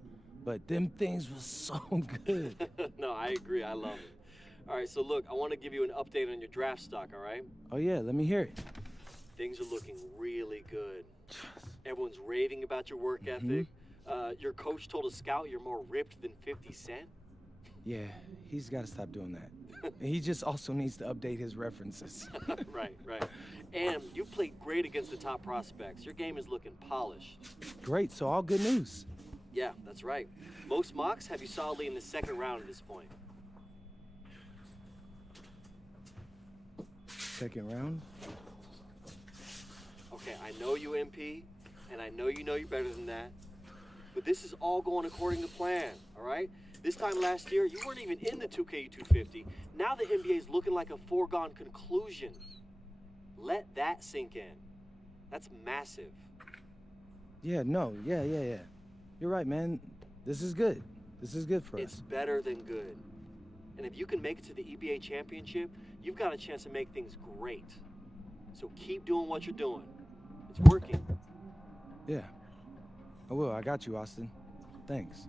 but them things was so good. No, I agree. I love it. All right, so look, I want to give you an update on your draft stock, all right? Oh yeah, let me hear it. Things are looking really good. Everyone's raving about your work ethic. Your coach told a scout you're more ripped than 50 Cent. Yeah, he's got to stop doing that. He just also needs to update his references. Right. And you played great against the top prospects. Your game is looking polished. Great, so all good news. Yeah, that's right. Most mocks have you solidly in the second round at this point. Second round? Okay, I know you, MP, and I know you're better than that. But this is all going according to plan, all right? This time last year, you weren't even in the 2K250. Now the NBA is looking like a foregone conclusion. Let that sink in. That's massive. Yeah. You're right, man. This is good. This is good for us. It's better than good. And if you can make it to the EBA championship, you've got a chance to make things great. So keep doing what you're doing. It's working. Yeah. I will. I got you, Austin. Thanks.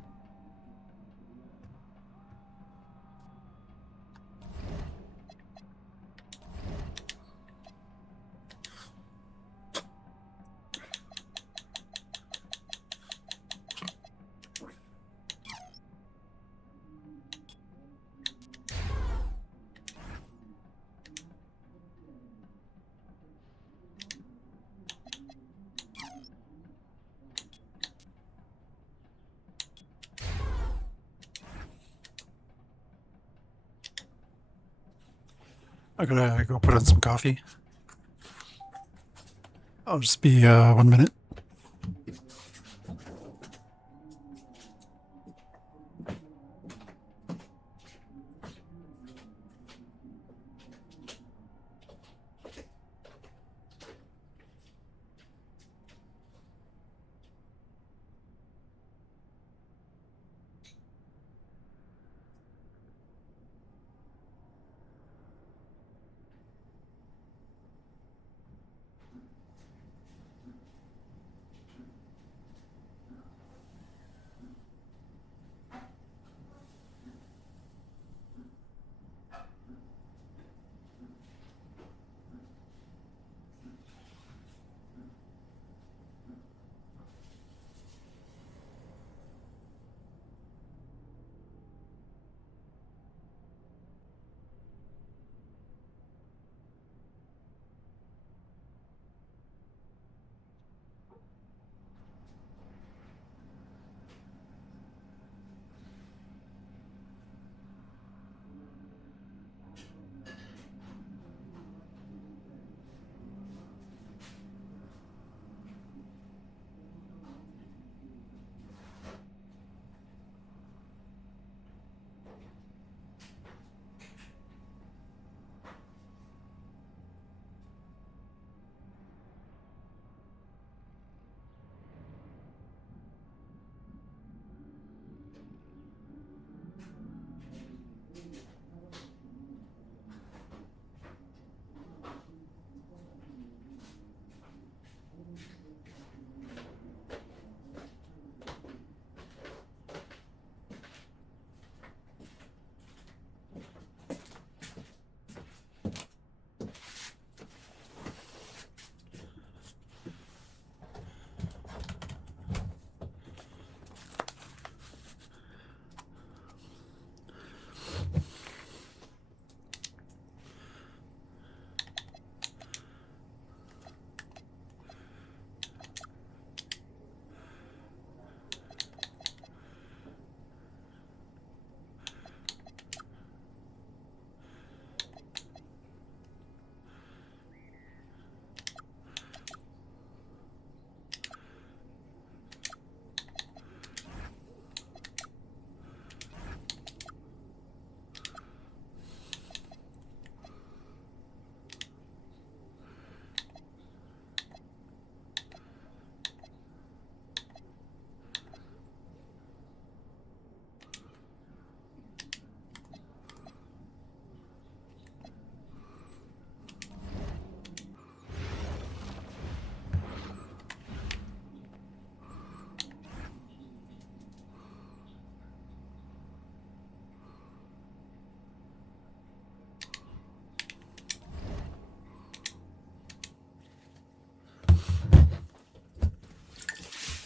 I gotta go put on some coffee. I'll just be 1 minute.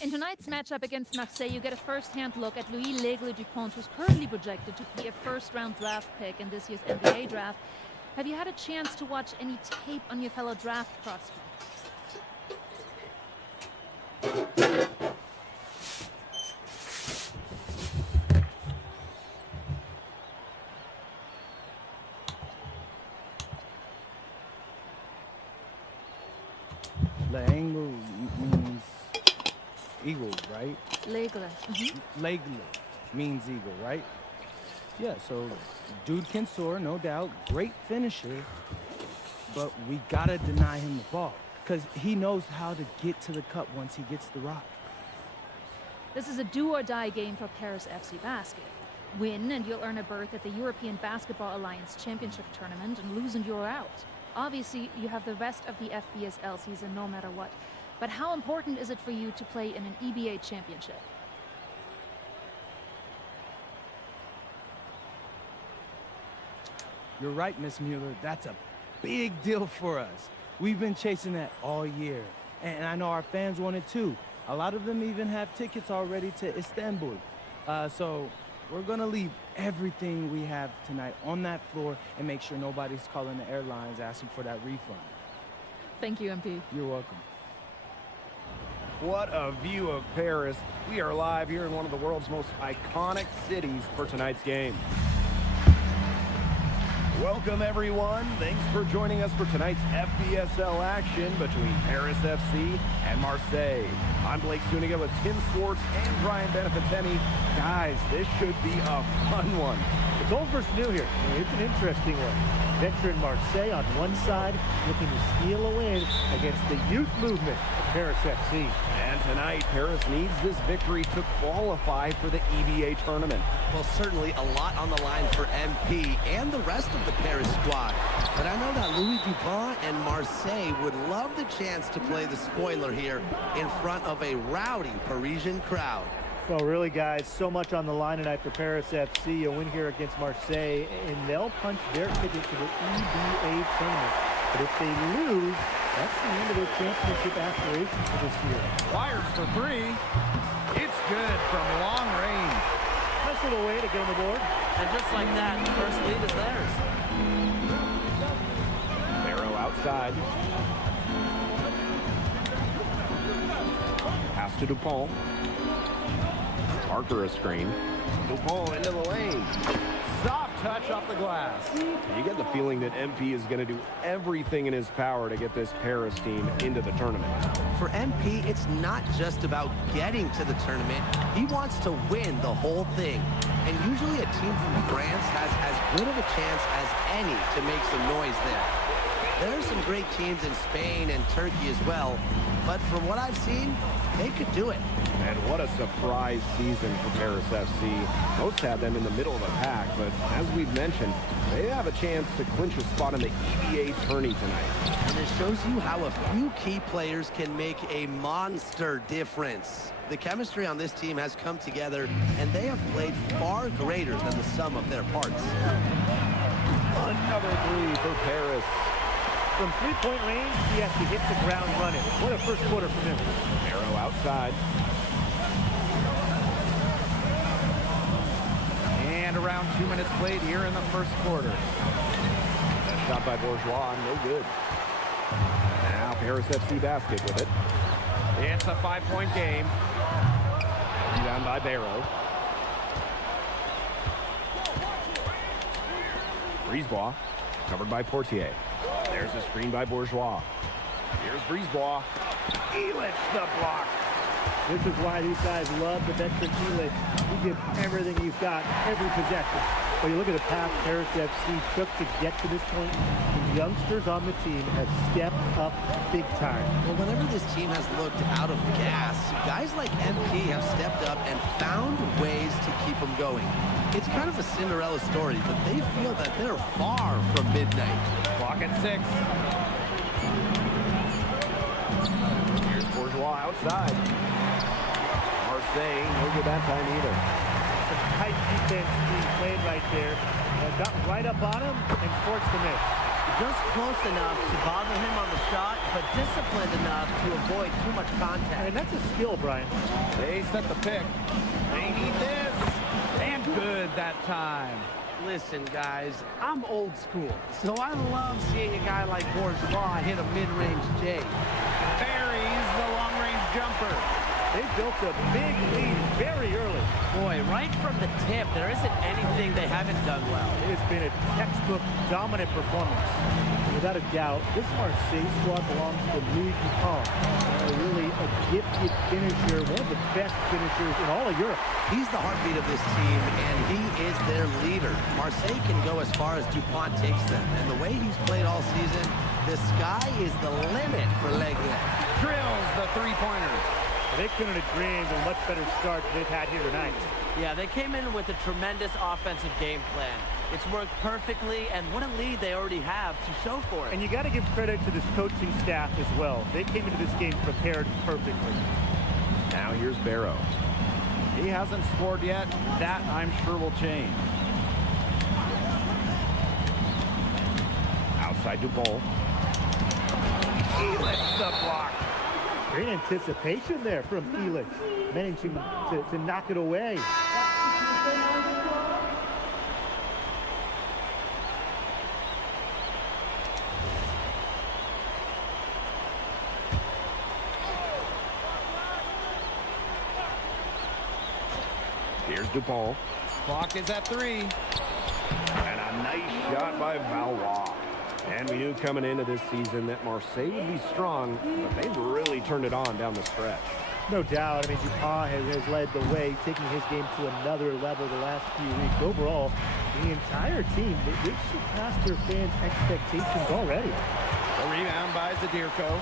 In tonight's matchup against Marseille, you get a first-hand look at Louis L'Aigle-Dupont, who's currently projected to be a first-round draft pick in this year's NBA draft. Have you had a chance to watch any tape on your fellow draft prospects? L'Aigle means eagle, right? L'Aigle. L'Aigle means eagle, right? Yeah, so dude can soar, no doubt. Great finisher. But we gotta deny him the ball, because he knows how to get to the cup once he gets the rock. This is a do-or-die game for Paris FC Basket. Win and you'll earn a berth at the European Basketball Alliance Championship Tournament, and lose and you're out. Obviously, you have the rest of the FBSL season no matter what. But how important is it for you to play in an EBA championship? You're right, Miss Mueller. That's a big deal for us. We've been chasing that all year. And I know our fans want it too. A lot of them even have tickets already to Istanbul. So we're gonna leave everything we have tonight on that floor and make sure nobody's calling the airlines asking for that refund. Thank you, MP. You're welcome. What a view of Paris. We are live here in one of the world's most iconic cities for tonight's game. Welcome, everyone. Thanks for joining us for tonight's FBSL action between Paris FC and Marseille. I'm Blake Zuniga with Tim Swartz and Brian Benefitemi. Guys, this should be a fun one. It's old versus new here. It's an interesting one. Veteran Marseille on one side, looking to steal a win against the youth movement of Paris FC. And tonight, Paris needs this victory to qualify for the EBA tournament. Well, certainly a lot on the line for MP and the rest of the Paris squad. But I know that Louis Dupont and Marseille would love the chance to play the spoiler here in front of a rowdy Parisian crowd. Well, really, guys, so much on the line tonight for Paris FC. A win here against Marseille, and they'll punch their ticket to the EBA tournament. But if they lose, that's the end of their championship aspirations for this year. Fires for three. It's good from long range. Nice little way to get on the board. And just like that, the first lead is theirs. Barrow outside. Pass to Dupont. Parker a screen. Dupont into the lane. Soft touch off the glass. You get the feeling that MP is going to do everything in his power to get this Paris team into the tournament. For MP, it's not just about getting to the tournament. He wants to win the whole thing. And usually a team from France has as good of a chance as any to make some noise there. There are some great teams in Spain and Turkey as well. But from what I've seen, they could do it. And what a surprise season for Paris FC. Most had them in the middle of the pack, but as we've mentioned, they have a chance to clinch a spot in the EBA tourney tonight. And it shows you how a few key players can make a monster difference. The chemistry on this team has come together, and they have played far greater than the sum of their parts. Another three for Paris. From three-point range, he has to hit the ground running. What a first quarter from him. Arrow outside. And around 2 minutes played here in the first quarter. That shot by Bourgeois, no good. Now Paris FC basket with it. It's a 5-point game. Rebound by Barrow. Brisebois, covered by Portier. There's a screen by Bourgeois. Here's Brisebois. Elitch the block. This is why these guys love the veteran Elitch. You give everything you've got, every possession. Well, you look at the path Paris FC took to get to this point. The youngsters on the team have stepped up big time. Well, whenever this team has looked out of gas, guys like MP have stepped up and found ways to keep them going. It's kind of a Cinderella story, but they feel that they're far from midnight. Clock at 6. Here's Bourgeois outside. Marseille, no good that time either. Some tight defense being played right there. Got right up on him and forced the miss. Just close enough to bother him on the shot, but disciplined enough to avoid too much contact. And that's a skill, Brian. They set the pick. They need this. And good that time. Listen, guys, I'm old school, so I love seeing a guy like Bourgeois hit a mid-range J. Buries the long-range jumper. They built a big lead very early. Boy, right from the tip, there isn't anything they haven't done well. It has been a textbook dominant performance. Without a doubt, this Marseille squad belongs to Louis Dupont. Really a gifted finisher, one of the best finishers in all of Europe. He's the heartbeat of this team, and he is their leader. Marseille can go as far as Dupont takes them, and the way he's played all season, the sky is the limit for Leglet. Drills the three-pointer. They couldn't have dreamed of a much better start they've had here tonight. Yeah, they came in with a tremendous offensive game plan. It's worked perfectly, and what a lead they already have to show for it. And you got to give credit to this coaching staff as well. They came into this game prepared perfectly. Now here's Barrow. He hasn't scored yet. That, I'm sure, will change. Outside Dupont. He lifts the block. Great anticipation there from Elix, managing to knock it away. Here's Dupont. Clock is at 3. And a nice shot by Valois. And we knew coming into this season that Marseille would be strong, but they've really turned it on down the stretch. No doubt. I mean, Dupont has led the way, taking his game to another level the last few weeks. Overall, the entire team, they've surpassed their fans' expectations already. A rebound by Zadirko.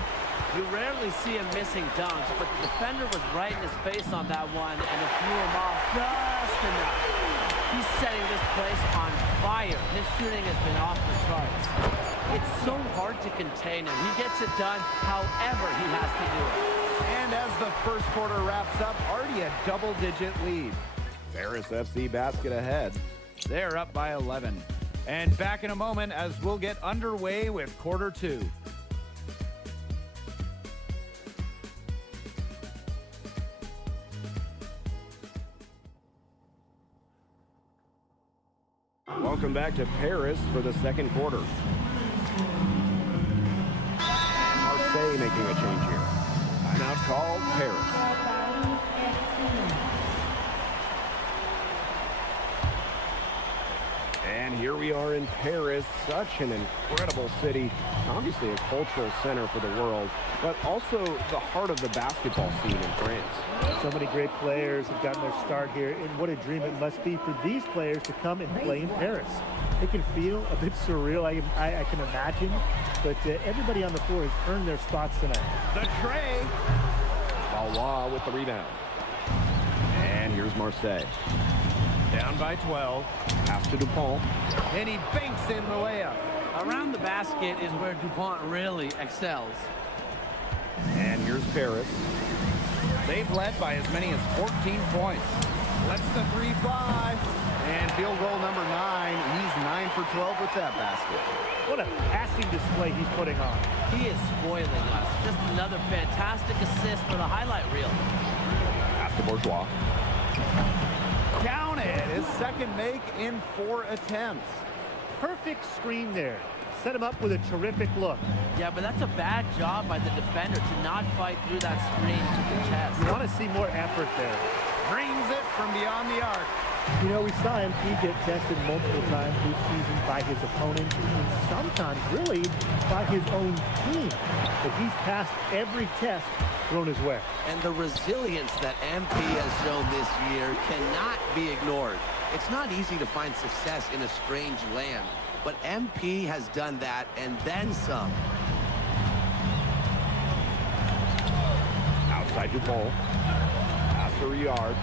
You rarely see him missing dunks, but the defender was right in his face on that one, and it threw him off just enough. He's setting this place on fire. His shooting has been off the charts. It's so hard to contain him. He gets it done however he has to do it. And as the first quarter wraps up, already a double-digit lead. Paris FC basket ahead. They're up by 11. And back in a moment as we'll get underway with quarter 2. Welcome back to Paris for the second quarter. And Marseille making a change here. Timeout called Paris. And here we are in Paris, such an incredible city. Obviously a cultural center for the world, but also the heart of the basketball scene in France. So many great players have gotten their start here, and what a dream it must be for these players to come and play in Paris. It can feel a bit surreal, I can imagine, but everybody on the floor has earned their spots tonight. The tray. Valois with the rebound. And here's Marseille. Down by 12. Pass to Dupont. And he banks in the layup. Around the basket is where Dupont really excels. And here's Paris. They've led by as many as 14 points. Lets the 3 fly. And field goal number 9. He's 9 for 12 with that basket. What a passing display he's putting on. He is spoiling us. Just another fantastic assist for the highlight reel. Pass to Bourgeois. Counted. His second make in 4 attempts. Perfect screen there. Set him up with a terrific look. Yeah, but that's a bad job by the defender to not fight through that screen to the chest. You want to see more effort there. Brings it from beyond the arc. You know, we saw MP get tested multiple times this season by his opponents and sometimes really by his own team. But he's passed every test thrown his way. And the resilience that MP has shown this year cannot be ignored. It's not easy to find success in a strange land, but MP has done that and then some. Outside Dupont. Pass for Riyard.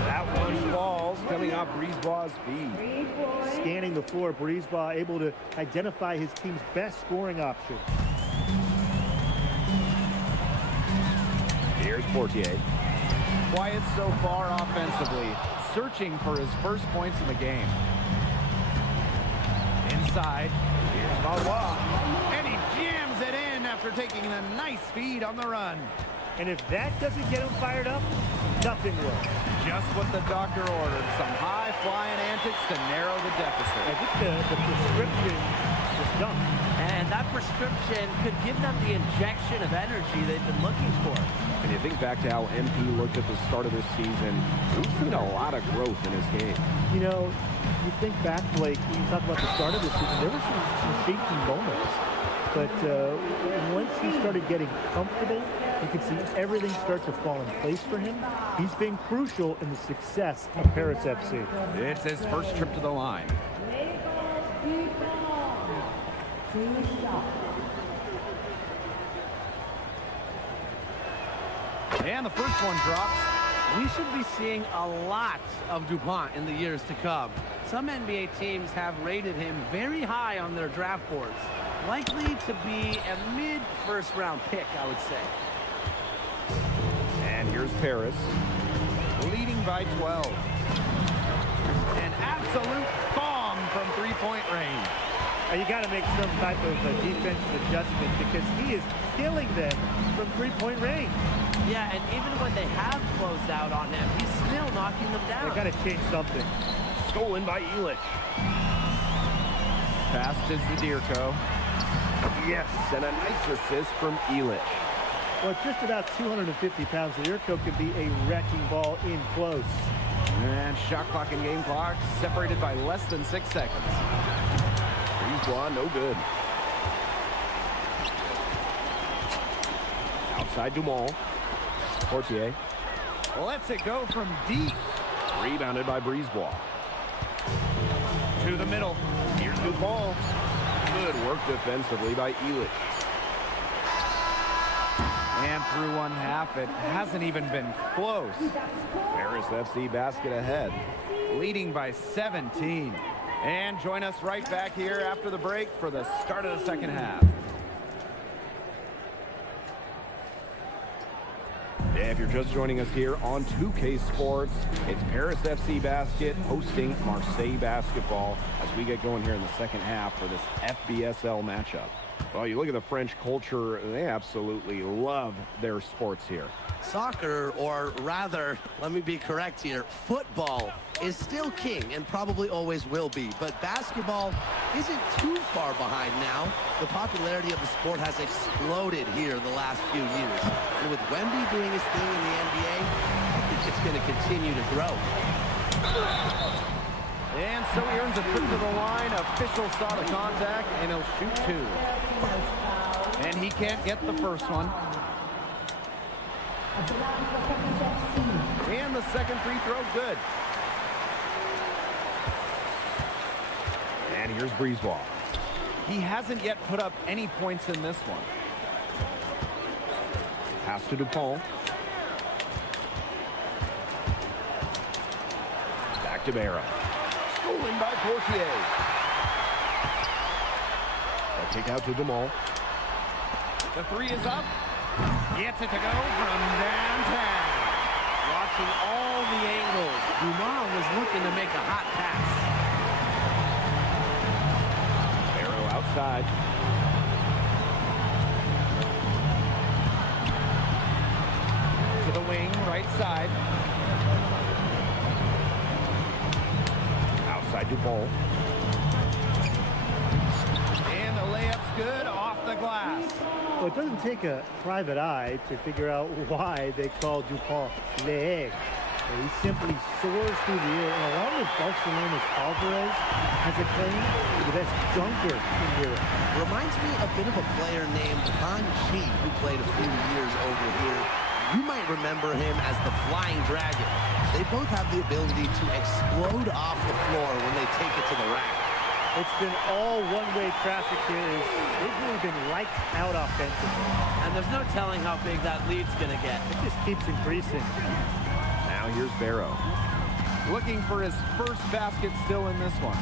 That one falls, coming off Brisebois' feed. Scanning the floor, Brisebois able to identify his team's best scoring option. Here's Portier. Quiet so far offensively, searching for his first points in the game. side. Here's Valois. And he jams it in after taking a nice feed on the run. And if that doesn't get him fired up, nothing will. Just what the doctor ordered. Some high-flying antics to narrow the deficit. I think the prescription is done. And that prescription could give them the injection of energy they've been looking for. And you think back to how MP looked at the start of this season, we've seen a lot of growth in his game. You know, you think back, Blake, you talk about the start of this season, there were some shaky moments. But once he started getting comfortable, you could see everything start to fall in place for him. He's been crucial in the success of Paris FC. It's his first trip to the line. And the first one drops. We should be seeing a lot of DuPont in the years to come. Some NBA teams have rated him very high on their draft boards. Likely to be a mid-first round pick, I would say. And here's Paris, leading by 12. An absolute bomb from three-point range. You got to make some type of defensive adjustment because he is killing them from three-point range. Yeah, and even when they have closed out on him, he's still knocking them down. They got to change something. Stolen by Illich. Pass to Zadirko. Yes, and a nice assist from Illich. Well, at just about 250 pounds, Zadirko could be a wrecking ball in close. And shot clock and game clock separated by less than 6 seconds. Brisebois, no good. Outside Dumont. Portier lets it go from deep. Rebounded by Brisebois. To the middle. Here's Dupont. Good work defensively by Illich. And through one half, it hasn't even been close. Paris FC basket ahead, leading by 17. And join us right back here after the break for the start of the second half. If you're just joining us here on 2K Sports, it's Paris FC Basket hosting Marseille Basketball as we get going here in the second half for this FBSL matchup. Well, you look at the French culture, they absolutely love their sports here. Soccer, or rather, let me be correct here, football is still king and probably always will be, but basketball isn't too far behind now. The popularity of the sport has exploded here the last few years. And with Wemby doing his thing in the NBA, I think it's going to continue to grow. And so he earns a trip to the line. Official saw the contact, and he'll shoot two. And he can't get the first one. And the second free throw, good. And here's Brisebois. He hasn't yet put up any points in this one. Pass to Dupont. Back to Barra. Stolen by Portier. They'll kick out to Dumont. The three is up. Gets it to go from downtown. Watching all the angles, Dumont was looking to make a hot pass. Barrow outside. To the wing, right side. Outside Dupont. And the layup's good off the glass. Well, it doesn't take a private eye to figure out why they call Dupont Le. He simply soars through the air, and along with Barcelona's Alvarez, has a claim to the best dunker in Europe. Reminds me a bit of a player named Han Chi, who played a few years over here. You might remember him as the Flying Dragon. They both have the ability to explode off the floor when they take it to the rack. It's been all one-way traffic here. They've really been lights out offensively. And there's no telling how big that lead's going to get. It just keeps increasing. Now here's Barrow. Looking for his first basket still in this one.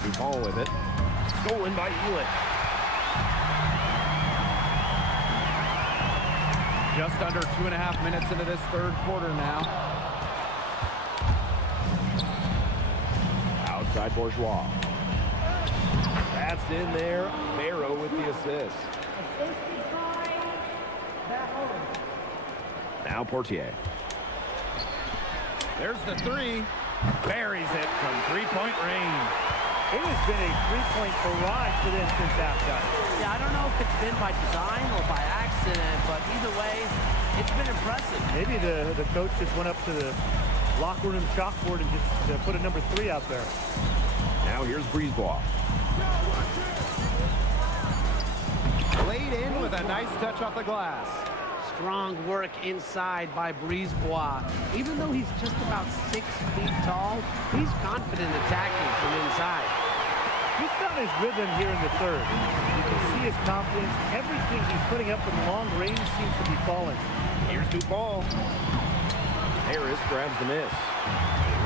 Dupont with it. Stolen by Illich. Just under 2.5 minutes into this third quarter now. side, Bourgeois. That's in there. Barrow with the assist. Now Portier. There's the three. Buries it from three-point range. It has been a three-point barrage for them since halftime. Yeah, I don't know if it's been by design or by accident, but either way, it's been impressive. Maybe the coach just went up to the locker room chalkboard and just put a number 3 out there. Now here's Brisebois. Laid in with a nice touch off the glass. Strong work inside by Brisebois. Even though he's just about 6 feet tall, he's confident attacking from inside. He's found his rhythm here in the third. You can see his confidence. Everything he's putting up from long range seems to be falling. Here's Dupont. Harris grabs the miss.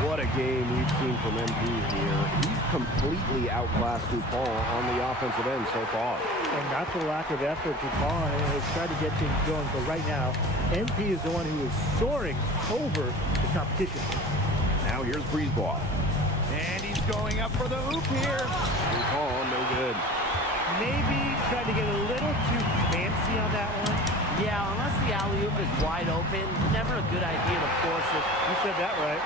What a game we've seen from MP here. He's completely outclassed Dupont on the offensive end so far. And not for lack of effort, Dupont has tried to get things going, but right now, MP is the one who is soaring over the competition. Now here's Brisebois. And he's going up for the hoop here. Dupont, no good. Maybe tried to get a little too fancy on that one. Yeah, unless the alley-oop is wide open, never a good idea to force it. You said that right.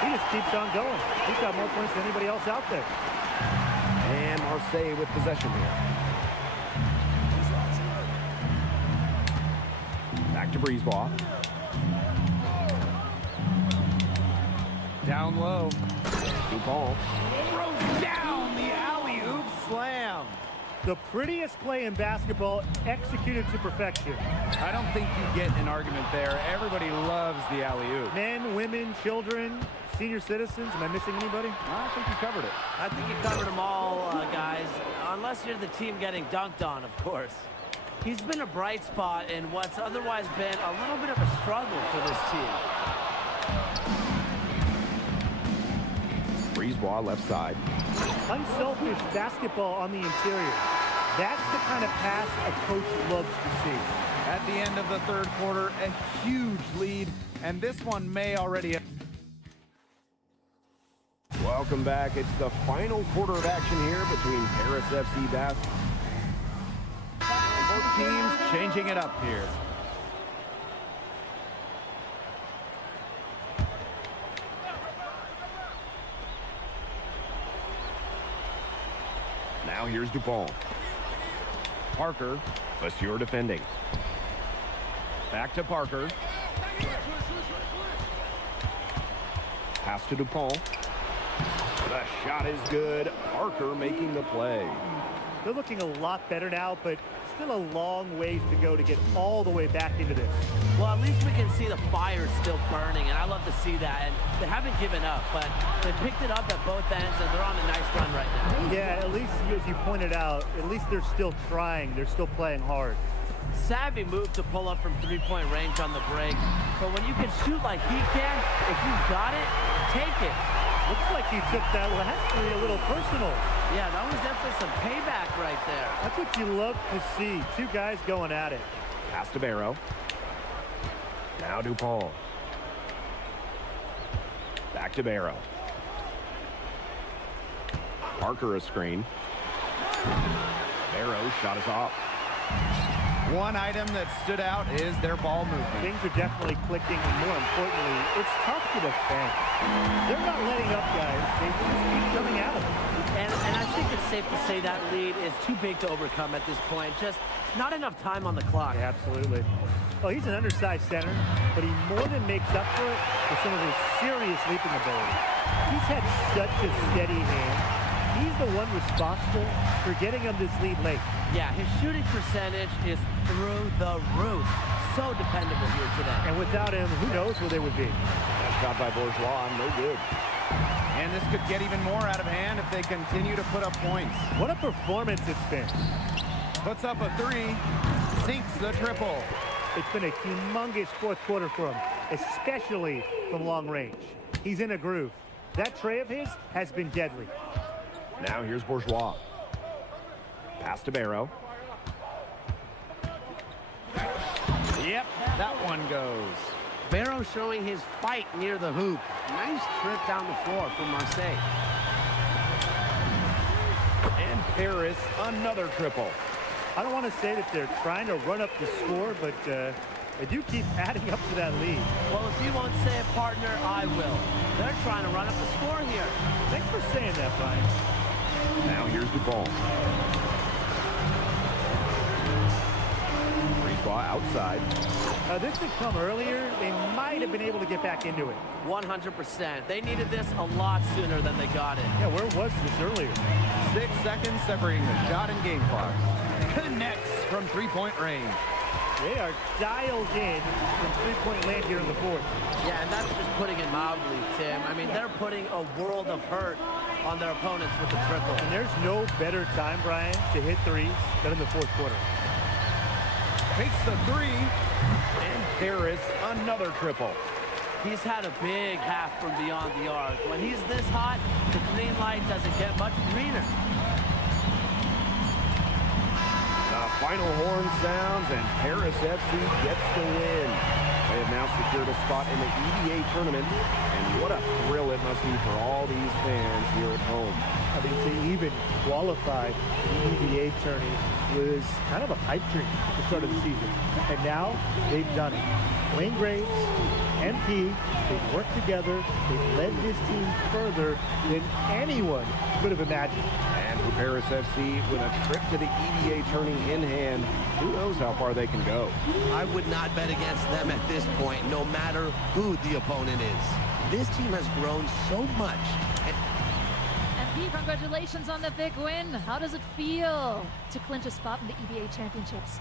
He just keeps on going. He's got more points than anybody else out there. And Marseille with possession here. Back to Brisebois. Down low. Dupont. Throws down the alley-oop slam. The prettiest play in basketball, executed to perfection. I don't think you get an argument there. Everybody loves the alley-oop. Men, women, children, senior citizens. Am I missing anybody? I think you covered it. I think you covered them all, guys. Unless you're the team getting dunked on, of course. He's been a bright spot in what's otherwise been a little bit of a struggle for this team. Brisebois left side. Unselfish basketball on the interior. That's the kind of pass a coach loves to see. At the end of the third quarter, a huge lead, and this one may already have... Welcome back. It's the final quarter of action here between Paris FC basketball. Both teams changing it up here. Now here's Dupont. Parker, Vasseur defending. Back to Parker. Pass to Dupont. The shot is good. Parker making the play. They're looking a lot better now, but still a long ways to go to get all the way back into this. Well, at least we can see the fire still burning, and I love to see that. And they haven't given up, but they picked it up at both ends, and they're on a nice run right now. Yeah, at least, as you pointed out, at least they're still trying. They're still playing hard. Savvy move to pull up from three-point range on the break. But when you can shoot like he can, if you've got it, take it. Looks like he took that last three a little personal. Yeah, that was definitely some payback right there. That's what you love to see. Two guys going at it. Pass to Barrow. Now Dupont. Back to Barrow. Parker a screen. Barrow shot is off. One item that stood out is their ball movement. Things are definitely clicking, and more importantly, it's tough to defend. They're not letting up, guys. They just keep coming at them. And I think it's safe to say that lead is too big to overcome at this point. Just not enough time on the clock. Yeah, absolutely. Well, he's an undersized center, but he more than makes up for it with some of his serious leaping ability. He's had such a steady hand. He's the one responsible for getting him this lead late. Yeah, his shooting percentage is through the roof. So dependable here today. And without him, who knows where they would be. That shot by Bourgeois, no good. And this could get even more out of hand if they continue to put up points. What a performance it's been. Puts up a three, sinks the triple. It's been a humongous fourth quarter for him, especially from long range. He's in a groove. That tray of his has been deadly. Now here's Bourgeois. Pass to Barrow. Yep, that one goes. Barrow showing his fight near the hoop. Nice trip down the floor from Marseille. And Paris, another triple. I don't want to say that they're trying to run up the score, but they do keep adding up to that lead. Well, if you won't say it, partner, I will. They're trying to run up the score here. Thanks for saying that, Brian. Now here's DuPont. Ball outside. This had come earlier. They might have been able to get back into it. 100%. They needed this a lot sooner than they got it. Yeah, where was this earlier? 6 seconds separating the shot and game clocks. Connects from three-point range. They are dialed in from three-point land here in the fourth. Yeah, and that's just putting it mildly, Tim. I mean, they're putting a world of hurt on their opponents with the triple. And there's no better time, Brian, to hit threes than in the fourth quarter. Takes the three. And Paris, another triple. He's had a big half from beyond the arc. When he's this hot, the green light doesn't get much greener. The final horn sounds, and Paris FC gets the win. They have now secured a spot in the EDA tournament, and what a thrill it must be for all these fans here at home. I mean, to even qualify the EDA tourney was kind of a pipe dream at the start of the season. And now they've done it. Wayne Graves, MP, they've worked together. They've led this team further than anyone could have imagined. And for Paris FC, with a trip to the EDA tourney in hand, who knows how far they can go. I would not bet against them at this point, no matter who the opponent is. This team has grown so much. MP, congratulations on the big win. How does it feel to clinch a spot in the EBA Championships?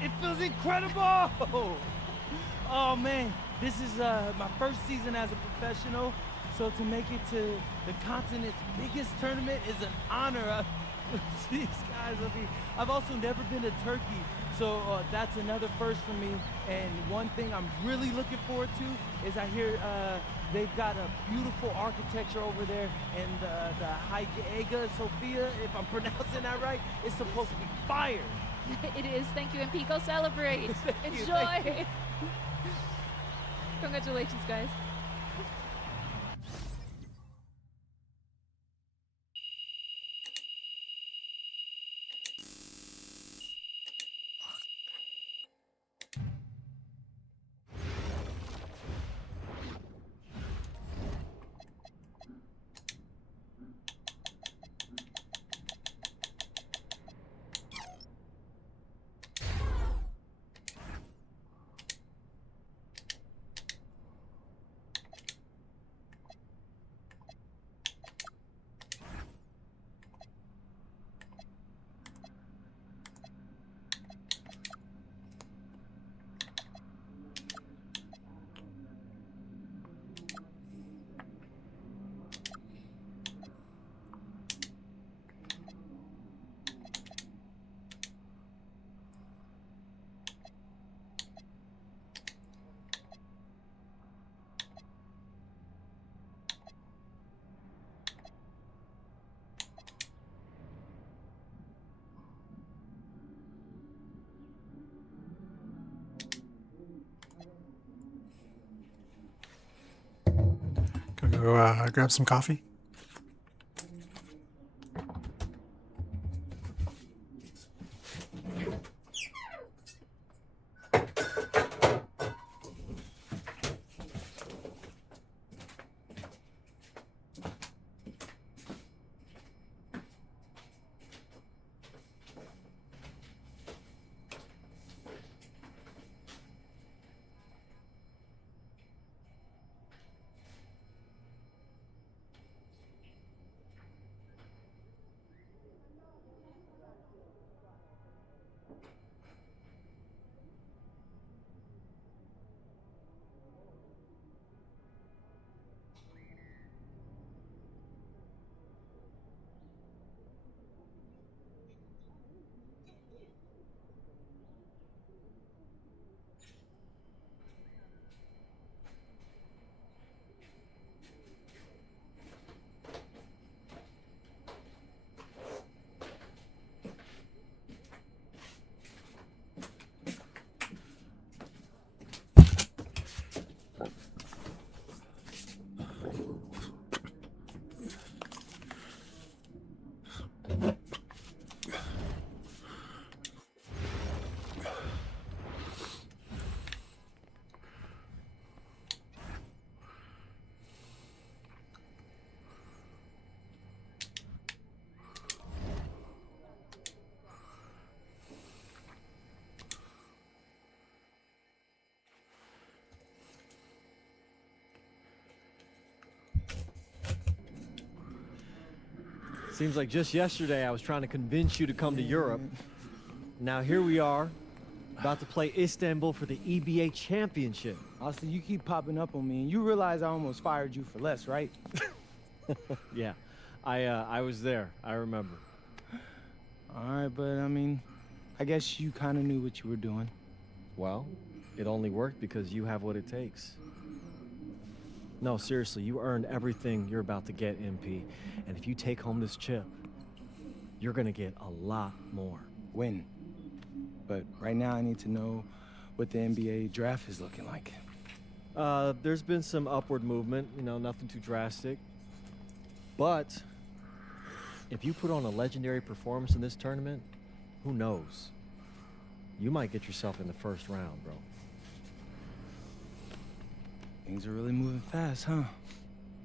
It feels incredible! Oh man, this is my first season as a professional, so to make it to the continent's biggest tournament is an honor. These guys, I mean, I've also never been to Turkey, so that's another first for me. And one thing I'm really looking forward to is I hear they've got a beautiful architecture over there, and the Hagia Sophia, if I'm pronouncing that right, is supposed to be fire. It is. Thank you, MP. Go celebrate. Enjoy. Congratulations, guys. Go grab some coffee. Seems like just yesterday I was trying to convince you to come to Europe. Now here we are, about to play Istanbul for the EBA Championship. Austin, you keep popping up on me, and you realize I almost fired you for less, right? Yeah, I was there. I remember. All right, but I mean, I guess you kind of knew what you were doing. Well, it only worked because you have what it takes. No, seriously, you earned everything you're about to get, MP. And if you take home this chip, you're gonna get a lot more. When? But right now I need to know what the NBA draft is looking like. There's been some upward movement, you know, nothing too drastic. But if you put on a legendary performance in this tournament, who knows? You might get yourself in the first round, bro. Things are really moving fast, huh?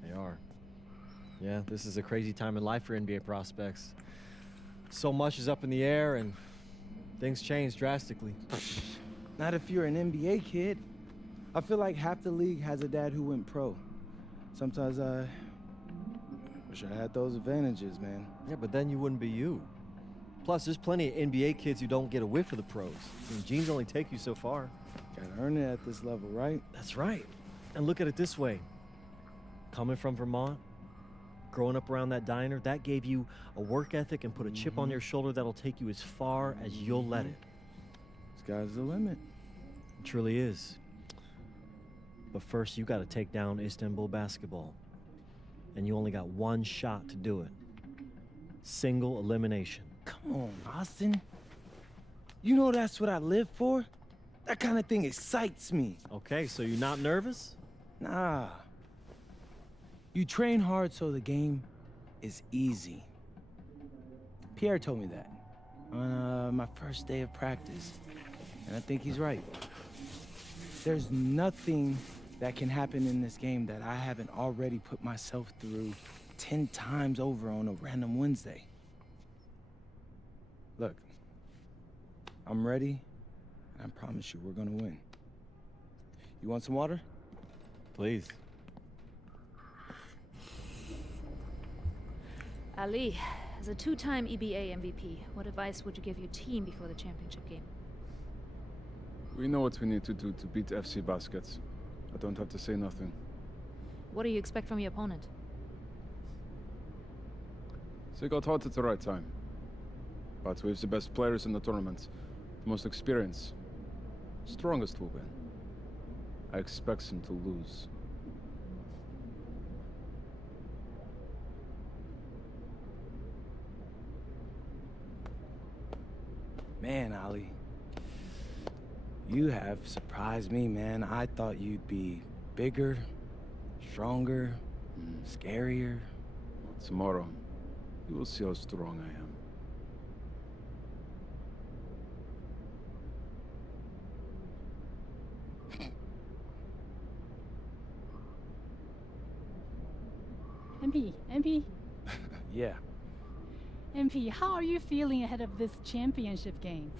They are. Yeah, this is a crazy time in life for NBA prospects. So much is up in the air and things change drastically. Not if you're an NBA kid. I feel like half the league has a dad who went pro. Sometimes I wish I had those advantages, man. Yeah, but then you wouldn't be you. Plus, there's plenty of NBA kids who don't get a whiff of the pros. I mean, genes only take you so far. Gotta earn it at this level, right? That's right. And look at it this way. Coming from Vermont, growing up around that diner, that gave you a work ethic and put a chip on your shoulder that'll take you as far as you'll let it. Sky's the limit. It truly is. But first, you gotta take down Istanbul basketball. And you only got one shot to do it. Single elimination. Come on, Austin. You know that's what I live for? That kind of thing excites me. Okay, so you're not nervous? Nah. You train hard so the game is easy. Pierre told me that on my first day of practice, and I think he's right. There's nothing that can happen in this game that I haven't already put myself through 10 times over on a random Wednesday. Look, I'm ready, and I promise you we're gonna win. You want some water? Please. Ali, as a two-time EBA MVP, what advice would you give your team before the championship game? We know what we need to do to beat FC Baskets. I don't have to say nothing. What do you expect from your opponent? They got hot at the right time. But we have the best players in the tournament, the most experience, strongest will win. I expect them to lose. Man, Ali, you have surprised me, man. I thought you'd be bigger, stronger, scarier. Well, tomorrow, you will see how strong I am. MP. Yeah. MP, how are you feeling ahead of this championship game?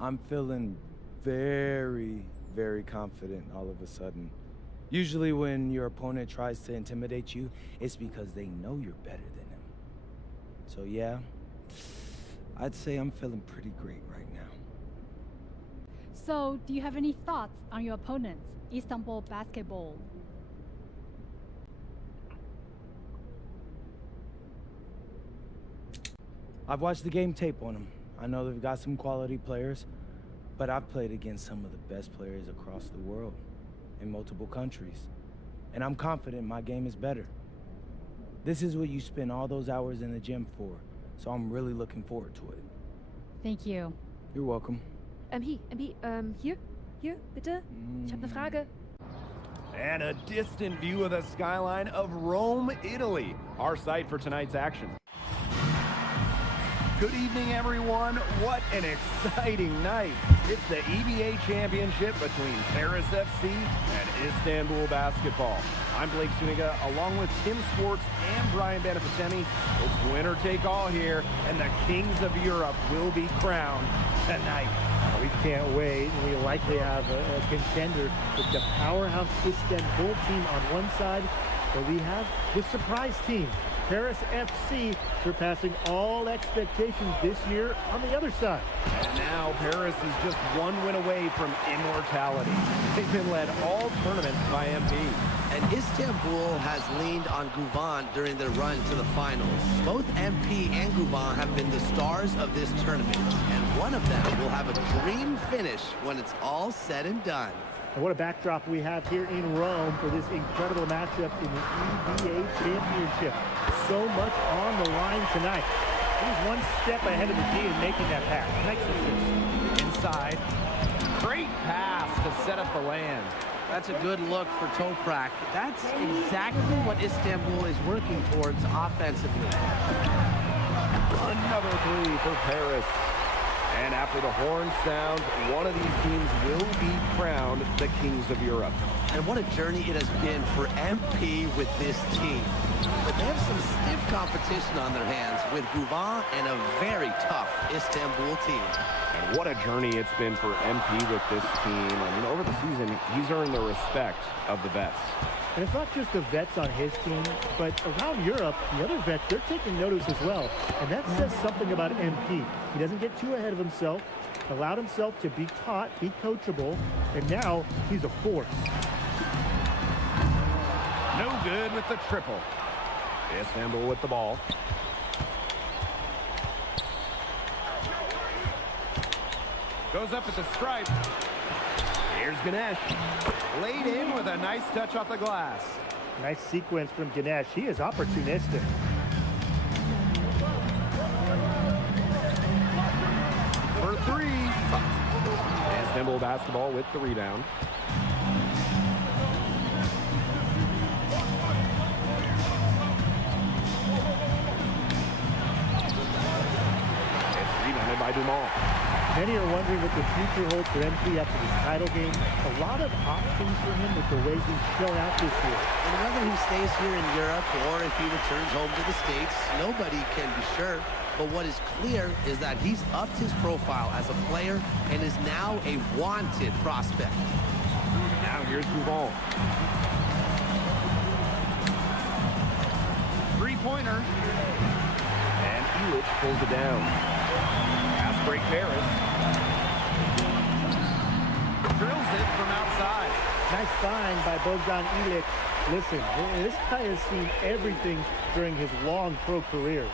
I'm feeling very, very confident all of a sudden. Usually when your opponent tries to intimidate you, it's because they know you're better than them. So yeah, I'd say I'm feeling pretty great right now. So, do you have any thoughts on your opponents, Istanbul basketball? I've watched the game tape on them. I know they've got some quality players, but I've played against some of the best players across the world in multiple countries. And I'm confident my game is better. This is what you spend all those hours in the gym for, so I'm really looking forward to it. Thank you. You're welcome. Hier, bitte. Ich habe eine Frage. And a distant view of the skyline of Rome, Italy, our site for tonight's action. Good evening, everyone. What an exciting night. It's the EBA Championship between Paris FC and Istanbul Basketball. I'm Blake Suniga, along with Tim Swartz and Brian Beneficeni. It's winner take all here, and the kings of Europe will be crowned tonight. We can't wait. We likely have a contender with the powerhouse Istanbul team on one side, but we have the surprise team, Paris FC, surpassing all expectations this year on the other side. And now Paris is just one win away from immortality. They've been led all tournament by MP. And Istanbul has leaned on Guvan during their run to the finals. Both MP and Guvan have been the stars of this tournament, and one of them will have a dream finish when it's all said and done. And what a backdrop we have here in Rome for this incredible matchup in the EBA Championship. So much on the line tonight. He's one step ahead of the D in making that pass. Nice assist. Inside. Great pass to set up the land. That's a good look for Toprak. That's exactly what Istanbul is working towards offensively. Another three for Paris. And after the horn sounds, one of these teams will be crowned the Kings of Europe. And what a journey it has been for MP with this team. But they have some stiff competition on their hands with Guvan and a very tough Istanbul team. And what a journey it's been for MP with this team. I mean, over the season, he's earned the respect of the vets. And it's not just the vets on his team, but around Europe, the other vets, they're taking notice as well. And that says something about MP. He doesn't get too ahead of himself, allowed himself to be taught, be coachable, and now he's a force. No good with the triple. Istanbul with the ball. Goes up at the stripe. Here's Ganesh. Laid in with a nice touch off the glass. Nice sequence from Ganesh. He is opportunistic. For three. Istanbul basketball with the rebound. It's rebounded by Dumont. Many are wondering what the future holds for MP after this title game. A lot of options for him with the way he's shown out this year. And whether he stays here in Europe or if he returns home to the States, nobody can be sure. But what is clear is that he's upped his profile as a player and is now a wanted prospect. Now here's Guvan. Three-pointer. And Illich pulls it down. Fast break Paris. Drills it from outside. Nice find by Bogdan Illich. Listen, this guy has seen everything during his long pro career.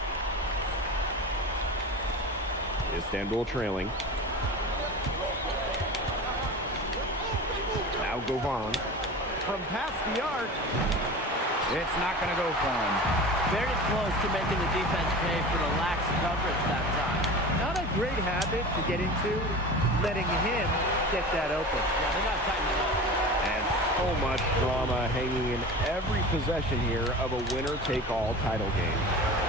Istanbul trailing. Now Govan. From past the arc. It's not going to go for him. Very close to making the defense pay for the lax coverage that time. Not a great habit to get into, letting him get that open. Yeah, they got to tighten it up. And so much drama hanging in every possession here of a winner-take-all title game.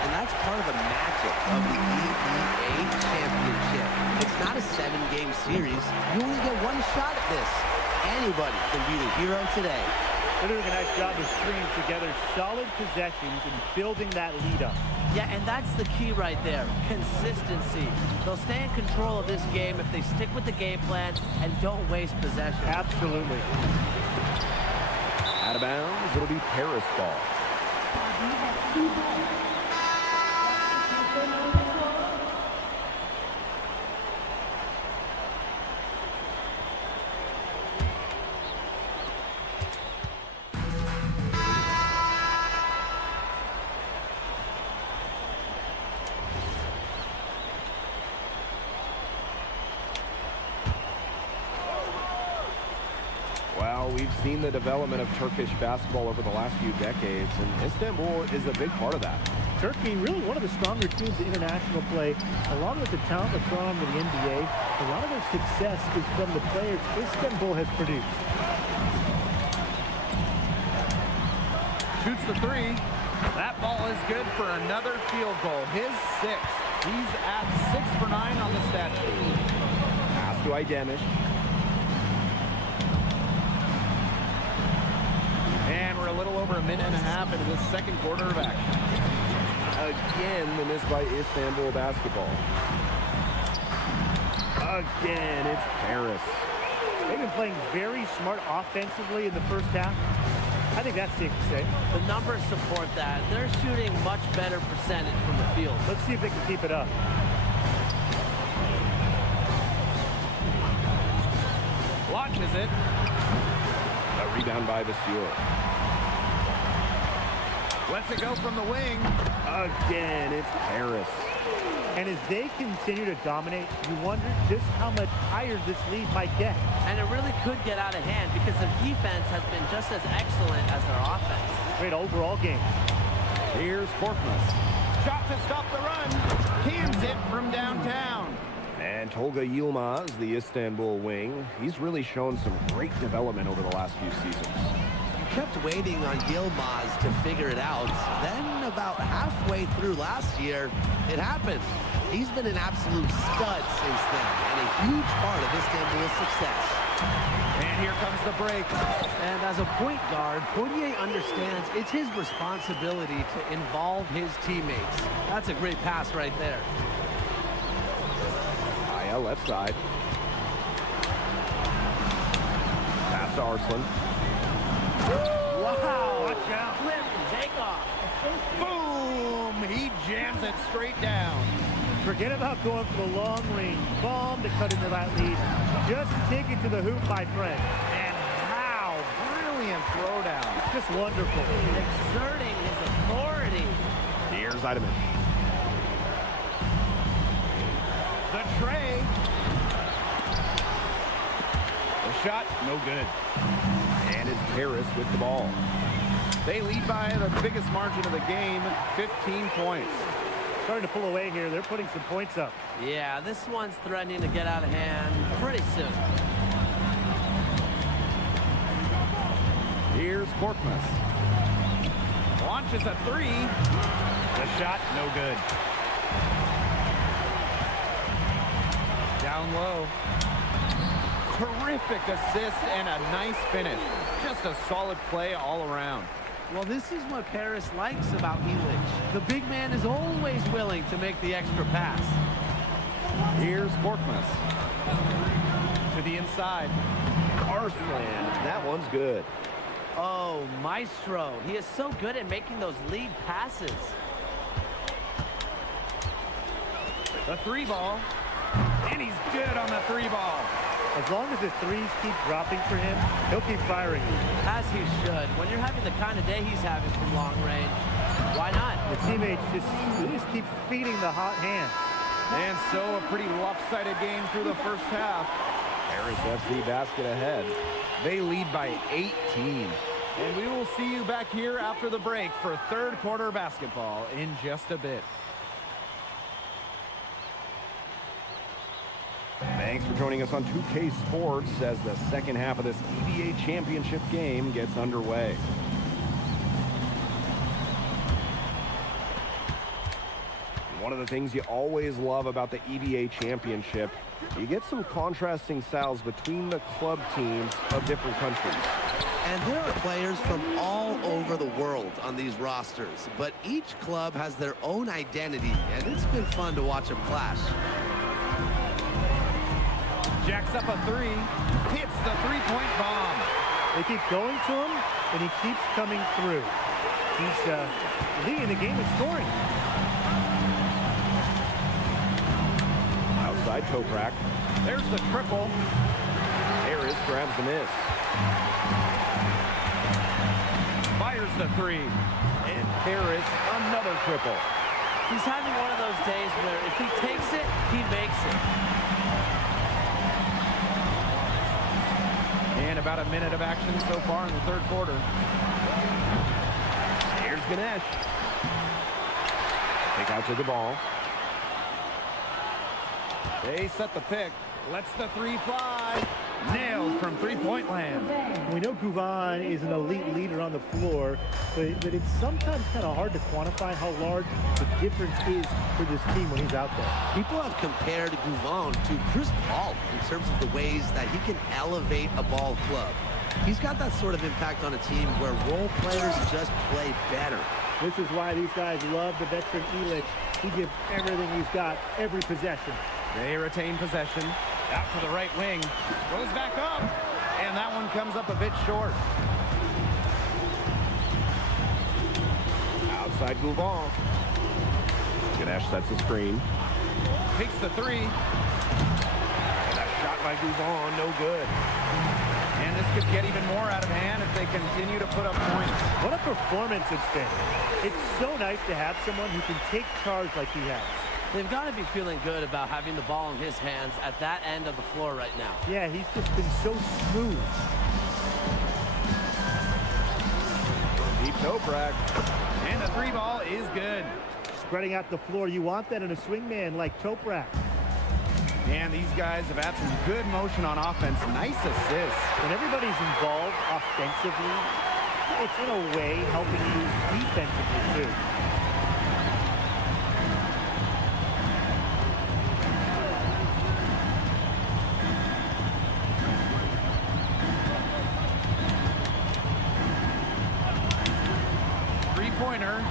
And that's part of the magic of the EBA Championship. It's not a 7-game series. You only get one shot at this. Anybody can be the hero today. They're doing a nice job of stringing together solid possessions and building that lead up. Yeah, and that's the key right there, consistency. They'll stay in control of this game if they stick with the game plan and don't waste possession. Absolutely. Out of bounds, it'll be Paris ball. Well, we've seen the development of Turkish basketball over the last few decades, and Istanbul is a big part of that. Turkey, really one of the stronger teams in international play, along with the talent that's gone on to the NBA. A lot of their success is from the players Istanbul has produced. Shoots the three. That ball is good for another field goal. His sixth. He's at 6 for 9 on the stat sheet. Pass to Aydemish. And we're a little over a minute and a half into the second quarter of action. Again, the miss by Istanbul basketball. Again, it's Paris. They've been playing very smart offensively in the first half. I think that's safe to say. The numbers support that. They're shooting much better percentage from the field. Let's see if they can keep it up. Launches it. A rebound by Vasseur. Lets it go from the wing. Again, it's Paris. And as they continue to dominate, you wonder just how much higher this lead might get. And it really could get out of hand because their defense has been just as excellent as their offense. Great overall game. Here's Korkmaz. Shot to stop the run. Cans it from downtown. And Tolga Yilmaz, the Istanbul wing, he's really shown some great development over the last few seasons. Kept waiting on Yilmaz to figure it out. Then about halfway through last year, it happened. He's been an absolute stud since then and a huge part of Istanbul's success. And here comes the break. And as a point guard, Poitier understands it's his responsibility to involve his teammates. That's a great pass right there. Aya left side. Pass to Arslan. Wow! Watch out. Flip and take off. Boom! He jams it straight down. Forget about going for the long range bomb to cut into that lead. Just take it to the hoop, my friend. And how brilliant throwdown. Just wonderful. Exerting his authority. Here's Idemish. The tray. The shot, no good. And it's Paris with the ball. They lead by the biggest margin of the game, 15 points. Starting to pull away here. They're putting some points up. Yeah, this one's threatening to get out of hand pretty soon. Here's Korkmaz. Launches a three. The shot, no good. Down low. Terrific assist and a nice finish. Just a solid play all around. Well, this is what Paris likes about Ilic. The big man is always willing to make the extra pass. Here's Korkmaz. To the inside. Arslan, that one's good. Oh, Maestro. He is so good at making those lead passes. The three ball. And he's good on the three ball. As long as the threes keep dropping for him, he'll keep firing you. As he should. When you're having the kind of day he's having from long range, why not? The teammates just keep feeding the hot hands. And so a pretty lopsided game through the first half. Paris FC basket ahead. They lead by 18. And we will see you back here after the break for third quarter basketball in just a bit. Thanks for joining us on 2K Sports as the second half of this EBA championship game gets underway. One of the things you always love about the EBA championship, you get some contrasting styles between the club teams of different countries. And there are players from all over the world on these rosters, but each club has their own identity, and it's been fun to watch them clash. Jacks up a three, hits the three-point bomb. They keep going to him, and he keeps coming through. He's leading the game in scoring. Outside Toprak. There's the triple. Harris grabs the miss. Fires the three. And Paris, another triple. He's having one of those days where if he takes it, he makes it. And about a minute of action so far in the third quarter. Here's Ganesh. Take out to the ball. They set the pick. Lets the three fly. Nailed from three-point land. We know Gouvan is an elite leader on the floor, but it's sometimes kind of hard to quantify how large the difference is for this team when he's out there. People have compared Gouvan to Chris Paul in terms of the ways that he can elevate a ball club. He's got that sort of impact on a team where role players just play better. This is why these guys love the veteran Ilic. He gives everything he's got every possession. They retain possession. Out to the right wing. Goes back up. And that one comes up a bit short. Outside Gouvon. Ganesh sets the screen. Takes the three. And a shot by Gouvon, no good. And this could get even more out of hand if they continue to put up points. What a performance it's been. It's so nice to have someone who can take charge like he has. They've got to be feeling good about having the ball in his hands at that end of the floor right now. Yeah, he's just been so smooth. Deep Toprak. And the three ball is good. Spreading out the floor, you want that in a swingman like Toprak. And these guys have had some good motion on offense. Nice assists. When everybody's involved offensively, it's in a way helping you defensively too. Three-pointer.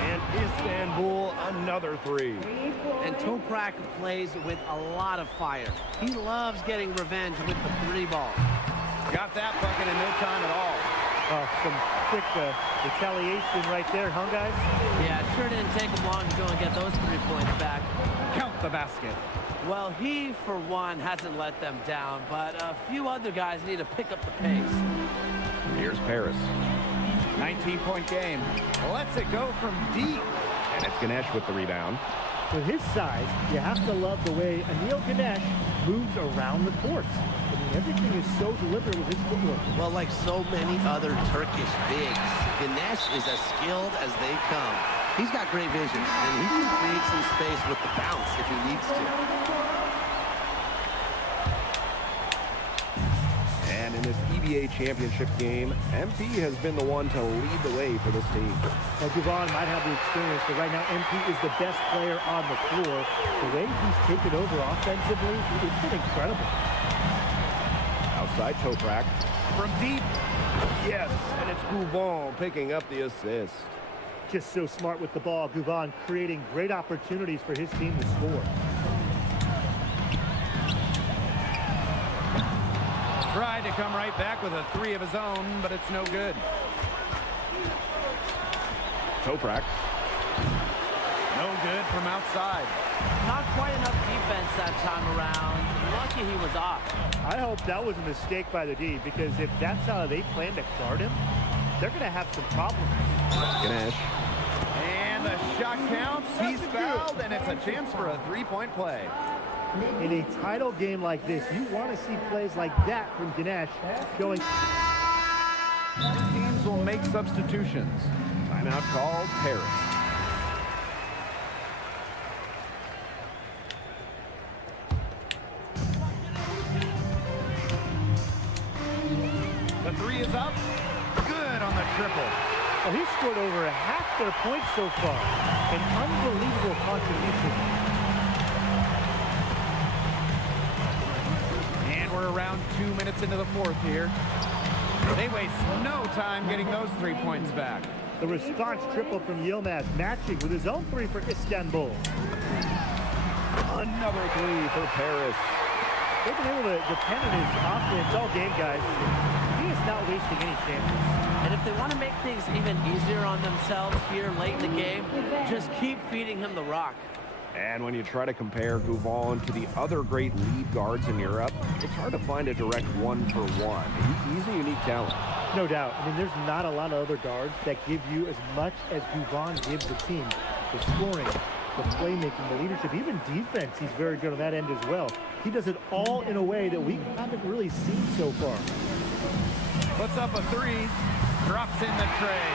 And Istanbul, another three. And Toprak plays with a lot of fire. He loves getting revenge with the three ball. Got that bucket in no time at all. Some quick retaliation right there, huh, guys? Yeah, it sure didn't take him long to go and get those 3 points back. Count the basket. Well, he, for one, hasn't let them down, but a few other guys need to pick up the pace. Here's Paris. 19-point game. Lets it go from deep. And it's Ganesh with the rebound. With his size, you have to love the way Anil Ganesh moves around the court. I mean, everything is so deliberate with his footwork. Well, like so many other Turkish bigs, Ganesh is as skilled as they come. He's got great vision, and he can create some space with the bounce if he needs to. And in this EBA championship game, MP has been the one to lead the way for this team. Well, Gouvon might have the experience, but right now MP is the best player on the floor. The way he's taken over offensively, it's been incredible. Outside Toprak. From deep. Yes, and it's Gouvon picking up the assist. Just so smart with the ball. Gouvon creating great opportunities for his team to score. Tried to come right back with a three of his own, but it's no good. Toprak. No good from outside. Not quite enough defense that time around. Lucky he was off. I hope that was a mistake by the D, because if that's how they plan to guard him, they're going to have some problems. Ganesh. And the shot counts. He's fouled, and it's a chance for a three-point play. In a title game like this, you want to see plays like that from Ganesh showing. Teams will make substitutions. Timeout called Paris. The three is up. Good on the triple. Well, he's scored over half their points so far. An unbelievable contribution. And we're around 2 minutes into the fourth here. They waste no time getting those 3 points back. The response triple from Yilmaz, matching with his own three for Istanbul. Another three for Paris. They've been able to depend on his offense all game, guys. He is not wasting any chances. And if they want to make things even easier on themselves here late in the game, just keep feeding him the rock. And when you try to compare Gouvon to the other great lead guards in Europe, it's hard to find a direct one-for-one. He's a unique talent. No doubt. I mean, there's not a lot of other guards that give you as much as Gouvon gives the team. The scoring, the playmaking, the leadership, even defense, he's very good on that end as well. He does it all in a way that we haven't really seen so far. Puts up a three, drops in the tray.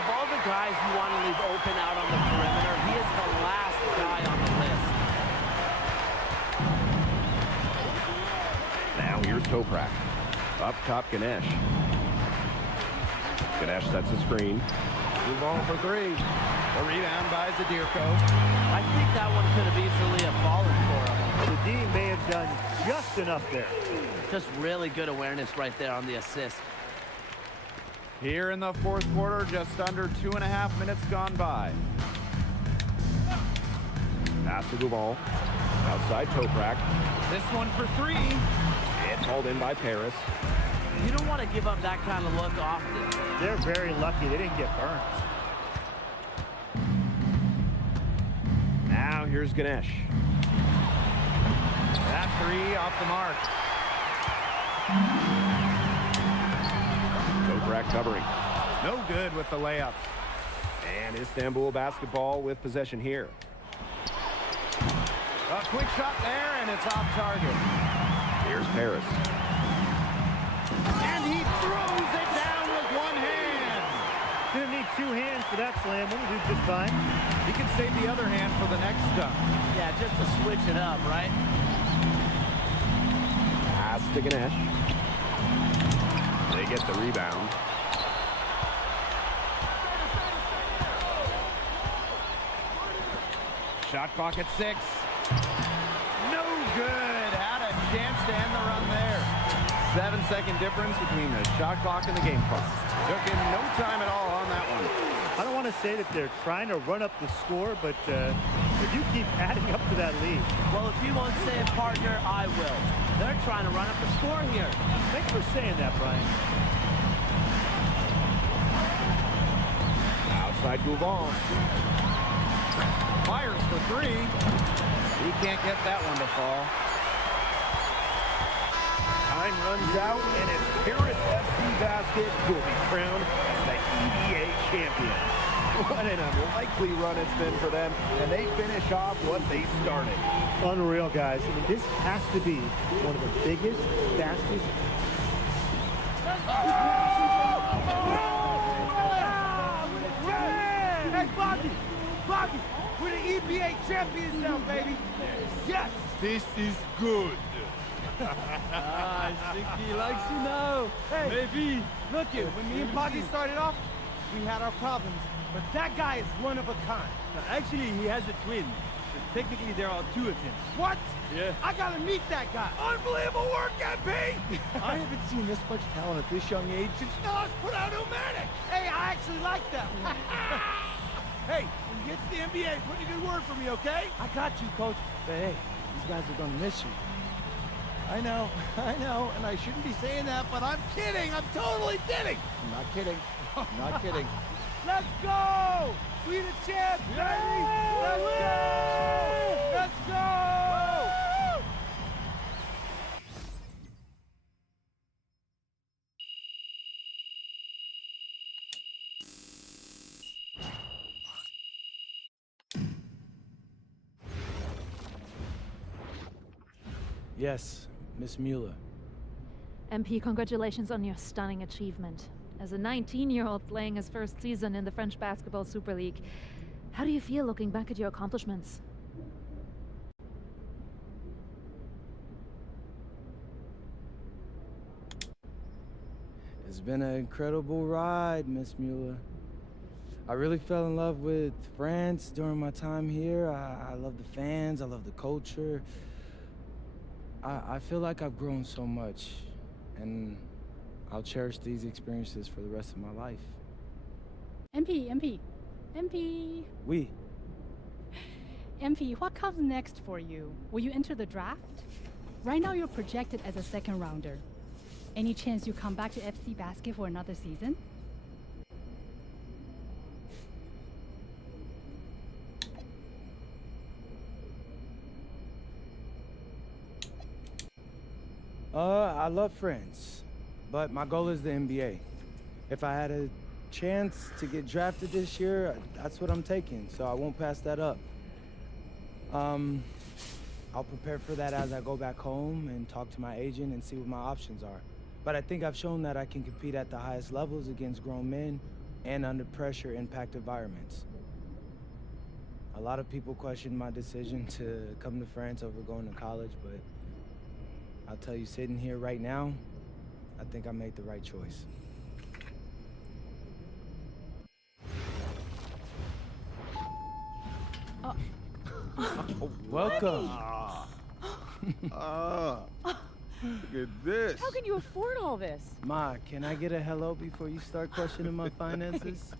Of all the guys you want to leave open out on the perimeter, he is the last guy on the list. Now here's Toprak. Up top, Ganesh. Ganesh sets a screen. Gouvon for three. The rebound by Zadirko. I think that one could have easily have fallen for him. The D may have done just enough there. Just really good awareness right there on the assist. Here in the fourth quarter, just under 2.5 minutes gone by. Pass to Gouvon. Outside Toprak. This one for three. It's hauled in by Paris. You don't want to give up that kind of look often. They're very lucky they didn't get burned. Now here's Ganesh. That three off the mark. Toprak covering. No good with the layup. And Istanbul basketball with possession here. A quick shot there, and it's off target. Here's Paris. And he throws it down with one hand. Didn't need two hands for that slam. One will do just fine. He can save the other hand for the next dunk. Yeah, just to switch it up, right? Pass to Ganesh. They get the rebound. Shot clock at 6. No good. Had a chance to end the run there. 7-second difference between the shot clock and the game clock. Took him no time at all on that one. I don't want to say that they're trying to run up the score, but if you keep adding up to that lead. Well, if you won't say it, partner, I will. They're trying to run up the score here. Thanks for saying that, Brian. Outside Gouvon. Fires for three. He can't get that one to fall. Time runs out, and it's Paris FC Basket who will be crowned as the EBA champions. What an unlikely run it's been for them, and they finish off what they started. Unreal, guys. I mean, this has to be one of the biggest, fastest. Hey, Bobby, we're the EBA champions now, baby. Yes. This is good. I think he likes you now. Hey, Maybe. look it. When me and Bobby started off, we had our problems, but that guy is one of a kind. Actually, he has a twin. But technically, there are two of him. What? Yeah. I gotta meet that guy. Unbelievable work, MP! I haven't seen this much talent at this young age since Nas put out Pneumatic. Hey, I actually like that one. Hey, when you get to the NBA, put in a good word for me, okay? I got you, coach. But hey, these guys are gonna miss you. I know, and I shouldn't be saying that, but I'm kidding. I'm totally kidding. I'm not kidding. I'm not kidding. Let's go! We the champs, baby! Let's go! Let's go! Yes, Miss Mueller. MP, congratulations on your stunning achievement. As a 19-year-old playing his first season in the French Basketball Super League, how do you feel looking back at your accomplishments? It's been an incredible ride, Miss Mueller. I really fell in love with France during my time here. I love the fans, I love the culture. I feel like I've grown so much, and I'll cherish these experiences for the rest of my life. MP. Oui. MP, what comes next for you? Will you enter the draft? Right now you're projected as a second rounder. Any chance you come back to FC Basket for another season? I love France, but my goal is the NBA. If I had a chance to get drafted this year, that's what I'm taking, so I won't pass that up. I'll prepare for that as I go back home and talk to my agent and see what my options are. But I think I've shown that I can compete at the highest levels against grown men and under pressure impact environments. A lot of people question my decision to come to France over going to college, but I'll tell you, sitting here right now, I think I made the right choice. Welcome. Look at this. How can you afford all this? Ma, can I get a hello before you start questioning my finances?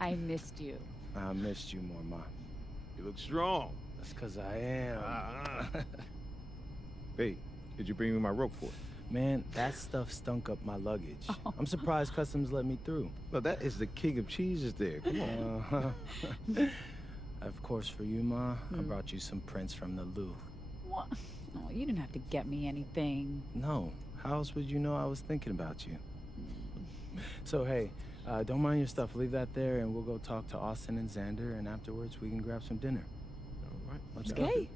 I missed you. I missed you more, Ma. You look strong. That's because I am. Hey, did you bring me my rope for it? Man, that stuff stunk up my luggage. I'm surprised customs let me through. No, that is the king of cheeses there. Come on. Of course, for you, Ma, I brought you some prints from the Louvre. What? Oh, you didn't have to get me anything. No, how else would you know I was thinking about you? So, hey, don't mind your stuff. Leave that there, and we'll go talk to Austin and Xander, and afterwards we can grab some dinner. All right. Let's go. Okay.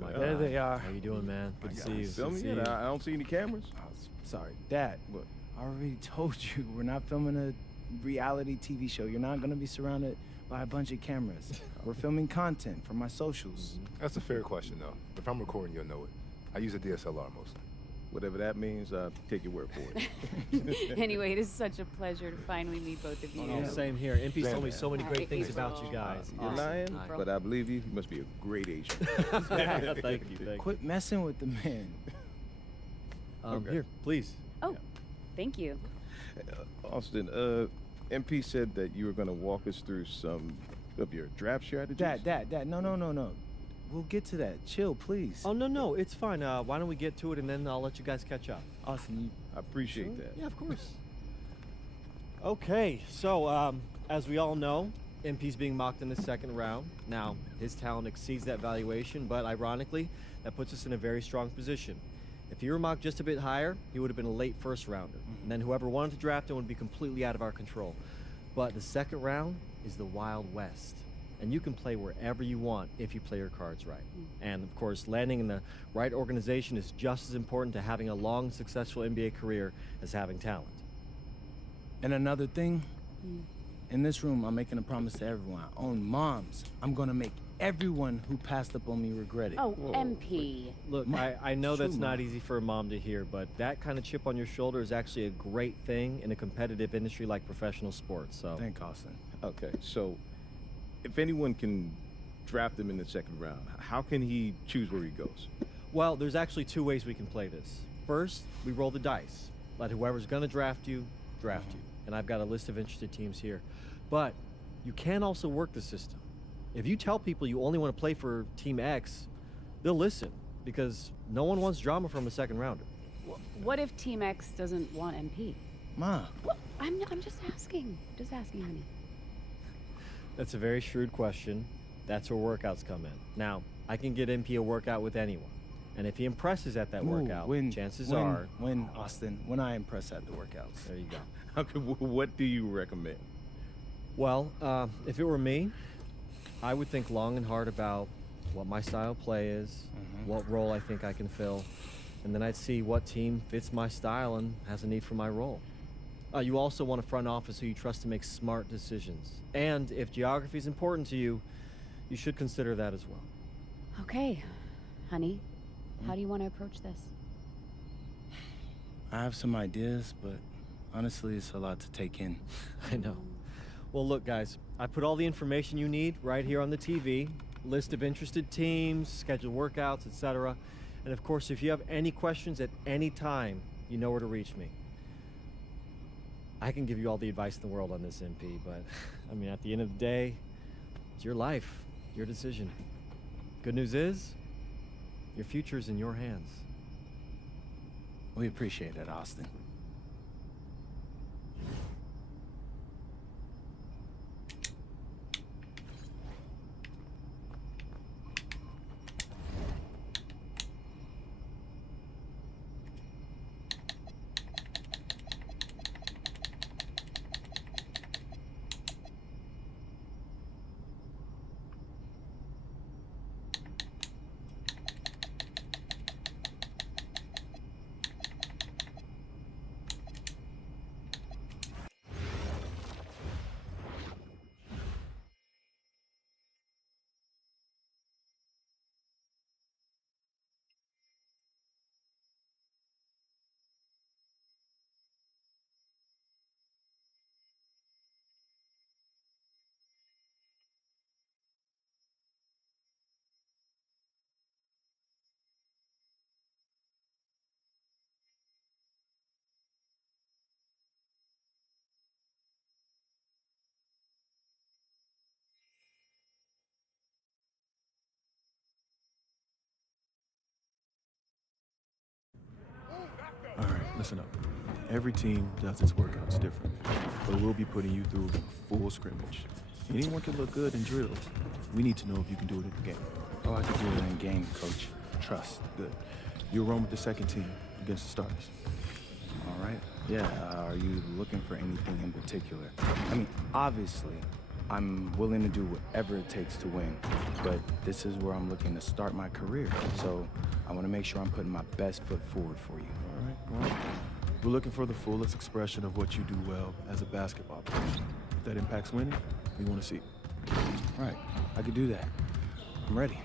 There they are. How you doing, man? Good to see you. Film me? I don't see any cameras. Oh, sorry, Dad. What? I already told you, we're not filming a reality TV show. You're not gonna be surrounded by a bunch of cameras. We're filming content for my socials. That's a fair question, though. If I'm recording, you'll know it. I use a DSLR mostly. Whatever that means, take your word for it. Anyway, it is such a pleasure to finally meet both of you. Oh, same here. MP's told me so many great things about you guys. You're lying, but I believe you. You must be a great agent. Thank you. Quit messing with the man. Okay. Here, please. Oh, thank you. Austin, MP said that you were going to walk us through some of your draft strategies. Dad, no. We'll get to that. Chill, please. Oh, no, it's fine. Why don't we get to it, and then I'll let you guys catch up. Austin, I appreciate that. Yeah, of course. Okay, so as we all know, MP's being mocked in the second round. Now, his talent exceeds that valuation, but ironically, that puts us in a very strong position. If he were mocked just a bit higher, he would have been a late first rounder. And then whoever wanted to draft him would be completely out of our control. But the second round is the Wild West. And you can play wherever you want if you play your cards right. And of course, landing in the right organization is just as important to having a long, successful NBA career as having talent. And another thing, in this room, I'm making a promise to everyone. I own moms. I'm gonna make everyone who passed up on me regret it. Oh, MP. Look, I know that's not easy for a mom to hear, but that kind of chip on your shoulder is actually a great thing in a competitive industry like professional sports. So thank Austin. Okay, so if anyone can draft him in the second round, how can he choose where he goes? Well, there's actually two ways we can play this. First, we roll the dice. Let whoever's going to draft you. And I've got a list of interested teams here. But you can also work the system. If you tell people you only want to play for Team X, they'll listen because no one wants drama from a second rounder. What if Team X doesn't want MP? Ma. Well, I'm just asking. Just asking, honey. That's a very shrewd question. That's where workouts come in. Now, I can get MP a workout with anyone. And if he impresses at that workout, chances are... When, Austin, when I impress at the workouts. There you go. Okay, what do you recommend? Well, if it were me, I would think long and hard about what my style of play is, what role I think I can fill, and then I'd see what team fits my style and has a need for my role. You also want a front office who you trust to make smart decisions. And if geography is important to you, you should consider that as well. Okay, honey. How do you want to approach this? I have some ideas, but honestly, it's a lot to take in. I know. Well, look, guys, I put all the information you need right here on the TV. List of interested teams, scheduled workouts, etc. And of course, if you have any questions at any time, you know where to reach me. I can give you all the advice in the world on this, MP, but I mean, at the end of the day, it's your life, your decision. Good news is, your future's in your hands. We appreciate it, Austin. Listen up. Every team does its workouts different, but we'll be putting you through a full scrimmage. Anyone can look good in drills. We need to know if you can do it in the game. Oh, I can do it in game, coach. Trust. Good. You'll run with the second team against the starters. All right. Yeah, are you looking for anything in particular? I mean, obviously, I'm willing to do whatever it takes to win, but this is where I'm looking to start my career, so I want to make sure I'm putting my best foot forward for you. All right, well, we're looking for the fullest expression of what you do well as a basketball player. If that impacts winning, we want to see it. All right, I could do that. I'm ready.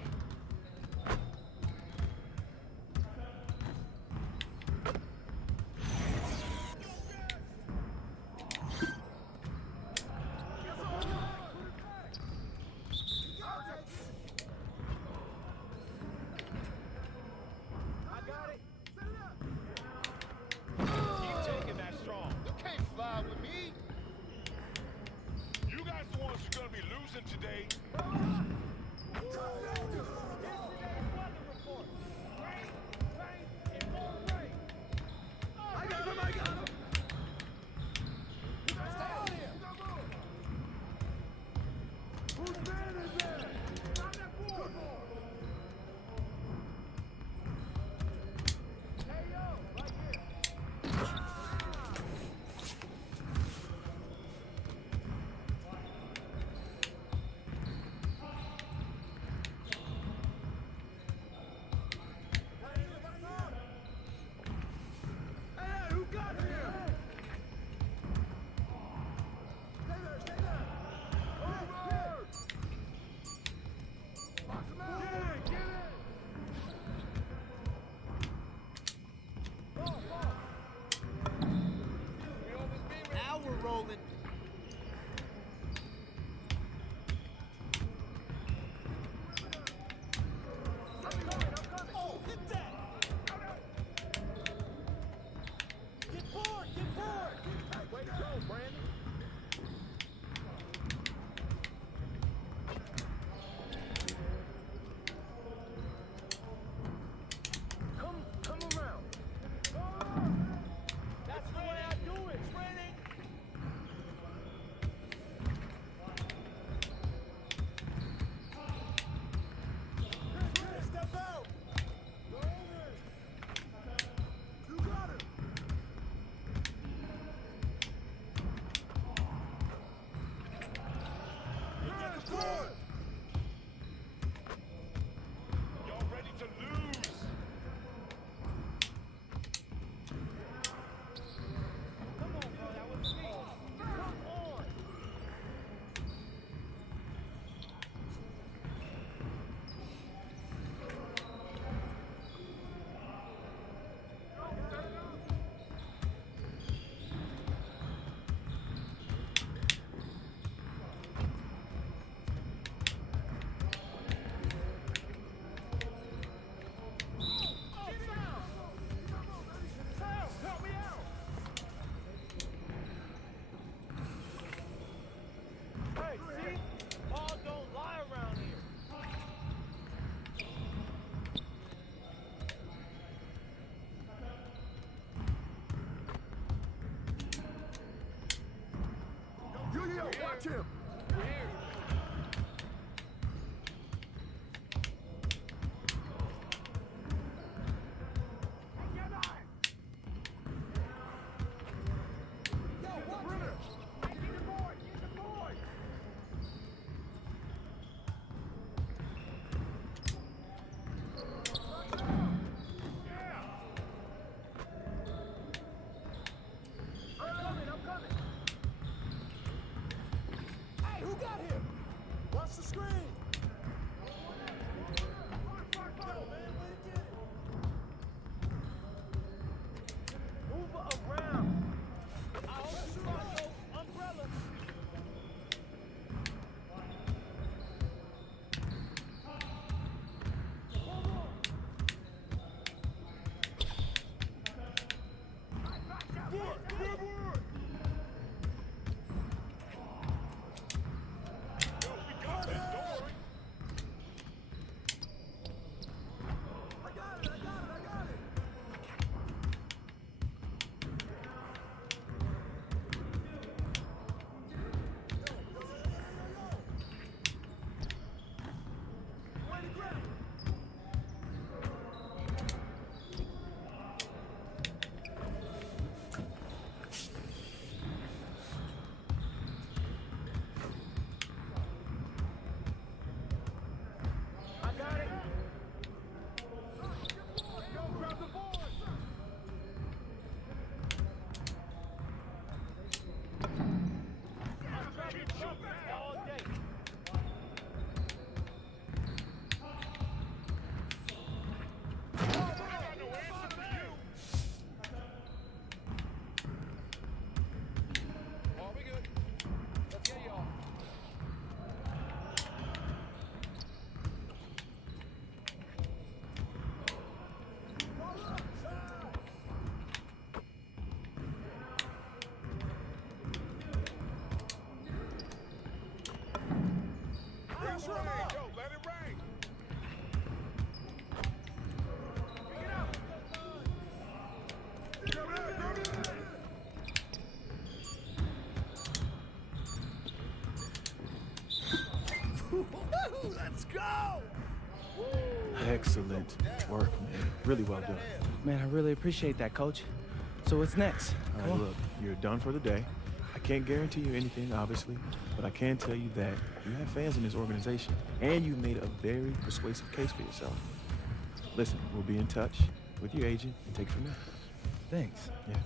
Watch him! Excellent work, man. Really well done. Man, I really appreciate that, Coach. So what's next? All right, look, you're done for the day. I can't guarantee you anything, obviously, but I can tell you that you have fans in this organization, and you made a very persuasive case for yourself. Listen, we'll be in touch with your agent and take it from there. Thanks. Yeah.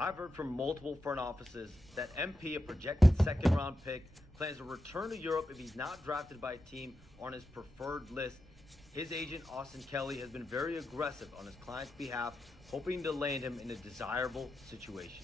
I've heard from multiple front offices that MP, a projected second-round pick, plans to return to Europe if he's not drafted by a team on his preferred list. His agent, Austin Kelly, has been very aggressive on his client's behalf, hoping to land him in a desirable situation.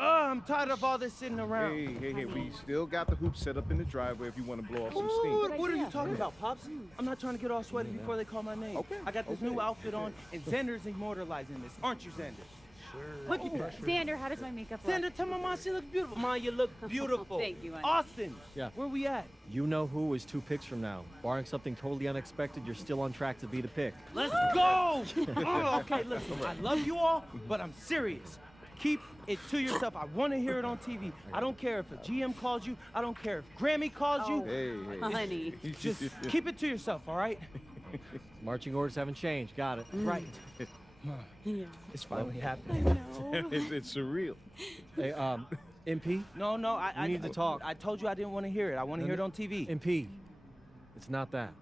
I'm tired of all this sitting around. Hey, we still got the hoop set up in the driveway if you want to blow off some steam. What are you talking about, Pops? I'm not trying to get all sweaty before they call my name. Okay. I got this new outfit on, and Xander's immortalizing this. Aren't you, Xander? Sure. Look at that. Xander, how does my makeup look? Xander, tell my mom she looks beautiful. Mom, you look beautiful. Thank you, honey. Austin, Yeah. where we at? You know who is 2 picks from now. Barring something totally unexpected, you're still on track to be the pick. Let's go! Oh, okay, listen, I love you all, but I'm serious. Keep it to yourself. I want to hear it on TV. I don't care if a GM calls you. I don't care if Grammy calls you. Hey. Honey. Just keep it to yourself, all right? Marching orders haven't changed. Got it. Right. Yeah. It's finally happening. It's surreal. Hey, MP? No, I need to talk. I told you I didn't want to hear it. I want to hear it on TV. MP, it's not that.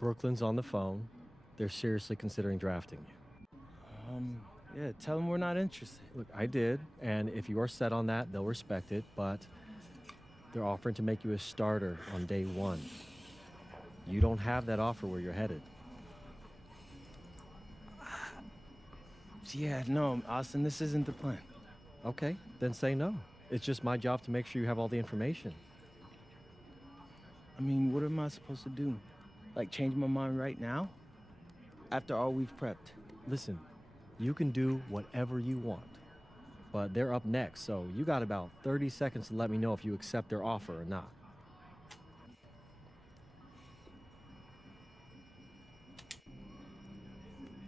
Brooklyn's on the phone. They're seriously considering drafting you. Yeah, tell them we're not interested. Look, I did, and if you are set on that, they'll respect it, but they're offering to make you a starter on day 1. You don't have that offer where you're headed. Yeah, no, Austin, this isn't the plan. Okay, then say no. It's just my job to make sure you have all the information. I mean, what am I supposed to do? Like, change my mind right now? After all we've prepped? Listen, you can do whatever you want, but they're up next, so you got about 30 seconds to let me know if you accept their offer or not.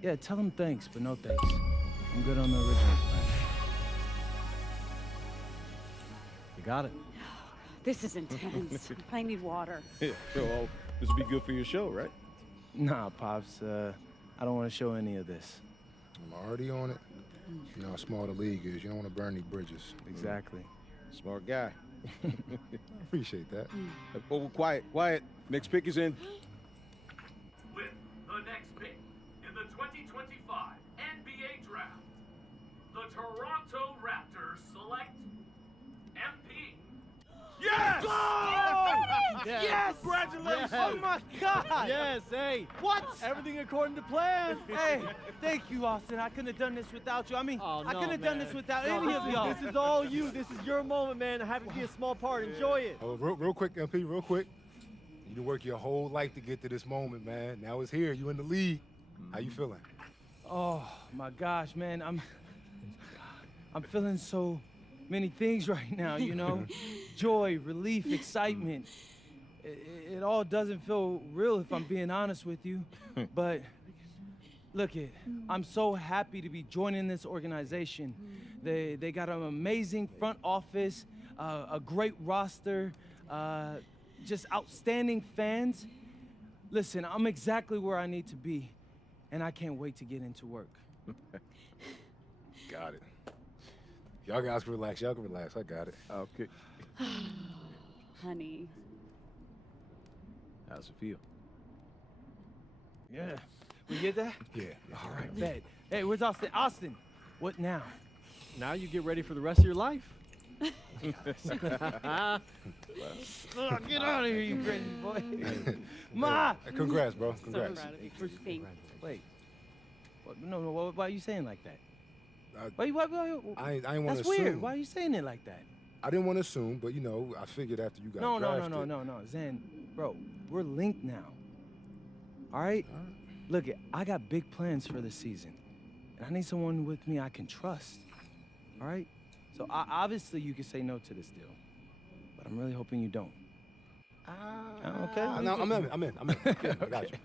Yeah, tell them thanks, but no thanks. I'm good on the original plan. You got it. This is intense. I need water. Yeah, so this would be good for your show, right? Nah, Pops, I don't want to show any of this. I'm already on it. You know how small the league is. You don't want to burn any bridges. Exactly. Smart guy. I appreciate that. Oh, quiet. Next pick is in. With the next pick in the 2025 NBA Draft, the Toronto Raptors select MP. Yes! Go! Yes! Congratulations! Oh my God! Yes, hey. What? Everything according to plan. Hey, thank you, Austin. I couldn't have done this without you. I mean, I couldn't have done this without any of y'all. This is all you. This is your moment, man. I happen to be a small part. Enjoy it. Oh, real quick, MP, real quick. You done work your whole life to get to this moment, man. Now it's here. You in the league. How you feeling? Oh my gosh, man, I'm feeling so many things right now, you know? Joy, relief, excitement. It all doesn't feel real if I'm being honest with you. But look I'm so happy to be joining this organization. They got an amazing front office, a great roster, just outstanding fans. Listen, I'm exactly where I need to be, and I can't wait to get into work. Got it. Y'all guys can relax. Y'all can relax. I got it. Okay. Honey. How's it feel? Yeah. We get that? Yeah. All right, bet. Hey, where's Austin? Austin, what now? Now you get ready for the rest of your life. Get out of here, you crazy boy. Ma! Hey, congrats, bro. Congrats. So proud of you. Thanks. Wait. What, no, why are you saying like that? I ain't want to assume. That's weird. Why are you saying it like that? I didn't want to assume, but, you know, I figured after you got No, drafted. Zen, bro, we're linked now. All right? Look, I got big plans for this season. And I need someone with me I can trust. All right? So obviously you can say no to this deal. But I'm really hoping you don't. Okay? No, I'm in. Yeah, I got you.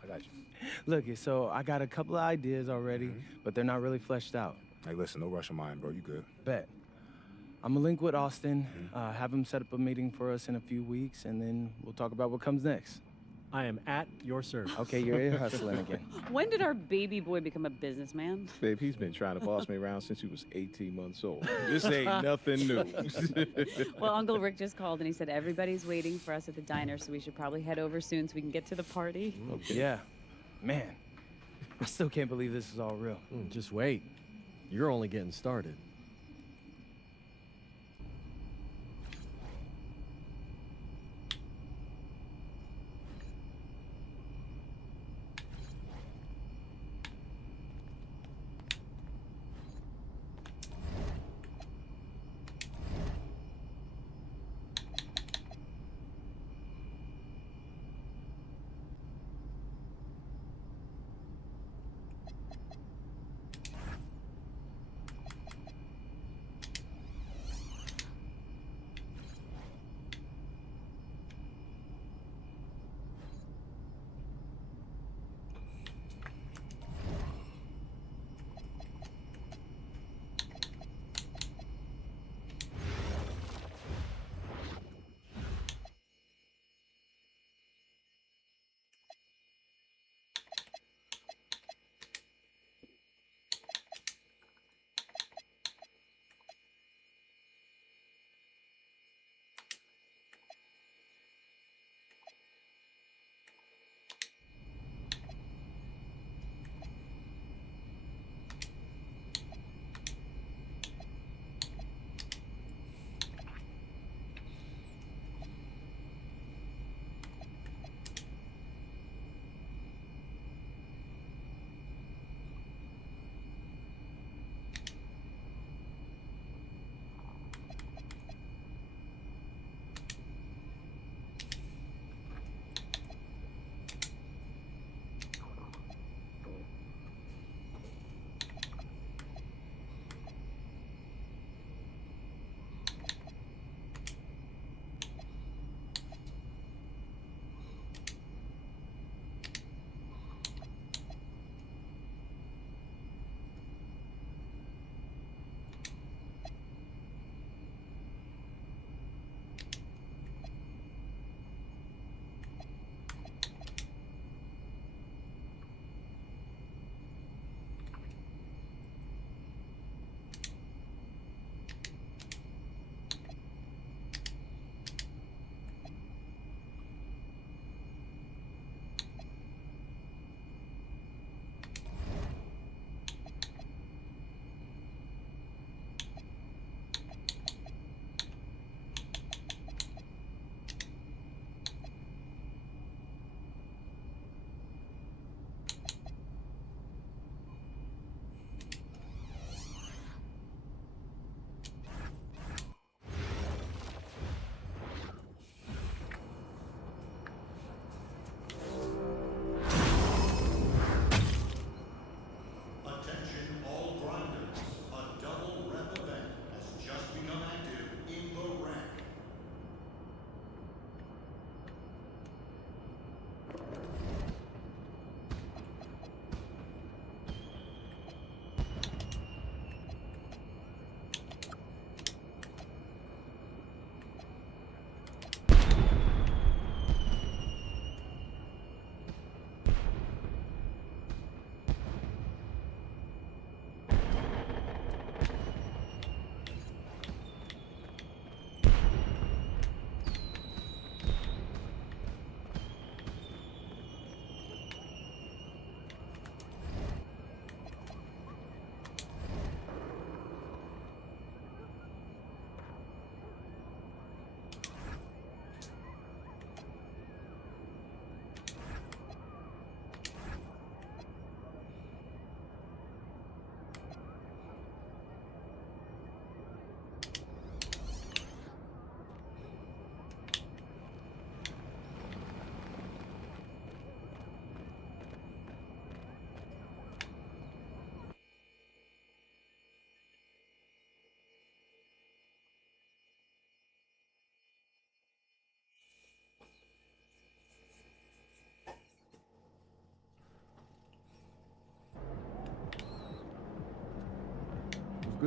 Look, so I got a couple of ideas already, but they're not really fleshed out. Hey, listen, no rush of mine, bro. You good. Bet. I'm gonna link with Austin, have him set up a meeting for us in a few weeks, and then we'll talk about what comes next. I am at your service. Okay, you're ear hustling again. When did our baby boy become a businessman? Babe, he's been trying to boss me around since he was 18 months old. This ain't nothing new. Well, Uncle Rick just called and he said everybody's waiting for us at the diner, so we should probably head over soon so we can get to the party. Okay. Yeah. Man, I still can't believe this is all real. Just wait. You're only getting started.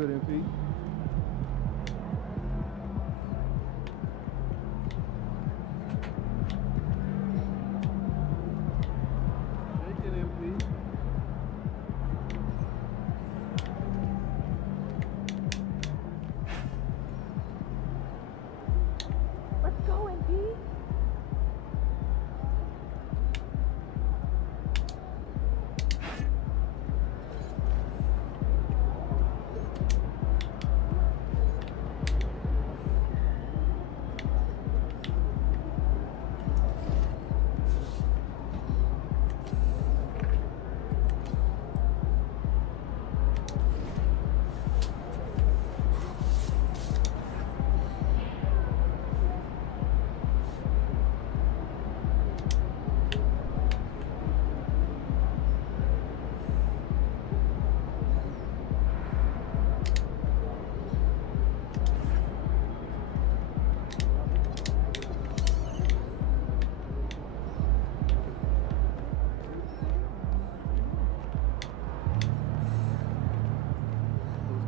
good, MP. Shake it, MP. Let's go, MP.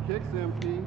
Kicks, MP.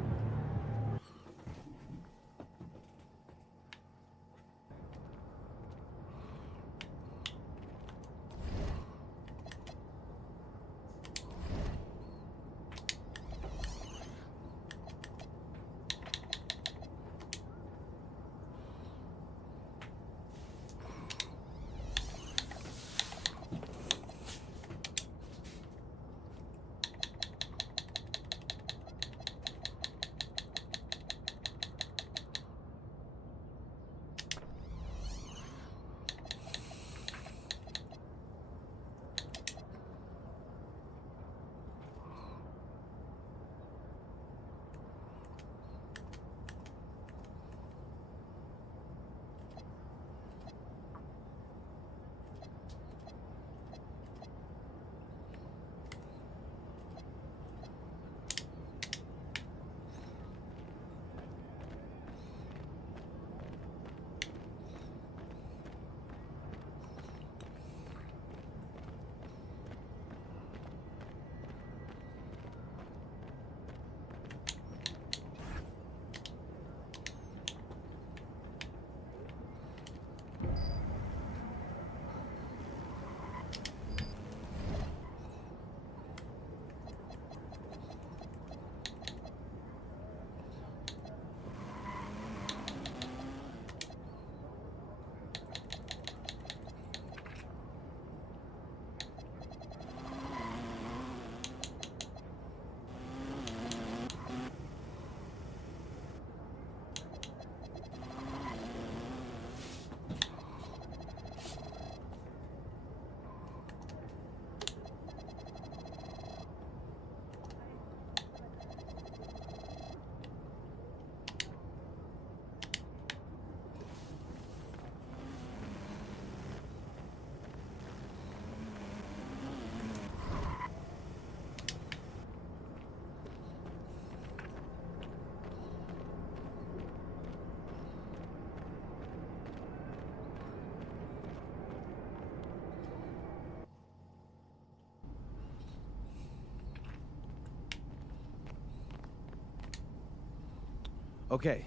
Okay,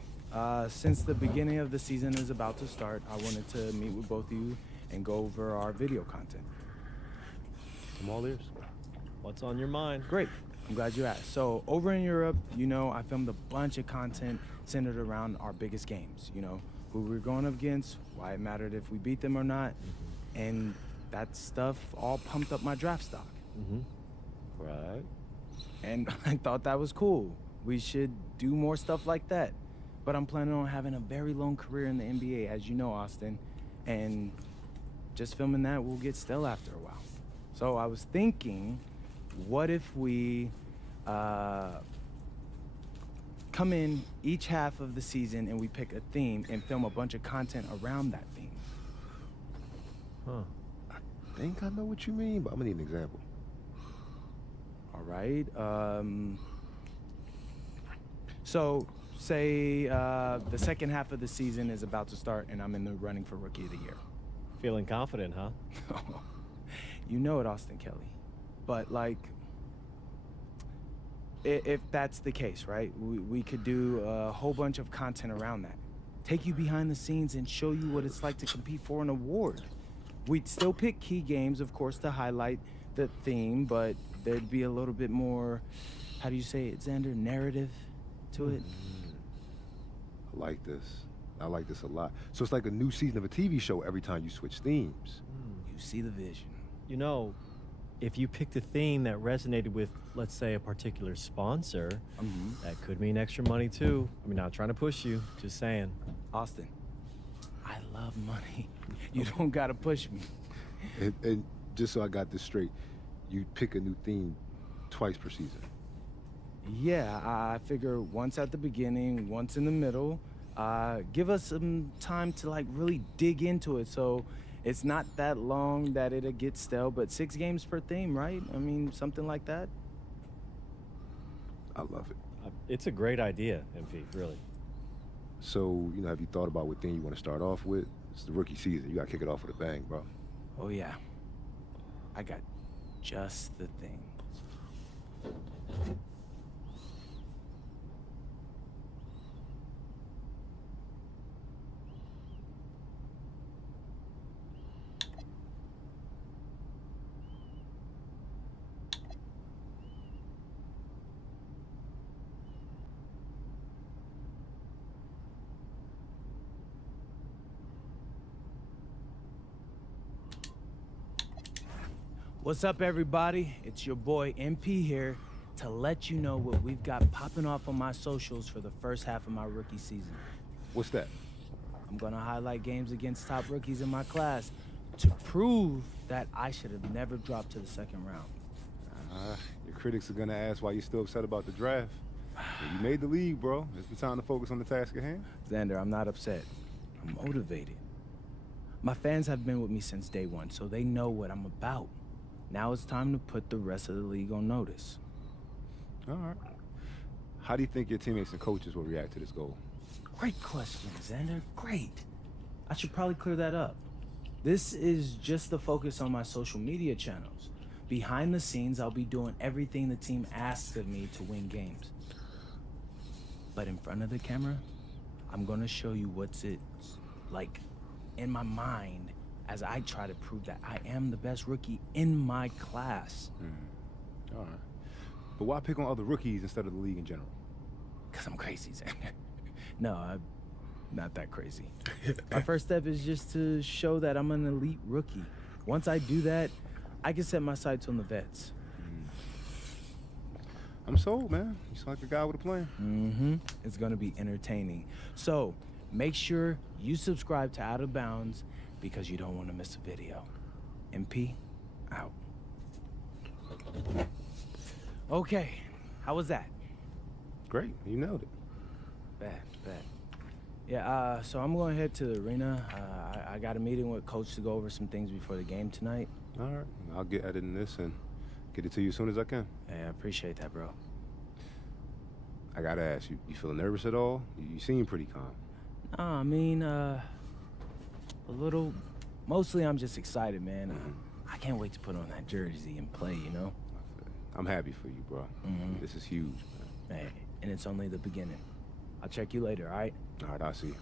since the beginning of the season is about to start, I wanted to meet with both of you and go over our video content. I'm all ears. What's on your mind? Great. I'm glad you asked. So over in Europe, you know, I filmed a bunch of content centered around our biggest games, you know, who we're going up against, why it mattered if we beat them or not, and that stuff all pumped up my draft stock. Right. And I thought that was cool. We should do more stuff like that. But I'm planning on having a very long career in the NBA, as you know, Austin, and just filming that will get stale after a while. So I was thinking, what if we come in each half of the season and we pick a theme and film a bunch of content around that theme? I think I know what you mean, but I'm gonna need an example. All right. So say the second half of the season is about to start and I'm in the running for Rookie of the Year. Feeling confident, huh? You know it, Austin Kelly. But like, if that's the case, right, we could do a whole bunch of content around that. Take you behind the scenes and show you what it's like to compete for an award. We'd still pick key games, of course, to highlight the theme, but there'd be a little bit more, how do you say it, Xander, narrative to it? I like this. I like this a lot. So it's like a new season of a TV show every time you switch themes. You see the vision. You know, if you picked a theme that resonated with, let's say, a particular sponsor, that could mean extra money too. I mean, not trying to push you, just saying. Austin, I love money. You don't gotta push me. And just so I got this straight, you pick a new theme twice per season. Yeah, I figure once at the beginning, once in the middle. Give us some time to like really dig into it, so it's not that long that it'll get stale, but 6 games per theme, right? I mean, something like that. I love it. It's a great idea, MP, really. So, you know, have you thought about what theme you want to start off with? It's the rookie season. You got to kick it off with a bang, bro. Oh, yeah. I got just the thing. What's up, everybody? It's your boy MP here to let you know what we've got popping off on my socials for the first half of my rookie season. What's that? I'm gonna highlight games against top rookies in my class to prove that I should have never dropped to the second round. Your critics are gonna ask why you're still upset about the draft. You made the league, bro. It's the time to focus on the task at hand. Xander, I'm not upset. I'm motivated. My fans have been with me since day one, so they know what I'm about. Now it's time to put the rest of the league on notice. All right. How do you think your teammates and coaches will react to this goal? Great question, Xander. Great. I should probably clear that up. This is just the focus on my social media channels. Behind the scenes, I'll be doing everything the team asks of me to win games. But in front of the camera, I'm gonna show you what's like in my mind as I try to prove that I am the best rookie in my class. All right. But why pick on other rookies instead of the league in general? Because I'm crazy, Xander. No, I'm not that crazy. My first step is just to show that I'm an elite rookie. Once I do that, I can set my sights on the vets. I'm sold, man. You sound like a guy with a plan. It's gonna be entertaining. So, make sure you subscribe to Out of Bounds because you don't want to miss a video. MP, out. Okay, how was that? Great, you nailed it. Bad. Yeah, so I'm going to head to the arena. I got a meeting with Coach to go over some things before the game tonight. All right, I'll get editing this and get it to you as soon as I can. Hey, I appreciate that, bro. I gotta ask, you feel nervous at all? You seem pretty calm. I mean, a little. Mostly I'm just excited, man. I can't wait to put on that jersey and play, you know? I'm happy for you, bro. This is huge, man. Hey, and it's only the beginning. I'll check you later, all right? All right, I'll see you.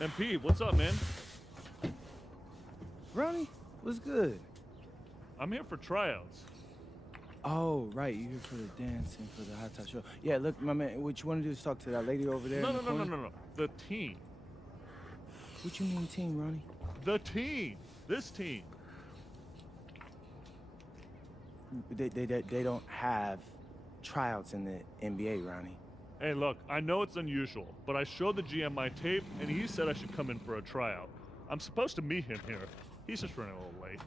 MP, what's up, man? Ronnie, what's good? I'm here for tryouts. Oh, right. You're here for the dancing, for the hot top show. Yeah, look, my man, what you want to do is talk to that lady over there. No. The team. What you mean team, Ronnie? The team. This team. They don't have tryouts in the NBA, Ronnie. Hey, look, I know it's unusual, but I showed the GM my tape, and he said I should come in for a tryout. I'm supposed to meet him here. He's just running a little late.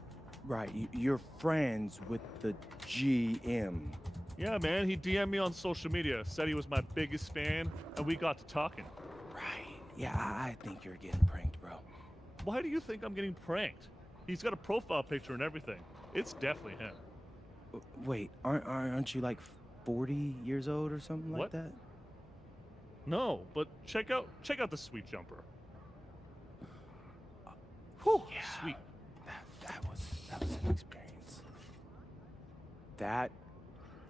Right, you're friends with the GM. Yeah, man, he DM'd me on social media, said he was my biggest fan, and we got to talking. Right, yeah, I think you're getting pranked, bro. Why do you think I'm getting pranked? He's got a profile picture and everything. It's definitely him. Wait, aren't you like 40 years old or something like that? No, but check out the sweet jumper. Whew, yeah. Sweet. That was an experience. That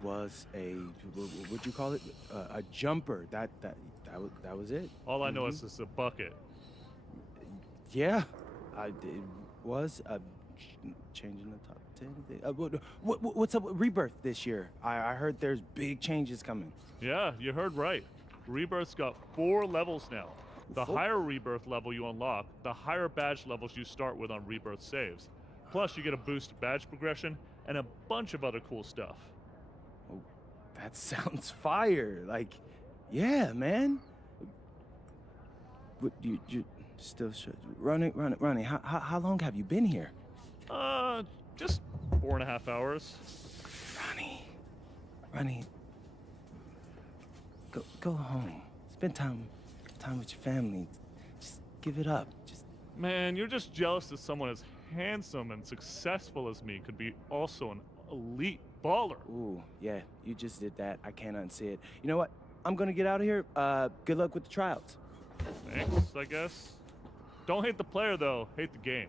was a what'd you call it? A jumper. That was it. All I know is it's a bucket. Yeah, it was changing the top 10. What's up with Rebirth this year? I heard there's big changes coming. Yeah, you heard right. Rebirth's got 4 levels now. The 4? higher Rebirth level you unlock, the higher badge levels you start with on Rebirth saves. Plus, you get a boost badge progression and a bunch of other cool stuff. Oh, that sounds fire. Like, yeah, man. But you still should. Ronnie, how long have you been here? Just 4.5 hours. Ronnie, go home. Spend time with your family. Just give it up. Man, you're just jealous that someone as handsome and successful as me could be also an elite baller. Ooh, yeah, you just did that. I can't unsee it. You know what? I'm gonna get out of here. Good luck with the tryouts. Thanks, I guess. Don't hate the player, though. Hate the game.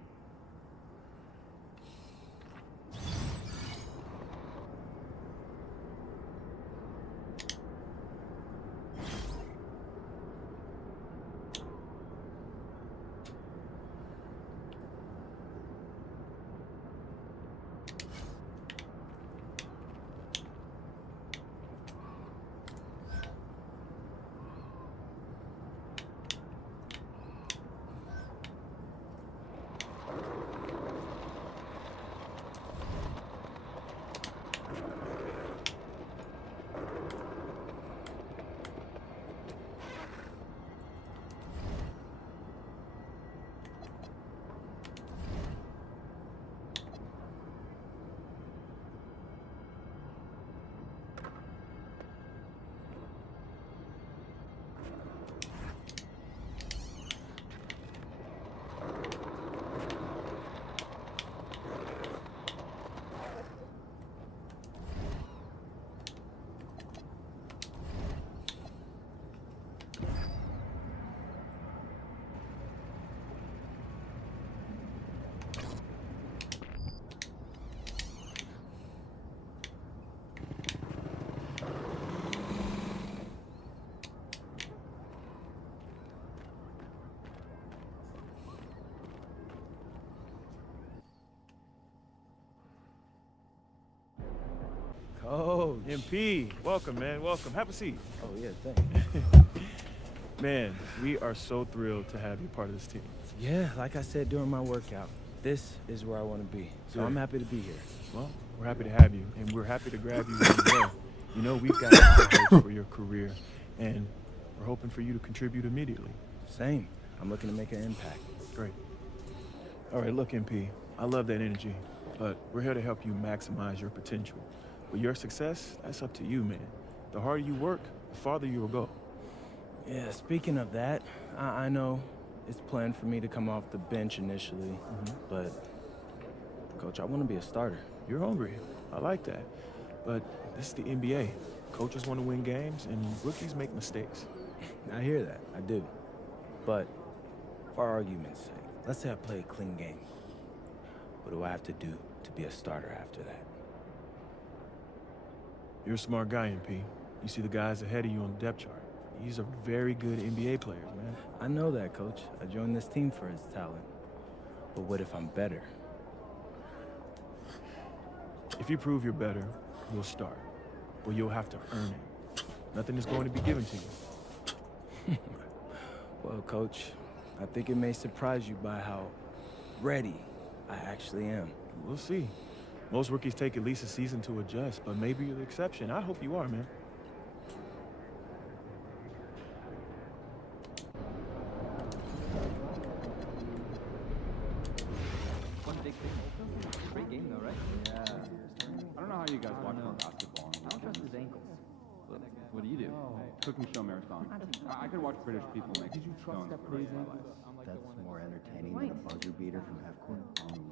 Oh, MP, welcome, man. Welcome. Have a seat. Oh, yeah, thanks. Man, we are so thrilled to have you part of this team. Yeah, like I said during my workout, this is where I want to be. So Good. I'm happy to be here. Well, we're happy to have you, and we're happy to grab you as well. You know, we've got high hopes for your career, and we're hoping for you to contribute immediately. Same. I'm looking to make an impact. Great. All right, look, MP, I love that energy, but we're here to help you maximize your potential. But your success, that's up to you, man. The harder you work, the farther you will go. Yeah, speaking of that, I know it's planned for me to come off the bench initially, but, Coach, I want to be a starter. You're hungry. I like that. But this is the NBA. Coaches want to win games, and rookies make mistakes. I hear that. I do. But for argument's sake, let's say I play a clean game. What do I have to do to be a starter after that? You're a smart guy, MP. You see the guys ahead of you on the depth chart. He's a very good NBA player, man. I know that, Coach. I joined this team for his talent. But what if I'm better? If you prove you're better, you'll start. Or you'll have to earn it. Nothing is going to be given to you. Well, Coach, I think it may surprise you by how ready I actually am. We'll see. Most rookies take at least a season to adjust, but maybe you're the exception. I hope you are, man. One big thing. Great game though, right? Yeah. I don't know how you guys watch more basketball. I don't trust his ankles. What do you do? Cooking show marathon. I could watch British people make stones for the rest of my life. That's more entertaining than a buzzer beater from half court.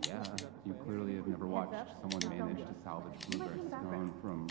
Yeah, you clearly have never watched someone manage to salvage blueberry stone from.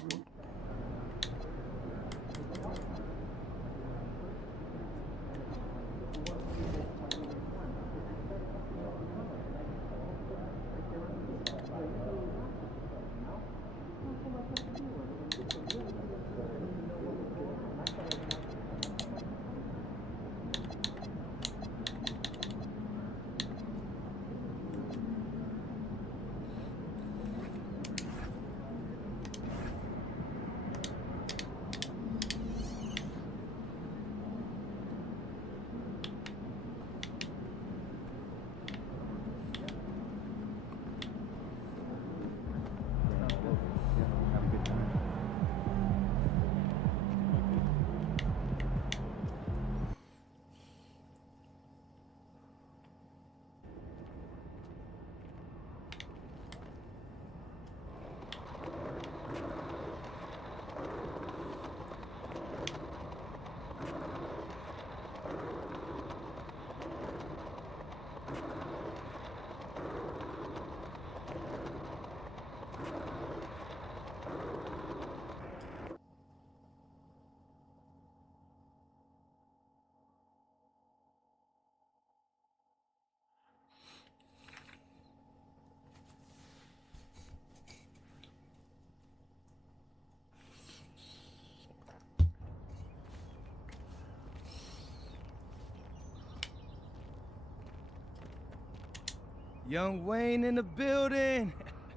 Young Wayne in the building.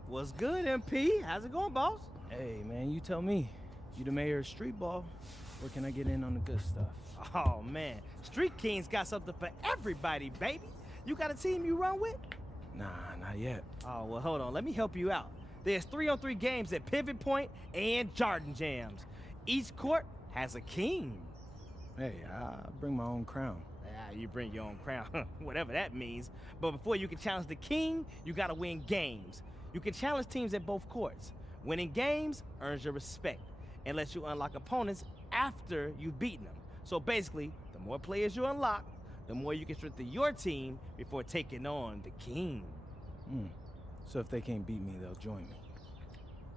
What's good, MP? How's it going, boss? Hey, man, you tell me. You the mayor of street ball. Where can I get in on the good stuff? Oh, man. Street Kings got something for everybody, baby. You got a team you run with? Nah, not yet. Oh, well, hold on. Let me help you out. There's 3-on-3 games at Pivot Point and Jordan Jams. Each court has a king. Hey, I bring my own crown. You bring your own crown, whatever that means. But before you can challenge the king, you gotta win games. You can challenge teams at both courts. Winning games earns your respect and lets you unlock opponents after you've beaten them. So basically, the more players you unlock, the more you can strengthen your team before taking on the king. So if they can't beat me, they'll join me.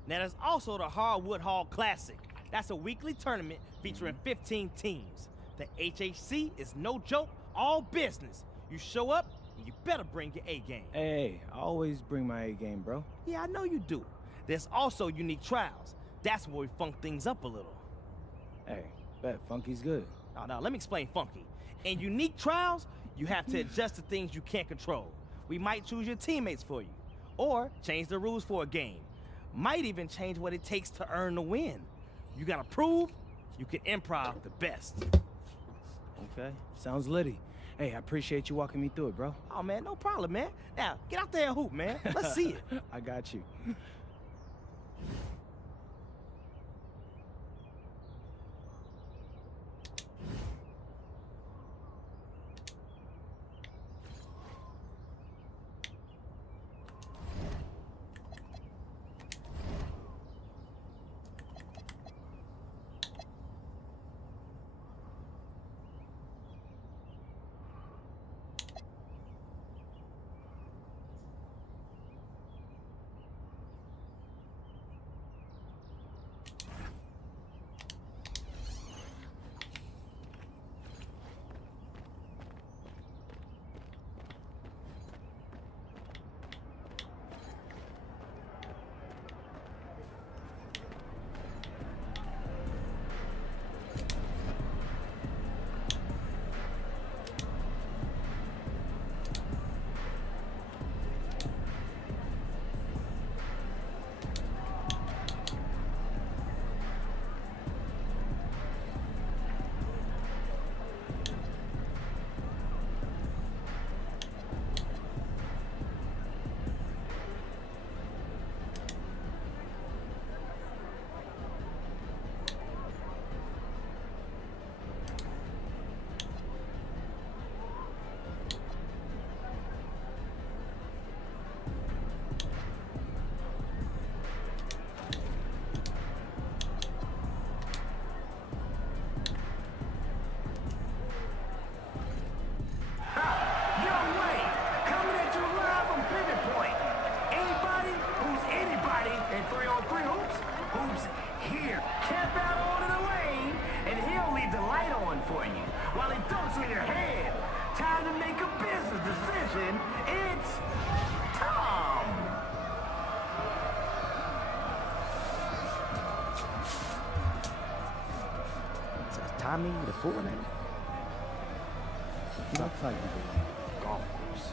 Now there's also the Hardwood Hall Classic. That's a weekly tournament featuring 15 teams. The HHC is no joke, all business. You show up, and you better bring your A game. Hey, I always bring my A game, bro. Yeah, I know you do. There's also unique trials. That's where we funk things up a little. Hey, bet Funky's good. Oh, now let me explain Funky. In unique trials, you have to adjust to things you can't control. We might choose your teammates for you, or change the rules for a game. Might even change what it takes to earn the win. You gotta prove you can improv the best. Okay, sounds litty. Hey, I appreciate you walking me through it, bro. Oh, man, no problem, man. Now, get out there and hoop, man. Let's see it. I got you. Miami, the full name? He looks like he's a golf course.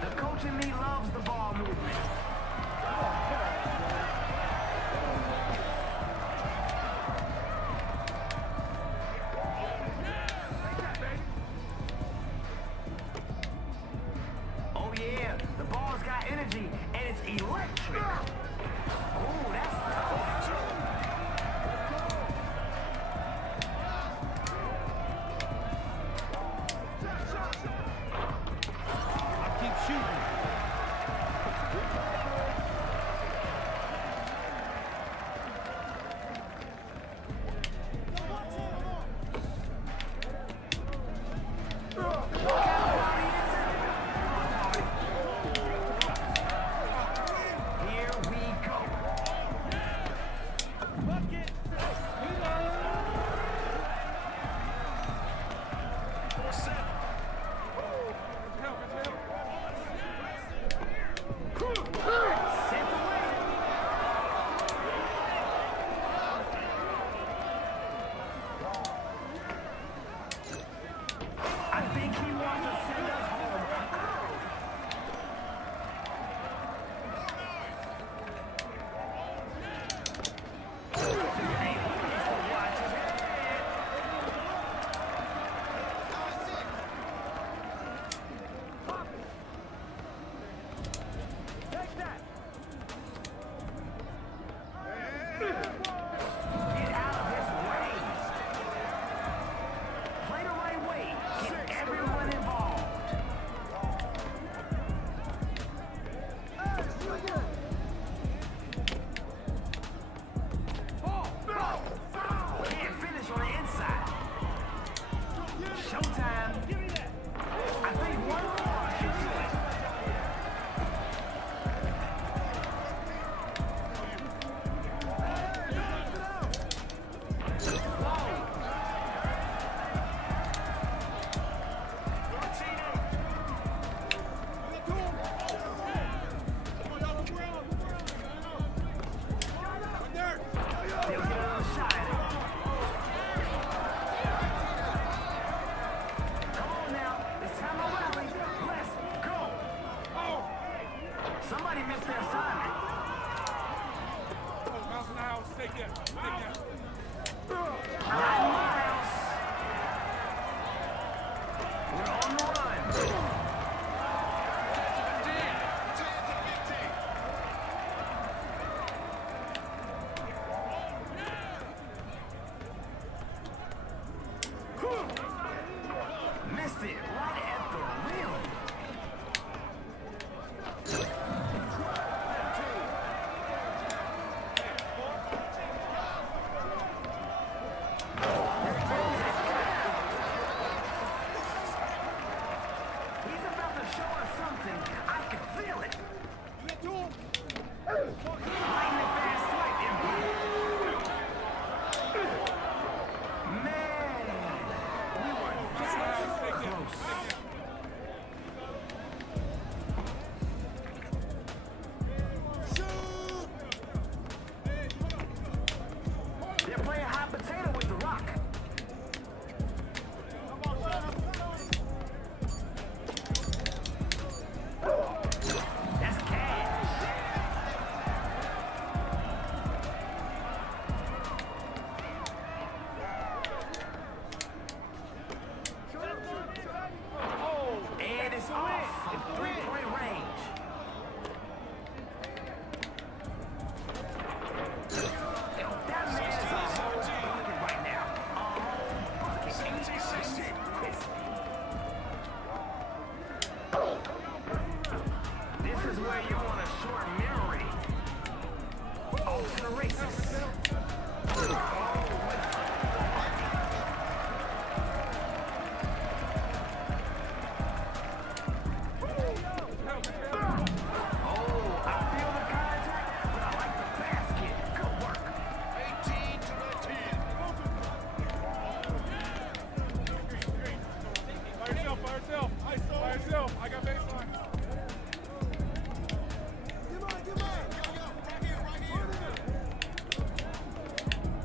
The coach in me loves the ball movement. I got baseline.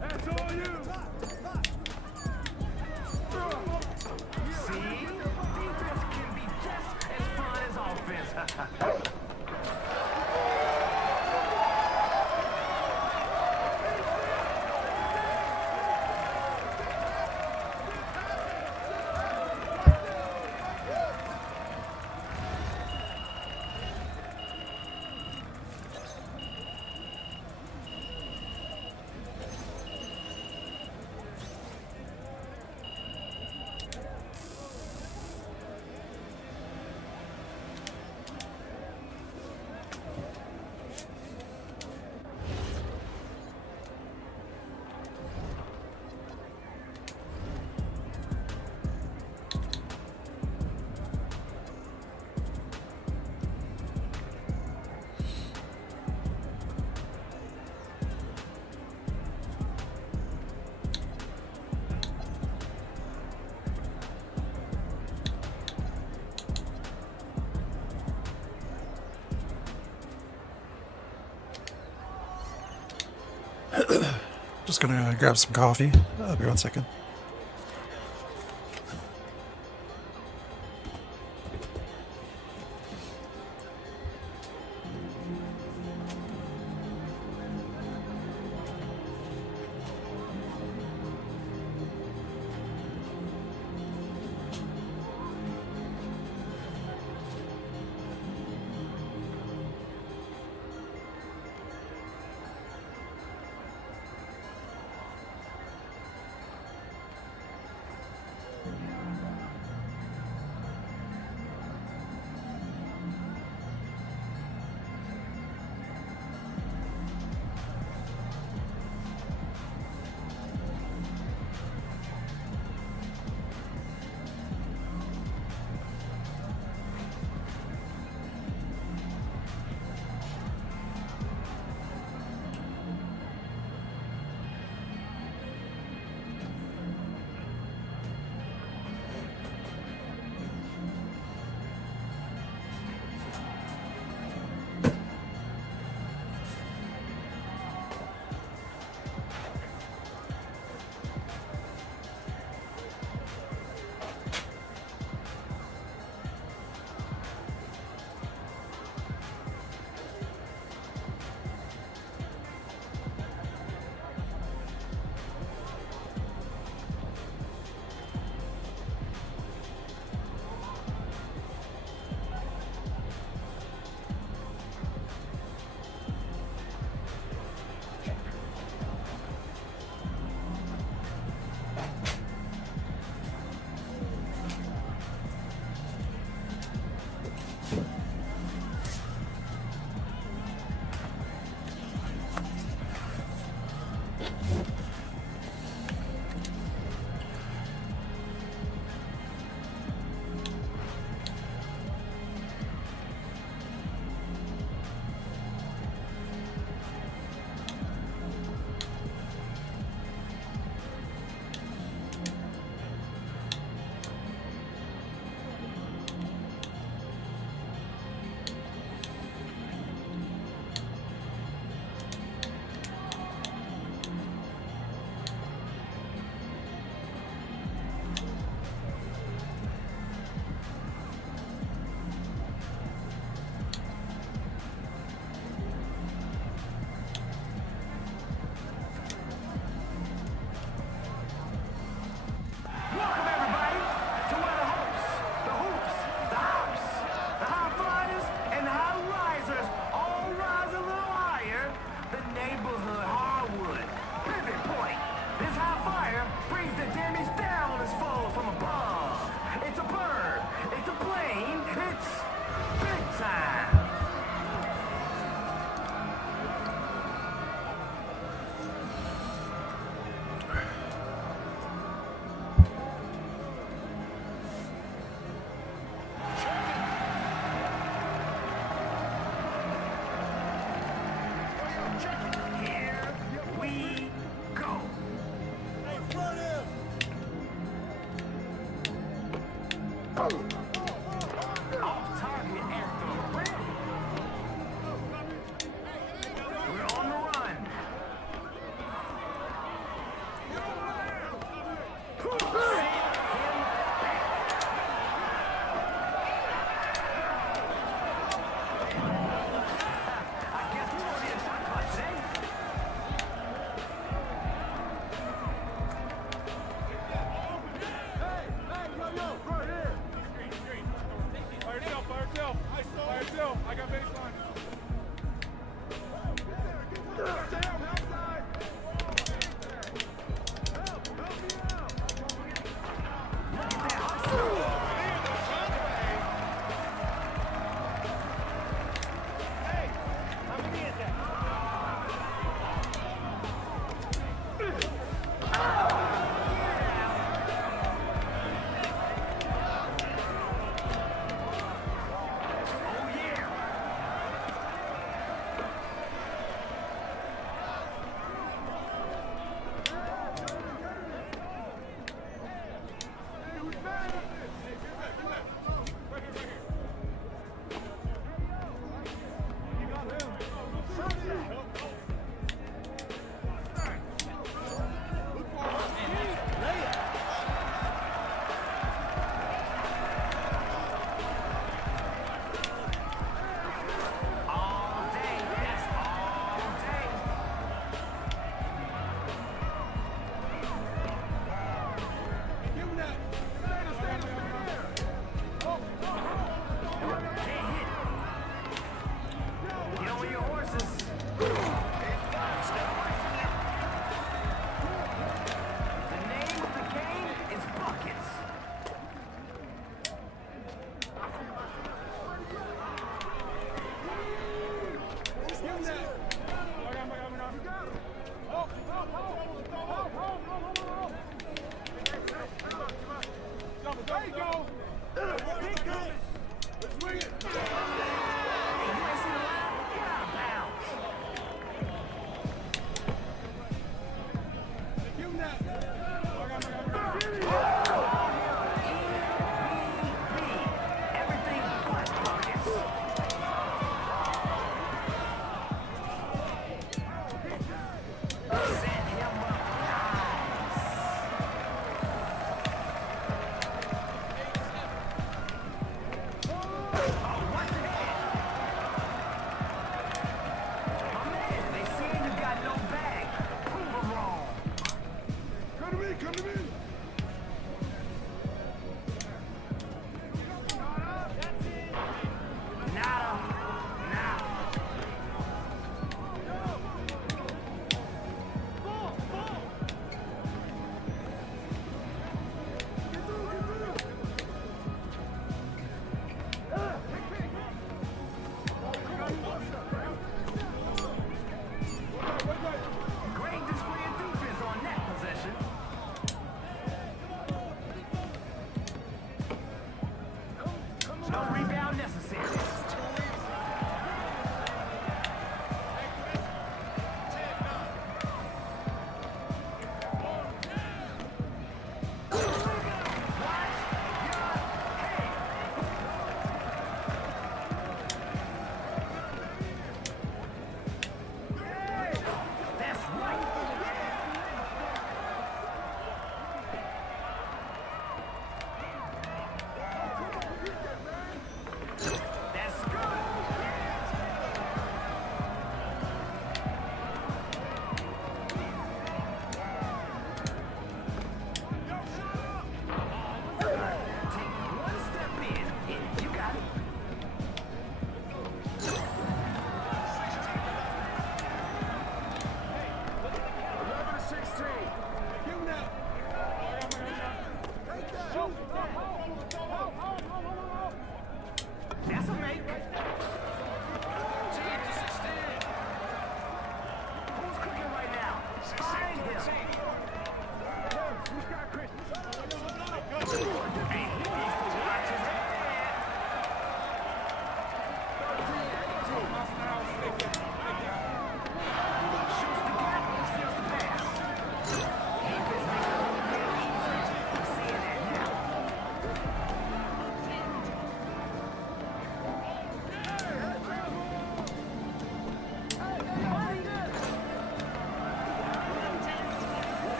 That's all you. See? Defense can be just as fun as offense. Just gonna grab some coffee. I'll be 1 second.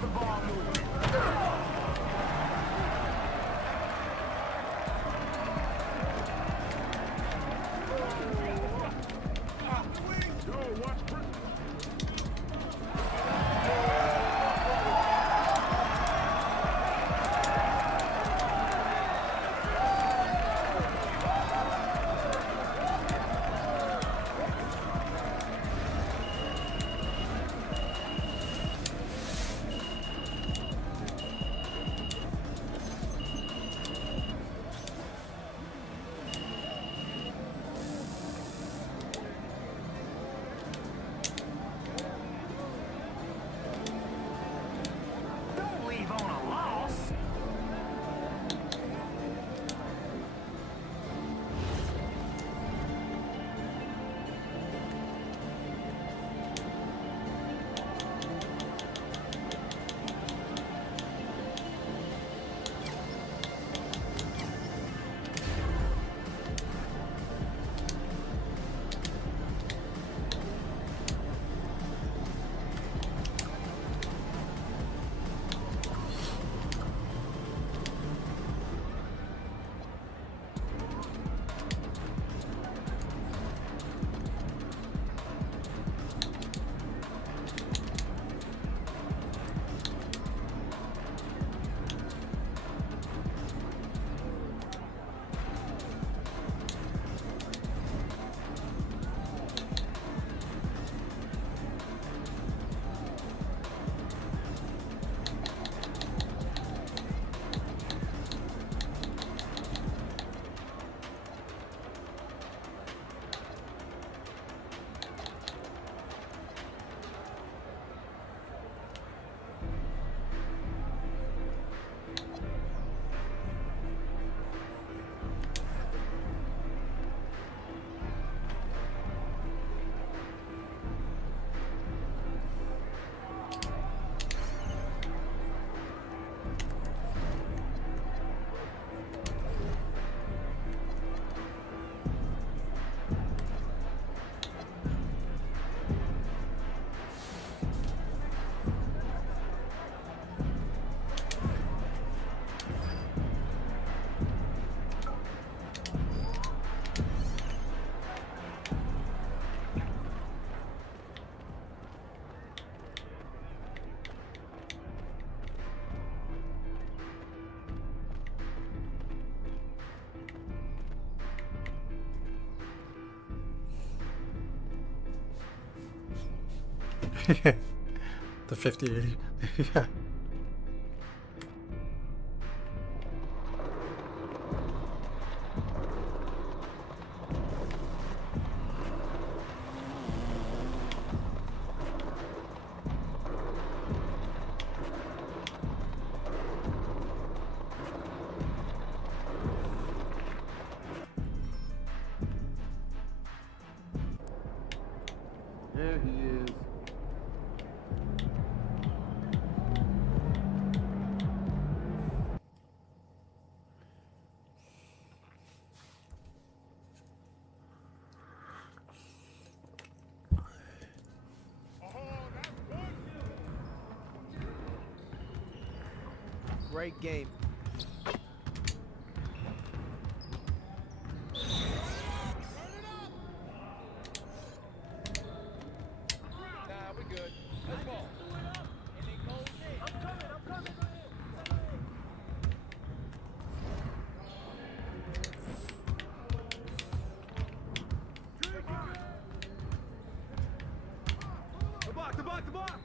loves the ball movement. Don't leave on a loss. The 5080. Yeah. There he is. Great game. The block!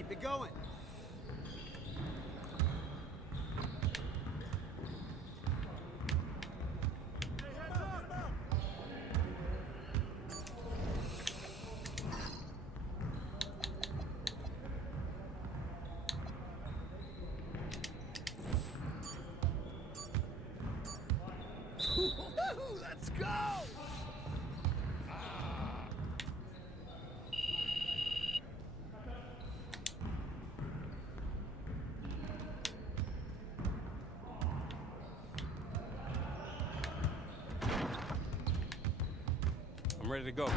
Keep it going. Let's go! I'm ready to go.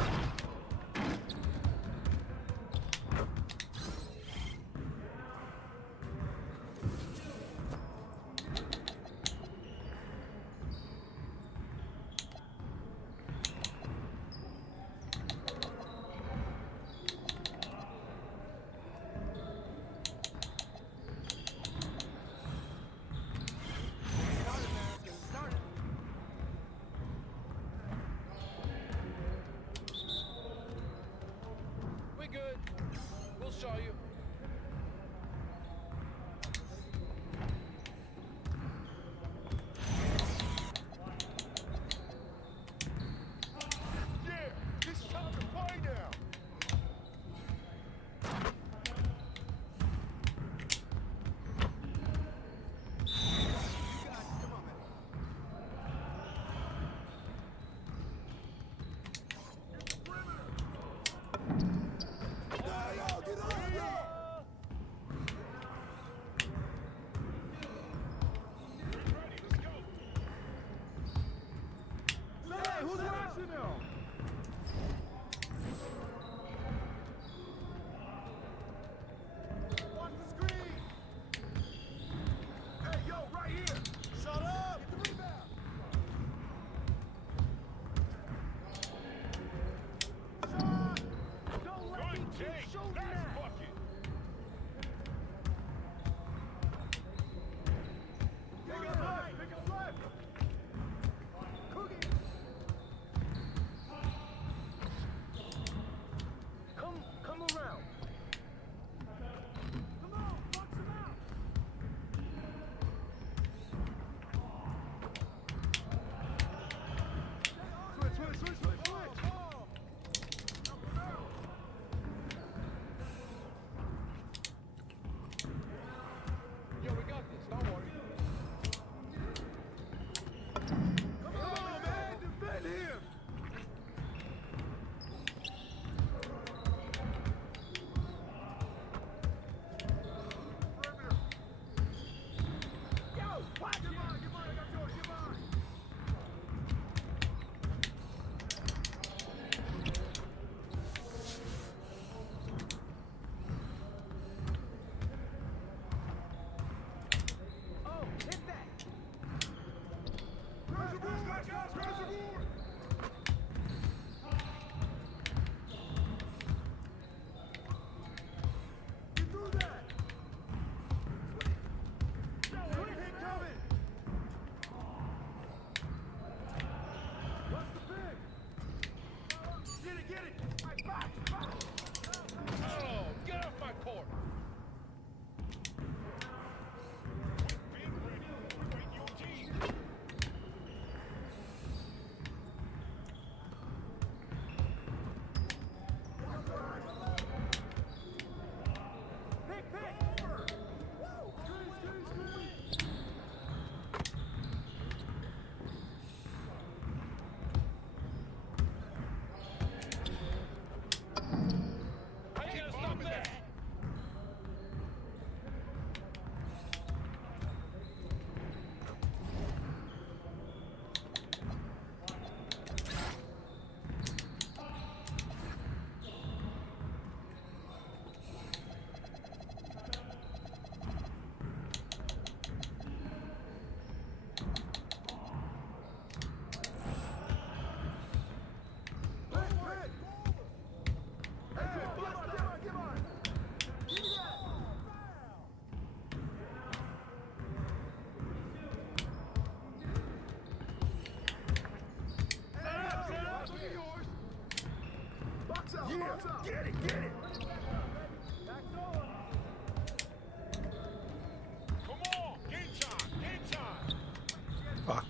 Get it, get it! Come on, game time, game time! Fuck.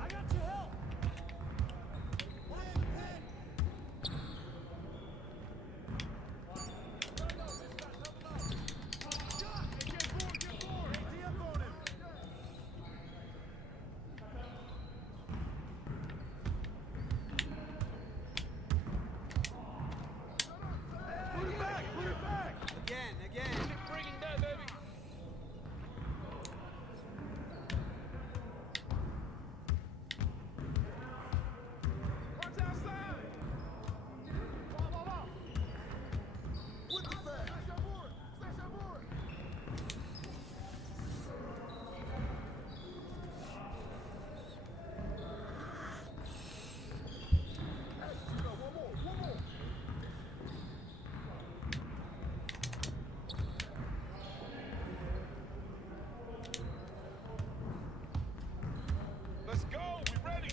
I got your help! Let's go, we ready!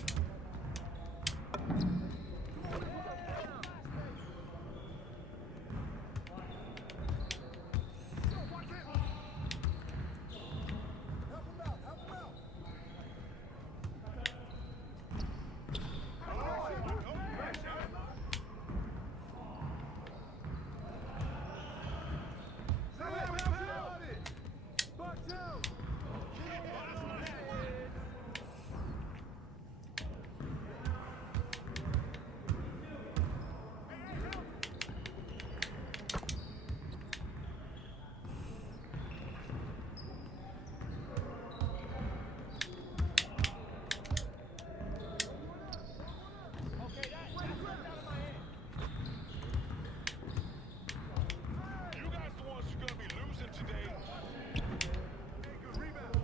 You guys the ones who are gonna be losing today. Good rebound.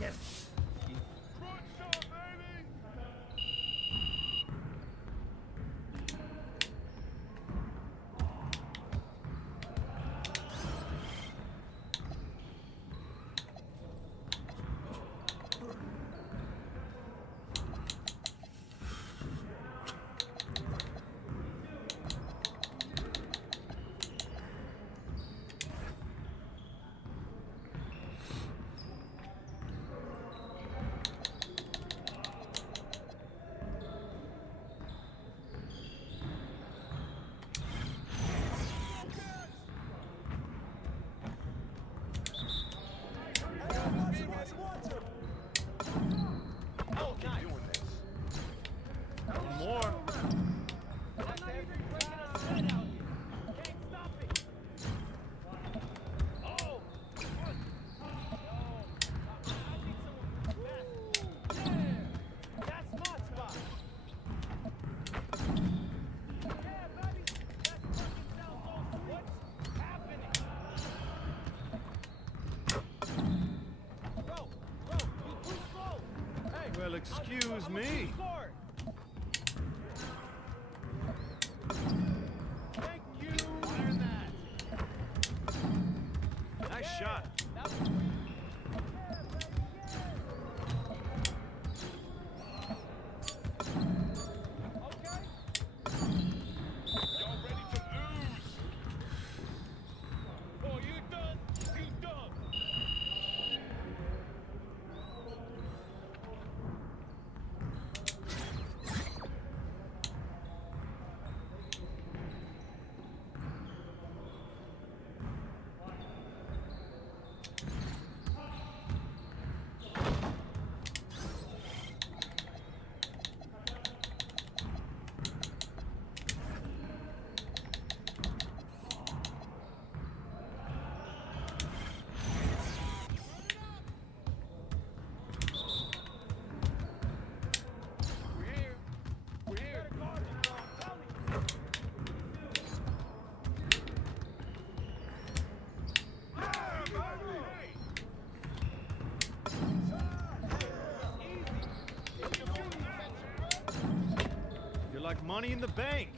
Yes. Crunch shot, baby. Oh, nice. Doing this. One more. Well, excuse me. Thank you. Nice shot. Y'all ready to lose? Oh, you done? You done? like Money in the Bank.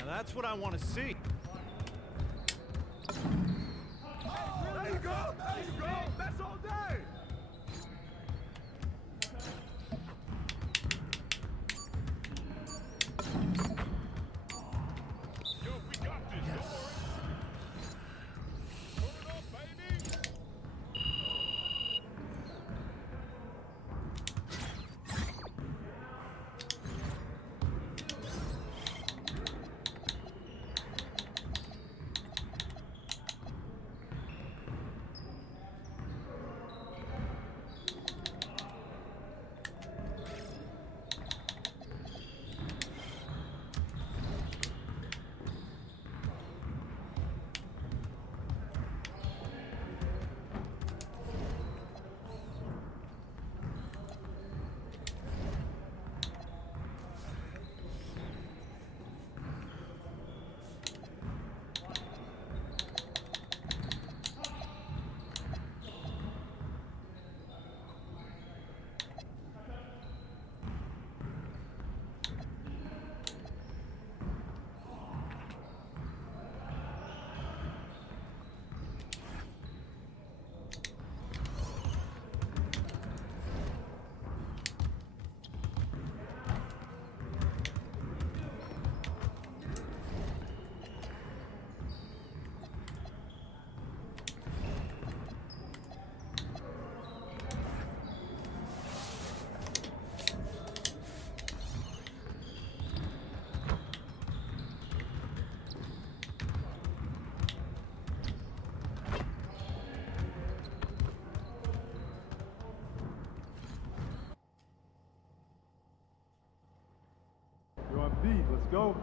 Now that's what I want to see. There you go! There you go! That's all day! Yo, we got this! Yes. Turn it up, baby! You're on beat, let's go.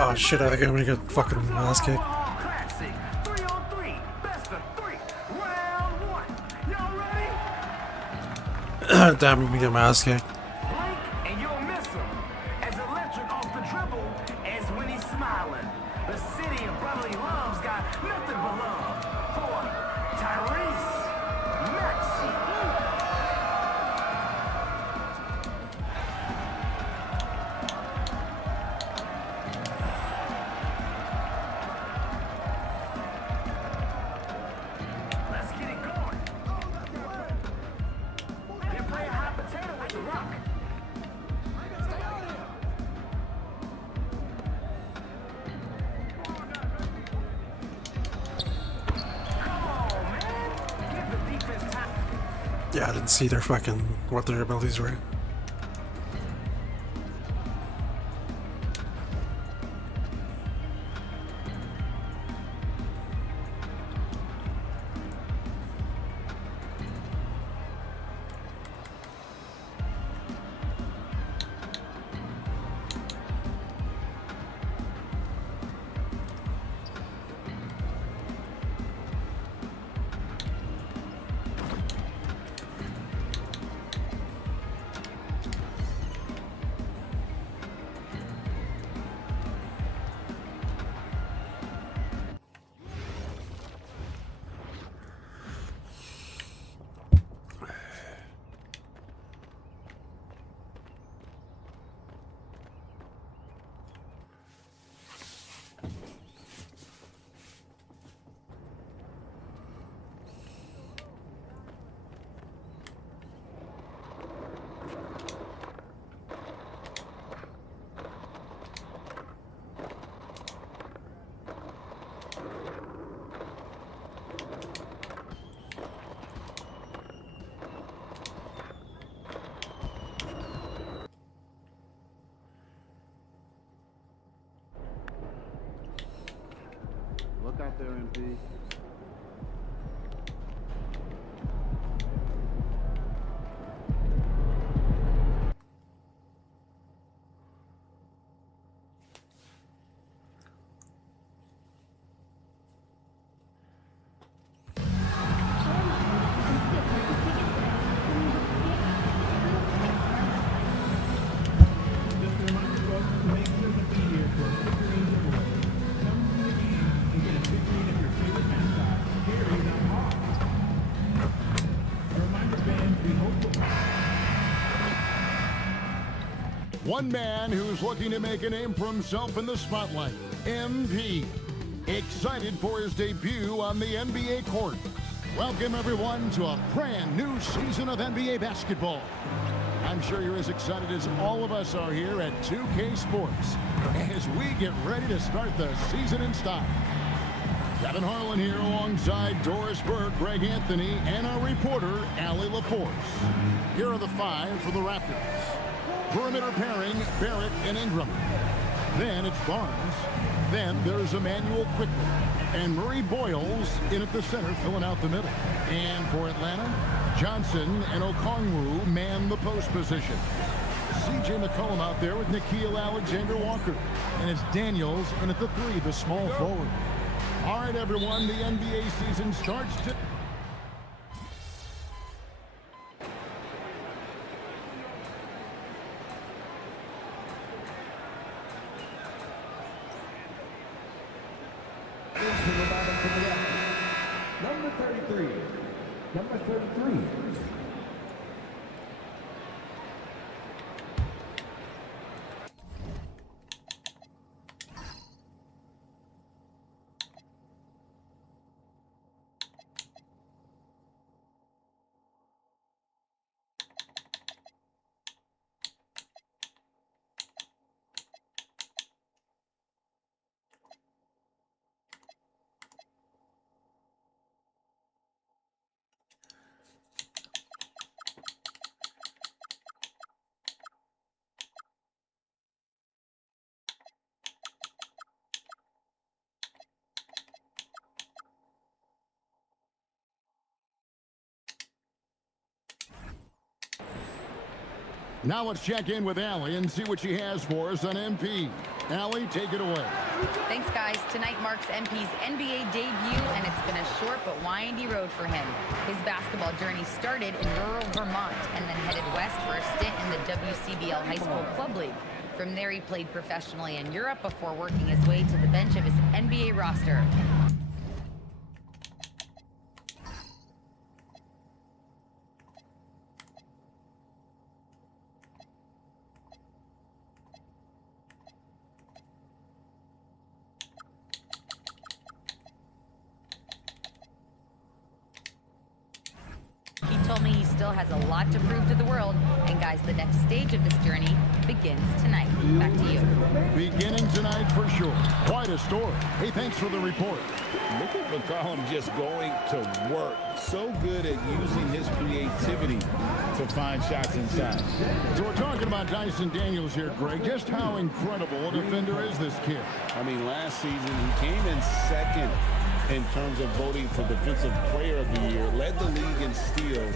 Oh shit, I think I'm gonna get fucking ass kicked. Damn, I'm gonna get my ass kicked. And you'll miss him. As electric off the dribble as when he's smiling. The city of brotherly love's got nothing but love for Tyrese Maxey. Let's get it going. They're playing hot potato with the rock. Yeah, I didn't see their fucking what their abilities were. Look out there, MP. One man who's looking to make a name for himself in the spotlight, MP. Excited for his debut on the NBA court. Welcome, everyone, to a brand new season of NBA basketball. I'm sure you're as excited as all of us are here at 2K Sports as we get ready to start the season in style. Kevin Harlan here alongside Doris Burke, Greg Anthony, and our reporter, Allie LaForce. Here are the five for the Raptors. Perimeter pairing, Barrett and Ingram. Then it's Barnes. Then there's Emmanuel Quickly. And Murray Boyles in at the center, filling out the middle. And for Atlanta, Johnson and Okongwu man the post position. C.J. McCollum out there with Nickeil Alexander-Walker. And it's Daniels in at the three, the small forward. All right, everyone, the NBA season starts to... Number 33. Number 33. Now let's check in with Allie and see what she has for us on MP. Allie, take it away. Thanks, guys. Tonight marks MP's NBA debut, and it's been a short but windy road for him. His basketball journey started in rural Vermont and then headed west for a stint in the WCBL High School Club League. From there, he played professionally in Europe before working his way to the bench of his NBA roster. Told me he still has a lot to prove to the world. And guys, the next stage of this journey begins tonight. Back to you. beginning tonight for sure. Quite a story. Hey, thanks for the report. Look at McCollum just going to work. So good at using his creativity to find shots inside. So we're talking about Dyson Daniels here, Greg. Just how incredible a defender is this kid? I mean, last season he came in second in terms of voting for Defensive Player of the Year, led the league in steals,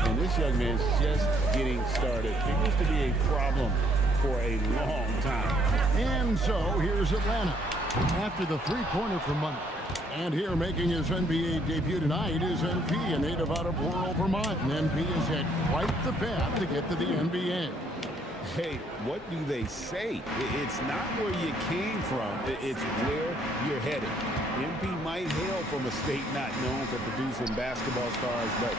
and this young man's just getting started. He used to be a problem for a long time. And so here's Atlanta after the three-pointer for money. And here making his NBA debut tonight is MP, a native out of rural Vermont. And MP has had quite the path to get to the NBA. Hey, what do they say? It's not where you came from, it's where you're headed. MP might hail from a state not known for producing basketball stars, but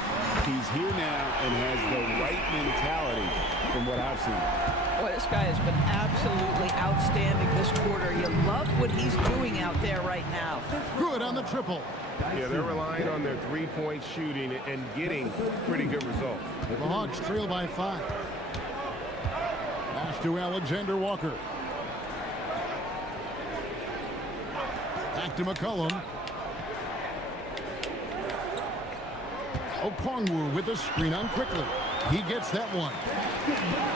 he's here now and has the right mentality from what I've seen. Boy, this guy has been absolutely outstanding this quarter. You love what he's doing out there right now. Good on the triple. Yeah, they're relying on their three-point shooting and getting pretty good results. The Hawks trail by 5. Pass to Alexander Walker. Back to McCollum. Okongwu with a screen on quickly. He gets that one.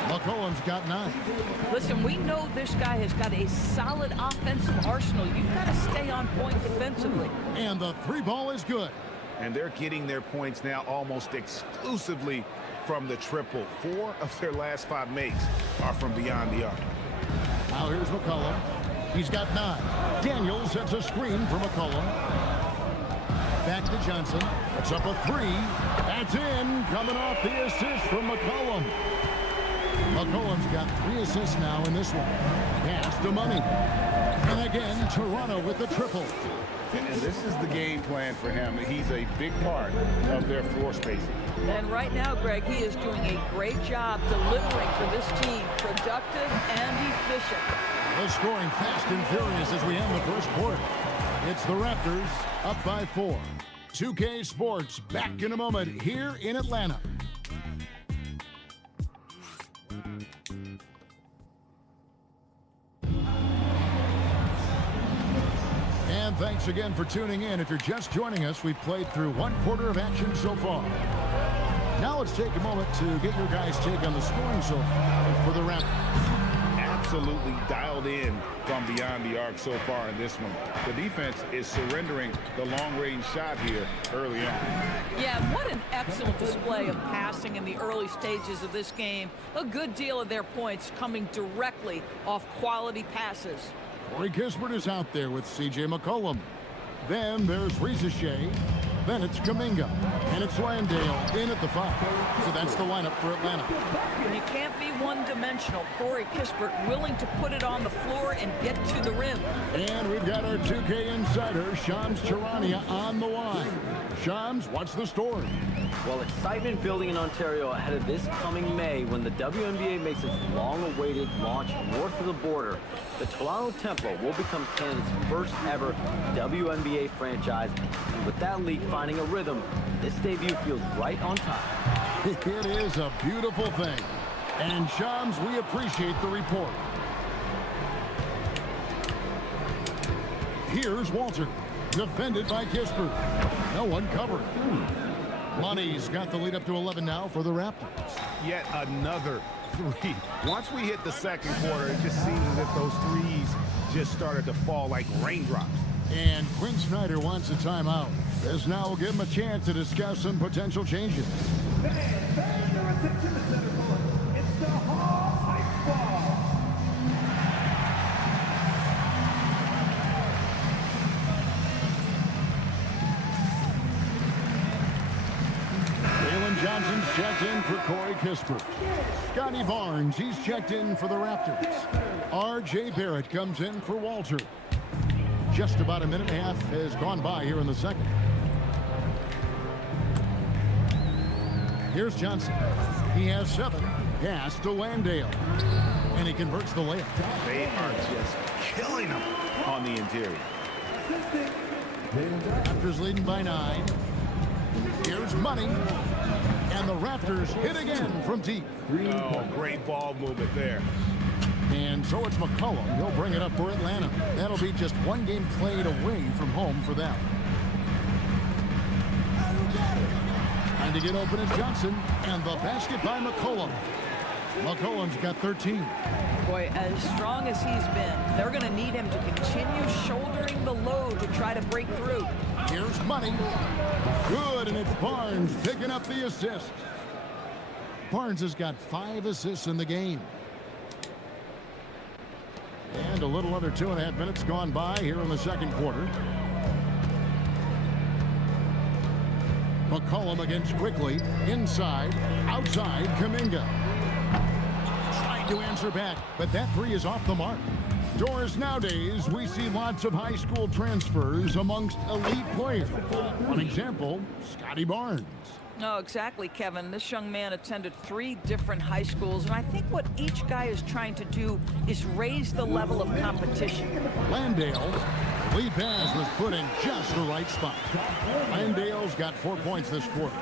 McCollum's got 9. Listen, we know this guy has got a solid offensive arsenal. You've got to stay on point defensively. And the 3-ball is good. And they're getting their points now almost exclusively from the triple. 4 of their last 5 makes are from beyond the arc. Now here's McCollum. He's got 9. Daniels sets a screen for McCollum. Back to Johnson. It's up a 3. That's in. Coming off the assist from McCollum. McCollum's got 3 assists now in this one. Pass to Money. And again, Toronto with the triple. And this is the game plan for him. He's a big part of their floor spacing. And right now, Greg, he is doing a great job delivering for this team. Productive and efficient. They're scoring fast and furious as we end the first quarter. It's the Raptors up by 4. 2K Sports back in a moment here in Atlanta. And thanks again for tuning in. If you're just joining us, we've played through 1 quarter of action so far. Now let's take a moment to get your guys' take on the scoring so far for the Raptors. Absolutely dialed in from beyond the arc so far in this one. The defense is surrendering the long-range shot here early on. Yeah, what an excellent display of passing in the early stages of this game. A good deal of their points coming directly off quality passes. Corey Kispert is out there with C.J. McCollum. Then there's Reza Shea. Then it's Kuminga. And it's Landale in at the 5. So that's the lineup for Atlanta. And you can't be one-dimensional. Corey Kispert willing to put it on the floor and get to the rim. And we've got our 2K insider, Shams Charania, on the line. Shams, what's the story? Well, excitement building in Ontario ahead of this coming May when the WNBA makes its long-awaited launch north of the border. The Toronto Tempo will become Canada's first ever WNBA franchise. And with that league finding a rhythm, this debut feels right on time. It is a beautiful thing. And Shams, we appreciate the report. Here's Walter, defended by Kispert. No one covered. Money's got the lead up to 11 now for the Raptors. Yet another 3. Once we hit the second quarter, it just seems as if those threes just started to fall like raindrops. And Quinn Snyder wants a timeout. This now will give him a chance to discuss some potential changes. Johnson's checked in for Corey Kispert. Scotty Barnes, he's checked in for the Raptors. R.J. Barrett comes in for Walter. Just about a minute and a half has gone by here in the second. Here's Johnson. He has 7. Pass to Landale. And he converts the layup. They are just killing him on the interior. Raptors leading by 9. Here's Money. And the Raptors hit again from deep. Oh, great ball movement there. And so it's McCollum. He'll bring it up for Atlanta. That'll be just one game played away from home for them. Trying to get open is Johnson, and the basket by McCollum. McCollum's got 13. Boy, as strong as he's been, they're going to need him to continue shouldering the load to try to break through. Here's Money. Good, and it's Barnes picking up the assist. Barnes has got 5 assists in the game. And a little under 2.5 minutes gone by here in the second quarter. McCollum against Quickly. Inside, outside, Kuminga. Trying to answer back, but that three is off the mark. Doris, nowadays, we see lots of high school transfers amongst elite players. One example, Scotty Barnes. No, exactly, Kevin. This young man attended 3 different high schools, and I think what each guy is trying to do is raise the level of competition. Landale, lead pass was put in just the right spot. Landale's got 4 points this quarter.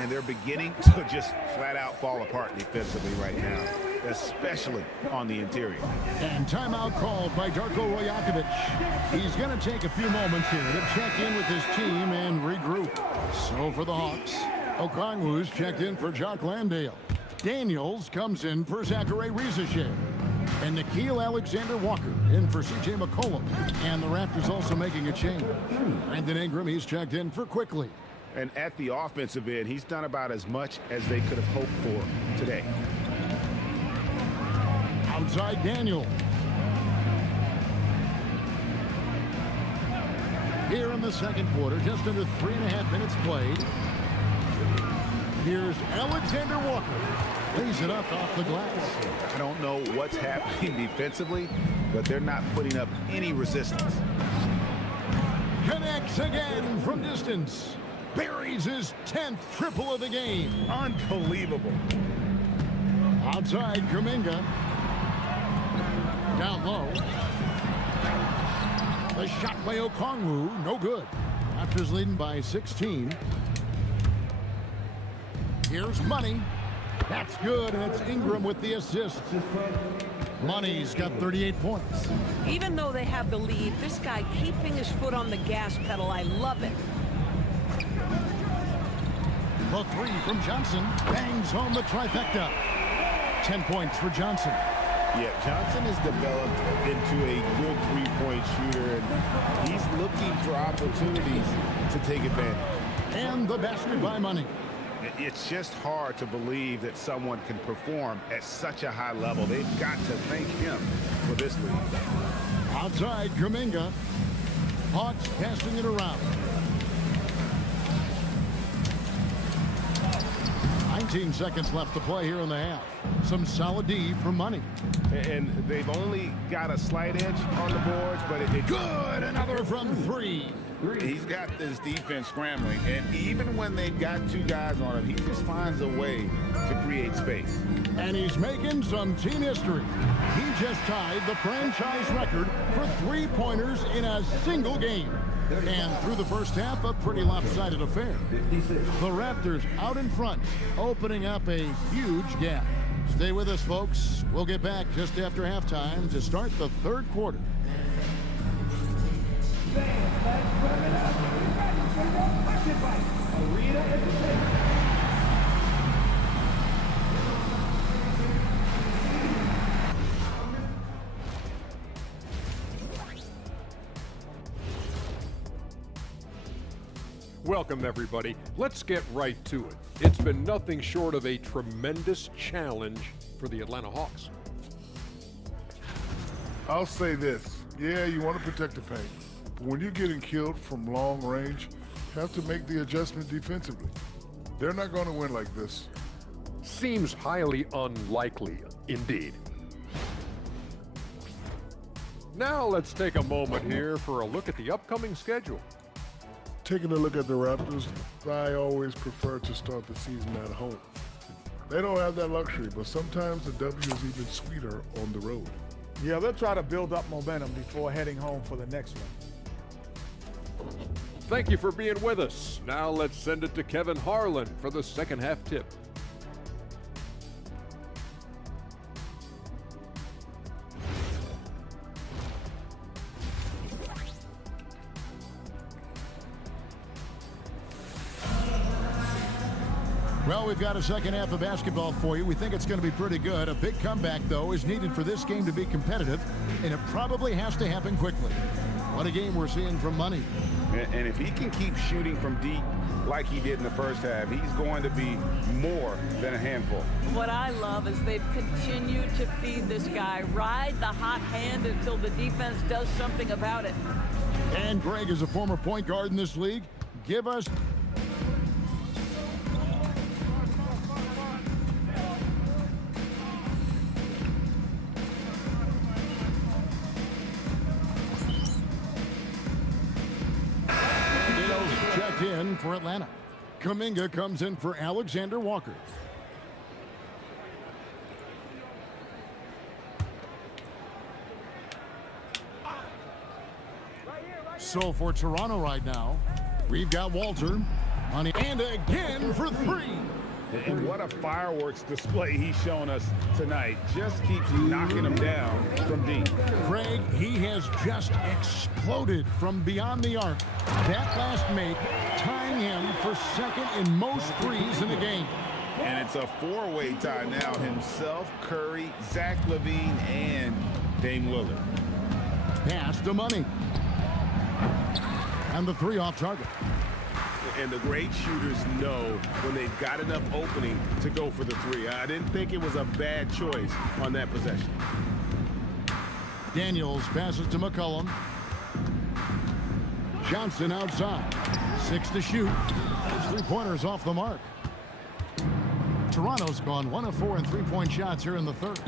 And they're beginning to just flat out fall apart defensively right now, especially on the interior. And timeout called by Darko Rajakovic. He's going to take a few moments here to check in with his team and regroup. So for the Hawks, Okongwu's checked in for Jock Landale. Daniels comes in for Zachary Rizachet. And Nikhil Alexander-Walker in for C.J. McCollum. And the Raptors also making a change. Brandon Ingram, he's checked in for Quickly. And at the offensive end, he's done about as much as they could have hoped for today. Outside Daniel. Here in the second quarter, just under 3.5 minutes played. Here's Alexander Walker. Lays it up off the glass. I don't know what's happening defensively, but they're not putting up any resistance. Connects again from distance. Buries his 10th triple of the game. Unbelievable. Outside Kuminga. Down low. The shot by Okongwu, no good. Raptors leading by 16. Here's Money. That's good, and it's Ingram with the assist. Money's got 38 points. Even though they have the lead, this guy keeping his foot on the gas pedal, I love it. The three from Johnson bangs home the trifecta. 10 points for Johnson. Yeah, Johnson has developed into a good three-point shooter, and he's looking for opportunities to take advantage. And the basket by Money. It's just hard to believe that someone can perform at such a high level. They've got to thank him for this lead. Outside Kuminga. Hawks passing it around. 19 seconds left to play here in the half. Some solid D for Money. And they've only got a slight edge on the boards, but it good. Another from 3. He's got this defense scrambling, and even when they've got 2 guys on him, he just finds a way to create space. And he's making some team history. He just tied the franchise record for 3-pointers in a single game. And through the first half, a pretty lopsided affair. The Raptors out in front, opening up a huge gap. Stay with us, folks. We'll get back just after halftime to start the third quarter. Welcome, everybody. Let's get right to it. It's been nothing short of a tremendous challenge for the Atlanta Hawks. I'll say this. Yeah, you want to protect the paint. But when you're getting killed from long range, you have to make the adjustment defensively. They're not going to win like this. Seems highly unlikely, indeed. Now let's take a moment here for a look at the upcoming schedule. Taking a look at the Raptors, I always prefer to start the season at home. They don't have that luxury, but sometimes the W is even sweeter on the road. Yeah, they'll try to build up momentum before heading home for the next one. Thank you for being with us. Now let's send it to Kevin Harlan for the second half tip. Well, we've got a second half of basketball for you. We think it's going to be pretty good. A big comeback, though, is needed for this game to be competitive, and it probably has to happen quickly. What a game we're seeing from Money. And if he can keep shooting from deep like he did in the first half, he's going to be more than a handful. What I love is they've continued to feed this guy, ride the hot hand until the defense does something about it. And Greg is a former point guard in this league. Give us... checked in for Atlanta. Kuminga comes in for Alexander Walker. So for Toronto right now, we've got Walter on the and again for three. And what a fireworks display he's shown us tonight. Just keeps knocking him down from deep. Greg, he has just exploded from beyond the arc. That last make tying him for second in most threes in the game. And it's a four-way tie now. Himself, Curry, Zach LaVine, and Dame Lillard. Pass to Money. And the three off target. And the great shooters know when they've got enough opening to go for the three. I didn't think it was a bad choice on that possession. Daniels passes to McCollum. Johnson outside. 6 to shoot. His three-pointers off the mark. Toronto's gone 1 of 4 in three-point shots here in the third.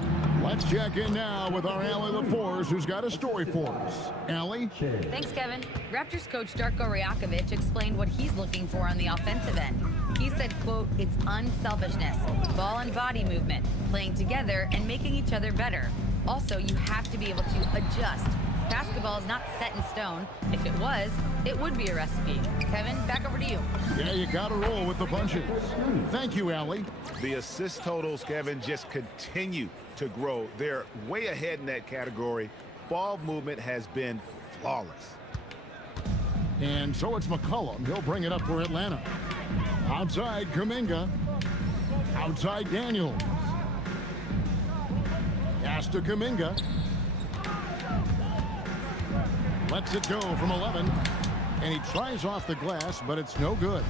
Let's check in now with our Allie LaForce, who's got a story for us. Allie? Thanks, Kevin. Raptors coach Darko Rajakovic explained what he's looking for on the offensive end. He said, quote, it's unselfishness, ball and body movement, playing together and making each other better. Also, you have to be able to adjust. Basketball is not set in stone. If it was, it would be a recipe. Kevin, back over to you. Yeah, you got to roll with the punches. Thank you, Allie. The assist totals, Kevin, just continue to grow. They're way ahead in that category. Ball movement has been flawless. And so it's McCollum. He'll bring it up for Atlanta. Outside, Kuminga. Outside, Daniels. Pass to Kuminga. Lets it go from 11. And he tries off the glass, but it's no good.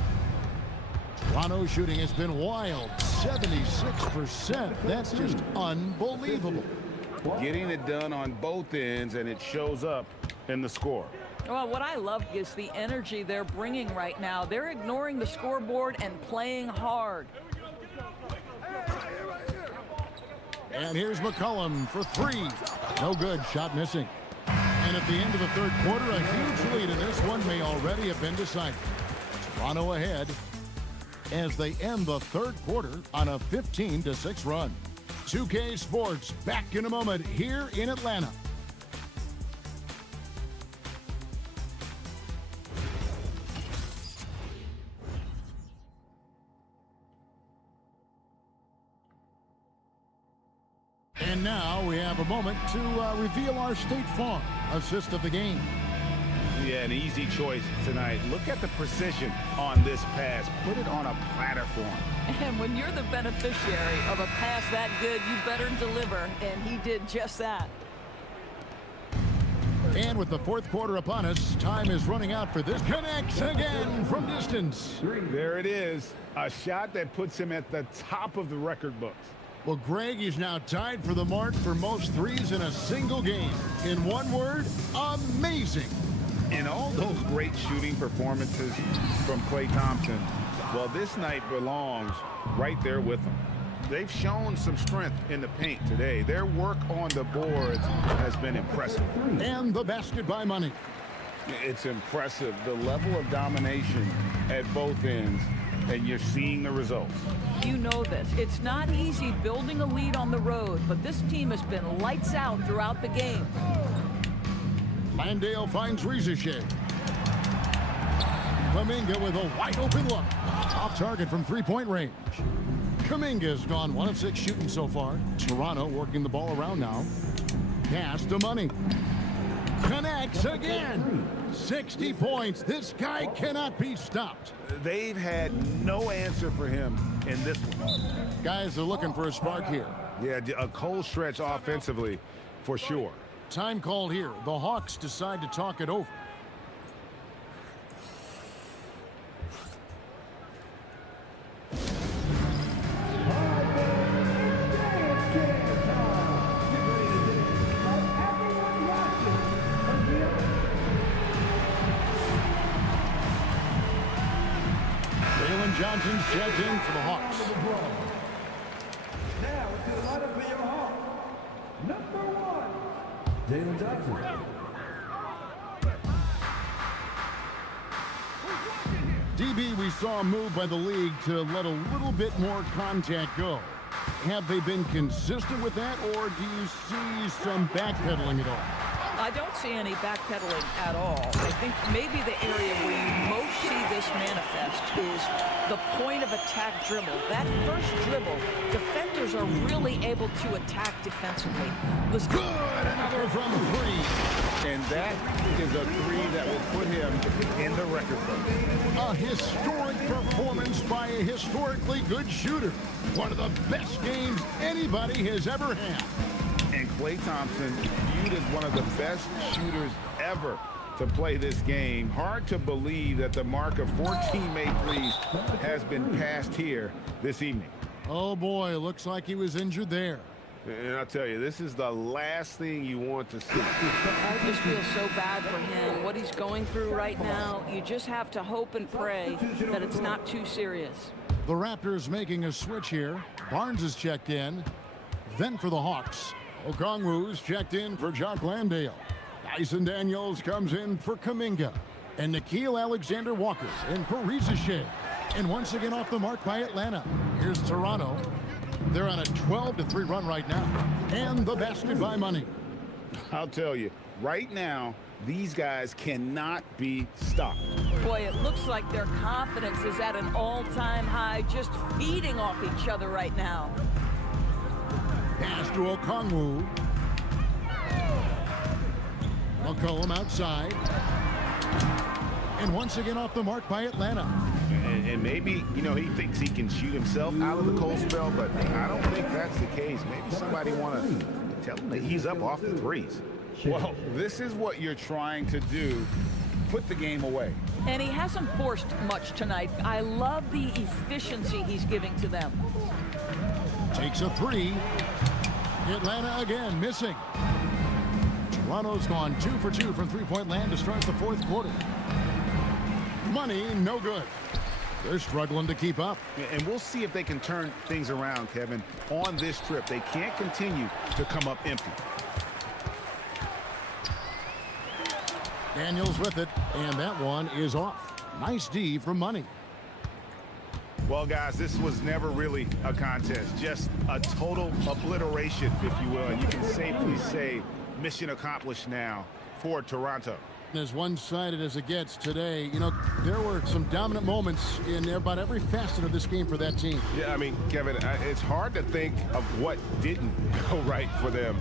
Toronto shooting has been wild. 76%. That's just unbelievable. Getting it done on both ends, and it shows up in the score. Well, what I love is the energy they're bringing right now. They're ignoring the scoreboard and playing hard. And here's McCollum for three. No good. Shot missing. And at the end of the third quarter, a huge lead in this one may already have been decided. Toronto ahead as they end the third quarter on a 15-6 run. 2K Sports back in a moment here in Atlanta. And now we have a moment to reveal our State Farm assist of the game. Yeah, an easy choice tonight. Look at the precision on this pass. Put it on a platter for him. And when you're the beneficiary of a pass that good, you better deliver, and he did just that. And with the fourth quarter upon us, time is running out for this. Connects again from distance. There it is. A shot that puts him at the top of the record books. Well, Greg is now tied for the mark for most threes in a single game. In one word, amazing. And all those great shooting performances from Klay Thompson, well, this night belongs right there with them. They've shown some strength in the paint today. Their work on the boards has been impressive. And the basket by Money. It's impressive, the level of domination at both ends, and you're seeing the results. You know this. It's not easy building a lead on the road, but this team has been lights out throughout the game. Landale finds Rizachet. Kuminga with a wide open look. Off target from three-point range. Kuminga's gone 1 of 6 shooting so far. Toronto working the ball around now. Pass to Money. Connects again. 60 points. This guy cannot be stopped. They've had no answer for him in this one. Guys are looking for a spark here. Yeah, a cold stretch offensively, for sure. Time called here. The Hawks decide to talk it over. Johnson's checked in for the Hawks. Now to the lineup for your Hawks. Number 1, Jalen Johnson. DB, we saw a move by the league to let a little bit more contact go. Have they been consistent with that, or do you see some backpedaling at all? I don't see any backpedaling at all. I think maybe the area where you most see this manifest is the point of attack dribble. That first dribble, defenders are really able to attack defensively. Good, another from 3. And that is a 3 that will put him in the record book. A historic performance by a historically good shooter. One of the best games anybody has ever had. And Klay Thompson viewed as one of the best shooters ever to play this game. Hard to believe that the mark of 14 made threes has been passed here this evening. Oh boy, looks like he was injured there. And I'll tell you, this is the last thing you want to see. I just feel so bad for him. What he's going through right now, you just have to hope and pray that it's not too serious. The Raptors making a switch here. Barnes is checked in. Then for the Hawks, Okongwu's checked in for Jock Landale. Dyson Daniels comes in for Kuminga. And Nickeil Alexander-Walker in for Rizachet. And once again off the mark by Atlanta. Here's Toronto. They're on a 12-3 run right now. And the basket by Money. I'll tell you, right now, these guys cannot be stopped. Boy, it looks like their confidence is at an all-time high, just feeding off each other right now. Pass to Okongwu. McCollum outside. And once again off the mark by Atlanta. And maybe, you know, he thinks he can shoot himself out of the cold spell, but I don't think that's the case. Maybe somebody want to tell him that he's up off the threes. Well, this is what you're trying to do. Put the game away. And he hasn't forced much tonight. I love the efficiency he's giving to them. Takes a 3. Atlanta again missing. Toronto's gone 2 for 2 from three-point land to start the fourth quarter. Money, no good. They're struggling to keep up. And we'll see if they can turn things around, Kevin, on this trip. They can't continue to come up empty. Daniels with it, and that one is off. Nice D from Money. Well, guys, this was never really a contest, just a total obliteration, if you will. And you can safely say mission accomplished now for Toronto. As one-sided as it gets today, you know, there were some dominant moments in about every facet of this game for that team. Yeah, I mean, Kevin, it's hard to think of what didn't go right for them.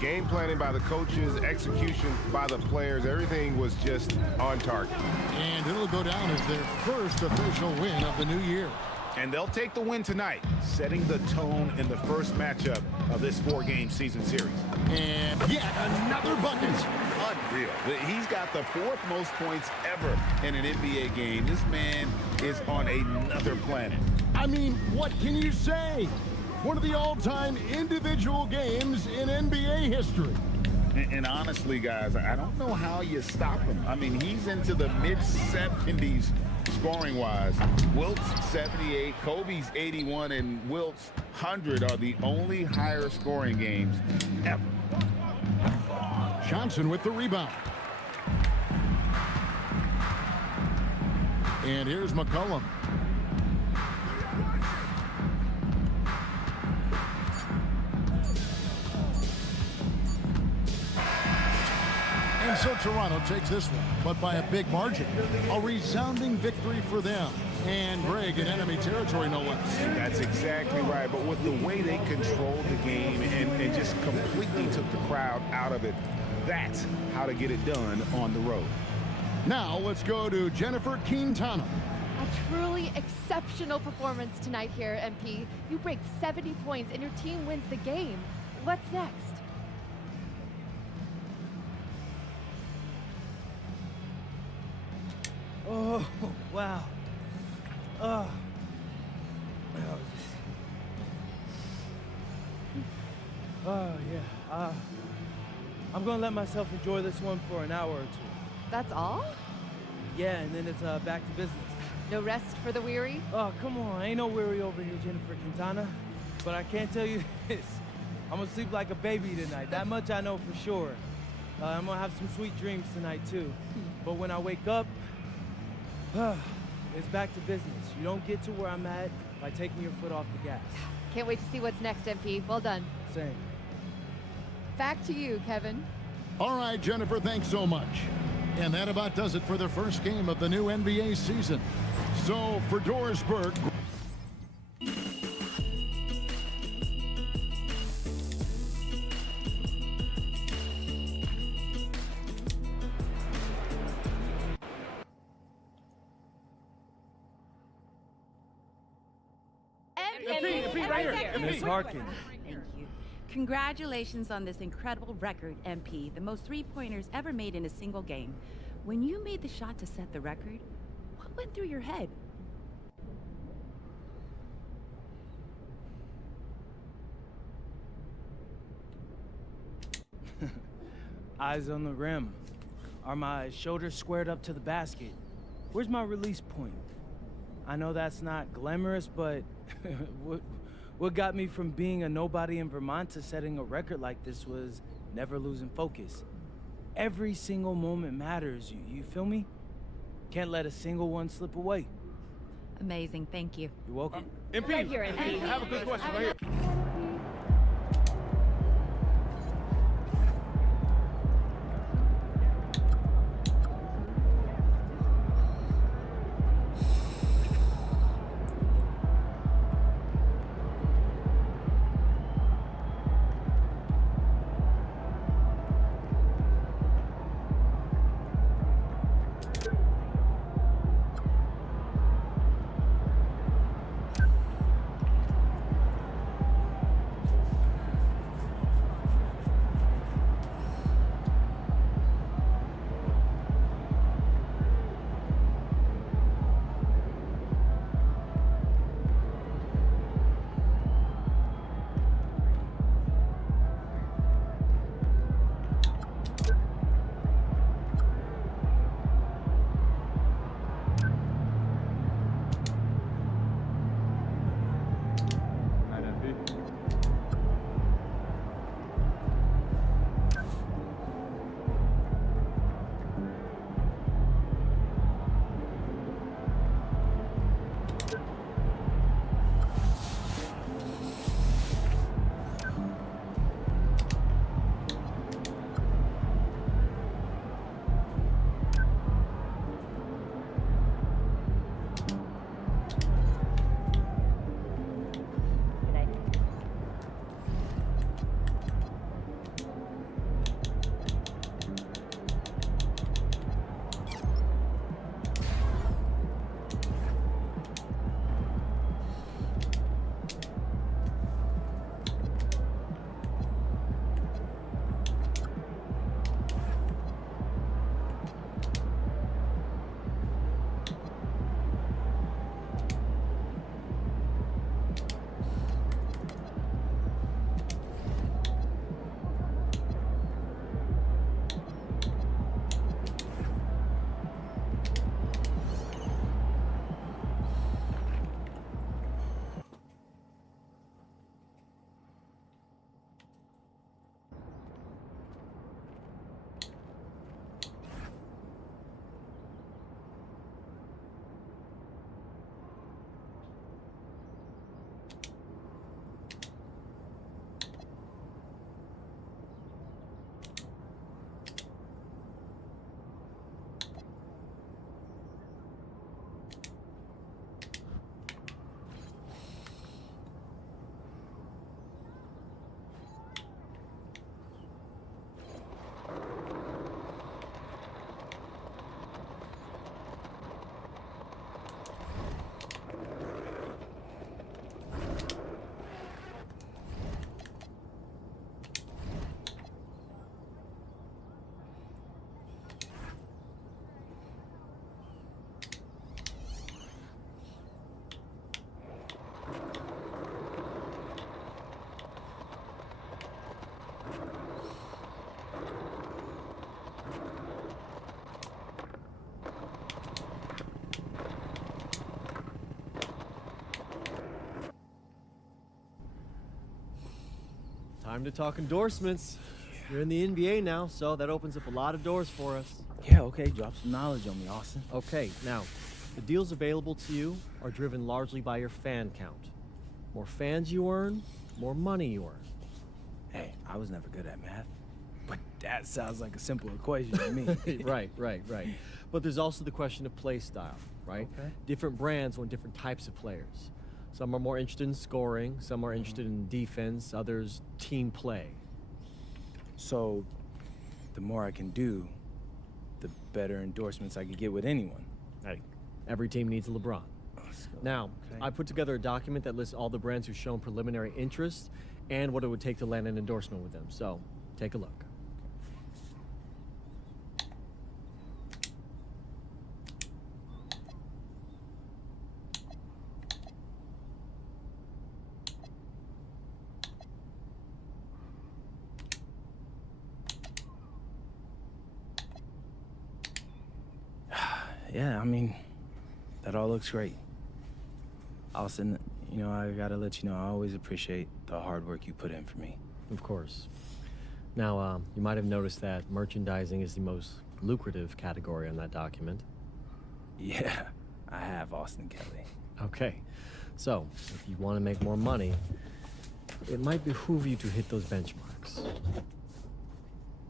Game planning by the coaches, execution by the players, everything was just on target. And it'll go down as their first official win of the new year. And they'll take the win tonight, setting the tone in the first matchup of this 4-game season series. And yet another bucket. Unreal. He's got the 4th most points ever in an NBA game. This man is on another planet. I mean, what can you say? One of the all-time individual games in NBA history. And honestly, guys, I don't know how you stop him. I mean, he's into the mid-70s scoring-wise. Wilt's 78, Kobe's 81, and Wilt's 100 are the only higher scoring games ever. Johnson with the rebound. And here's McCollum. And so Toronto takes this one, but by a big margin. A resounding victory for them. And Greg in enemy territory, no less. That's exactly right. But with the way they controlled the game and just completely took the crowd out of it, that's how to get it done on the road. Now let's go to Jennifer Quintana. A truly exceptional performance tonight here, MP. You break 70 points and your team wins the game. What's next? Oh, wow. Oh. Oh, yeah. I'm gonna let myself enjoy this one for an hour or two. That's all? Yeah, and then it's back to business. No rest for the weary? Oh, come on. Ain't no weary over here, Jennifer Quintana. But I can't tell you this. I'm gonna sleep like a baby tonight. That much I know for sure. I'm gonna have some sweet dreams tonight, too. But when I wake up, it's back to business. You don't get to where I'm at by taking your foot off the gas. Can't wait to see what's next, MP. Well done. Same. Back to you, Kevin. All right, Jennifer, thanks so much. And that about does it for the first game of the new NBA season. So for Doris Burke. MP, right here. Miss Harkin. Thank you. Congratulations on this incredible record, MP. The most three-pointers ever made in a single game. When you made the shot to set the record, what went through your head? Eyes on the rim. Are my shoulders squared up to the basket? Where's my release point? I know that's not glamorous, but what got me from being a nobody in Vermont to setting a record like this was never losing focus. Every single moment matters, you feel me? Can't let a single one slip away. Amazing, thank you. You're welcome. MP, right here, MP. I have a good question right here. Time to talk endorsements. You're in the NBA now, so that opens up a lot of doors for us. Yeah, okay, drop some knowledge on me, Austin. Okay, now, the deals available to you are driven largely by your fan count. More fans you earn, more money you earn. Hey, I was never good at math, but that sounds like a simple equation to me. Right. But there's also the question of play style, right? Okay. Different brands want different types of players. Some are more interested in scoring, some are interested in defense, others team play. So, the more I can do, the better endorsements I can get with anyone. Hey, every team needs a LeBron. Now, I put together a document that lists all the brands who've shown preliminary interest and what it would take to land an endorsement with them. So, take a look. Yeah, I mean, that all looks great. Austin, you know, I gotta let you know, I always appreciate the hard work you put in for me. Of course. Now, you might have noticed that merchandising is the most lucrative category on that document. Yeah, I have, Austin Kelly. Okay, so if you want to make more money, it might behoove you to hit those benchmarks.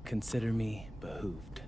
Consider me behooved.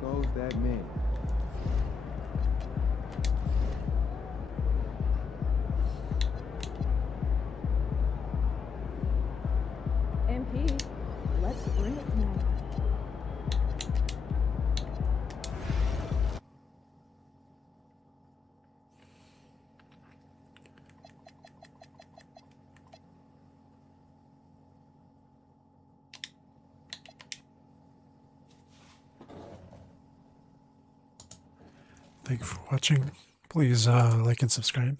goes that man. MP, let's bring it tonight. Thank you for watching. Please like and subscribe.